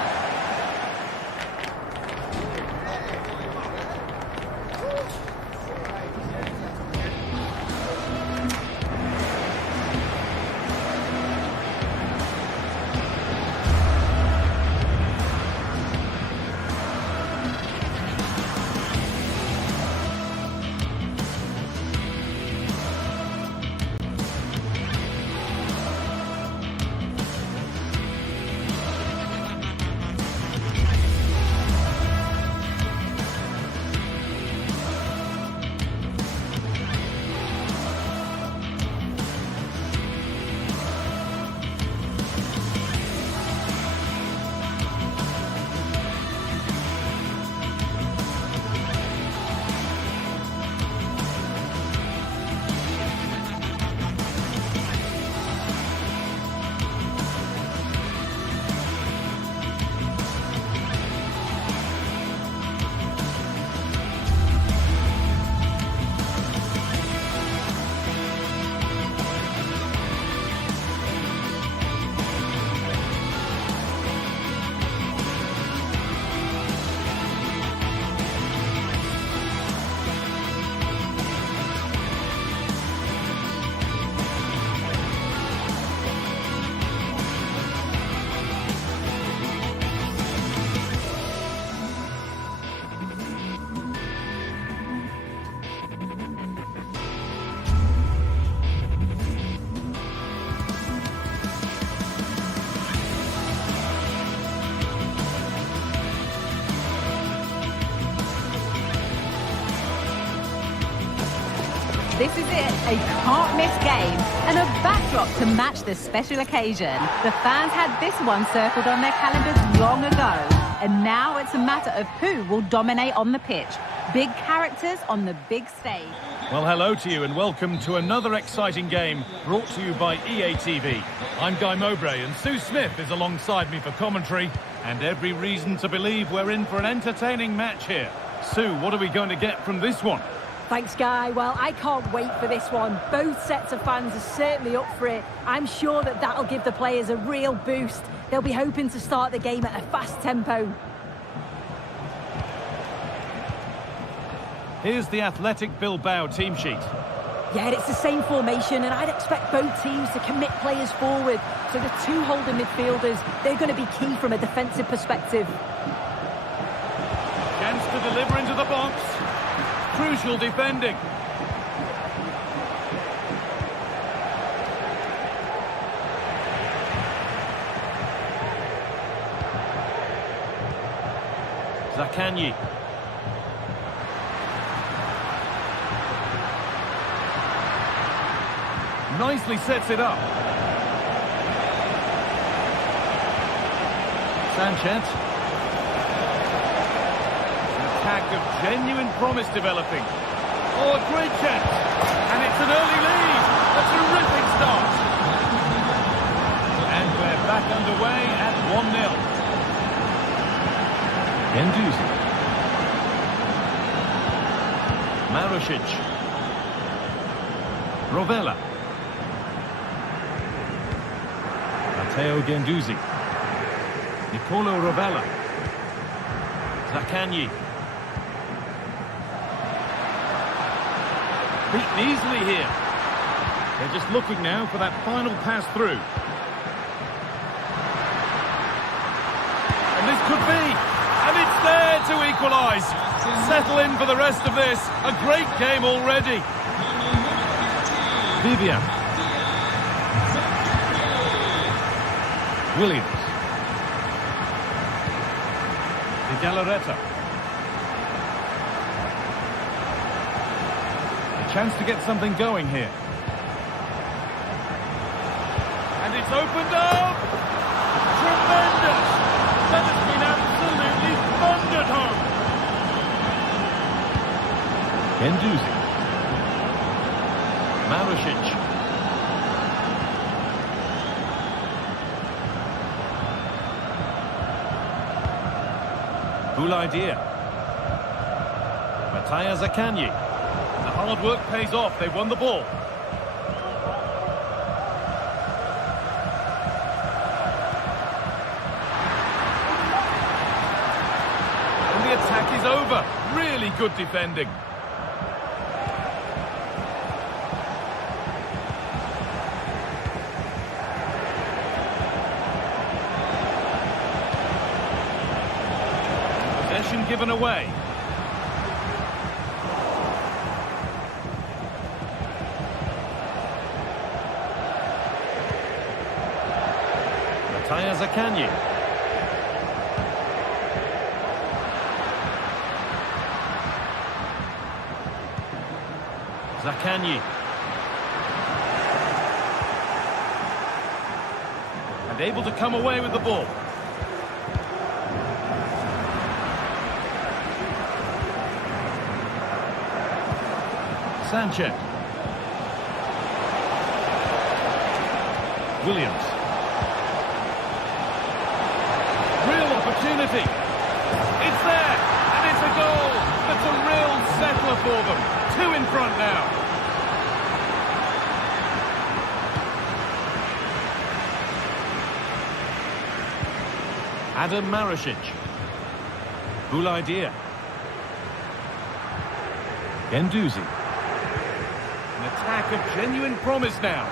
This is it, a can't-miss game and a backdrop to match the special occasion. The fans had this one circled on their calendars long ago, and now it's a matter of who will dominate on the pitch. Big characters on the big stage. Well, hello to you and welcome to another exciting game brought to you by EA TV. I'm Guy Mowbray and Sue Smith is alongside me for commentary, and every reason to believe we're in for an entertaining match here. Sue, what are we going to get from this one? Thanks, Guy. Well, I can't wait for this one. Both sets of fans are certainly up for it. I'm sure that that'll give the players a real boost. They'll be hoping to start the game at a fast tempo. Here's the Athletic Bilbao team sheet. Yeah, it's the same formation, and I'd expect both teams to commit players forward. So the two holding midfielders, they're going to be key from a defensive perspective. Chance to deliver into the box. Crucial defending. Zakanyi. Nicely sets it up. Sanchez. An attack of genuine promise developing. Oh, a great chance. And it's an early lead. A terrific start. And we're back underway at 1-0. Gendouzi. Marušić. Rovella. Matteo Gendouzi. Nicolo Rovella. Zakanyi. Beaten easily here. They're just looking now for that final pass through. And this could be. And it's there to equalise. Settle in for the rest of this. A great game already. Vivian. Williams. De Galarreta. A chance to get something going here. And it's opened up! Tremendous! That has been absolutely thundered home! Gendouzi. Marušić. Cool idea. Matteo Zakanyi. The hard work pays off. They won the ball. And the attack is over. Really good defending. Given away. Matteo Zakanyi. Zakanyi. And able to come away with the ball. Sanchez. Williams. Real opportunity. It's there, and it's a goal. That's a real settler for them. Two in front now. Adam Marušić. Cool idea. Gendouzi. An attack of genuine promise now.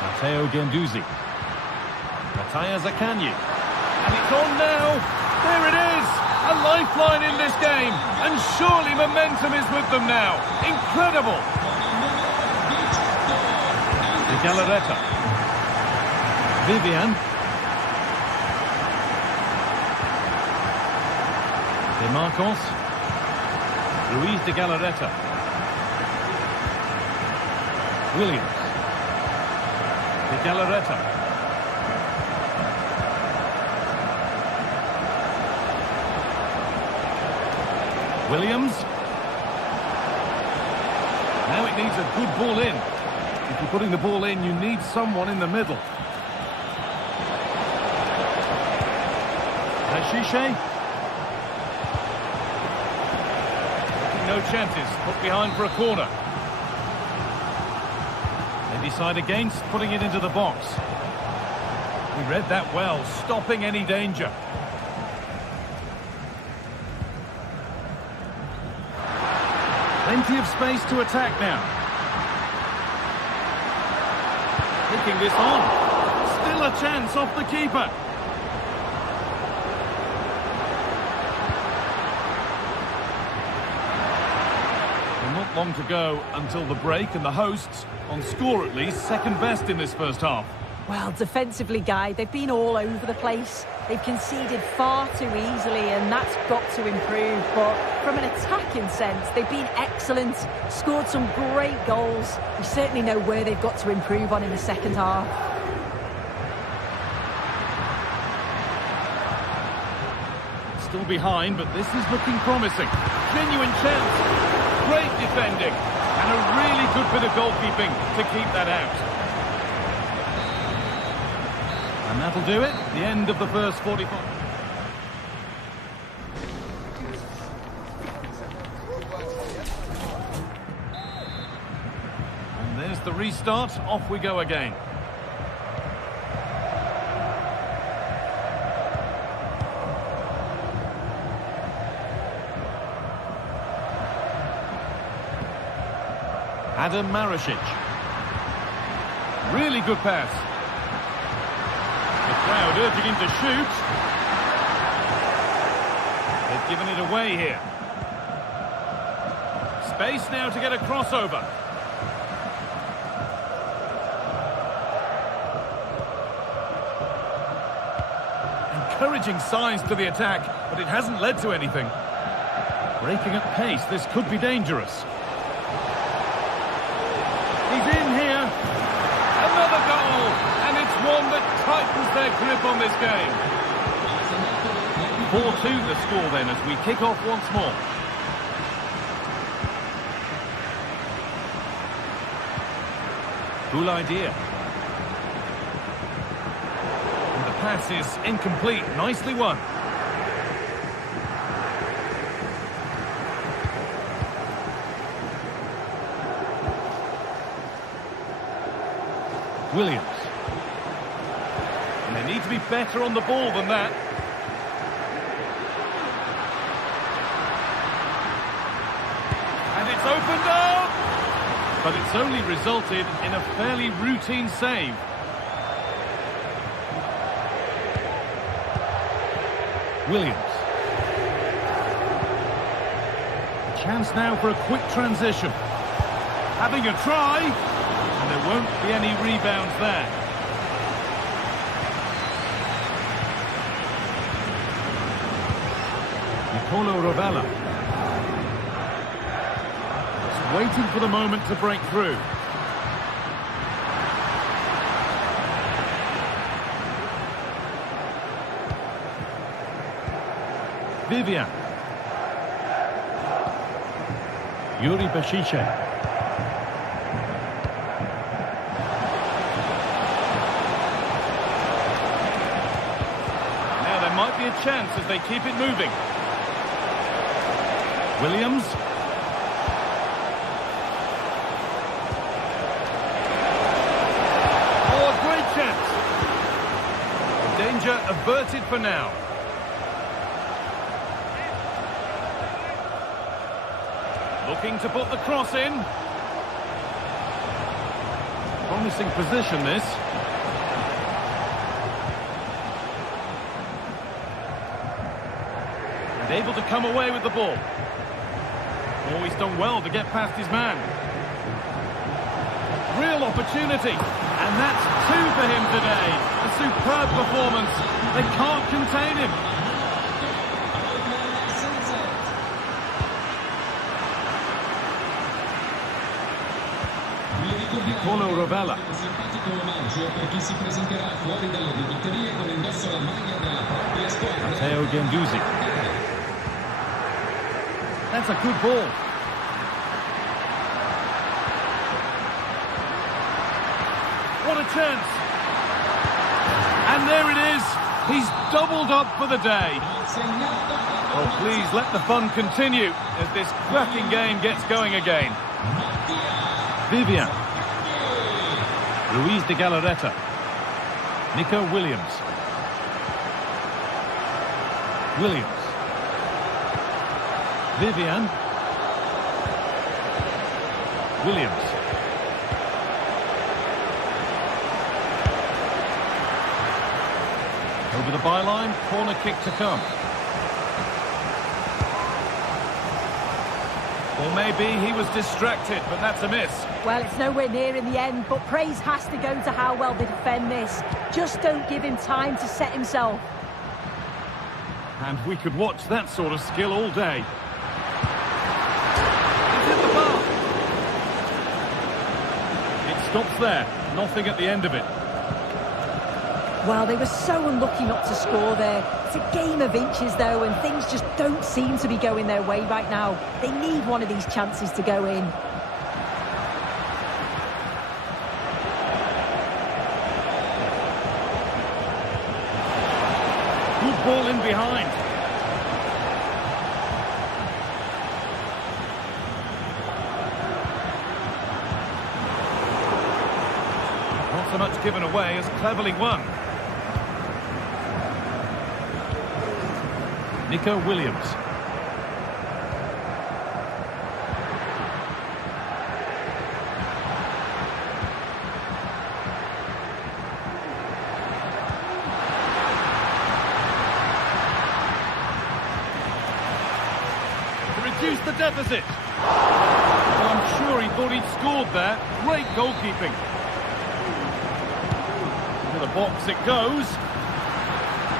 Matteo Gendouzi. Matteo Zakanyi. And it's on now. There it is. A lifeline in this game. And surely momentum is with them now. Incredible. De Galarreta. Vivian. De Marcos. Luis de Galarreta. Williams. De Galarreta. Williams. Now it needs a good ball in. If you're putting the ball in, you need someone in the middle. Ashiche. No chances. Put behind for a corner. They decide against putting it into the box. He read that well, stopping any danger. Plenty of space to attack now. Taking this on. Still a chance off the keeper. And not long to go until the break, and the hosts, on score at least, second best in this first half. Well, defensively, Guy, they've been all over the place. They've conceded far too easily, and that's got to improve. But from an attacking sense, they've been excellent, scored some great goals. We certainly know where they've got to improve on in the second half. Still behind, but this is looking promising. Genuine chance. Great defending. And a really good bit of goalkeeping to keep that out. And that'll do it. The end of the first 45. And there's the restart. Off we go again. Adam Marasic. Really good pass. The crowd urging him to shoot. They've given it away here. Space now to get a crossover. Encouraging signs to the attack, but it hasn't led to anything. Breaking at pace, this could be dangerous. He's in here. Another goal. And it's one that tightens their grip on this game. 4-2 the score then as we kick off once more. Cool idea. And the pass is incomplete. Nicely won. Williams. And they need to be better on the ball than that. And it's opened up! But it's only resulted in a fairly routine save. Williams. A chance now for a quick transition. Having a try. And there won't be any rebounds there. Nicolo Rovella. Just waiting for the moment to break through. Vivian. Yuri Bashiche. Might be a chance as they keep it moving. Williams. Oh, a great chance. Danger averted for now. Looking to put the cross in. Promising position this. Able to come away with the ball. Oh, he's done well to get past his man. Real opportunity. And that's two for him today. A superb performance. They can't contain him. Nicolo Rovella. Matteo Guendouzi. That's a good ball. What a chance. And there it is. He's doubled up for the day. Well, please let the fun continue as this cracking game gets going again. Vivian. Luis de Galarreta. Nico Williams. Williams. Vivian. Williams. Over the byline, corner kick to come. Or maybe he was distracted, but that's a miss. Well, it's nowhere near in the end, but praise has to go to how well they defend this. Just don't give him time to set himself. And we could watch that sort of skill all day. It's hit the bar. It stops there. Nothing at the end of it. Well, they were so unlucky not to score there. It's a game of inches, though, and things just don't seem to be going their way right now. They need one of these chances to go in. Good ball in behind. Not so much given away as cleverly won. Nico Williams. To reduce the deficit. Well, I'm sure he thought he'd scored there. Great goalkeeping. To the box it goes.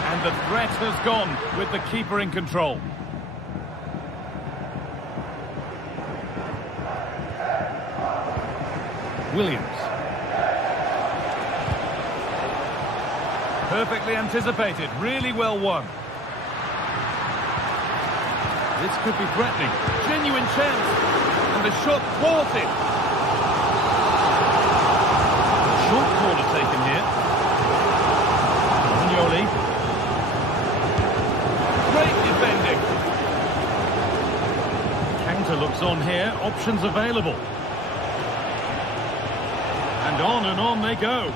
And the threat has gone with the keeper in control. Williams. Perfectly anticipated, really well won. This could be threatening. Genuine chance. And the shot thwarted. Short corner taken here. Romagnoli. Great defending. Counter looks on here. Options available. And on they go.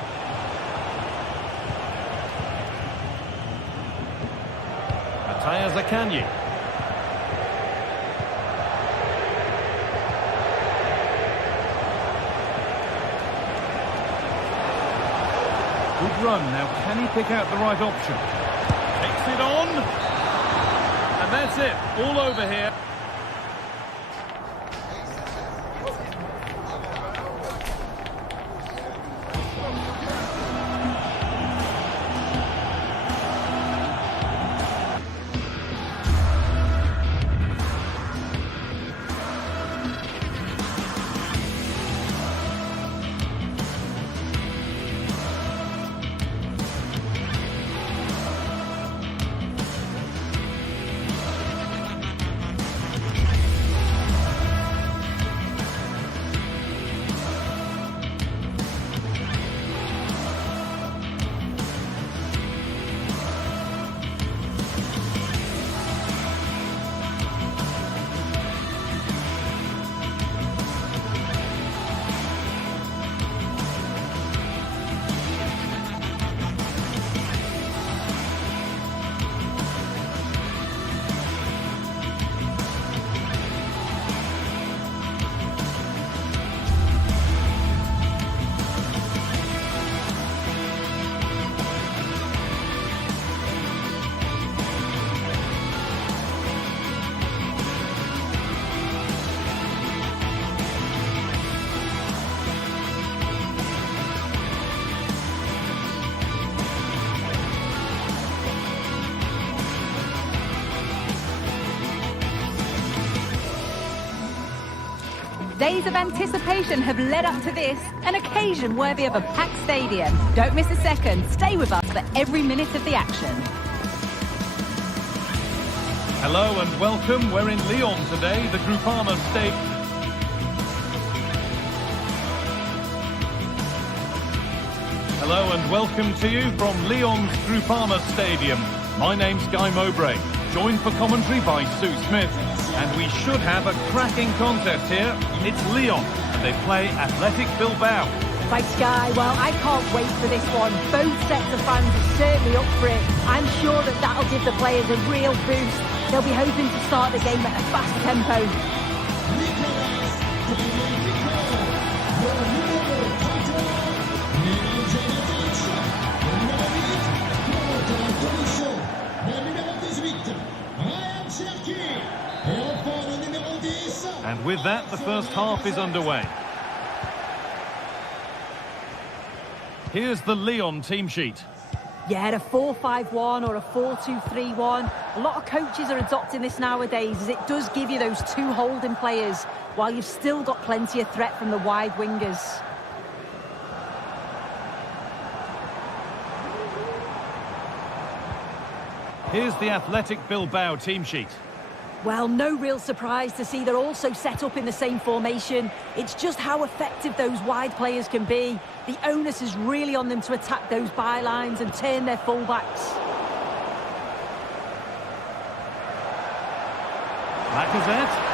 Mattia Zaccagni. Good run. Now, can he pick out the right option? Takes it on. And that's it, all over here. Days of anticipation have led up to this, an occasion worthy of a packed stadium. Don't miss a second. Stay with us for every minute of the action. Hello and welcome. We're in Lyon today, the Groupama Stadium. Hello and welcome to you from Lyon's Groupama Stadium. My name's Guy Mowbray, joined for commentary by Sue Smith. And we should have a cracking contest here. It's Lyon, and they play Athletic Bilbao. Thanks, Guy. Well, I can't wait for this one. Both sets of fans are certainly up for it. I'm sure that that'll give the players a real boost. They'll be hoping to start the game at a fast tempo. And with that, the first half is underway. Here's the Lyon team sheet. Yeah, a 4-5-1 or a 4-2-3-1. A lot of coaches are adopting this nowadays, as it does give you those two holding players, while you've still got plenty of threat from the wide wingers. Here's the Athletic Bilbao team sheet. Well, no real surprise to see they're also set up in the same formation. It's just how effective those wide players can be. The onus is really on them to attack those bylines and turn their fullbacks. Lacazette.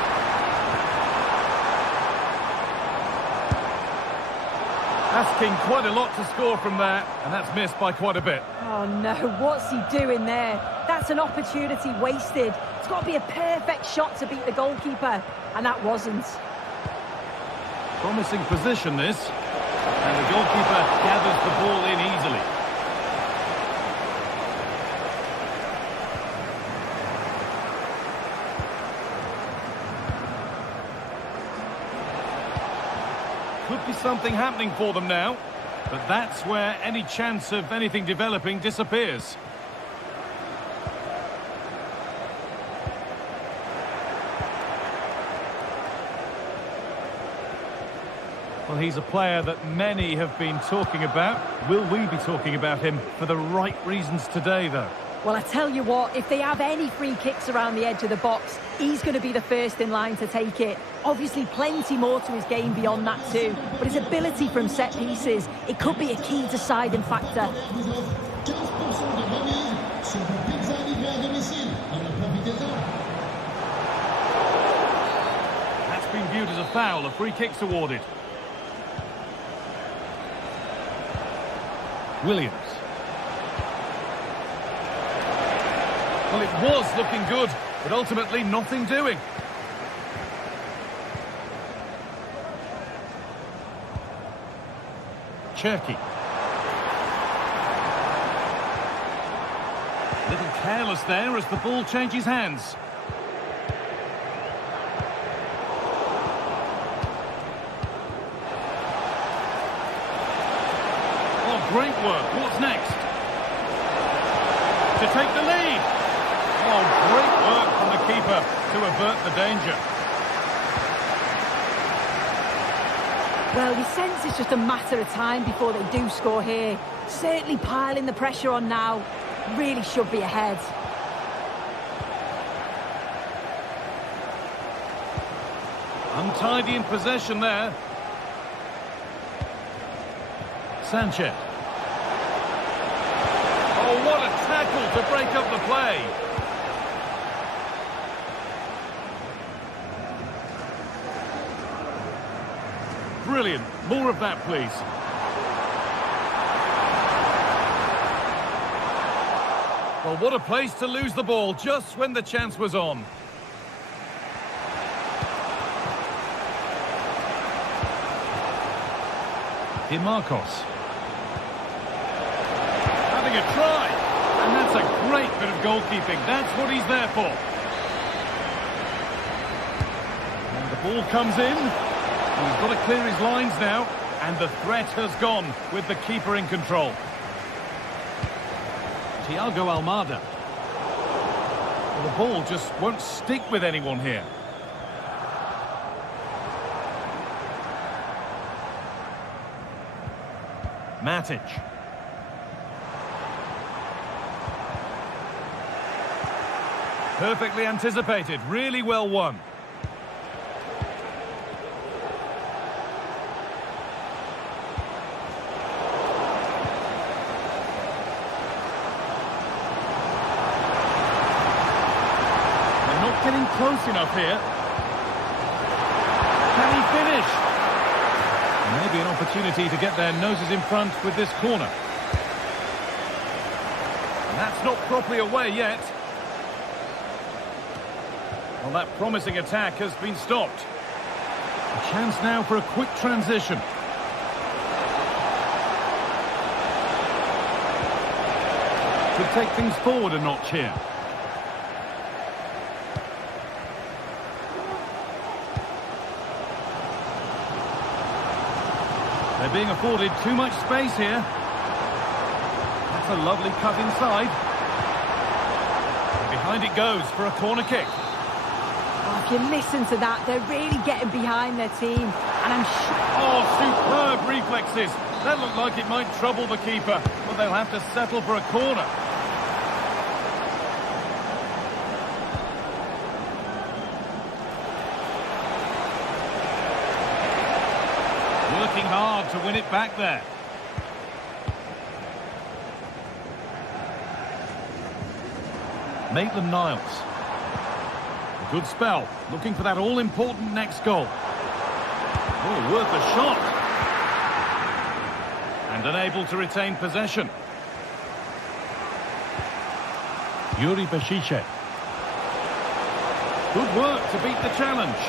Asking quite a lot to score from there, and that's missed by quite a bit. Oh no, what's he doing there? That's an opportunity wasted. It's got to be a perfect shot to beat the goalkeeper, and that wasn't. Promising position, this. And the goalkeeper gathers the ball in easily. Could be something happening for them now, but that's where any chance of anything developing disappears. Well, he's a player that many have been talking about. Will we be talking about him for the right reasons today, though? Well, I tell you what, if they have any free kicks around the edge of the box, he's going to be the first in line to take it. Obviously, plenty more to his game beyond that too. But his ability from set pieces, it could be a key deciding factor. That's been viewed as a foul. A free kick's awarded. Williams. Well, it was looking good, but ultimately nothing doing. Cherky. Little careless there as the ball changes hands. Oh, great work. What's next? To take the lead. Oh, great work from the keeper to avert the danger. Well, you sense it's just a matter of time before they do score here. Certainly piling the pressure on now. Really should be ahead. Untidy in possession there. Sanchez. Oh, what a tackle to break up the play. Brilliant. More of that, please. Well, what a place to lose the ball just when the chance was on. Marcos. Having a try. And that's a great bit of goalkeeping. That's what he's there for. And the ball comes in. He's got to clear his lines now. And the threat has gone with the keeper in control. Thiago Almada. Well, the ball just won't stick with anyone here. Matic. Perfectly anticipated, really well won. They're not getting close enough here. Can he finish? Maybe an opportunity to get their noses in front with this corner. And that's not properly away yet. Well, that promising attack has been stopped. A chance now for a quick transition. Could take things forward a notch here. They're being afforded too much space here. That's a lovely cut inside. And behind it goes for a corner kick. Oh, if you listen to that, they're really getting behind their team. And I'm sure... Oh, superb reflexes. That looked like it might trouble the keeper, but they'll have to settle for a corner. Working hard to win it back there. Maitland-Niles. A good spell, looking for that all-important next goal. Oh, worth a shot. And unable to retain possession. Yuri Bashiche. Good work to beat the challenge.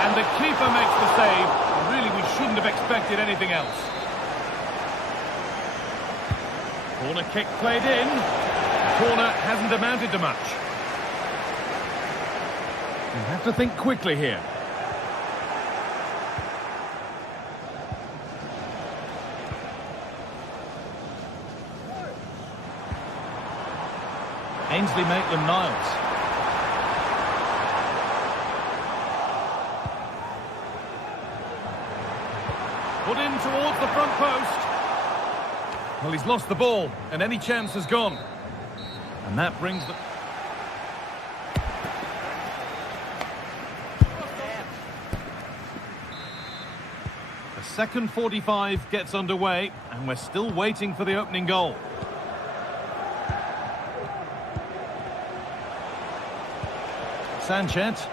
And the keeper makes the save. Really, we shouldn't have expected anything else. Corner kick played in. Corner hasn't amounted to much. You have to think quickly here. Ainsley Maitland-Niles. Put in towards the front post. Well, he's lost the ball, and any chance has gone. And that brings the... The second 45 gets underway, and we're still waiting for the opening goal. Sanchez.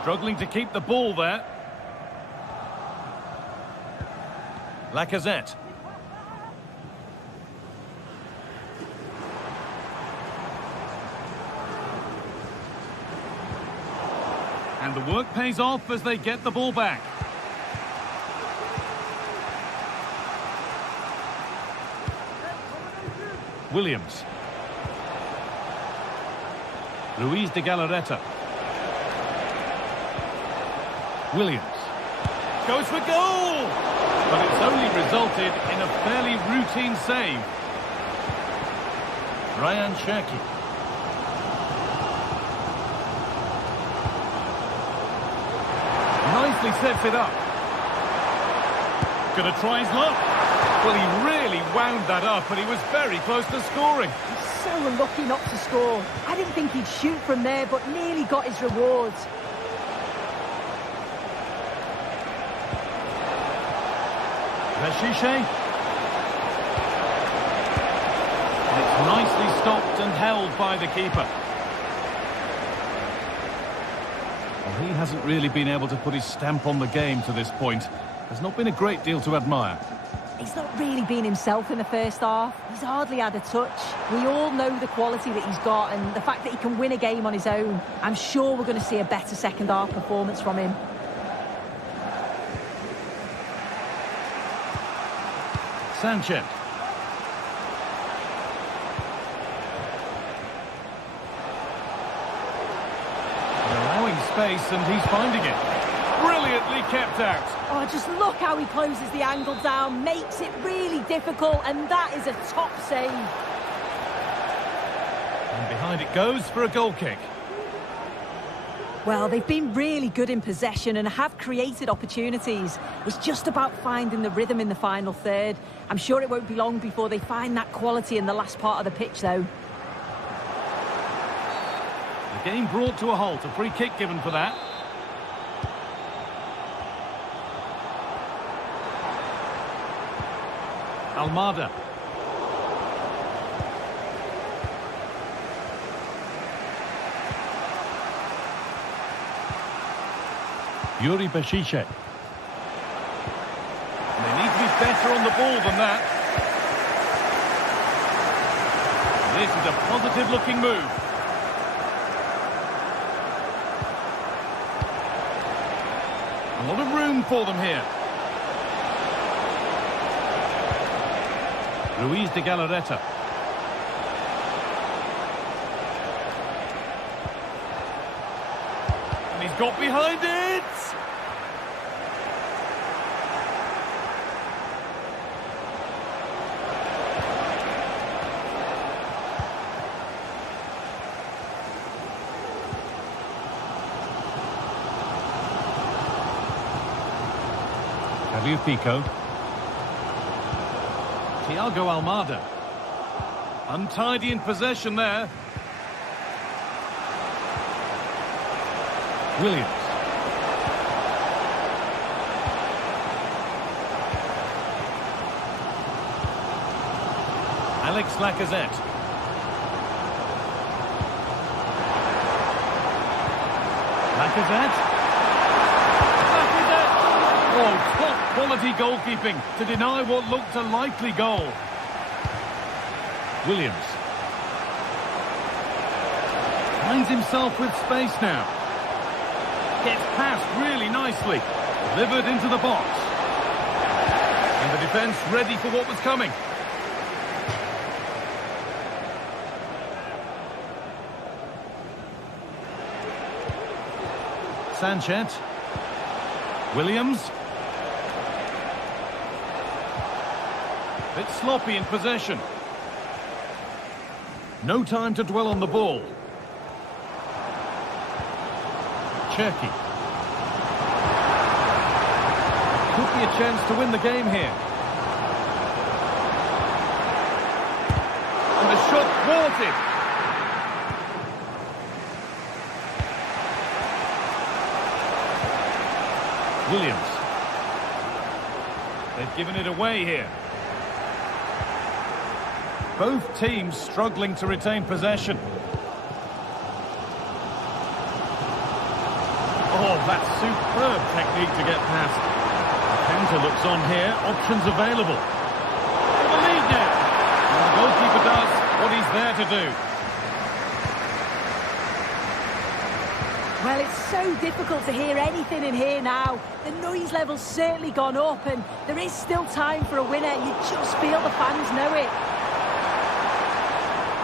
Struggling to keep the ball there. Lacazette. And the work pays off as they get the ball back. Williams. Luis de Galarreta. Williams. Goes for goal! But it's only resulted in a fairly routine save. Ryan Cherki. Nicely sets it up. Gonna try his luck. Well, he really wound that up, and he was very close to scoring. He's so lucky not to score. I didn't think he'd shoot from there, but nearly got his rewards. Bashiche. And it's nicely stopped and held by the keeper. Well, he hasn't really been able to put his stamp on the game to this point. There's not been a great deal to admire. He's not really been himself in the first half. He's hardly had a touch. We all know the quality that he's got and the fact that he can win a game on his own. I'm sure we're going to see a better second half performance from him. Sanchez. Allowing space, and he's finding it. Brilliantly kept out. Oh, just look how he closes the angle down, makes it really difficult, and that is a top save. And behind it goes for a goal kick. Well, they've been really good in possession and have created opportunities. It's just about finding the rhythm in the final third. I'm sure it won't be long before they find that quality in the last part of the pitch, though. The game brought to a halt. A free kick given for that. Almada. Yuri Bešiček. They need to be better on the ball than that. This is a positive-looking move. A lot of room for them here. Luis de Galarreta. And he's got behind it! Pico. Thiago Almada. Untidy in possession there. Williams. Alex Lacazette. Lacazette. Oh, top quality goalkeeping to deny what looked a likely goal. Williams. Finds himself with space now. Gets past really nicely. Delivered into the box. And the defence ready for what was coming. Sanchez. Williams. Bit sloppy in possession. No time to dwell on the ball. Cherki. Could be a chance to win the game here. And the shot thwarted. Williams. They've given it away here. Both teams struggling to retain possession. Oh, that's superb technique to get past. The counter looks on here. Options available. For the lead now. And the goalkeeper does what he's there to do. Well, it's so difficult to hear anything in here now. The noise level's certainly gone up and there is still time for a winner. You just feel the fans know it.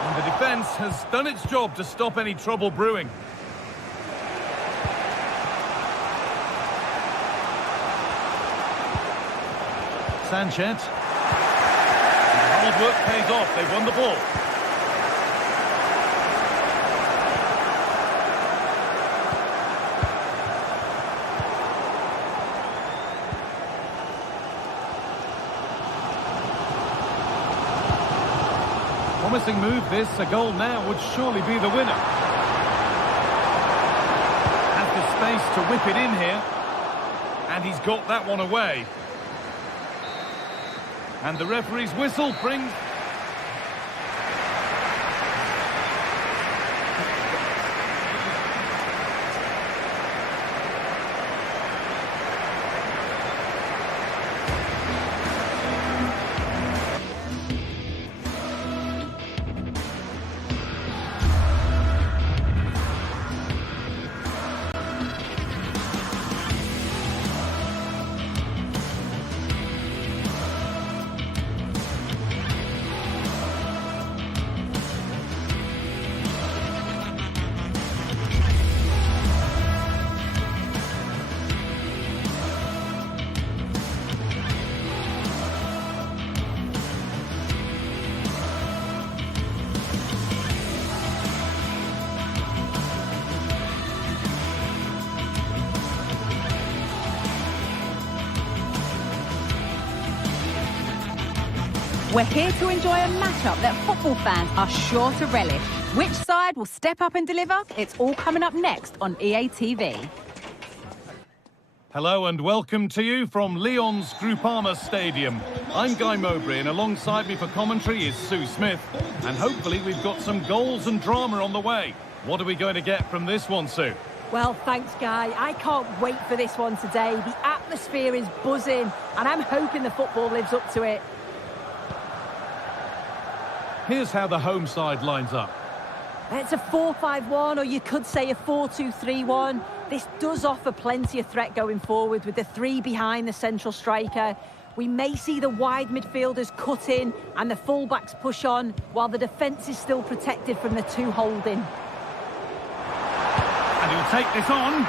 And the defence has done its job to stop any trouble brewing. Sanchez. The hard work pays off. They've won the ball. Promising move this. A goal now would surely be the winner. Has the space to whip it in here. And he's got that one away. And the referee's whistle brings... We're here to enjoy a matchup that football fans are sure to relish. Which side will step up and deliver? It's all coming up next on EA TV. Hello and welcome to you from Lyon's Groupama Stadium. I'm Guy Mowbray and alongside me for commentary is Sue Smith. And hopefully we've got some goals and drama on the way. What are we going to get from this one, Sue? Well, thanks, Guy. I can't wait for this one today. The atmosphere is buzzing, and I'm hoping the football lives up to it. Here's how the home side lines up. It's a 4-5-1, or you could say a 4-2-3-1. This does offer plenty of threat going forward with the three behind the central striker. We may see the wide midfielders cut in and the fullbacks push on, while the defence is still protected from the two holding. And he'll take this on,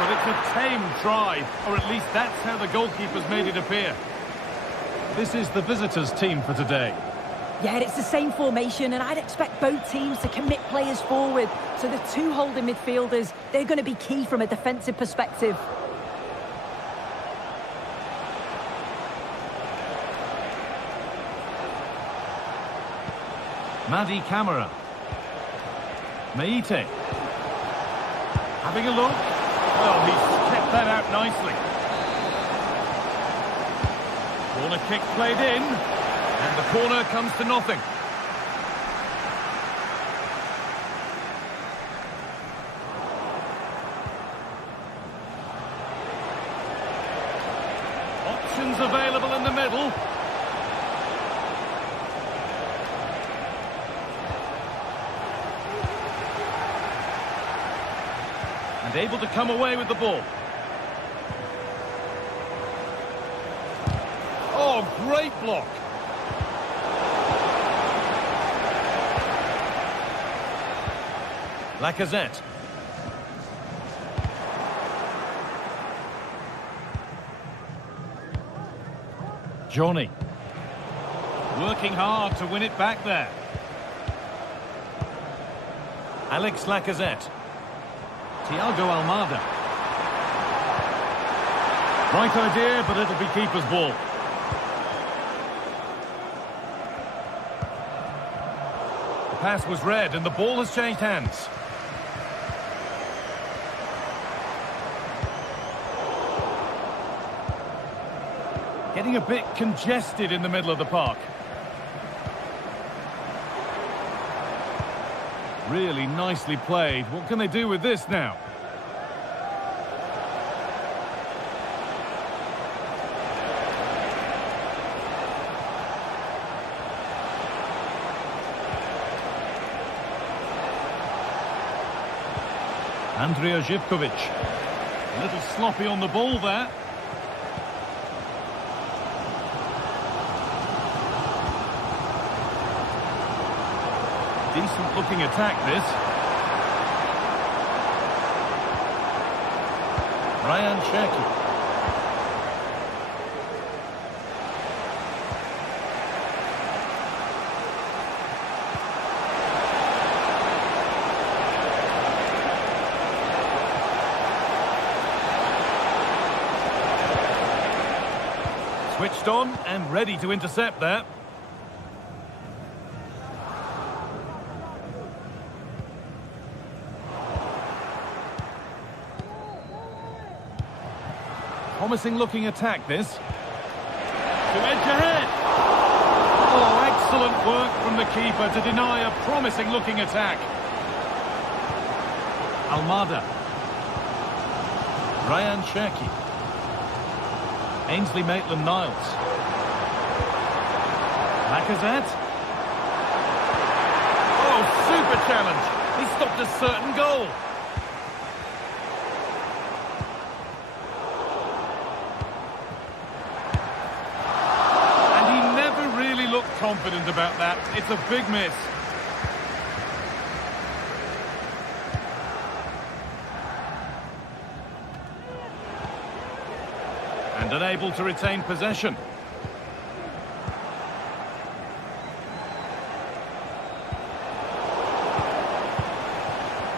but it's a tame try, or at least that's how the goalkeeper's made it appear. This is the visitors' team for today. Yeah, it's the same formation, and I'd expect both teams to commit players forward. So the two holding midfielders, they're going to be key from a defensive perspective. Madi Camara. Meite. Having a look. Well, he's kept that out nicely. Corner kick played in. And the corner comes to nothing. Options available in the middle. And able to come away with the ball. Oh, great block. Lacazette. Johnny. Working hard to win it back there. Alex Lacazette. Thiago Almada. Right idea, but it'll be keeper's ball. The pass was read and the ball has changed hands. Getting a bit congested in the middle of the park. Really nicely played. What can they do with this now? Andrija Živković. A little sloppy on the ball there. Decent looking attack, this. Ryan Cherki. Switched on and ready to intercept there. Promising looking attack, this. To edge ahead. Oh, excellent work from the keeper to deny a promising looking attack. Almada. Ryan Cherki. Ainsley Maitland-Niles. Lacazette. Oh, super challenge. He stopped a certain goal. Confident about that. It's a big miss. And unable to retain possession.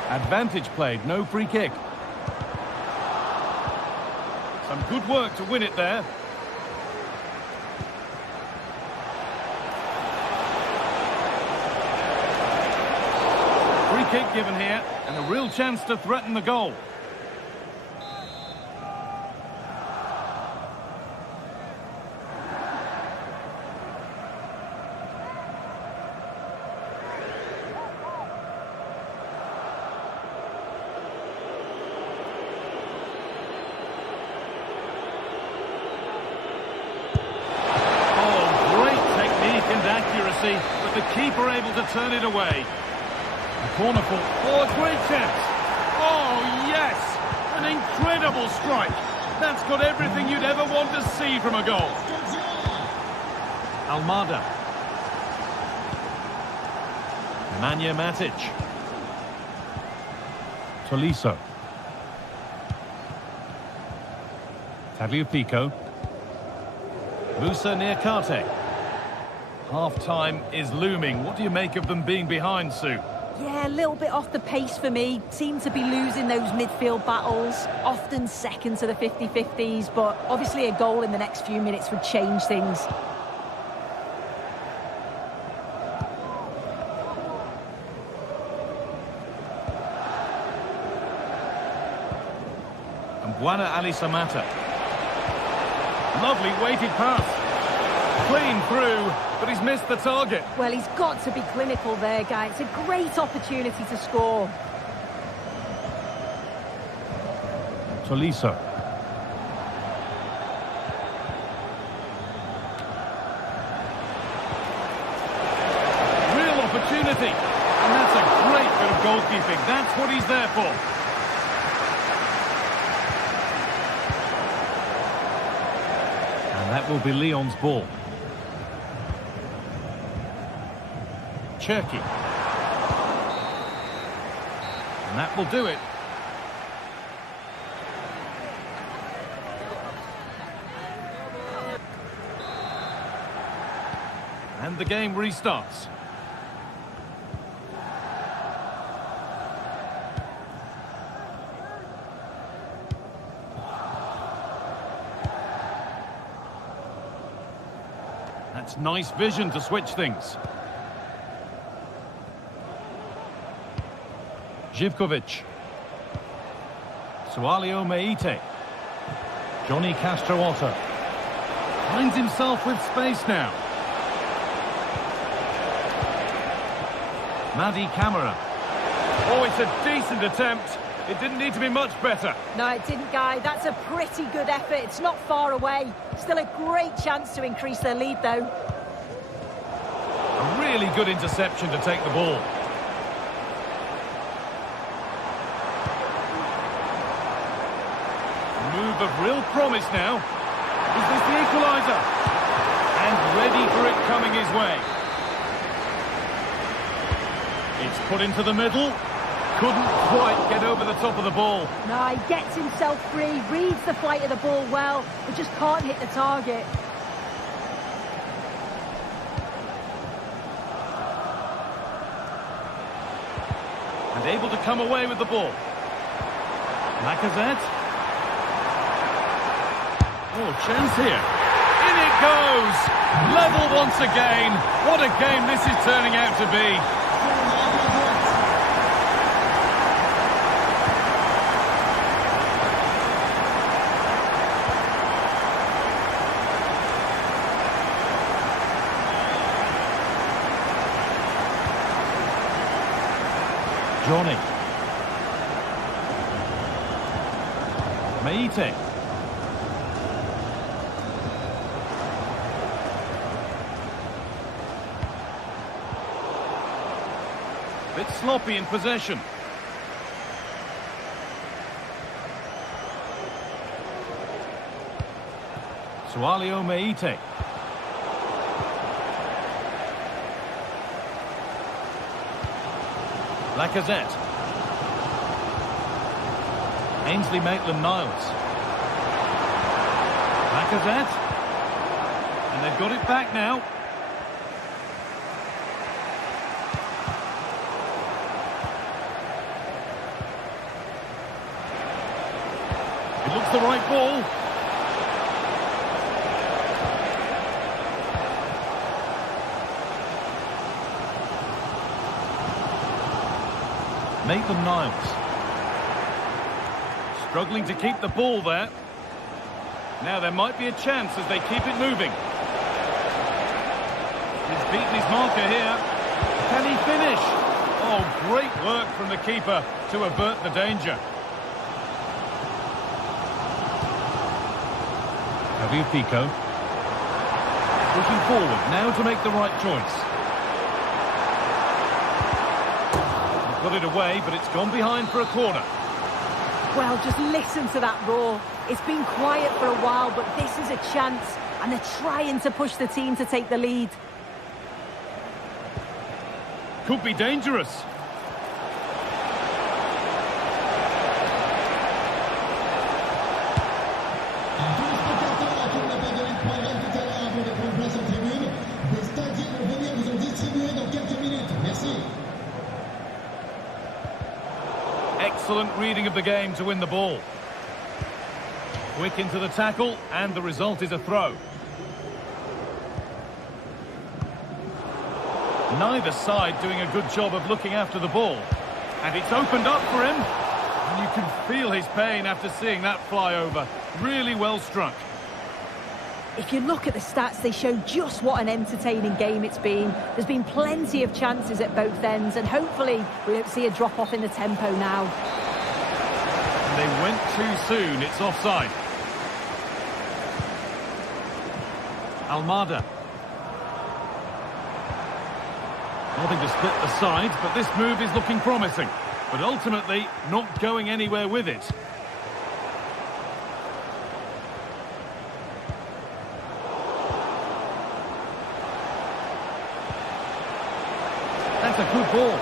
Advantage played, no free kick. Some good work to win it there. kick given here, and a real chance to threaten the goal. Accuracy, but the keeper able to turn it away. A corner for... Oh, a great chance. Oh, yes! An incredible strike. That's got everything you'd ever want to see from a goal. Almada. Nemanja Matic. Tolisso. Tagliafico. Musa Niakate. Half-time is looming. What do you make of them being behind, Sue? Yeah, a little bit off the pace for me. Seem to be losing those midfield battles. Often second to the 50-50s, but obviously a goal in the next few minutes would change things. And Buana Ali Samata. Lovely weighted pass. Clean through, but he's missed the target. Well, he's got to be clinical there, guy. It's a great opportunity to score. Tolisso. Real opportunity. And that's a great bit of goalkeeping. That's what he's there for. And that will be Lyon's ball. Cherki. And that will do it. And the game restarts. That's nice vision to switch things. Živkovic. Sualio Meite. Johnny Castro-Otto. Finds himself with space now. Madi Camara. Oh, it's a decent attempt. It didn't need to be much better. No, it didn't, Guy. That's a pretty good effort. It's not far away. Still a great chance to increase their lead, though. A really good interception to take the ball. Move of real promise now. Is this the equaliser? And ready for it coming his way. It's put into the middle. Couldn't quite get over the top of the ball. No, he gets himself free, reads the flight of the ball well, but just can't hit the target. And able to come away with the ball. Lacazette. Oh, chance here. In it goes! Level once again. What a game this is turning out to be. Johnny. Meite. Bit sloppy in possession. Sualio Meite. Lacazette. Ainsley Maitland-Niles. Lacazette. And they've got it back now. It looks the right ball. Maitland-Niles. Struggling to keep the ball there. Now there might be a chance as they keep it moving. He's beaten his marker here. Can he finish? Oh, great work from the keeper to avert the danger. Javier Pico. Pushing forward now to make the right choice. He put it away, but it's gone behind for a corner. Well, just listen to that roar. It's been quiet for a while, but this is a chance, and they're trying to push the team to take the lead. Could be dangerous. Excellent reading of the game to win the ball. Quick into the tackle, and the result is a throw. Neither side doing a good job of looking after the ball. And it's opened up for him. And you can feel his pain after seeing that fly over. Really well struck. If you look at the stats, they show just what an entertaining game it's been. There's been plenty of chances at both ends, and hopefully we don't see a drop-off in the tempo now. And they went too soon. It's offside. Almada. Nothing to split the sides, but this move is looking promising. But ultimately, not going anywhere with it. That's a good ball.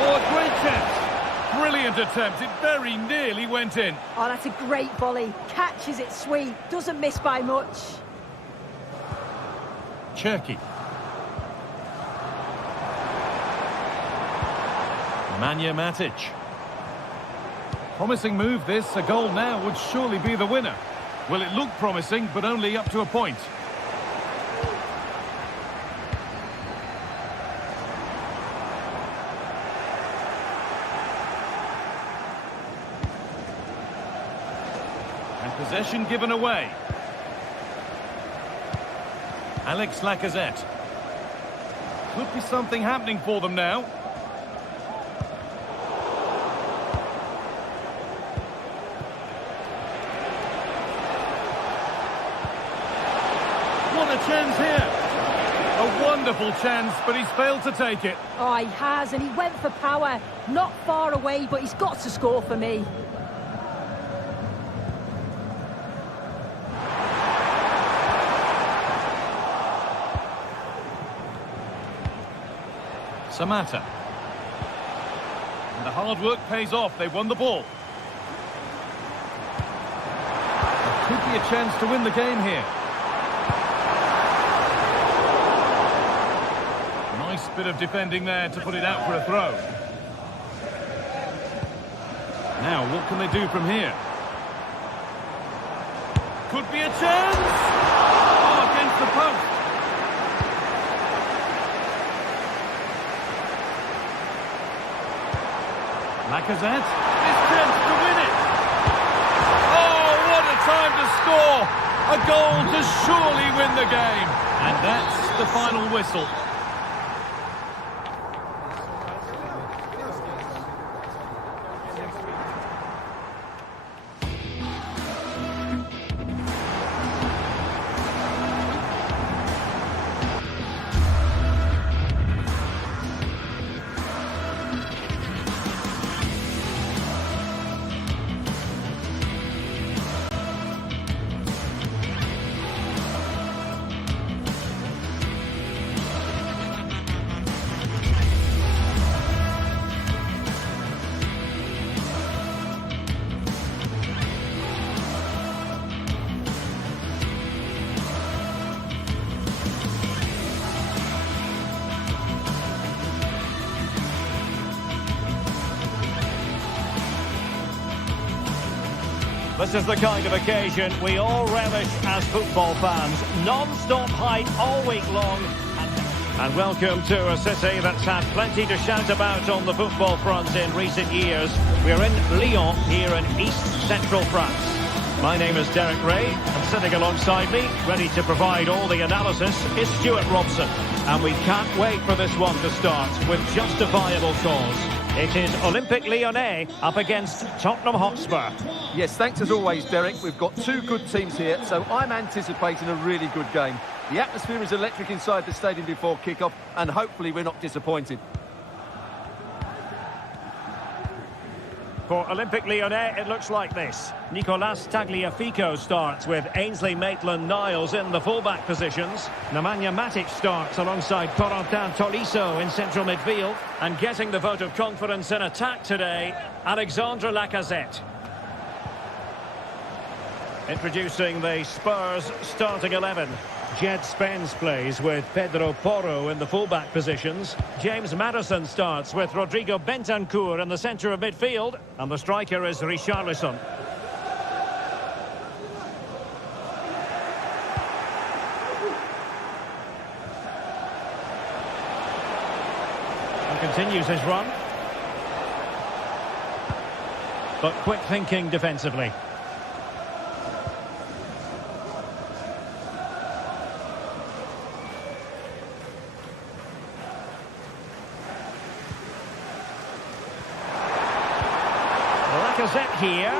Oh, a great chance. Brilliant attempt. It very nearly went in. Oh, that's a great volley. Catches it sweet. Doesn't miss by much. Cherki. Nemanja Matic. Promising move this. A goal now would surely be the winner. Well, it looked promising, but only up to a point. And possession given away. Alex Lacazette. Could be something happening for them now. What a chance here. A wonderful chance, but he's failed to take it. Oh, he has, and he went for power. Not far away, but he's got to score for me. Samata. And the hard work pays off. They won the ball. There could be a chance to win the game here. Nice bit of defending there to put it out for a throw. Now, what can they do from here? Could be a chance! Oh, against the post. Lacazette, this chance to win it. Oh, what a time to score! A goal to surely win the game. And that's the final whistle. This is the kind of occasion we all relish as football fans. Non-stop hype all week long. And And welcome to a city that's had plenty to shout about on the football front in recent years. We're in Lyon, here in east-central France. My name is Derek Ray, and sitting alongside me, ready to provide all the analysis, is Stuart Robson. And we can't wait for this one to start with justifiable cause. It is Olympique Lyonnais up against Tottenham Hotspur. Yes, thanks as always, Derek. We've got two good teams here, so I'm anticipating a really good game. The atmosphere is electric inside the stadium before kick-off, and hopefully we're not disappointed. For Olympique Lyonnais, it looks like this. Nicolas Tagliafico starts with Ainsley Maitland-Niles in the fullback positions. Nemanja Matic starts alongside Corentin Tolisso in central midfield. And getting the vote of confidence in attack today, Alexandre Lacazette. Introducing the Spurs starting 11. Jed Spence plays with Pedro Porro in the fullback positions. James Maddison starts with Rodrigo Bentancur in the centre of midfield. And the striker is Richarlison. And continues his run. But quick thinking defensively. Lacazette here.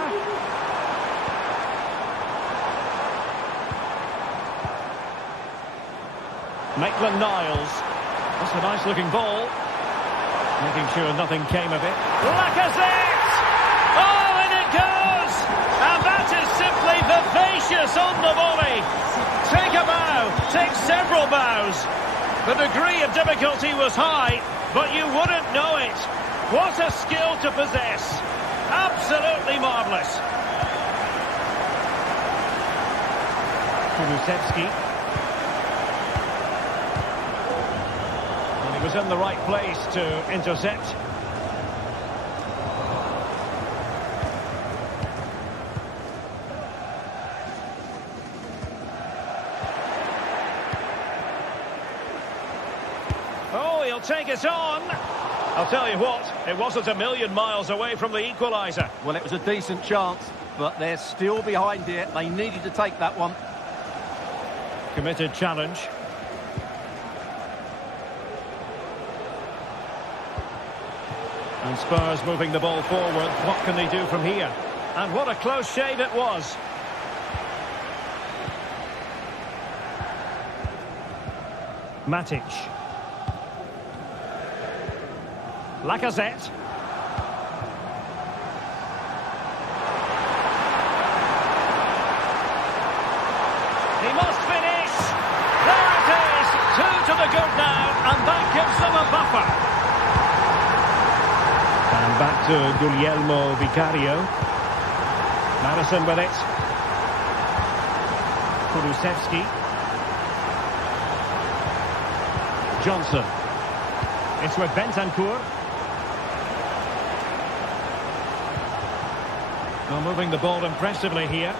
Maitland-Niles. That's a nice looking ball. Making sure nothing came of it. Lacazette! Oh, and it goes! And that is simply vivacious on the volley. Take a bow, take several bows. The degree of difficulty was high, but you wouldn't know it. What a skill to possess. Absolutely marvellous. Kulusevski. And he was in the right place to intercept. Oh, he'll take it on. I'll tell you what, it wasn't a million miles away from the equaliser. Well, it was a decent chance, but they're still behind here. They needed to take that one. Committed challenge. And Spurs moving the ball forward. What can they do from here? And what a close shave it was. Matic. Lacazette. He must finish. There it is. 2 to the good now, and that gives them a buffer. And back to Guglielmo Vicario. Maddison with it. Kulusevski. Johnson. It's with Bentancur. Well, moving the ball impressively here.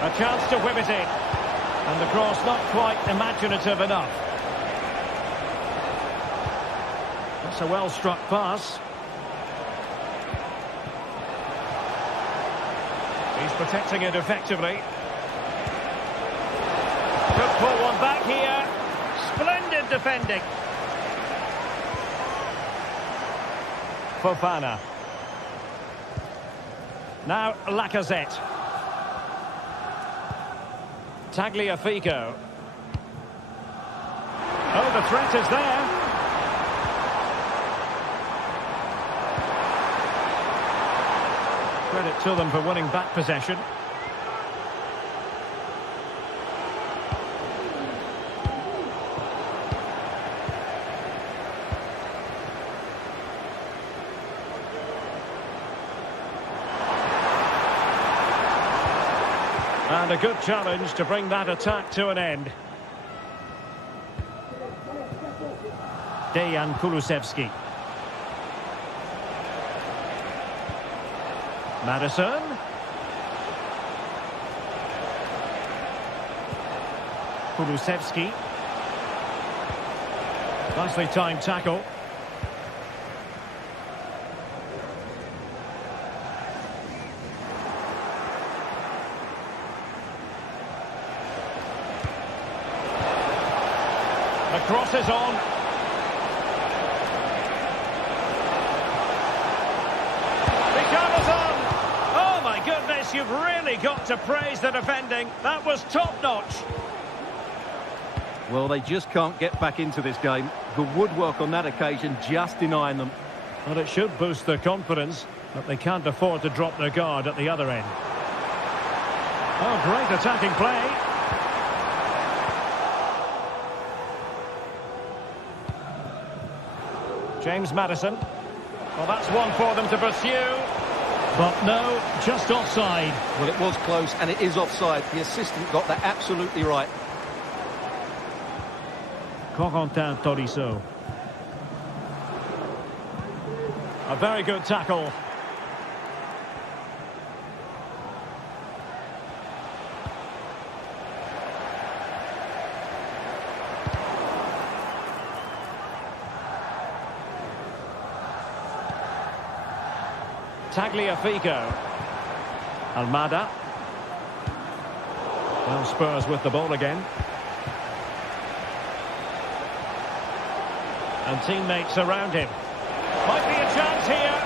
A chance to whip it in. And the cross not quite imaginative enough. That's a well-struck pass. He's protecting it effectively. Could pull one back here. Splendid defending. Fofana. Now Lacazette. Tagliafico. Oh, the threat is there. Credit to them for winning back possession. And a good challenge to bring that attack to an end. Dejan Kulusevski. Maddison. Kulusevski. Nicely timed tackle. The cross is on. Oh my goodness, you've really got to praise the defending. That was top-notch. Well, they just can't get back into this game. The woodwork on that occasion just denying them. Well, it should boost their confidence, but they can't afford to drop their guard at the other end. Oh, great attacking play. James Maddison. Well, that's one for them to pursue. But no, just offside. Well, it was close, and it is offside. The assistant got that absolutely right. Corentin Tolisso. A very good tackle. Tagliafico. Almada. Well, Spurs with the ball again. And teammates around him. Might be a chance here.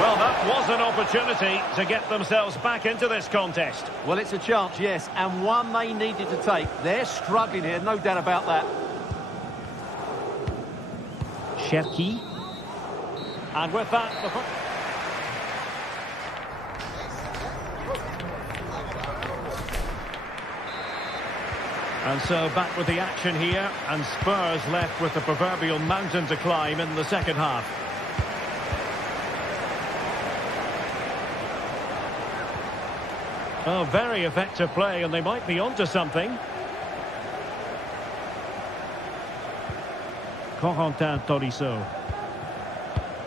Well, that was an opportunity to get themselves back into this contest. Well, it's a chance, yes, and one they needed to take. They're struggling here, no doubt about that. Cherki. And with that... And so back with the action here, and Spurs left with the proverbial mountain to climb in the second half. Oh, very effective play, and they might be onto something. Corentin Tolisso.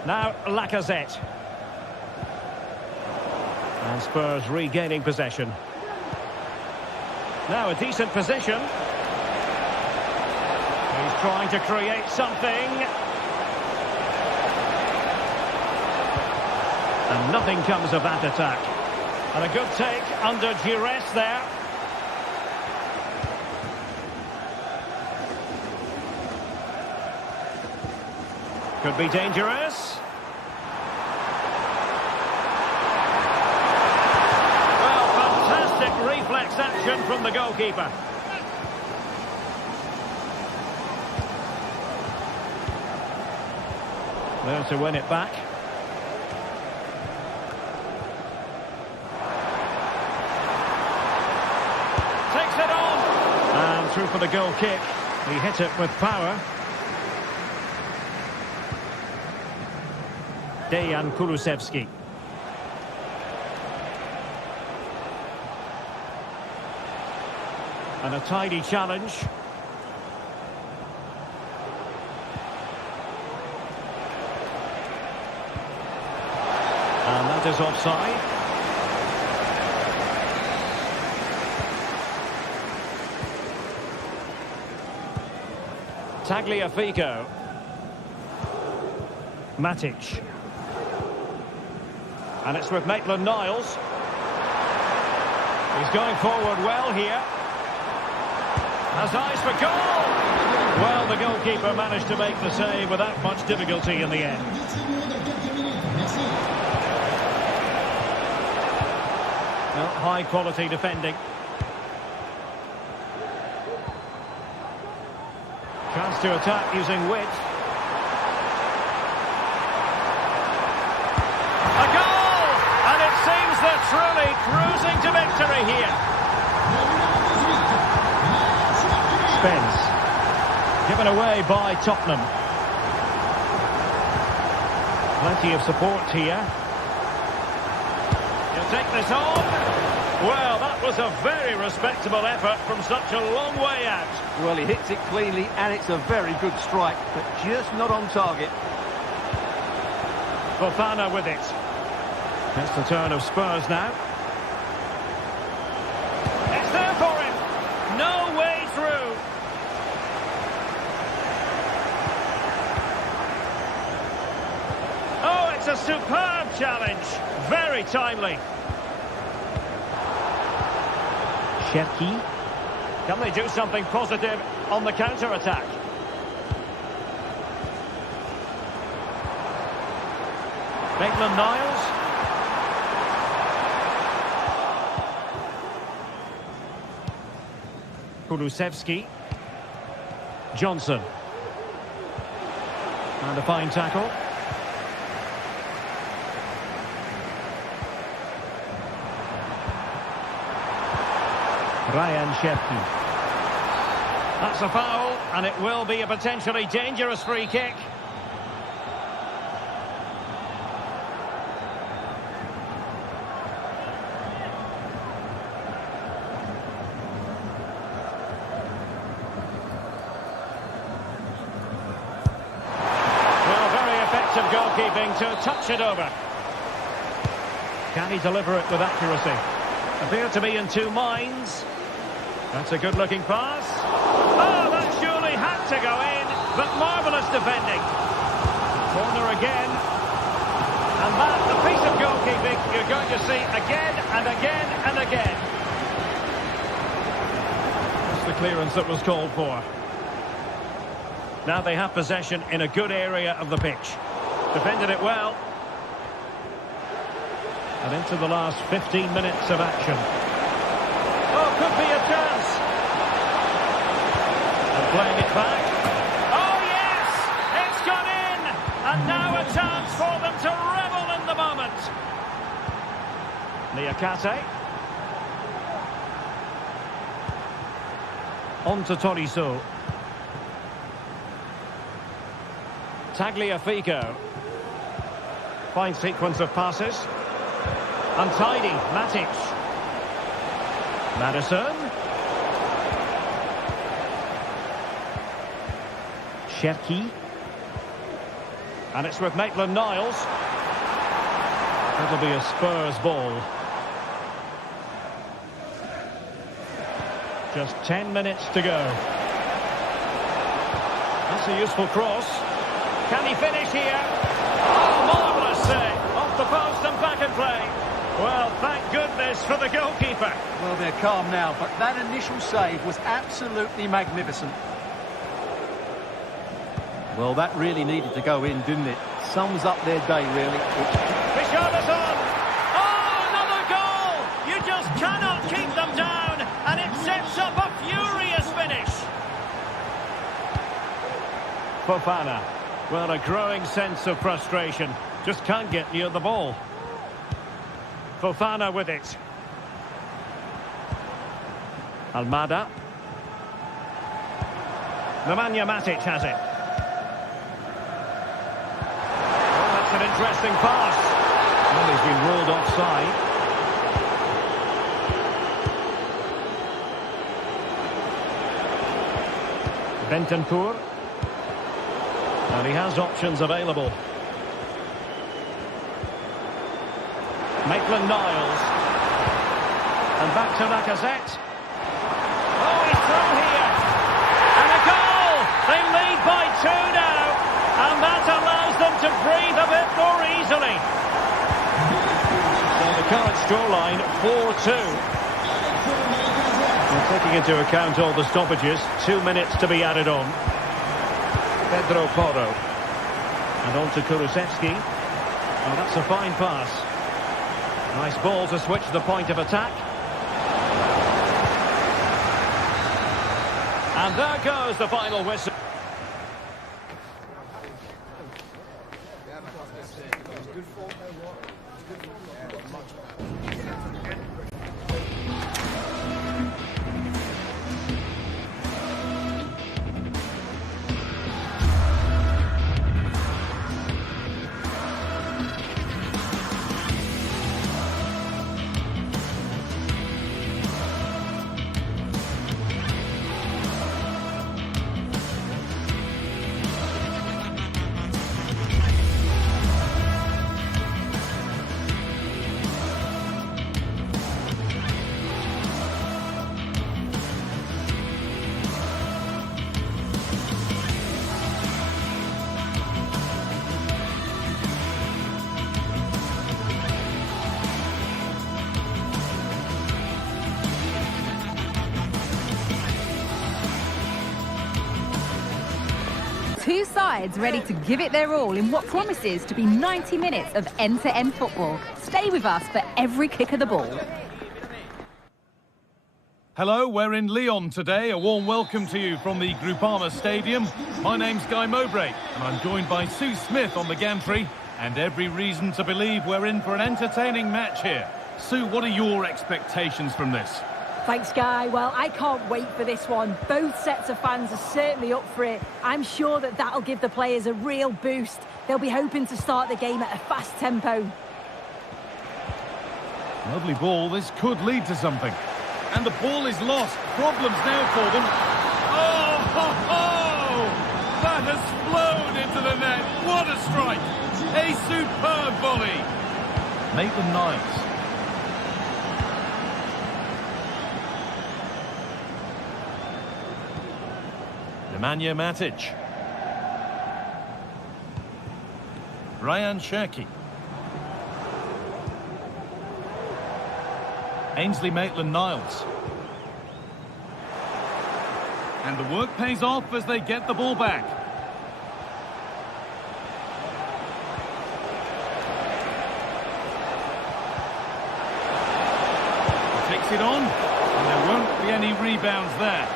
Now Lacazette. And Spurs regaining possession. Now a decent position. He's trying to create something. And nothing comes of that attack. And a good take under duress there. Could be dangerous. Reflex action from the goalkeeper. There to win it back. Takes it on. And through for the goal kick. He hit it with power. Dejan Kulusevski. And a tidy challenge. And that is offside. Tagliafico. Matic. And it's with Maitland-Niles. He's going forward well here. Has eyes for goal! Well, the goalkeeper managed to make the save without much difficulty in the end. Well, high quality defending. Chance to attack using width. A goal! And it seems they're truly cruising to victory here. Spence. Given away by Tottenham. Plenty of support here. He'll take this on. Well, that was a very respectable effort from such a long way out. Well, he hits it cleanly, and it's a very good strike, but just not on target. Fofana with it. It's the turn of Spurs now. It's there for him. No way through. It's a superb challenge. Very timely. Cherki. Can they do something positive on the counter-attack? Maitland-Niles. Kulusevski. Johnson. And a fine tackle. Ryan Cherki. That's a foul, and it will be a potentially dangerous free kick. Well, very effective goalkeeping to touch it over. Can he deliver it with accuracy? Appear to be in two minds. That's a good-looking pass. Oh, that surely had to go in, but marvellous defending. Corner again. And that, the piece of goalkeeping you're going to see again and again and again. That's the clearance that was called for. Now they have possession in a good area of the pitch. Defended it well. And into the last 15 minutes of action. Oh, could be a chance. And playing it back. Oh, yes! It's gone in! And now a chance for them to revel in the moment. Niakate. On to Tolisso. Tagliafico. Fine sequence of passes. Untidy, Matic. Madison. Cherki. And it's with Maitland-Niles. That'll be a Spurs ball. Just 10 minutes to go. That's a useful cross. Can he finish here? Oh, marvellous save. Off the post and back in play. Well, thank goodness for the goalkeeper. Well, they're calm now, but that initial save was absolutely magnificent. Well, that really needed to go in, didn't it? Sums up their day, really. Richarlison! Oh, another goal! You just cannot keep them down, and it sets up a furious finish. Fofana. Well, a growing sense of frustration. Just can't get near the ball. Fofana with it. Almada. Nemanja Matic has it. Oh, that's an interesting pass. Well, he's been ruled offside. Bentancur. And he has options available. Maitland-Niles. And back to Lacazette. Oh, he's through here. And a goal! They lead by 2 now. And that allows them to breathe a bit more easily. So the current scoreline, 4-2. And taking into account all the stoppages, 2 minutes to be added on. Pedro Porro. And on to Kulusevski. Oh, that's a fine pass. Nice ball to switch the point of attack. And there goes the final whistle. Two sides ready to give it their all in what promises to be 90 minutes of end-to-end football. Stay with us for every kick of the ball. Hello, we're in Lyon today. A warm welcome to you from the Groupama Stadium. My name's Guy Mowbray, and I'm joined by Sue Smith on the gantry, and every reason to believe we're in for an entertaining match here. Sue, what are your expectations from this? Thanks, Guy. Well, I can't wait for this one. Both sets of fans are certainly up for it. I'm sure that that'll give the players a real boost. They'll be hoping to start the game at a fast tempo. Lovely ball. This could lead to something. And the ball is lost. Problems now for them. Oh, ho, ho! That has flown into the net. What a strike. A superb volley. Maitland-Niles. Nemanja Matic. Ryan Cherki. Ainsley Maitland-Niles. And the work pays off as they get the ball back. He takes it on, and there won't be any rebounds there.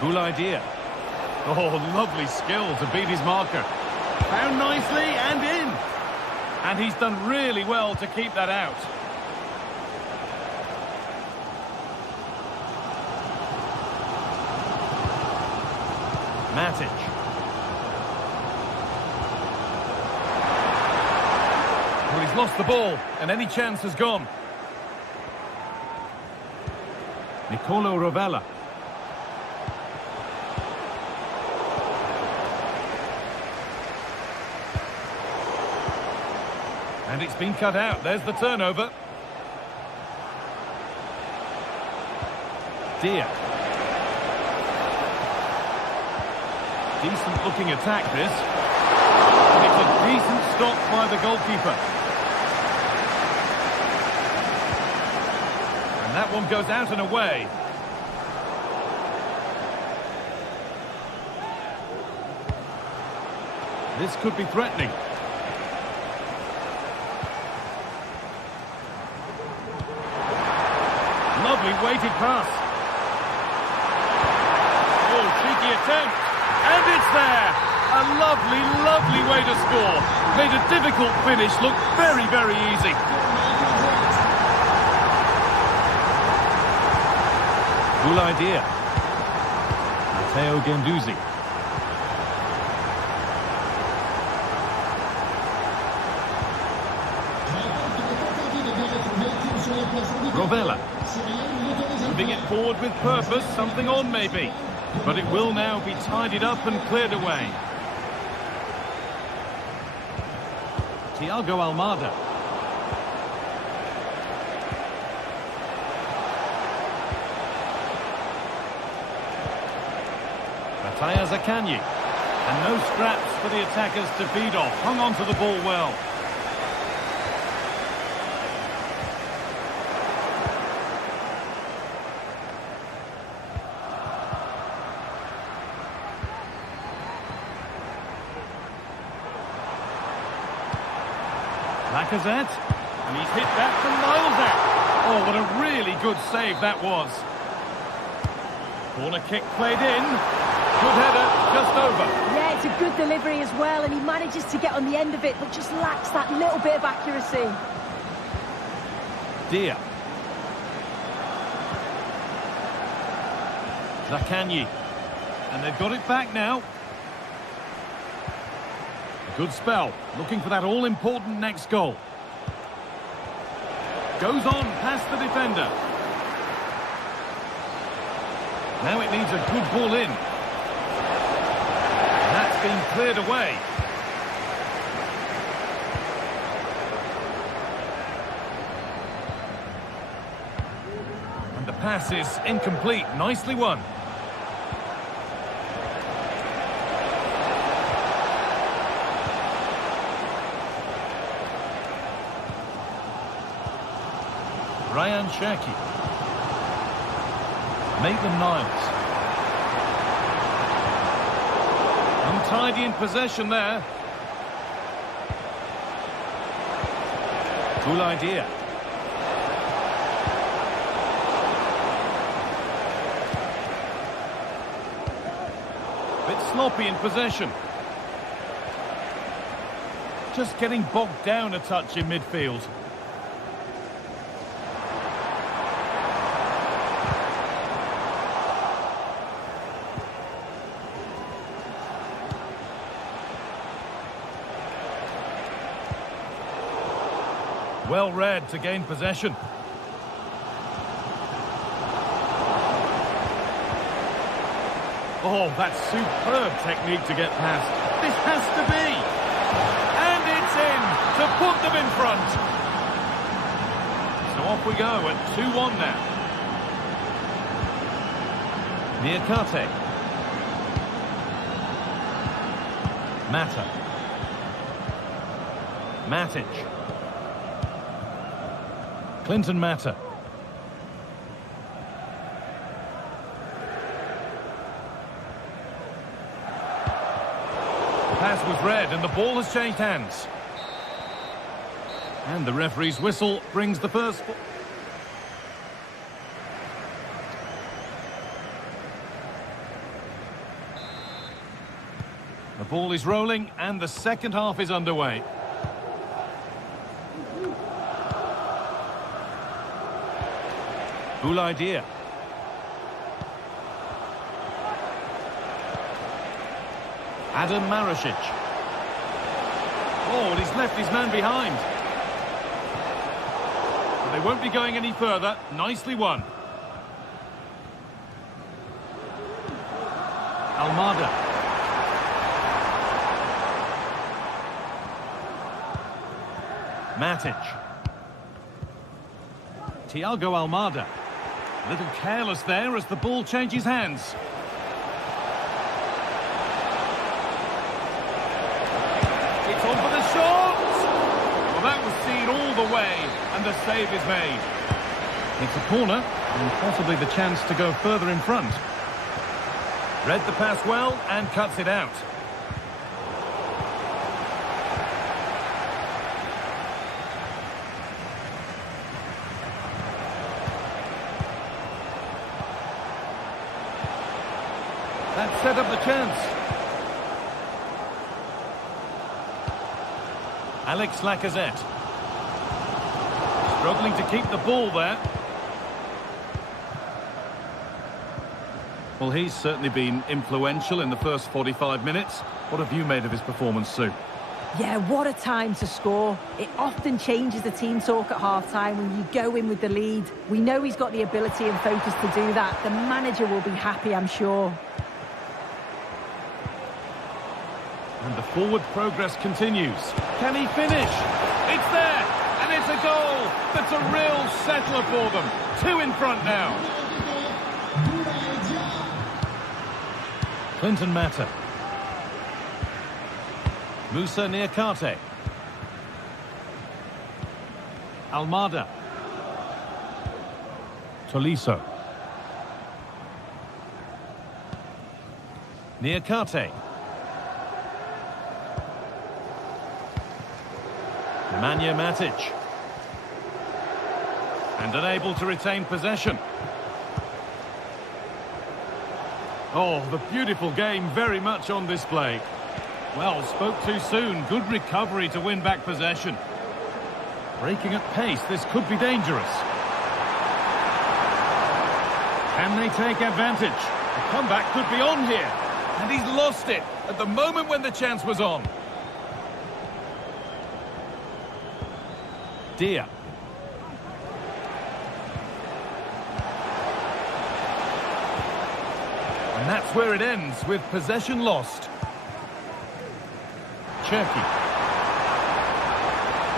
Cool idea. Oh, lovely skill to beat his marker. Found nicely and in. And he's done really well to keep that out. Matic. Well, he's lost the ball, and any chance has gone. Nicolo Rovella. And it's been cut out. There's the turnover. Dia. Decent looking attack, this. And it's a decent stop by the goalkeeper. And that one goes out and away. This could be threatening. Lovely weighted pass. Oh, cheeky attempt. And it's there. A lovely, lovely way to score. Made a difficult finish look very, very easy. Cool idea. Matteo Guendouzi. Rovella. Moving it forward with purpose, something on maybe. But it will now be tidied up and cleared away. Thiago Almada. Matthias Akanji. And no scraps for the attackers to feed off. Hung on to the ball well. Lacazette, and he's hit that from miles out. Oh, what a really good save that was. Corner kick played in. Good header, just over. Yeah, it's a good delivery as well, and he manages to get on the end of it, but just lacks that little bit of accuracy. Dia. Zakanyi. And they've got it back now. Good spell, looking for that all-important next goal. Goes on past the defender. Now it needs a good ball in. And that's been cleared away. And the pass is incomplete, nicely won. Ryan Cherki. Maitland-Niles. Untidy in possession there. Cool idea. Bit sloppy in possession. Just getting bogged down a touch in midfield. Well read to gain possession. Oh, that's superb technique to get past. This has to be. And it's in to put them in front. So off we go at 2-1 now. Niakate. Mata. Matic. Clinton Mata. The pass was read and the ball has changed hands. And the referee's whistle brings the first... The ball is rolling and the second half is underway. Cool idea. Adam Marasic. Oh, and he's left his man behind. They won't be going any further. Nicely won. Almada. Matic. Thiago Almada. A little careless there as the ball changes hands. It's on for the shot! Well, that was seen all the way, and the save is made. It's a corner, and possibly the chance to go further in front. Read the pass well, and cuts it out. That set up the chance. Alex Lacazette. Struggling to keep the ball there. Well, he's certainly been influential in the first 45 minutes. What have you made of his performance, Sue? Yeah, what a time to score. It often changes the team talk at half-time when you go in with the lead. We know he's got the ability and focus to do that. The manager will be happy, I'm sure. And the forward progress continues. Can he finish? It's there! And it's a goal! That's a real settler for them. 2 in front now. Clinton Mata. Musa Niakate. Almada. Tolisso. Niakate. Nemanja Matic. And unable to retain possession. Oh, the beautiful game very much on display. Well, spoke too soon. Good recovery to win back possession. Breaking at pace, this could be dangerous. Can they take advantage? The comeback could be on here. And he's lost it at the moment when the chance was on. Dia. And that's where it ends, with possession lost. Cherki.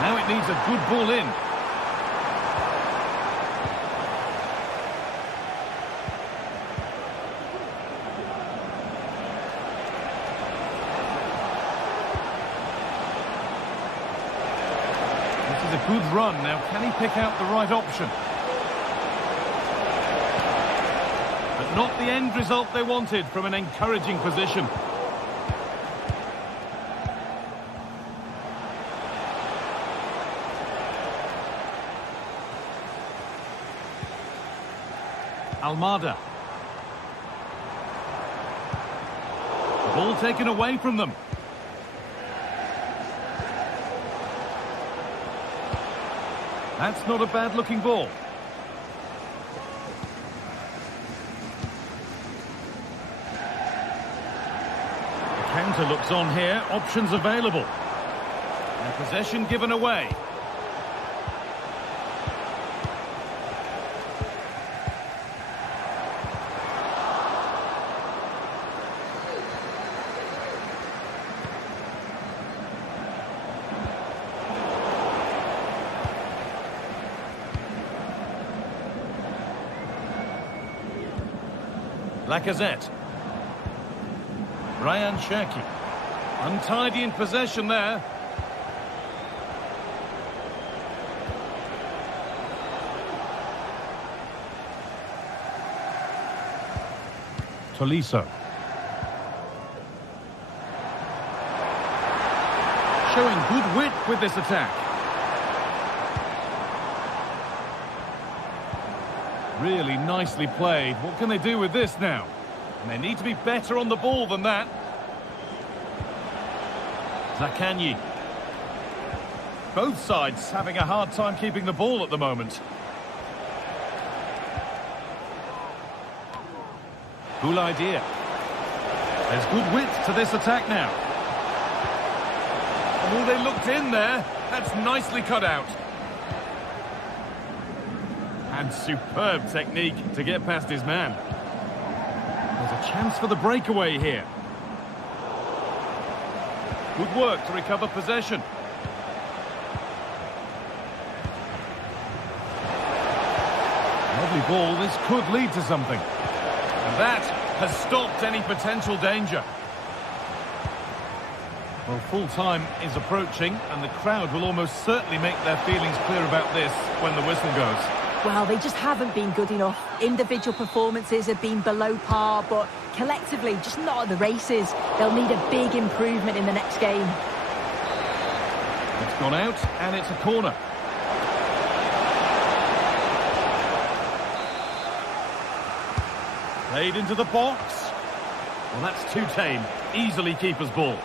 Now it needs a good ball in. This is a good run. Now, can he pick out the right option? Not the end result they wanted from an encouraging position. Almada. The ball taken away from them. That's not a bad-looking ball. The counter looks on here. Options available. And possession given away. Lacazette. Ryan Cherki. Untidy in possession there. Tolisso. Showing good wit with this attack. Really nicely played. What can they do with this now? And they need to be better on the ball than that. Zakanyi. Both sides having a hard time keeping the ball at the moment. Cool idea. There's good width to this attack now. Oh, they looked in there. That's nicely cut out. And superb technique to get past his man. There's a chance for the breakaway here. Good work to recover possession. Lovely ball. This could lead to something. And that has stopped any potential danger. Well, full time is approaching, and the crowd will almost certainly make their feelings clear about this when the whistle goes. Well, they just haven't been good enough. Individual performances have been below par, but collectively, just not at the races. They'll need a big improvement in the next game. It's gone out, and it's a corner. Played into the box. Well, that's too tame. Easily keeper's ball.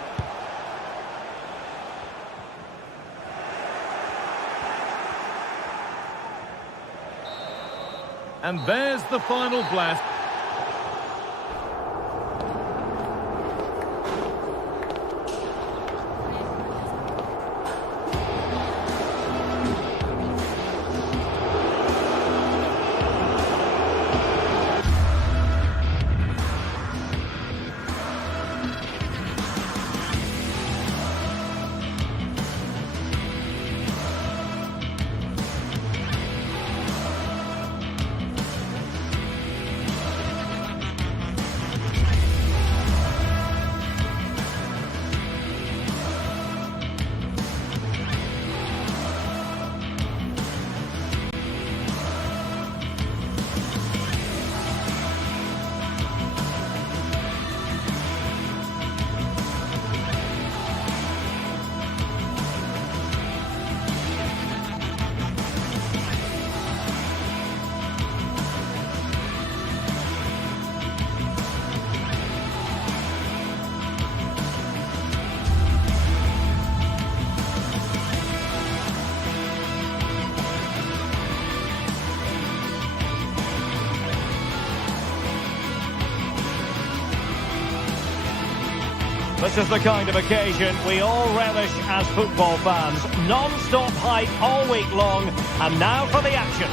And there's the final blast. This is the kind of occasion we all relish as football fans. Non-stop hype all week long, and now for the action.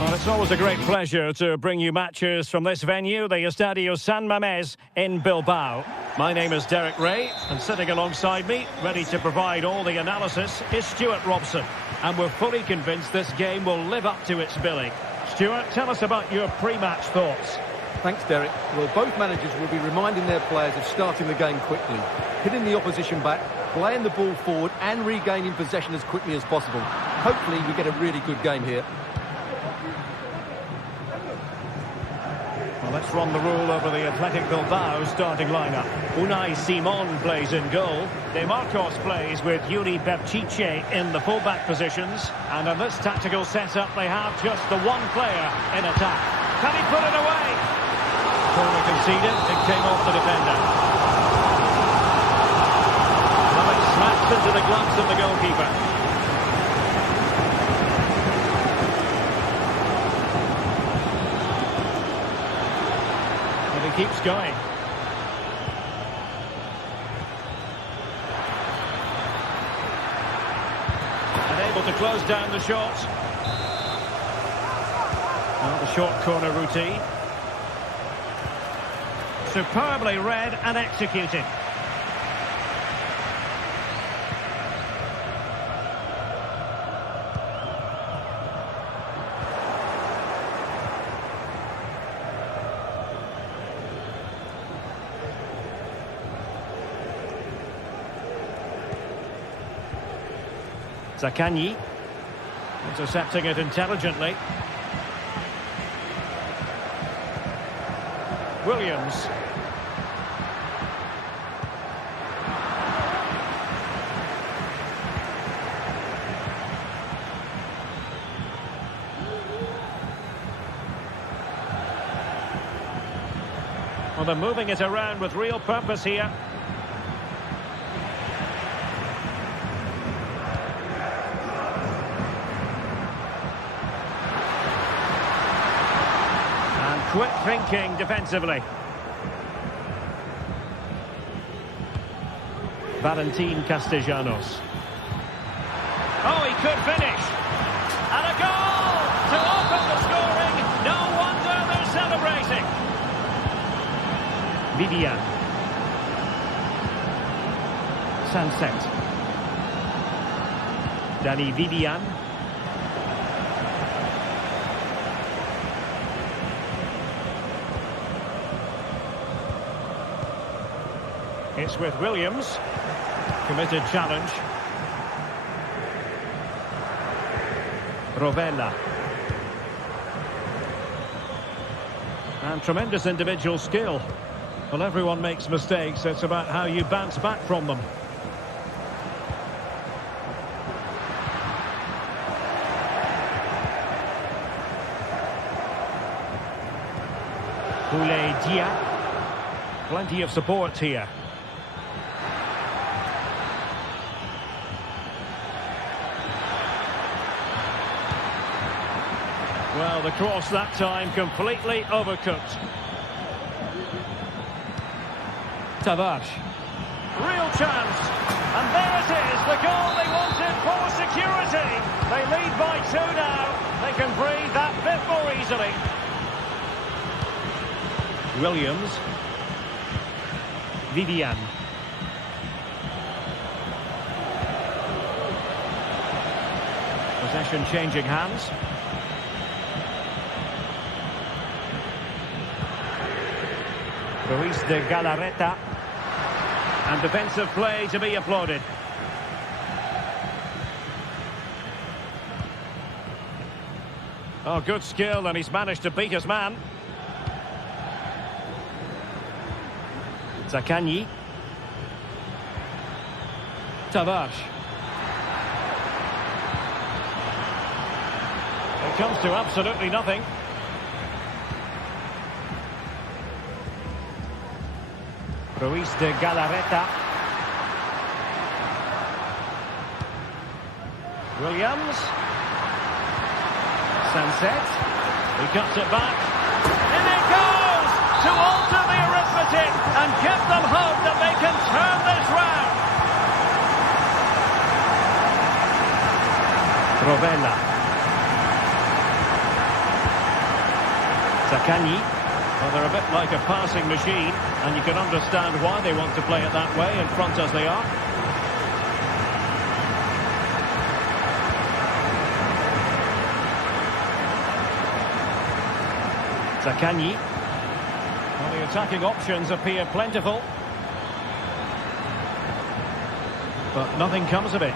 Well, it's always a great pleasure to bring you matches from this venue, the Estadio San Mamés in Bilbao. My name is Derek Ray, and sitting alongside me, ready to provide all the analysis, is Stuart Robson. And we're fully convinced this game will live up to its billing. Stuart, tell us about your pre-match thoughts. Thanks, Derek. Well, both managers will be reminding their players of starting the game quickly, hitting the opposition back, playing the ball forward and regaining possession as quickly as possible. Hopefully we get a really good game here. Well, let's run the rule over the Athletic Bilbao starting lineup. Unai Simon plays in goal. De Marcos plays with Yuri Berchiche in the fullback positions. And in this tactical setup, they have just the one player in attack. Can he put it away? Corner conceded. It came off the defender. Well, it smacks into the gloves of the goalkeeper. Keeps going. And able to close down the shot. Well, the short corner routine. Superbly read and executed. Zaccagni, intercepting it intelligently. Williams. Well, they're moving it around with real purpose here. Quick thinking defensively. Valentin Castellanos. Oh, he could finish. And a goal to open the scoring. No wonder they're celebrating. Vivian. Sunset. Danny Vivian. It's with Williams. Committed challenge. Rovella. And tremendous individual skill. Well, everyone makes mistakes. It's about how you bounce back from them. Boulaye Dia. Plenty of support here. Well, the cross that time completely overcooked. Tavares. Real chance. And there it is, the goal they wanted for security. They lead by 2 now. They can breathe that bit more easily. Williams. Vivian. Possession changing hands. Ruiz de Galarreta. And defensive play to be applauded. Oh, good skill, and he's managed to beat his man. Zaccagni. Tavares. It comes to absolutely nothing. Ruiz de Galarreta. Williams. Sunset. He cuts it back. In it goes! To alter the arithmetic and give them hope that they can turn this round. Rovella. Zaccagni. Well, they're a bit like a passing machine, and you can understand why they want to play it that way, in front as they are. Zaccagni. Well, the attacking options appear plentiful, but nothing comes of it.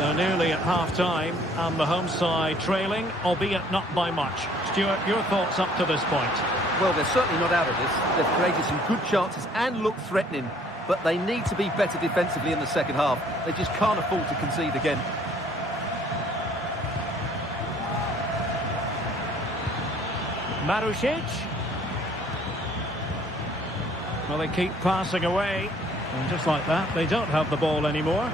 So nearly at half-time, and the home side trailing, albeit not by much. Stuart, your thoughts up to this point? Well, they're certainly not out of this. They've created some good chances and look threatening, but they need to be better defensively in the second half. They just can't afford to concede again. Marusic. Well, they keep passing away, and just like that, they don't have the ball anymore.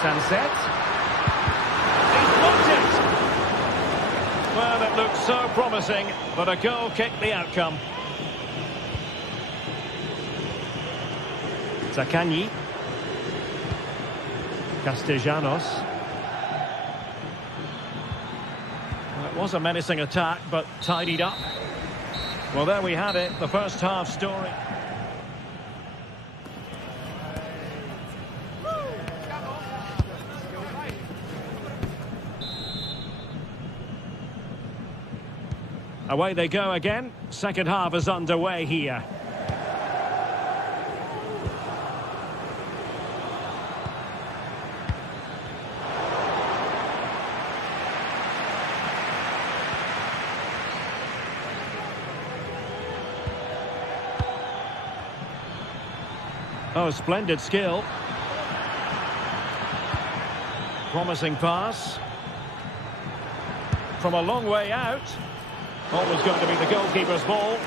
Sunset. He's blocked it. Well, it looked so promising, but a goal kicked the outcome. Zaccagni. Castellanos. Well, it was a menacing attack, but tidied up. Well, there we had it, the first half story. Away they go again. Second half is underway here. Oh, splendid skill. Promising pass. From a long way out. Always going to be the goalkeeper's ball.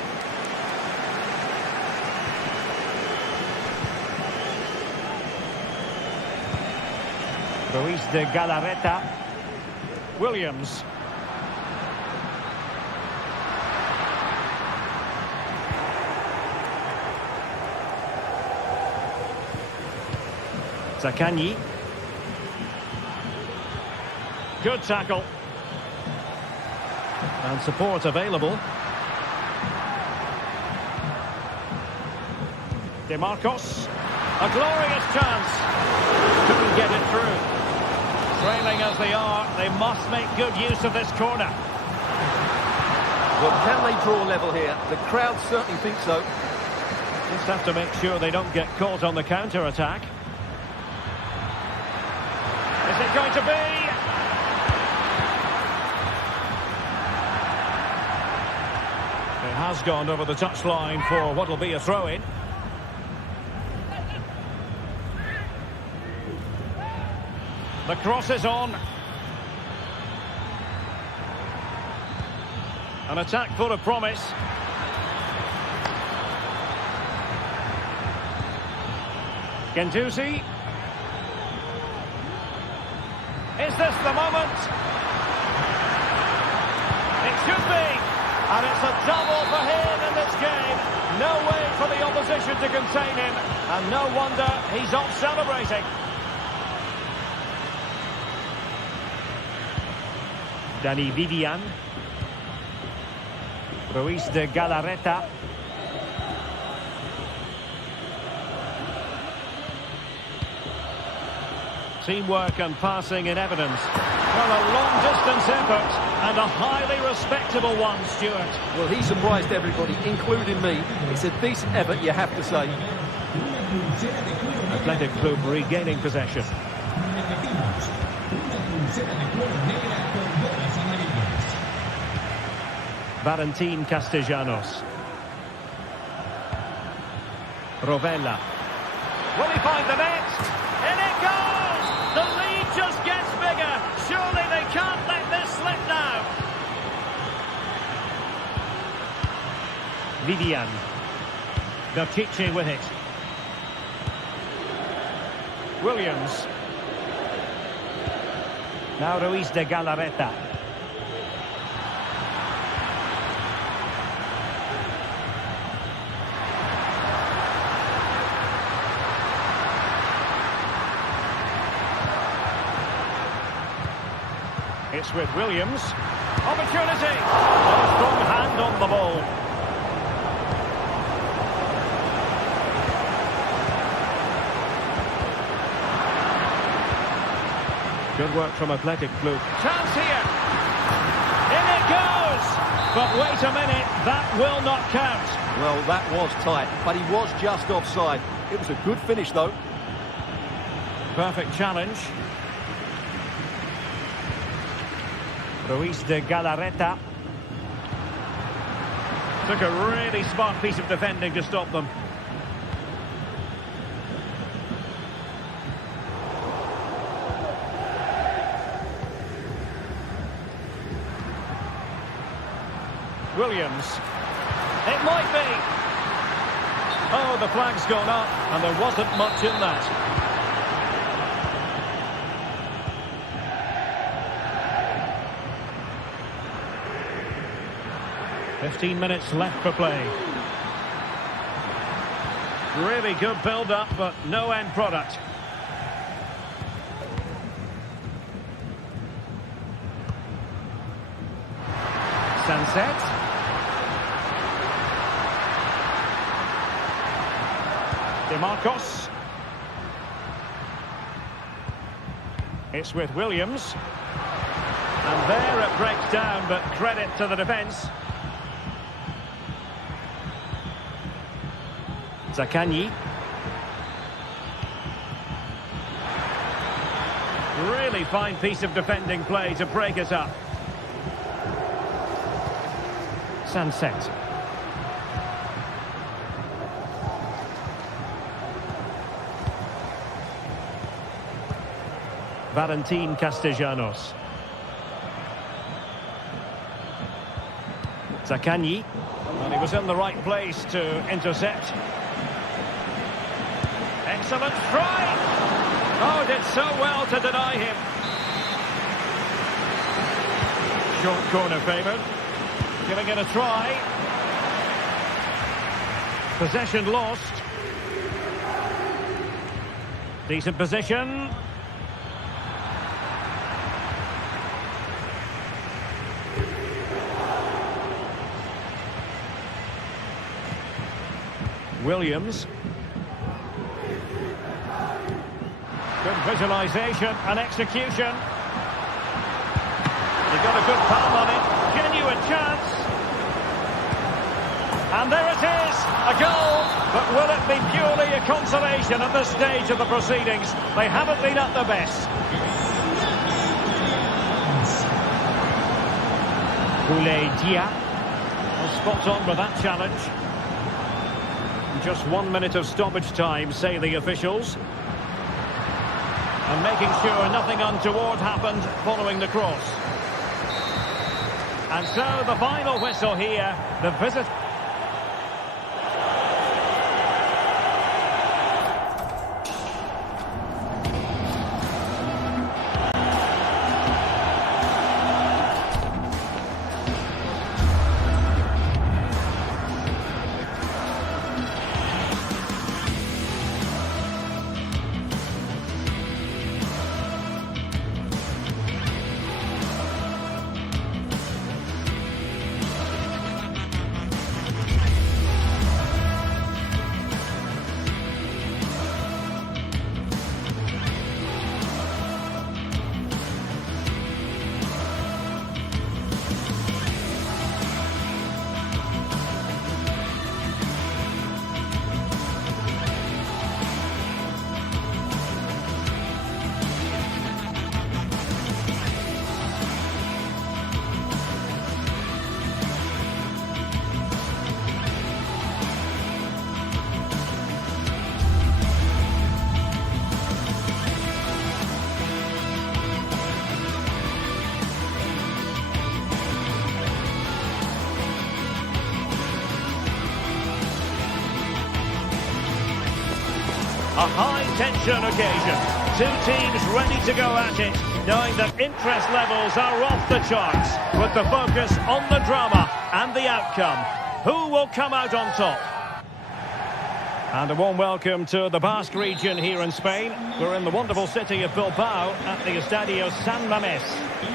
Ruiz de Galarreta. Williams. Zaccagni. Good tackle. And support available. De Marcos. A glorious chance. Couldn't get it through. Trailing as they are, they must make good use of this corner. Well, can they draw level here? The crowd certainly think so. Just have to make sure they don't get caught on the counter-attack. Is it going to be? It has gone over the touchline for what will be a throw-in. The cross is on. An attack full of promise. Gendouzi. Is this the moment? It should be. And it's a double for him in this game. No way for the opposition to contain him. And no wonder he's off celebrating. Dani Vivian. Ruiz de Galarreta. Teamwork and passing in evidence. Well, a long-distance effort and a highly respectable one, Stuart. Well, he surprised everybody, including me. It's a decent effort, you have to say. Athletic Club regaining possession. Valentin Castellanos. Rovella. Will he find the net? In it goes! The lead just gets bigger. Surely they can't let this slip now. Vivian. Bertice with it. Williams. Now Ruiz de Galarreta. It's with Williams. Opportunity. A strong hand on the ball. Good work from Athletic Club. Chance here. In it goes. But wait a minute, that will not count. Well, that was tight, but he was just offside. It was a good finish, though. Perfect challenge. Ruiz de Galarreta. Took a really smart piece of defending to stop them. Williams. It might be. Oh, the flag's gone up, and there wasn't much in that. "15 minutes left for play. Really good build-up, but no end product. Sunset. DeMarcos. It's with Williams. And there it breaks down, but credit to the defence. Zaccagni. Really fine piece of defending play to break us up. Sunset. Valentin Castellanos. Zaccagni. And he was in the right place to intercept. Excellent strike! Oh, did so well to deny him. Short corner favoured. Giving it a try. Possession lost. Decent position. Williams. Good visualisation and execution. He got a good palm on it. Genuine chance. And there it is, a goal. But will it be purely a consolation at this stage of the proceedings? They haven't been at their best. Dia. Well, spot on with that challenge. Just 1 minute of stoppage time, say the officials. And making sure nothing untoward happened following the cross. And so the final whistle here, the visit. A high-tension occasion. Two teams ready to go at it, knowing that interest levels are off the charts, with the focus on the drama and the outcome. Who will come out on top? And a warm welcome to the Basque region here in Spain. We're in the wonderful city of Bilbao at the Estadio San Mamés.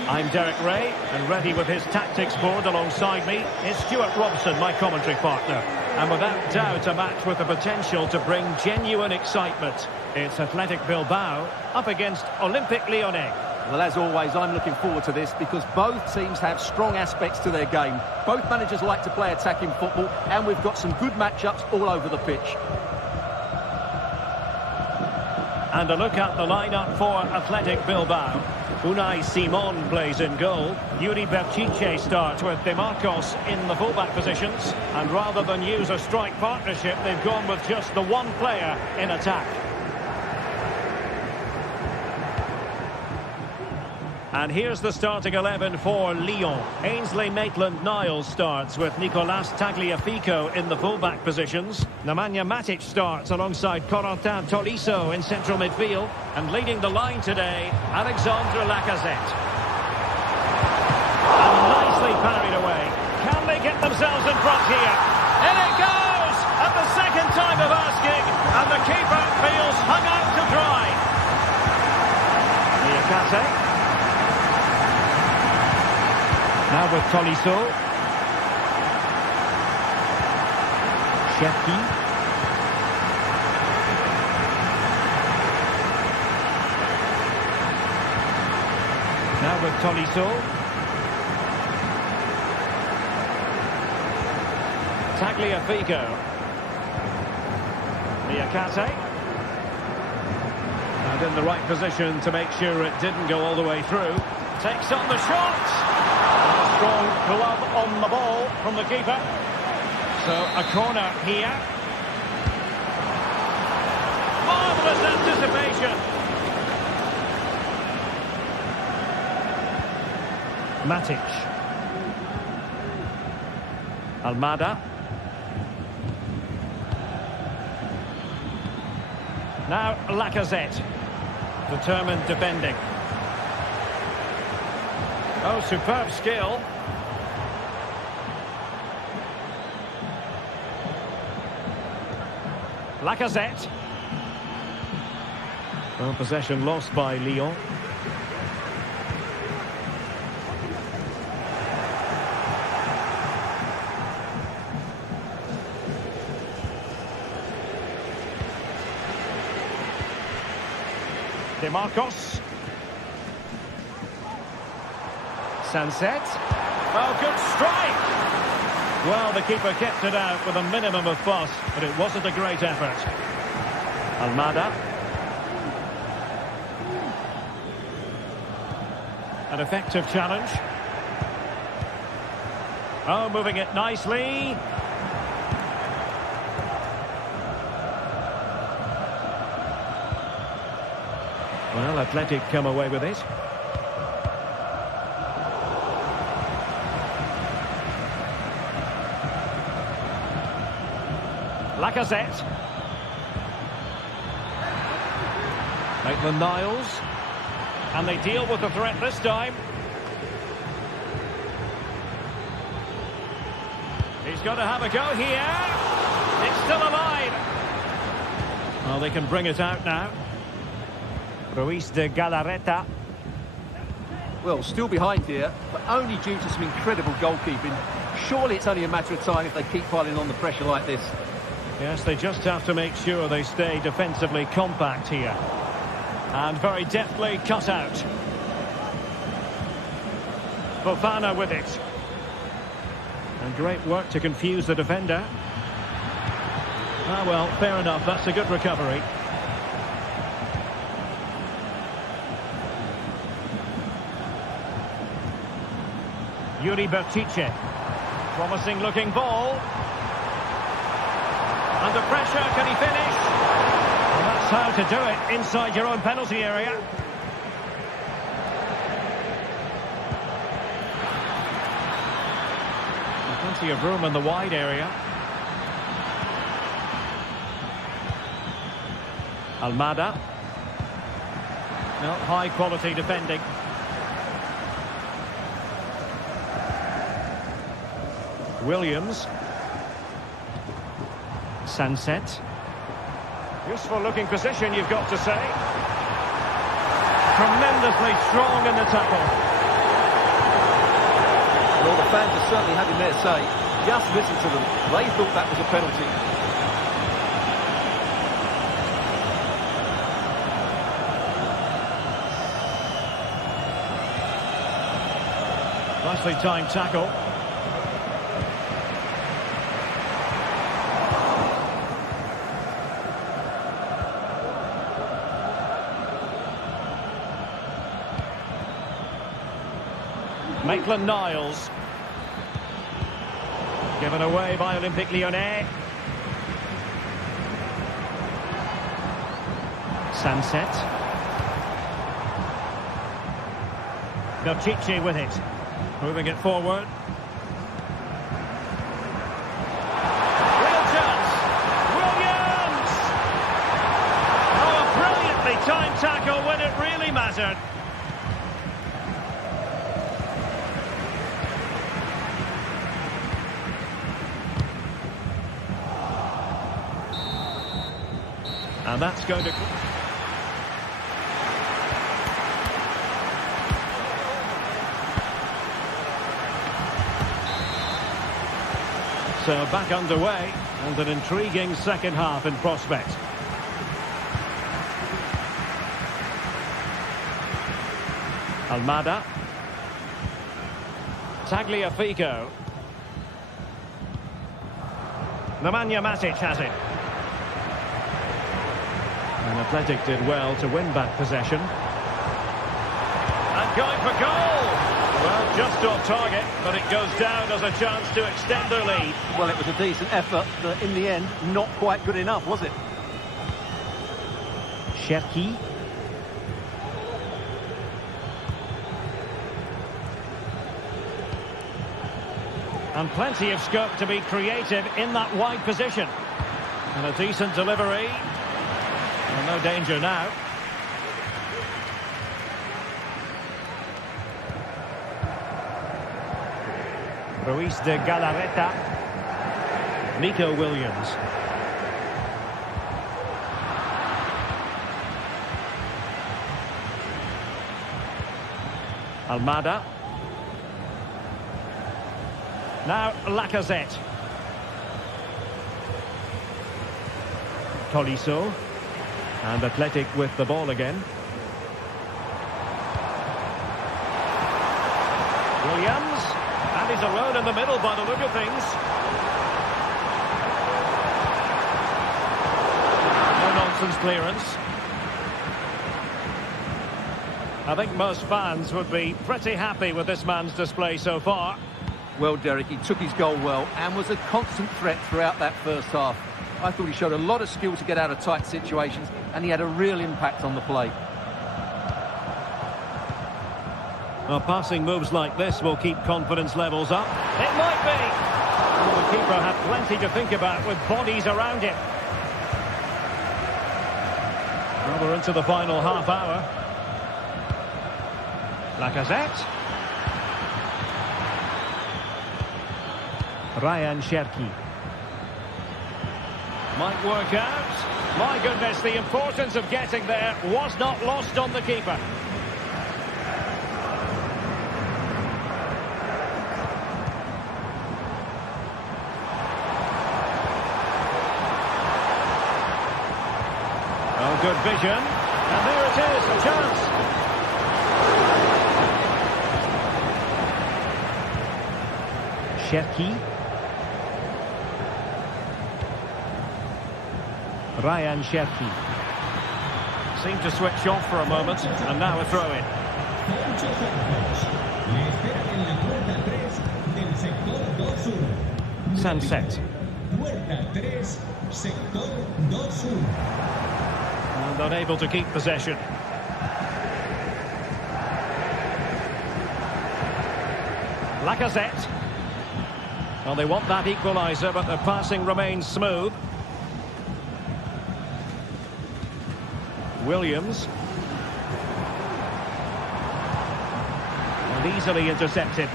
I'm Derek Ray, and ready with his tactics board alongside me is Stuart Robson, my commentary partner. And without doubt, a match with the potential to bring genuine excitement. It's Athletic Bilbao up against Olympique Lyonnais. Well, as always, I'm looking forward to this because both teams have strong aspects to their game. Both managers like to play attacking football, and we've got some good matchups all over the pitch. And a look at the lineup for Athletic Bilbao. Unai Simon plays in goal. Yuri Berchiche starts with De Marcos in the fullback positions. And rather than use a strike partnership, they've gone with just the one player in attack. And here's the starting 11 for Lyon. Ainsley Maitland-Niles starts with Nicolas Tagliafico in the fullback positions. Nemanja Matic starts alongside Corentin Tolisso in central midfield. And leading the line today, Alexandre Lacazette. And nicely parried away. Can they get themselves in front here? In it goes! At the second time of asking, and the keeper feels hung out to dry. Niakate. Now with Tolisso. Shefki. Now with Tolisso. Tagliafico. Niakate. And in the right position to make sure it didn't go all the way through. Takes on the shot. Strong glove on the ball from the keeper. So a corner here. Marvellous anticipation. Matic. Almada. Now Lacazette. Determined defending. Oh, superb skill. Lacazette. Well, possession lost by Lyon. De Marcos. Sunset. Oh, good strike! Well, the keeper kept it out with a minimum of fuss, but it wasn't a great effort. Almada. An effective challenge. Oh, moving it nicely. Well, Athletic come away with it. Lacazette. Maitland-Niles. And they deal with the threat this time. He's got to have a go here. It's still alive. Well, they can bring it out now. Ruiz de Galarreta. Well, still behind here, but only due to some incredible goalkeeping. Surely it's only a matter of time if they keep piling on the pressure like this. Yes, they just have to make sure they stay defensively compact here. And very deftly cut out. Fofana with it. And great work to confuse the defender. Ah, well, fair enough. That's a good recovery. Yuri Berchiche. Promising looking ball. Under pressure, can he finish? Well, that's how to do it, inside your own penalty area. Plenty of room in the wide area. Almada. No, high quality defending. Williams. Sunset. Useful looking position, you've got to say. Tremendously strong in the tackle. Well, the fans are certainly having their say. Just listen to them. They thought that was a penalty. Nicely timed tackle. Maitland-Niles. Given away by Olympique Lyonnais. Sunset. Belchichi with it. Moving it forward. Real chance. Williams! Oh, a brilliantly timed tackle when it really mattered. And that's going to... So back underway, and an intriguing second half in prospect. Almada. Tagliafico. Nemanja Matic has it. And Athletic did well to win back possession. And going for goal! Well, just off target, but it goes down as a chance to extend their lead. Well, it was a decent effort, but in the end, not quite good enough, was it? Cherki. And plenty of scope to be creative in that wide position. And a decent delivery. And no danger now. Ruiz de Galarreta. Nico Williams. Almada. Now Lacazette. Tolisso. And Athletic with the ball again. Williams. And he's alone in the middle by the look of things. No-nonsense clearance. I think most fans would be pretty happy with this man's display so far. Well, Derek, he took his goal well and was a constant threat throughout that first half. I thought he showed a lot of skill to get out of tight situations, and he had a real impact on the play. Well, passing moves like this will keep confidence levels up. It might be. Well, the keeper had plenty to think about with bodies around him. Well, we're into the final half hour. Lacazette. Ryan Cherki. Might work out. My goodness, the importance of getting there was not lost on the keeper. Oh, good vision. And there it is, a chance. Cherki. Ryan Cherki. Seemed to switch off for a moment, and now a throw-in. Sunset. And unable to keep possession. Lacazette. Well, they want that equaliser, but the passing remains smooth. Williams. And easily intercepted.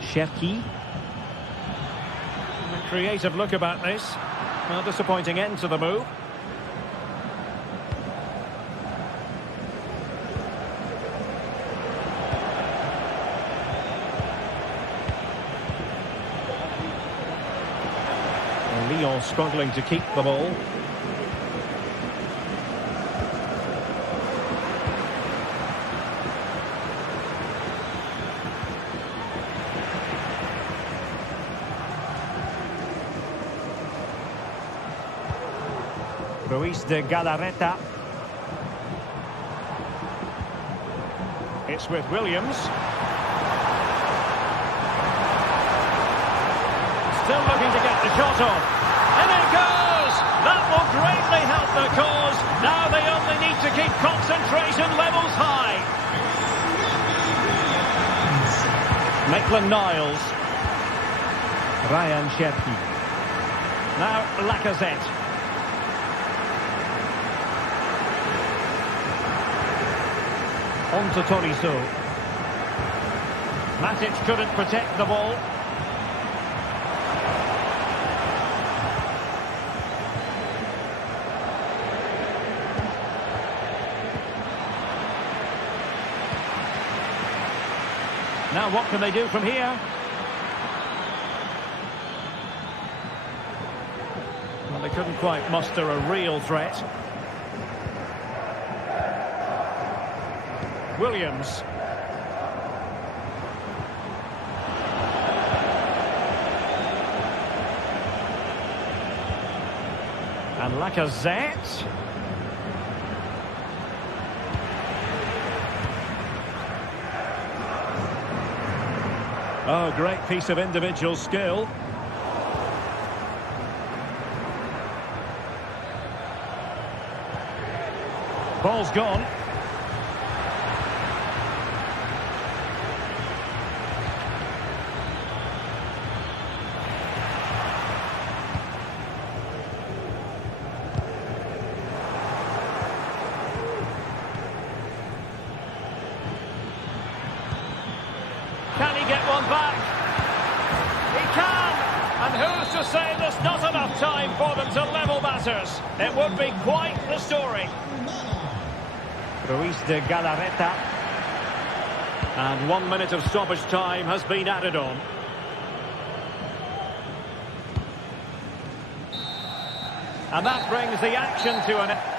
Cherki. A creative look about this. Well, disappointing end to the move. Lyon struggling to keep the ball. Ruiz de Galarreta. It's with Williams. Still looking to get the shot off. And it goes! That will greatly help the cause. Now they only need to keep concentration levels high. Maitland-Niles. Ryan Cherki. Now Lacazette. On to Tolisso. Matic couldn't protect the ball. Now what can they do from here? Well, they couldn't quite muster a real threat. Williams. And Lacazette. Oh, great piece of individual skill. Ball's gone. Can he get one back? He can! And who's to say there's not enough time for them to level matters? It would be quite the story. Ruiz de Galarreta. And 1 minute of stoppage time has been added on. And that brings the action to an end.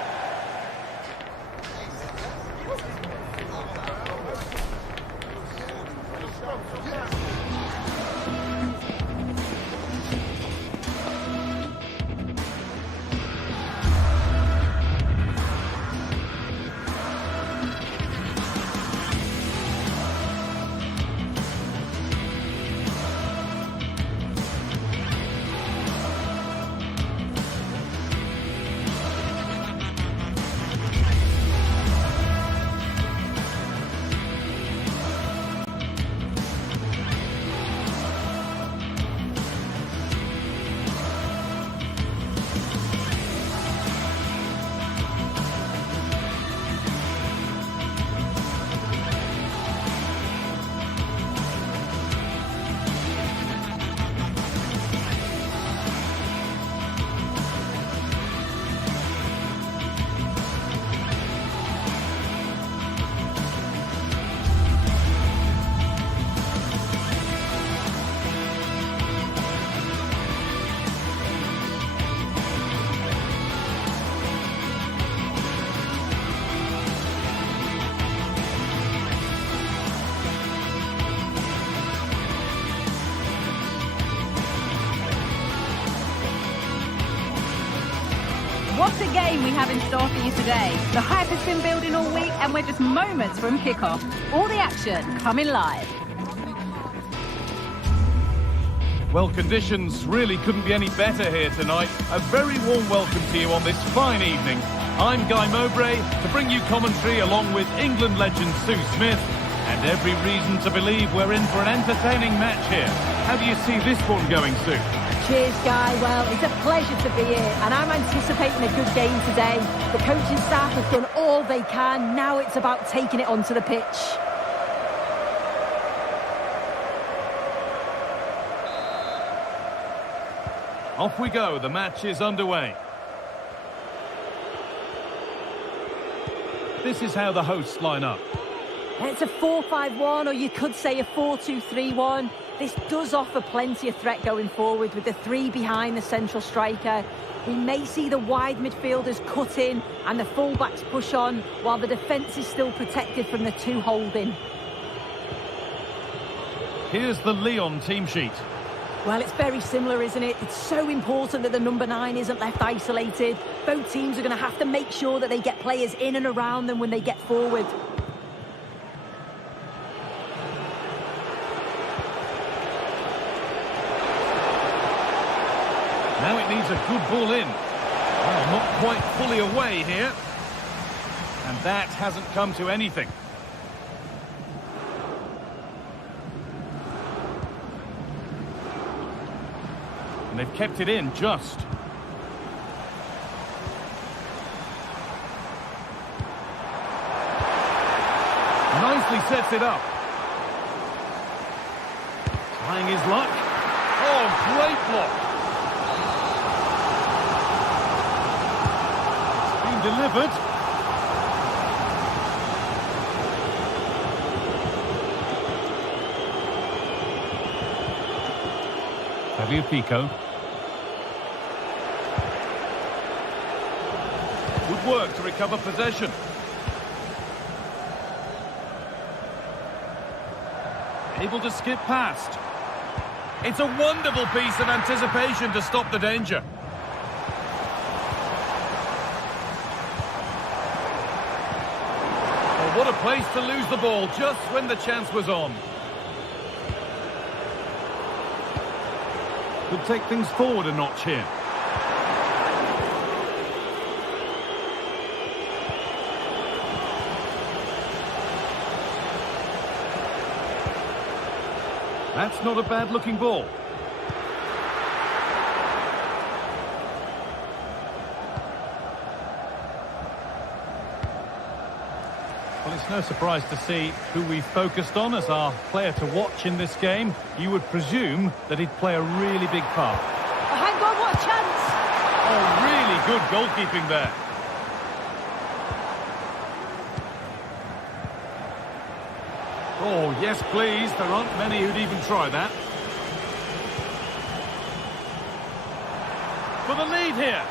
What a game we have in store for you today. The hype has been building all week and we're just moments from kickoff. All the action coming live. Well, conditions really couldn't be any better here tonight. A very warm welcome to you on this fine evening. I'm Guy Mowbray to bring you commentary along with England legend Sue Smith, and every reason to believe we're in for an entertaining match here. How do you see this one going, Sue? Cheers, Guy. Well, it's a pleasure to be here, and I'm anticipating a good game today. The coaching staff have done all they can. Now it's about taking it onto the pitch. Off we go. The match is underway. This is how the hosts line up. It's a 4-5-1, or you could say a 4-2-3-1. This does offer plenty of threat going forward with the three behind the central striker. We may see the wide midfielders cut in and the fullbacks push on, while the defence is still protected from the two holding. Here's the Lyon team sheet. Well, it's very similar, isn't it? It's so important that the number 9 isn't left isolated. Both teams are going to have to make sure that they get players in and around them when they get forward. Now it needs a good ball in. Well, not quite fully away here. And that hasn't come to anything. And they've kept it in just. Nicely sets it up. Trying his luck. Oh, great block. Delivered. Fabio Pico. Good work to recover possession. Able to skip past. It's a wonderful piece of anticipation to stop the danger. What a place to lose the ball just when the chance was on. Could take things forward a notch here. That's not a bad-looking ball. Well, it's no surprise to see who we've focused on as our player to watch in this game. You would presume that he'd play a really big part. Oh, hang on, what a chance! Oh, really good goalkeeping there. Oh, yes, please. There aren't many who'd even try that. For the lead here.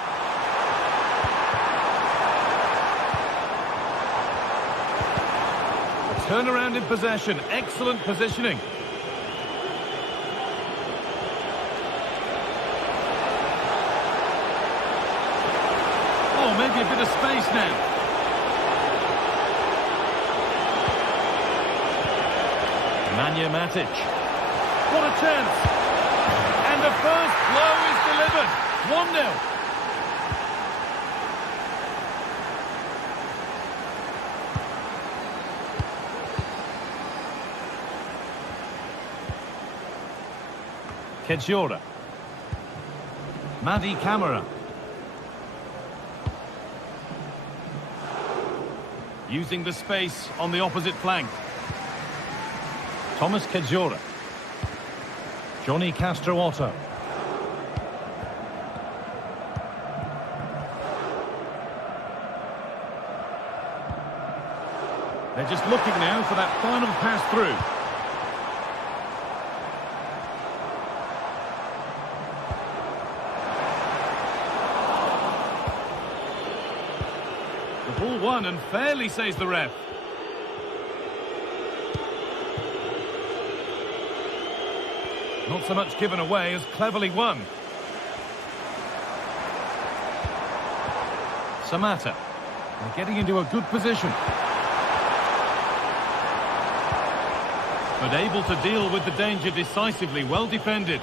Turnaround in possession. Excellent positioning. Oh, maybe a bit of space now. Nemanja Matic. What a chance. And the first blow is delivered. 1-0. Kedjora. Madi Camara. Using the space on the opposite flank. Thomas Kedjora. Johnny Castro Otto. They're just looking now for that final pass through. The ball won and fairly, says the ref. Not so much given away as cleverly won. Samata. They're getting into a good position. But able to deal with the danger decisively. Well defended.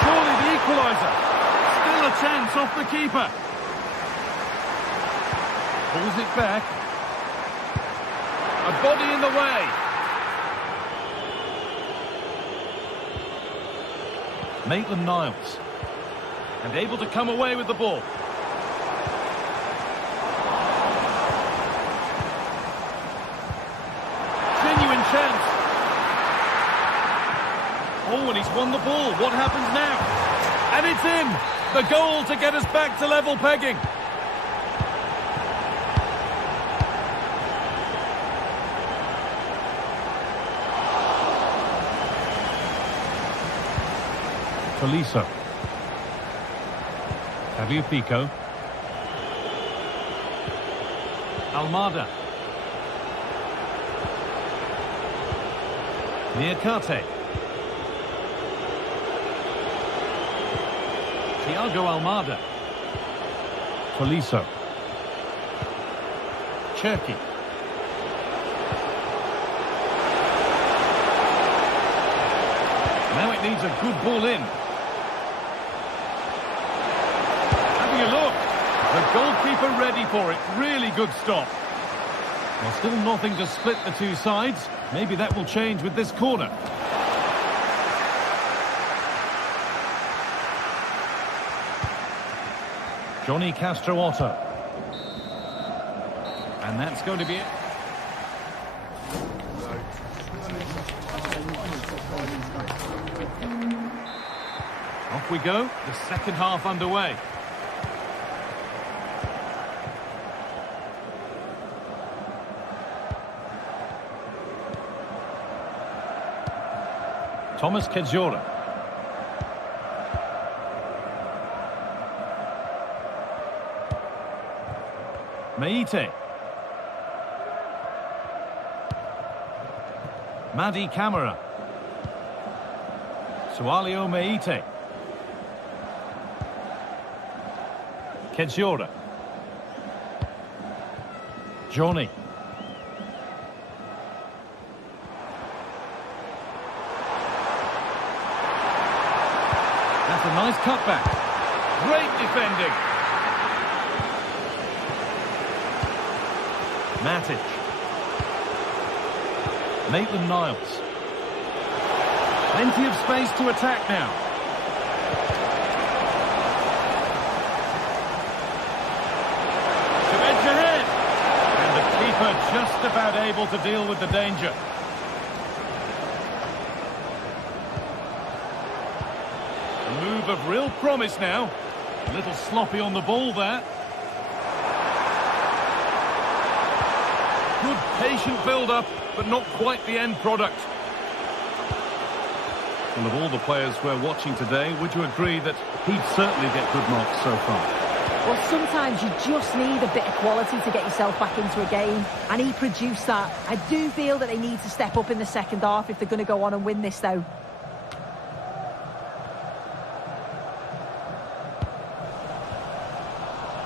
Surely the equaliser. Still a chance off the keeper. Pulls it back. A body in the way. Maitland-Niles. And able to come away with the ball. Genuine chance. Oh, and he's won the ball. What happens now? And it's in. The goal to get us back to level pegging. Tolisso. Tagliafico. Almada. Niakate. Thiago Almada. Tolisso. Cherki. Now it needs a good ball in. Having a look. The goalkeeper ready for it. Really good stop. Well, still nothing to split the two sides. Maybe that will change with this corner. Johnny Castro Otto. And that's going to be it. Off we go. The second half underway. Thomas Kedzora. Meite. Madi Camara. Sualio Meite. Kedzora. Johnny. That's a nice cutback. Great defending. Matic. Maitland-Niles. Plenty of space to attack now. To edge ahead. And the keeper just about able to deal with the danger. A move of real promise now. A little sloppy on the ball there. Good patient build-up, but not quite the end product. Well, of all the players we're watching today, would you agree that he'd certainly get good marks so far? Well, sometimes you just need a bit of quality to get yourself back into a game, and he produced that. I do feel that they need to step up in the second half if they're going to go on and win this, though.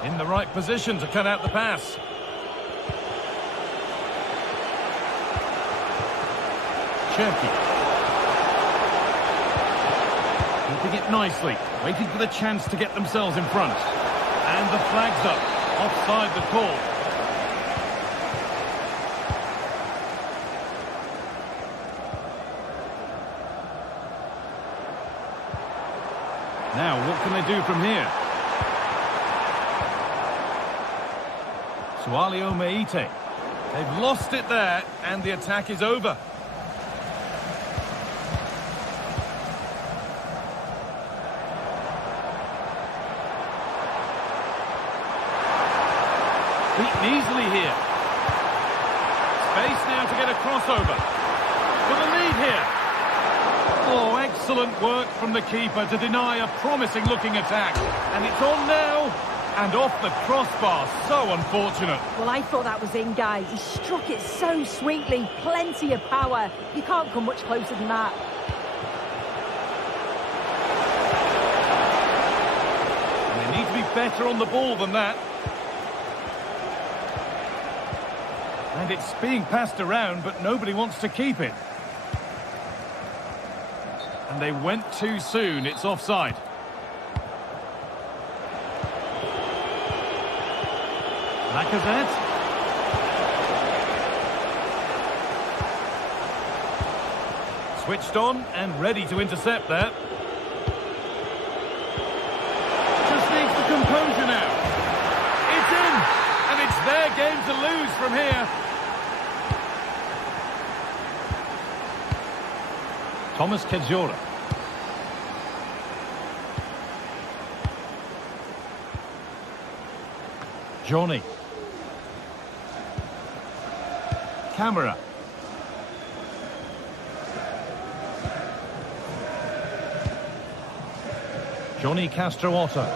In the right position to cut out the pass. Cherki. Keeping it nicely, waiting for the chance to get themselves in front. And the flag's up, offside the call. Now, what can they do from here? Sualio Meite. They've lost it there, and the attack is over. Beaten easily here. Space now to get a crossover. For the lead here. Oh, excellent work from the keeper to deny a promising-looking attack. And it's on now. And off the crossbar. So unfortunate. Well, I thought that was in, guys. He struck it so sweetly. Plenty of power. You can't come much closer than that. And they need to be better on the ball than that. And it's being passed around, but nobody wants to keep it. And they went too soon. It's offside. Lacazette. Switched on and ready to intercept that. Just needs the composure now. It's in, and it's their game to lose from here. Thomas Kedzora. Johnny. Camera. Johnny Castro Otto.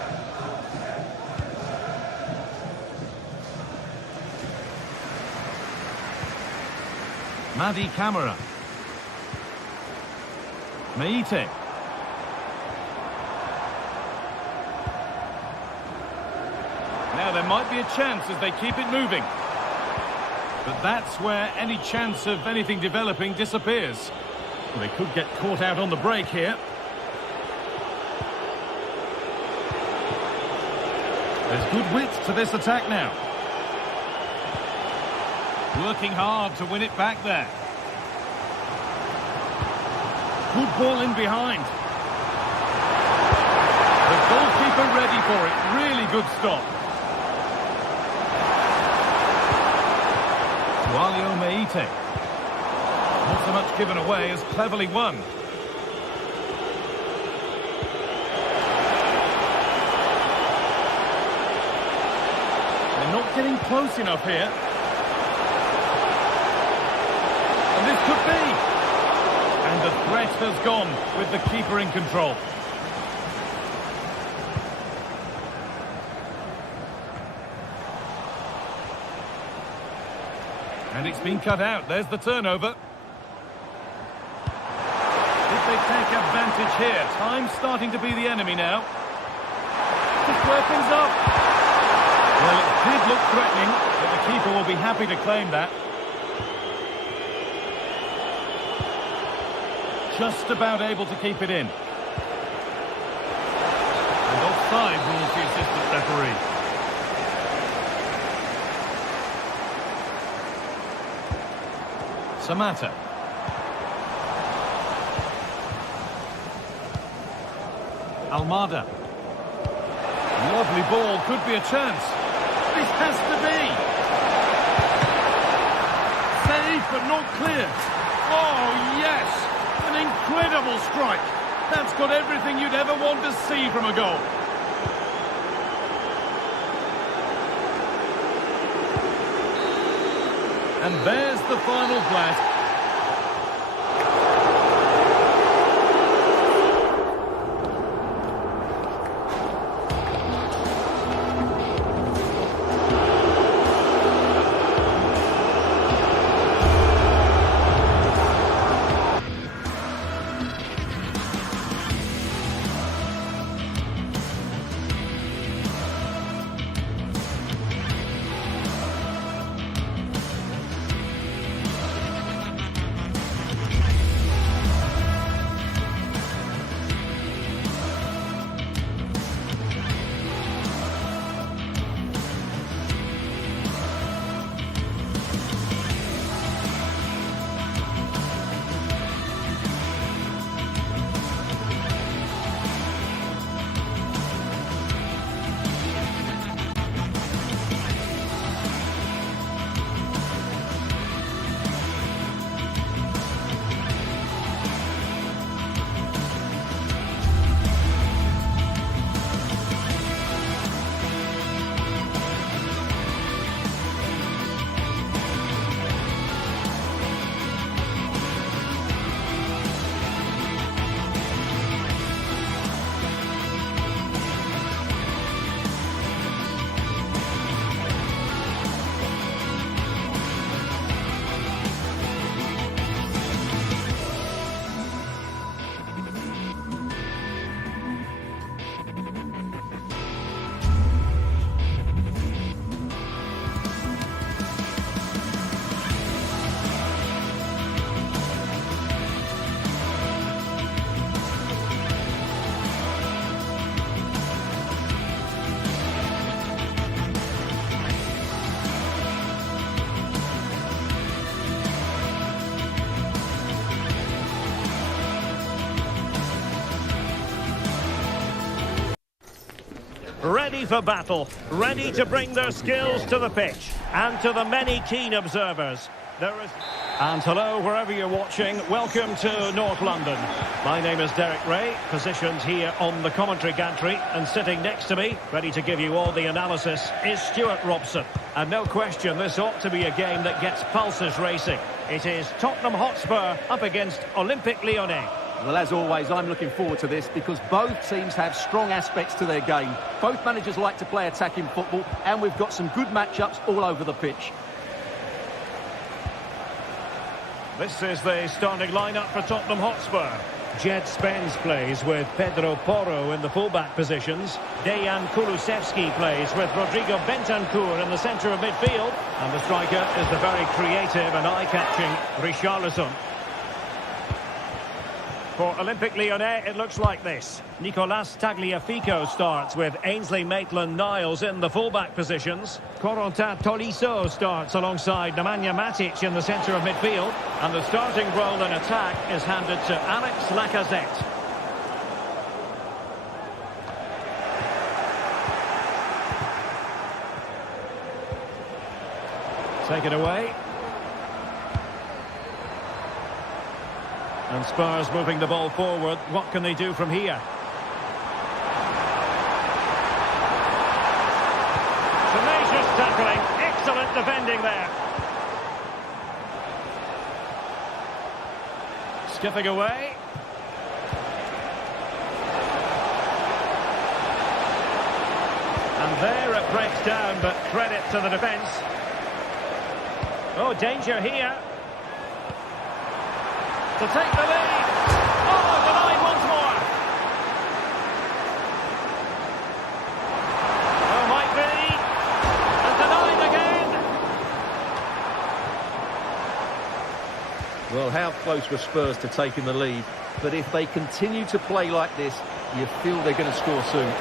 Madi Camara. Meite. Now there might be a chance as they keep it moving. But that's where any chance of anything developing disappears. Well, they could get caught out on the break here. There's good width to this attack now. Working hard to win it back there. Good ball in behind. The goalkeeper ready for it. Really good stop. Walio Meite. Not so much given away as cleverly won. They're not getting close enough here. And this could be. And the threat has gone with the keeper in control. And it's been cut out. There's the turnover. If they take advantage here, time's starting to be the enemy now. To square things up. Well, it did look threatening, but the keeper will be happy to claim that. Just about able to keep it in. And offside rules the assistant referee. Samata. Almada. Lovely ball, could be a chance. This has to be. Safe but not clear. Oh, yes! An incredible strike. That's got everything you'd ever want to see from a goal. And there's the final blast. Ready for battle, ready to bring their skills to the pitch. And to the many keen observers, And hello, wherever you're watching, welcome to North London. My name is Derek Ray, positioned here on the commentary gantry, and sitting next to me, ready to give you all the analysis, is Stuart Robson. And no question, this ought to be a game that gets pulses racing. It is Tottenham Hotspur up against Olympique Lyonnais. Well, as always, I'm looking forward to this because both teams have strong aspects to their game. Both managers like to play attacking football, and we've got some good matchups all over the pitch. This is the starting lineup for Tottenham Hotspur. Jed Spence plays with Pedro Porro in the fullback positions. Dejan Kulusevski plays with Rodrigo Bentancur in the centre of midfield. And the striker is the very creative and eye-catching Richarlison. For Olympique Lyonnais, it looks like this. Nicolas Tagliafico starts with Ainsley Maitland-Niles in the fullback positions. Corentin Tolisso starts alongside Nemanja Matic in the centre of midfield. And the starting role in attack is handed to Alex Lacazette. Taken away. And Spurs moving the ball forward. What can they do from here? Tenacious tackling. Excellent defending there. Skipping away. And there it breaks down, but credit to the defence. Oh, danger here. To take the lead. Oh, denied once more. Oh, might be. And denied again. Well, how close were Spurs to taking the lead? But if they continue to play like this, you feel they're going to score soon.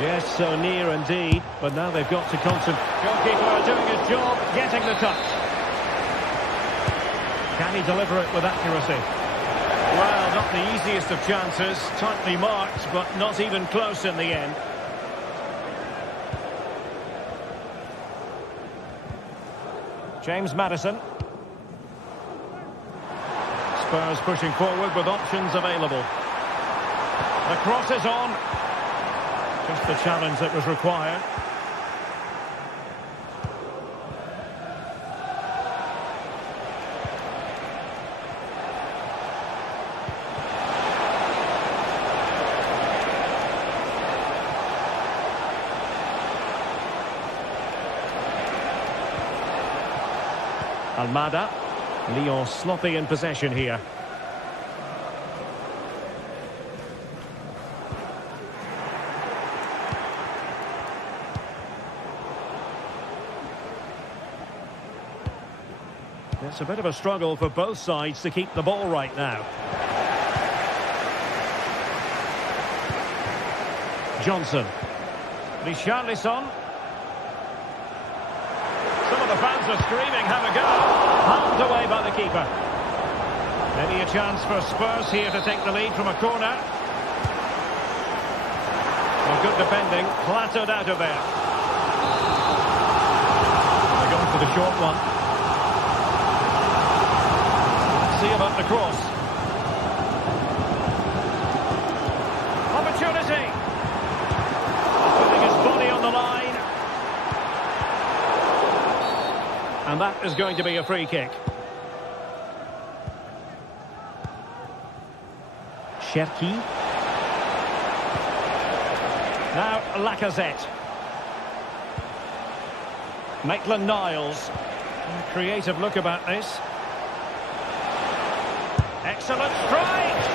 Yes, so near indeed. But now they've got to concentrate. Goalkeeper doing his job, getting the touch. Can he deliver it with accuracy? Well, not the easiest of chances. Tightly marked, but not even close in the end. James Maddison. Spurs pushing forward with options available. The cross is on. Just the challenge that was required. Almada. Lyon sloppy in possession here. It's a bit of a struggle for both sides to keep the ball right now. Johnson. Richarlison. Some of the fans are screaming, have a go. Palmed away by the keeper. Maybe a chance for Spurs here to take the lead from a corner. Well, good defending, clattered out of there. They're going for the short one. Let's see about the cross. Opportunity. Putting his body on the line. And that is going to be a free kick. Cherki. Now Lacazette. Maitland-Niles. A creative look about this. Excellent strike!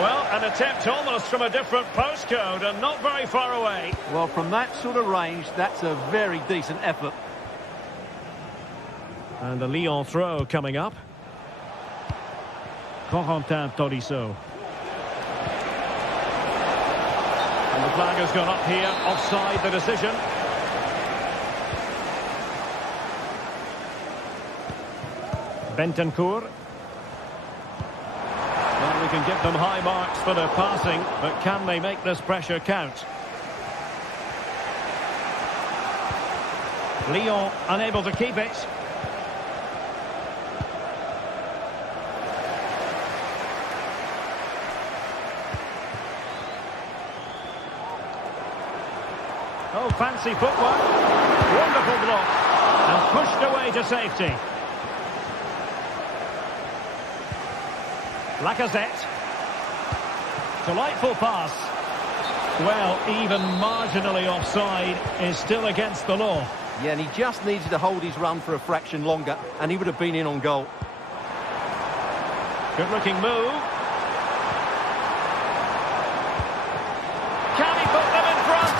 Well, an attempt almost from a different postcode and not very far away. Well, from that sort of range, that's a very decent effort. And a Lyon throw coming up. Corentin Tolisso. And the flag has gone up here, offside the decision. Bentancur. Well, we can give them high marks for their passing, but can they make this pressure count? Lyon unable to keep it. Oh, fancy footwork. Wonderful block. And pushed away to safety. Lacazette. Delightful pass. Well, even marginally offside is still against the law. Yeah, and he just needed to hold his run for a fraction longer, and he would have been in on goal. Good-looking move. Can he put them in front?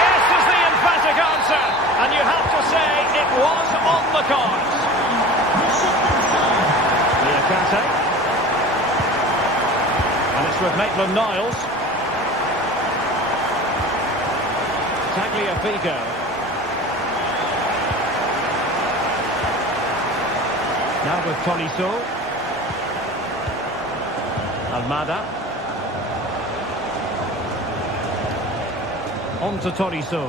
Yes is the emphatic answer. And you have to say it was on the cards. Liakate. And it's with Maitland-Niles. Tagliafico. Now with Tolisso. Almada. On to Tolisso.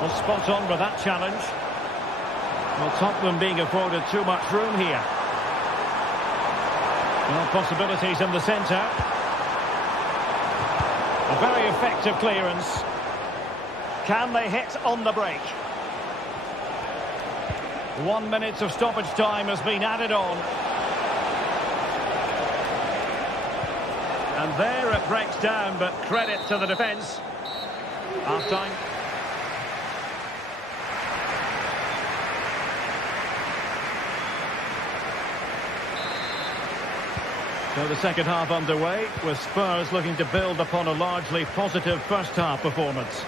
Well, spot on with that challenge. Well, Tottenham being afforded too much room here. Well, possibilities in the centre. A very effective clearance. Can they hit on the break? 1 minute of stoppage time has been added on. And there it breaks down, but credit to the defence. Half-time. So the second half underway, with Spurs looking to build upon a largely positive first-half performance.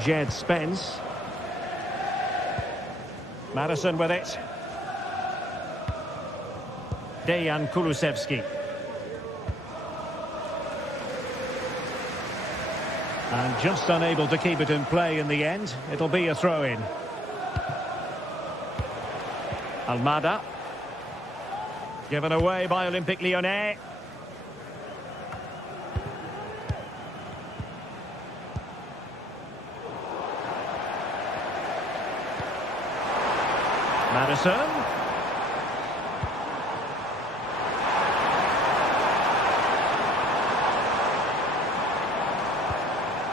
Jed Spence. Madison with it. Dejan Kulusevski. And just unable to keep it in play in the end. It'll be a throw-in. Almada. Given away by Olympique Lyonnais. Madison.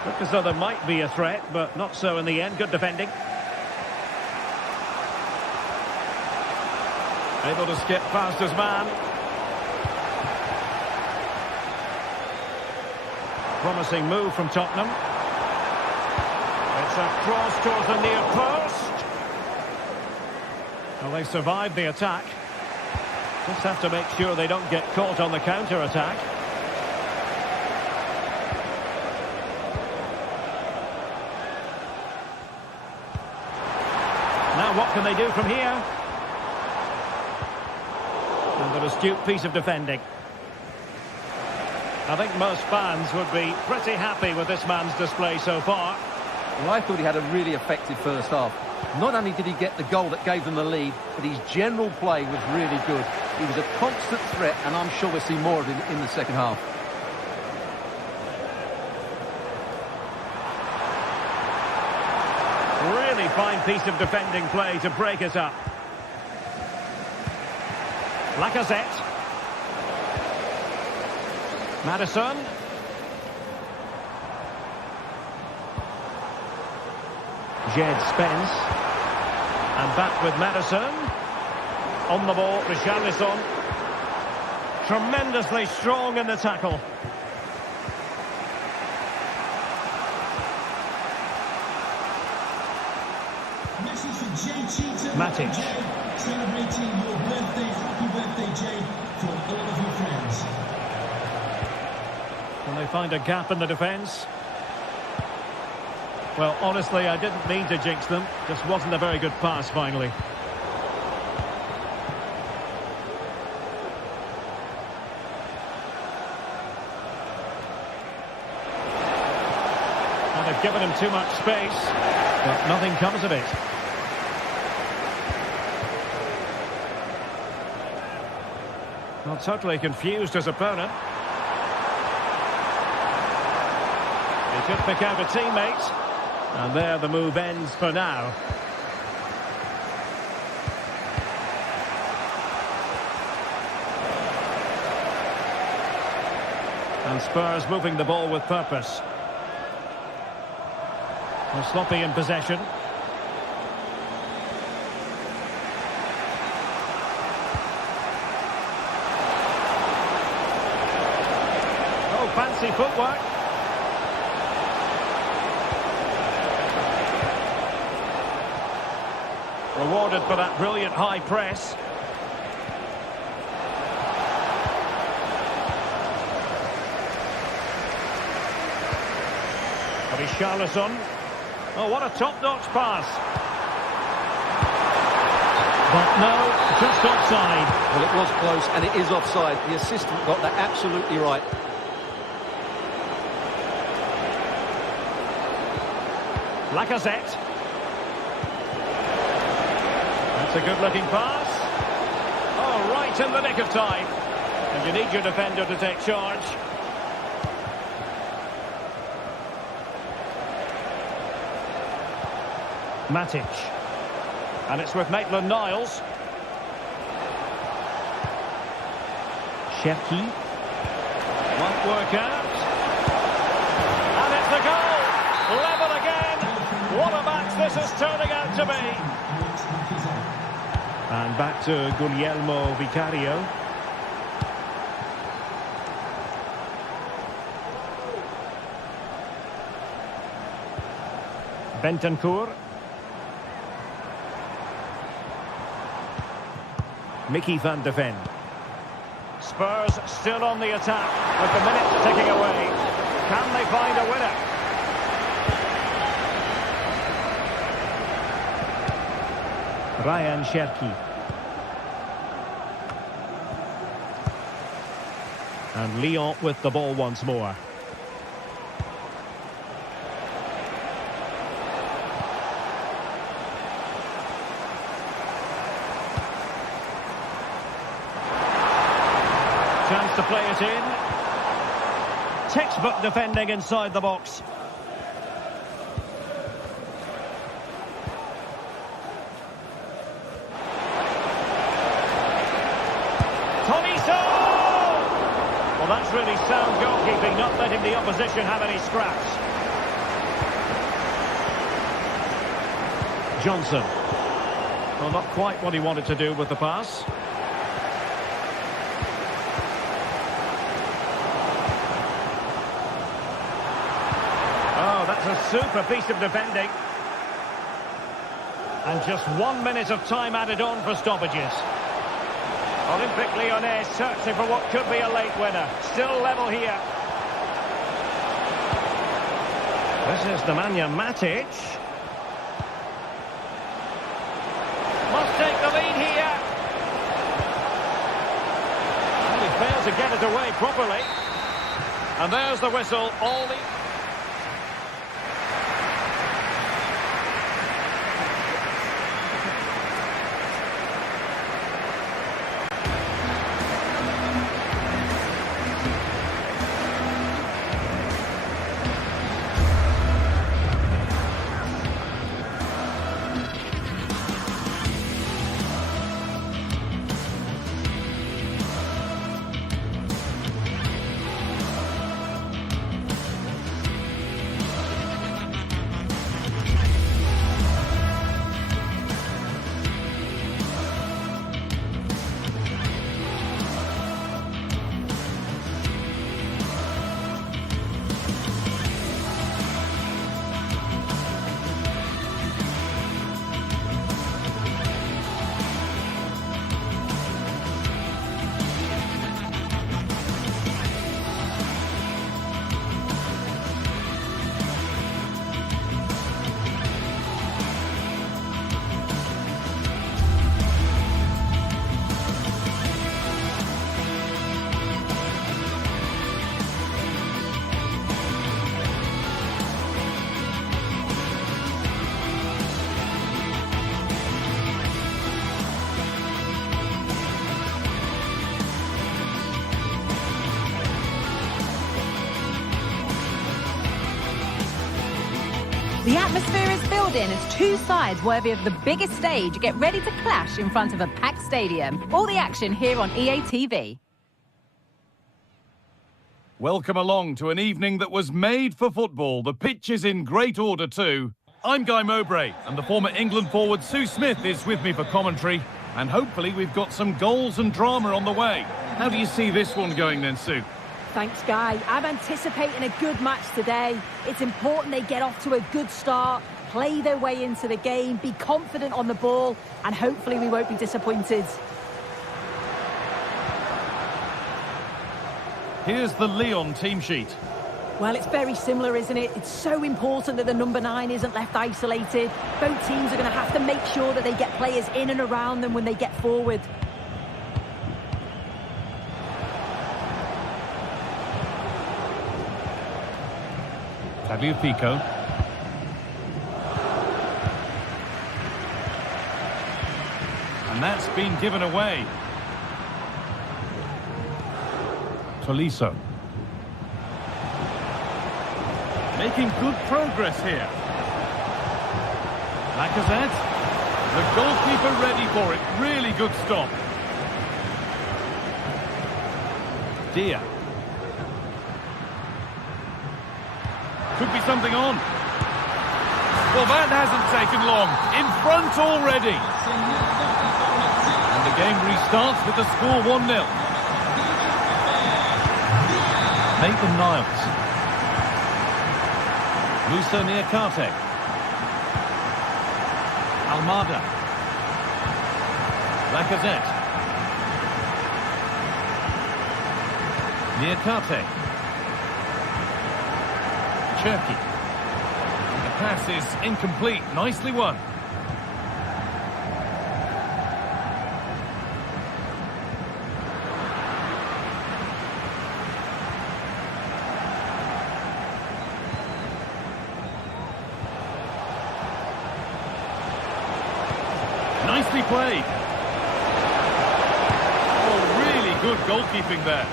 Looked as though there might be a threat, but not so in the end. Good defending. Able to skip past his man. Promising move from Tottenham. It's a cross towards the near post. Well, they survived the attack. Just have to make sure they don't get caught on the counter-attack. Now what can they do from here? And an astute piece of defending. I think most fans would be pretty happy with this man's display so far. Well, I thought he had a really effective first half. Not only did he get the goal that gave them the lead, but his general play was really good. He was a constant threat, and I'm sure we'll see more of him in the second half. Really fine piece of defending play to break it up. Lacazette. Madison. Jed Spence. And back with Madison. On the ball, Richarlison. Tremendously strong in the tackle. Matic. Celebrating your birthday, happy birthday, Jay, from all of your friends. Can they find a gap in the defence? Well, honestly, I didn't mean to jinx them. Just wasn't a very good pass, finally. And they've given him too much space, but nothing comes of it. Well, totally confused his opponent. He could pick out a teammate. And there the move ends for now. And Spurs moving the ball with purpose. Well, sloppy in possession. Oh, fancy footwork. rewarded for that brilliant high press. Richarlison. Oh, what a top-notch pass. But no, just offside. Well, it was close, and it is offside. The assistant got that absolutely right. Lacazette. That's a good-looking pass. Oh, right in the nick of time. And you need your defender to take charge. Matic. And it's with Maitland-Niles. Cherki. Won't work out. And it's the goal! Level again! What a match this is turning out to be! And back to Guglielmo Vicario. Bentancur. Mickey van de Ven. Spurs still on the attack with the minutes ticking away. Can they find a winner? Ryan Cherki. And Lyon with the ball once more. Chance to play it in. Textbook defending inside the box. Tolisso! Well, that's really sound goalkeeping, not letting the opposition have any scraps. Johnson. Well, not quite what he wanted to do with the pass. A super piece of defending. And just 1 minute of time added on for stoppages. Olympique Lyonnais searching for what could be a late winner. Still level here. This is Nemanja Matic. Must take the lead here. And he failed to get it away properly. And there's the whistle. All the... The atmosphere is building as two sides worthy of the biggest stage get ready to clash in front of a packed stadium. All the action here on EA TV. Welcome along to an evening that was made for football. The pitch is in great order too. I'm Guy Mowbray, and the former England forward Sue Smith is with me for commentary. And hopefully we've got some goals and drama on the way. How do you see this one going then, Sue? Thanks, Guy. I'm anticipating a good match today. It's important they get off to a good start. play their way into the game, be confident on the ball, and hopefully we won't be disappointed. Here's the Lyon team sheet. Well, it's very similar, isn't it? It's so important that the number 9 isn't left isolated. Both teams are going to have to make sure that they get players in and around them when they get forward. Tagliafico. And that's been given away. Tolisso. Making good progress here. Lacazette. The goalkeeper ready for it. Really good stop. Dia. Could be something on. Well, that hasn't taken long. In front already. And the game restarts with the score 1-0. Nathan Niles. Musa Niakate. Almada. Lacazette. Niakate. Cherki. The pass is incomplete. Nicely won. Nicely played. Oh, really good goalkeeping there.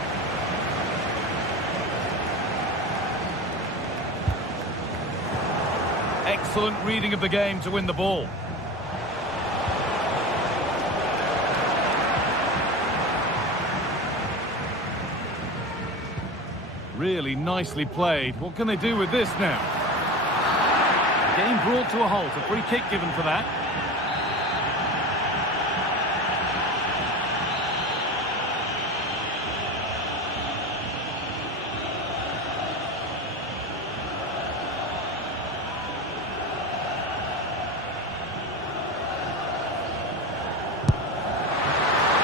Excellent reading of the game to win the ball. Really nicely played. What can they do with this now? Game brought to a halt. A free kick given for that.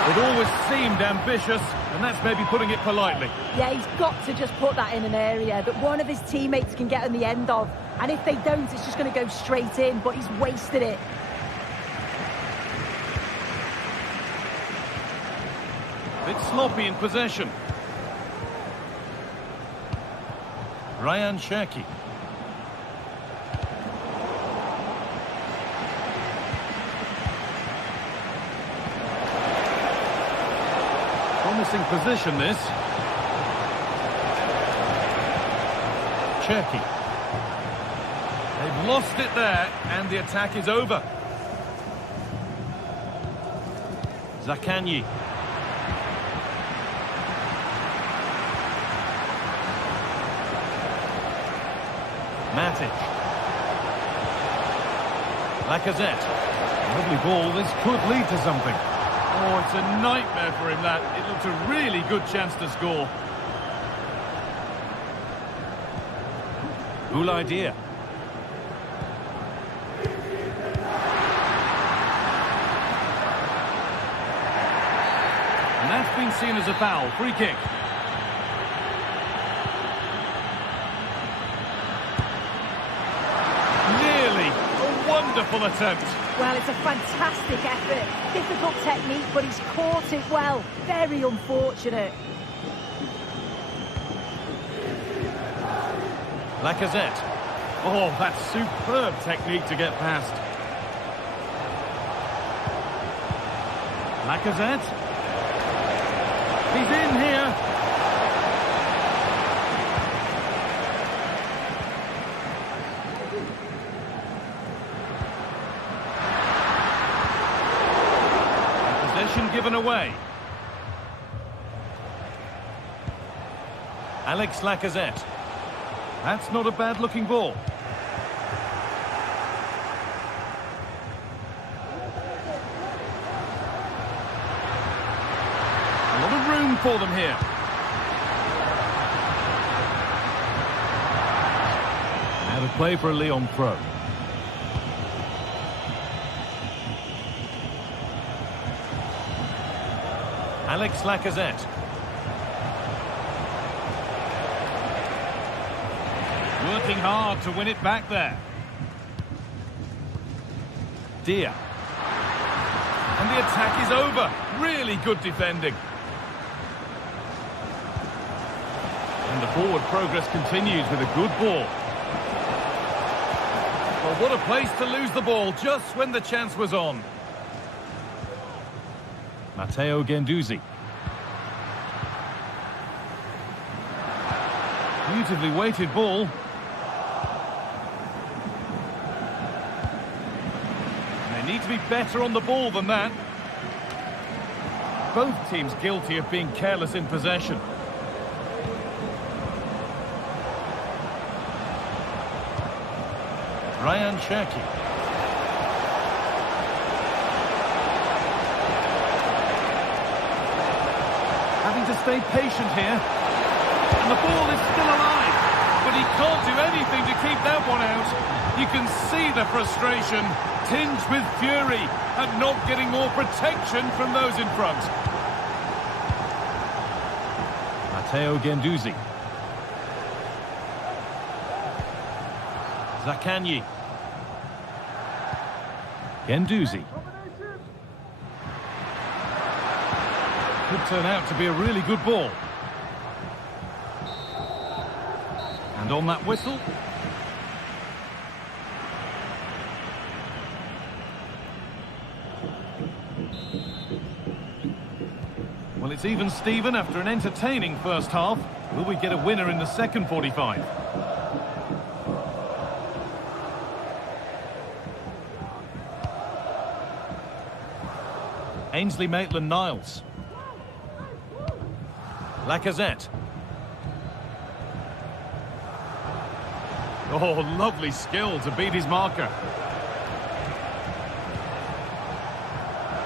It always seemed ambitious, and that's maybe putting it politely. Yeah, he's got to just put that in an area that one of his teammates can get on the end of. And if they don't, it's just going to go straight in, but he's wasted it. Bit sloppy in possession. Ryan Cherki. Promising position, this. Cherki. They've lost it there, and the attack is over. Zakanyi. Matic. Lacazette. Lovely ball. This could lead to something. Oh, it's a nightmare for him, that. It looks a really good chance to score. Cool idea. And that's been seen as a foul. Free kick. Nearly. A wonderful attempt. Well, it's a fantastic effort. Difficult technique, but he's caught it well. Very unfortunate. Lacazette. Oh, that's superb technique to get past. Lacazette. He's in here. Given away. Alex Lacazette. That's not a bad looking ball. A lot of room for them here. Out of play for a Lyon throw. Alex Lacazette. Working hard to win it back there. Dia. And the attack is over. Really good defending. And the forward progress continues with a good ball. Well, what a place to lose the ball just when the chance was on. Matteo Guendouzi. Beautifully weighted ball. And they need to be better on the ball than that. Both teams guilty of being careless in possession. Ryan Cherki. Having to stay patient here. And the ball is still alive. But he can't do anything to keep that one out. You can see the frustration, tinged with fury, at not getting more protection from those in front. Matteo Guendouzi. Zaccagni. Guendouzi. Could turn out to be a really good ball. And on that whistle. Well, it's even Steven after an entertaining first half. Will we get a winner in the second 45? Ainsley Maitland-Niles. Lacazette. Oh, lovely skill to beat his marker.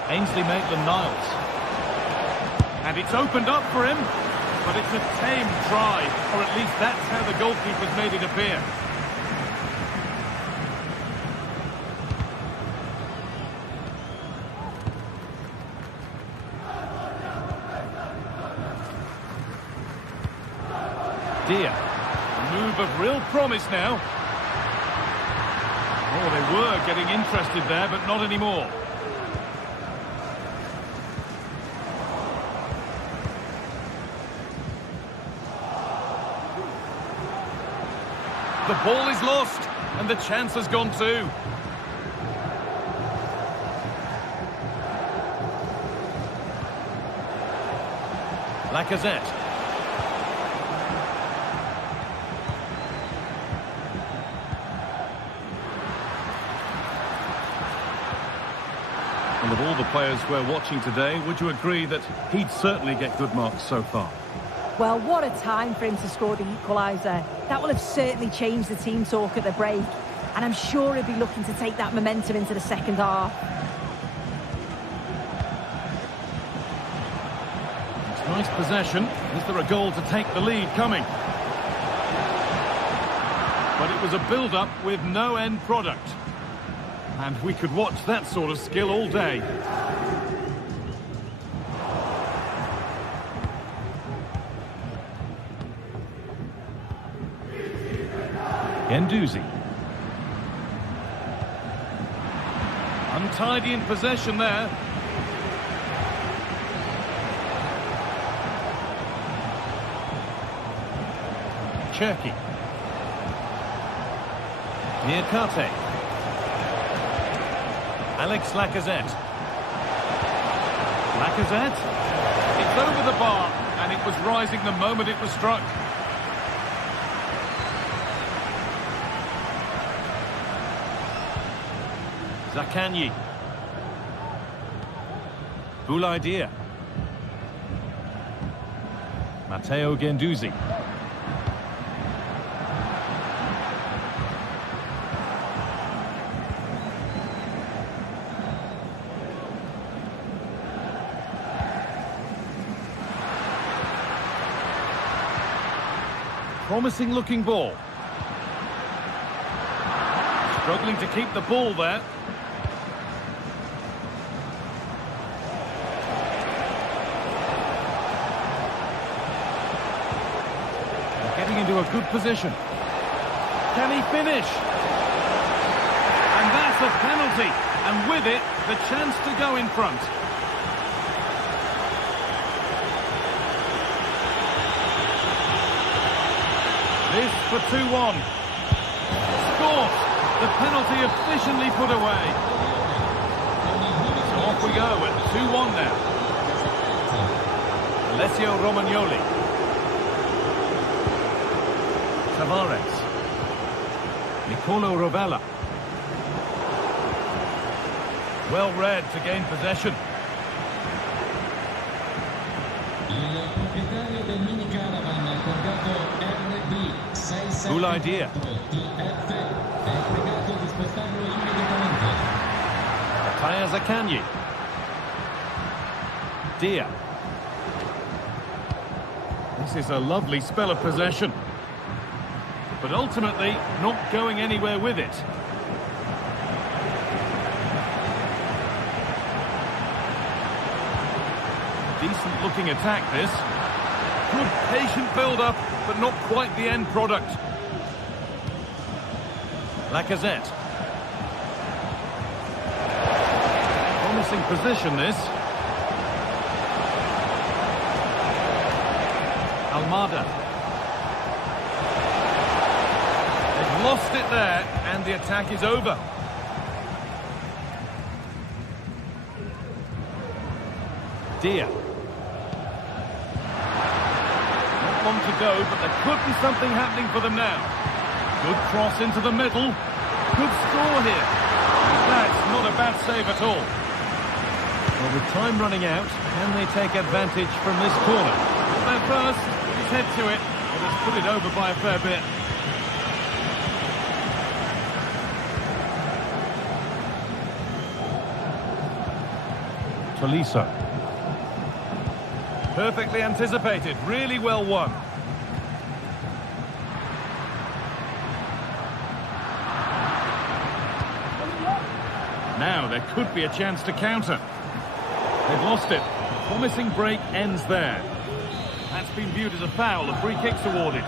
Ainsley Maitland-Niles. And it's opened up for him, but it's a tame try, or at least that's how the goalkeeper's made it appear. Dia. A move of real promise now. Oh, they were getting interested there, but not anymore. The ball is lost, and the chance has gone too. Lacazette. And of all the players we're watching today, would you agree that he'd certainly get good marks so far? Well, what a time for him to score the equaliser. That will have certainly changed the team talk at the break. And I'm sure he'll be looking to take that momentum into the second half. It's nice possession. Is there a goal to take the lead coming? But it was a build-up with no end product. And we could watch that sort of skill all day. Guendouzi. Untidy in possession there. Cherki. Niakate. Alex Lacazette. Lacazette. It's over the bar, and it was rising the moment it was struck. Zaccagni. Boulaye Dia. Matteo Guendouzi. Promising looking ball. Struggling to keep the ball there. into a good position. Can he finish? And that's a penalty. And with it, the chance to go in front. This for 2-1. Scores! The penalty efficiently put away. So off we go at 2-1 now. Alessio Romagnoli. Tavares. Nicolo Rovella. Well read to gain possession. Cool idea. Mattia Zaccagni. Dia. This is a lovely spell of possession, but ultimately not going anywhere with it. Decent looking attack this. Good patient build-up, but not quite the end product. Lacazette. Promising position this. Almada. They've lost it there, and the attack is over. Dia. Not long to go, but there could be something happening for them now. Good cross into the middle. Good score here. That's not a bad save at all. Well, with time running out, can they take advantage from this corner? Their first, his head to it, but it's put it over by a fair bit. Tolisso. Perfectly anticipated, really well won. Now there could be a chance to counter. They've lost it. The promising break ends there. That's been viewed as a foul. A free kick's awarded.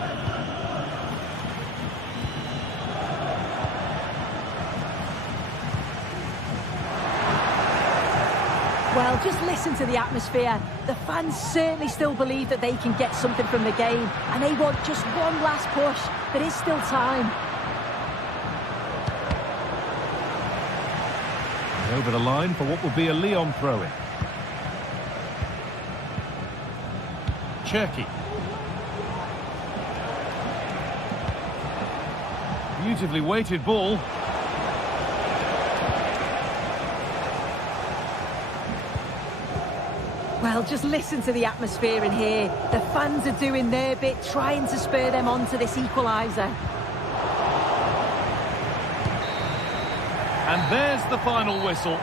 Well, just listen to the atmosphere. The fans certainly still believe that they can get something from the game, and they want just one last push. There is still time. Over the line for what will be a Lyon throw-in. Cherki. Beautifully weighted ball. Well, just listen to the atmosphere in here. The fans are doing their bit, trying to spur them on to this equaliser. And there's the final whistle.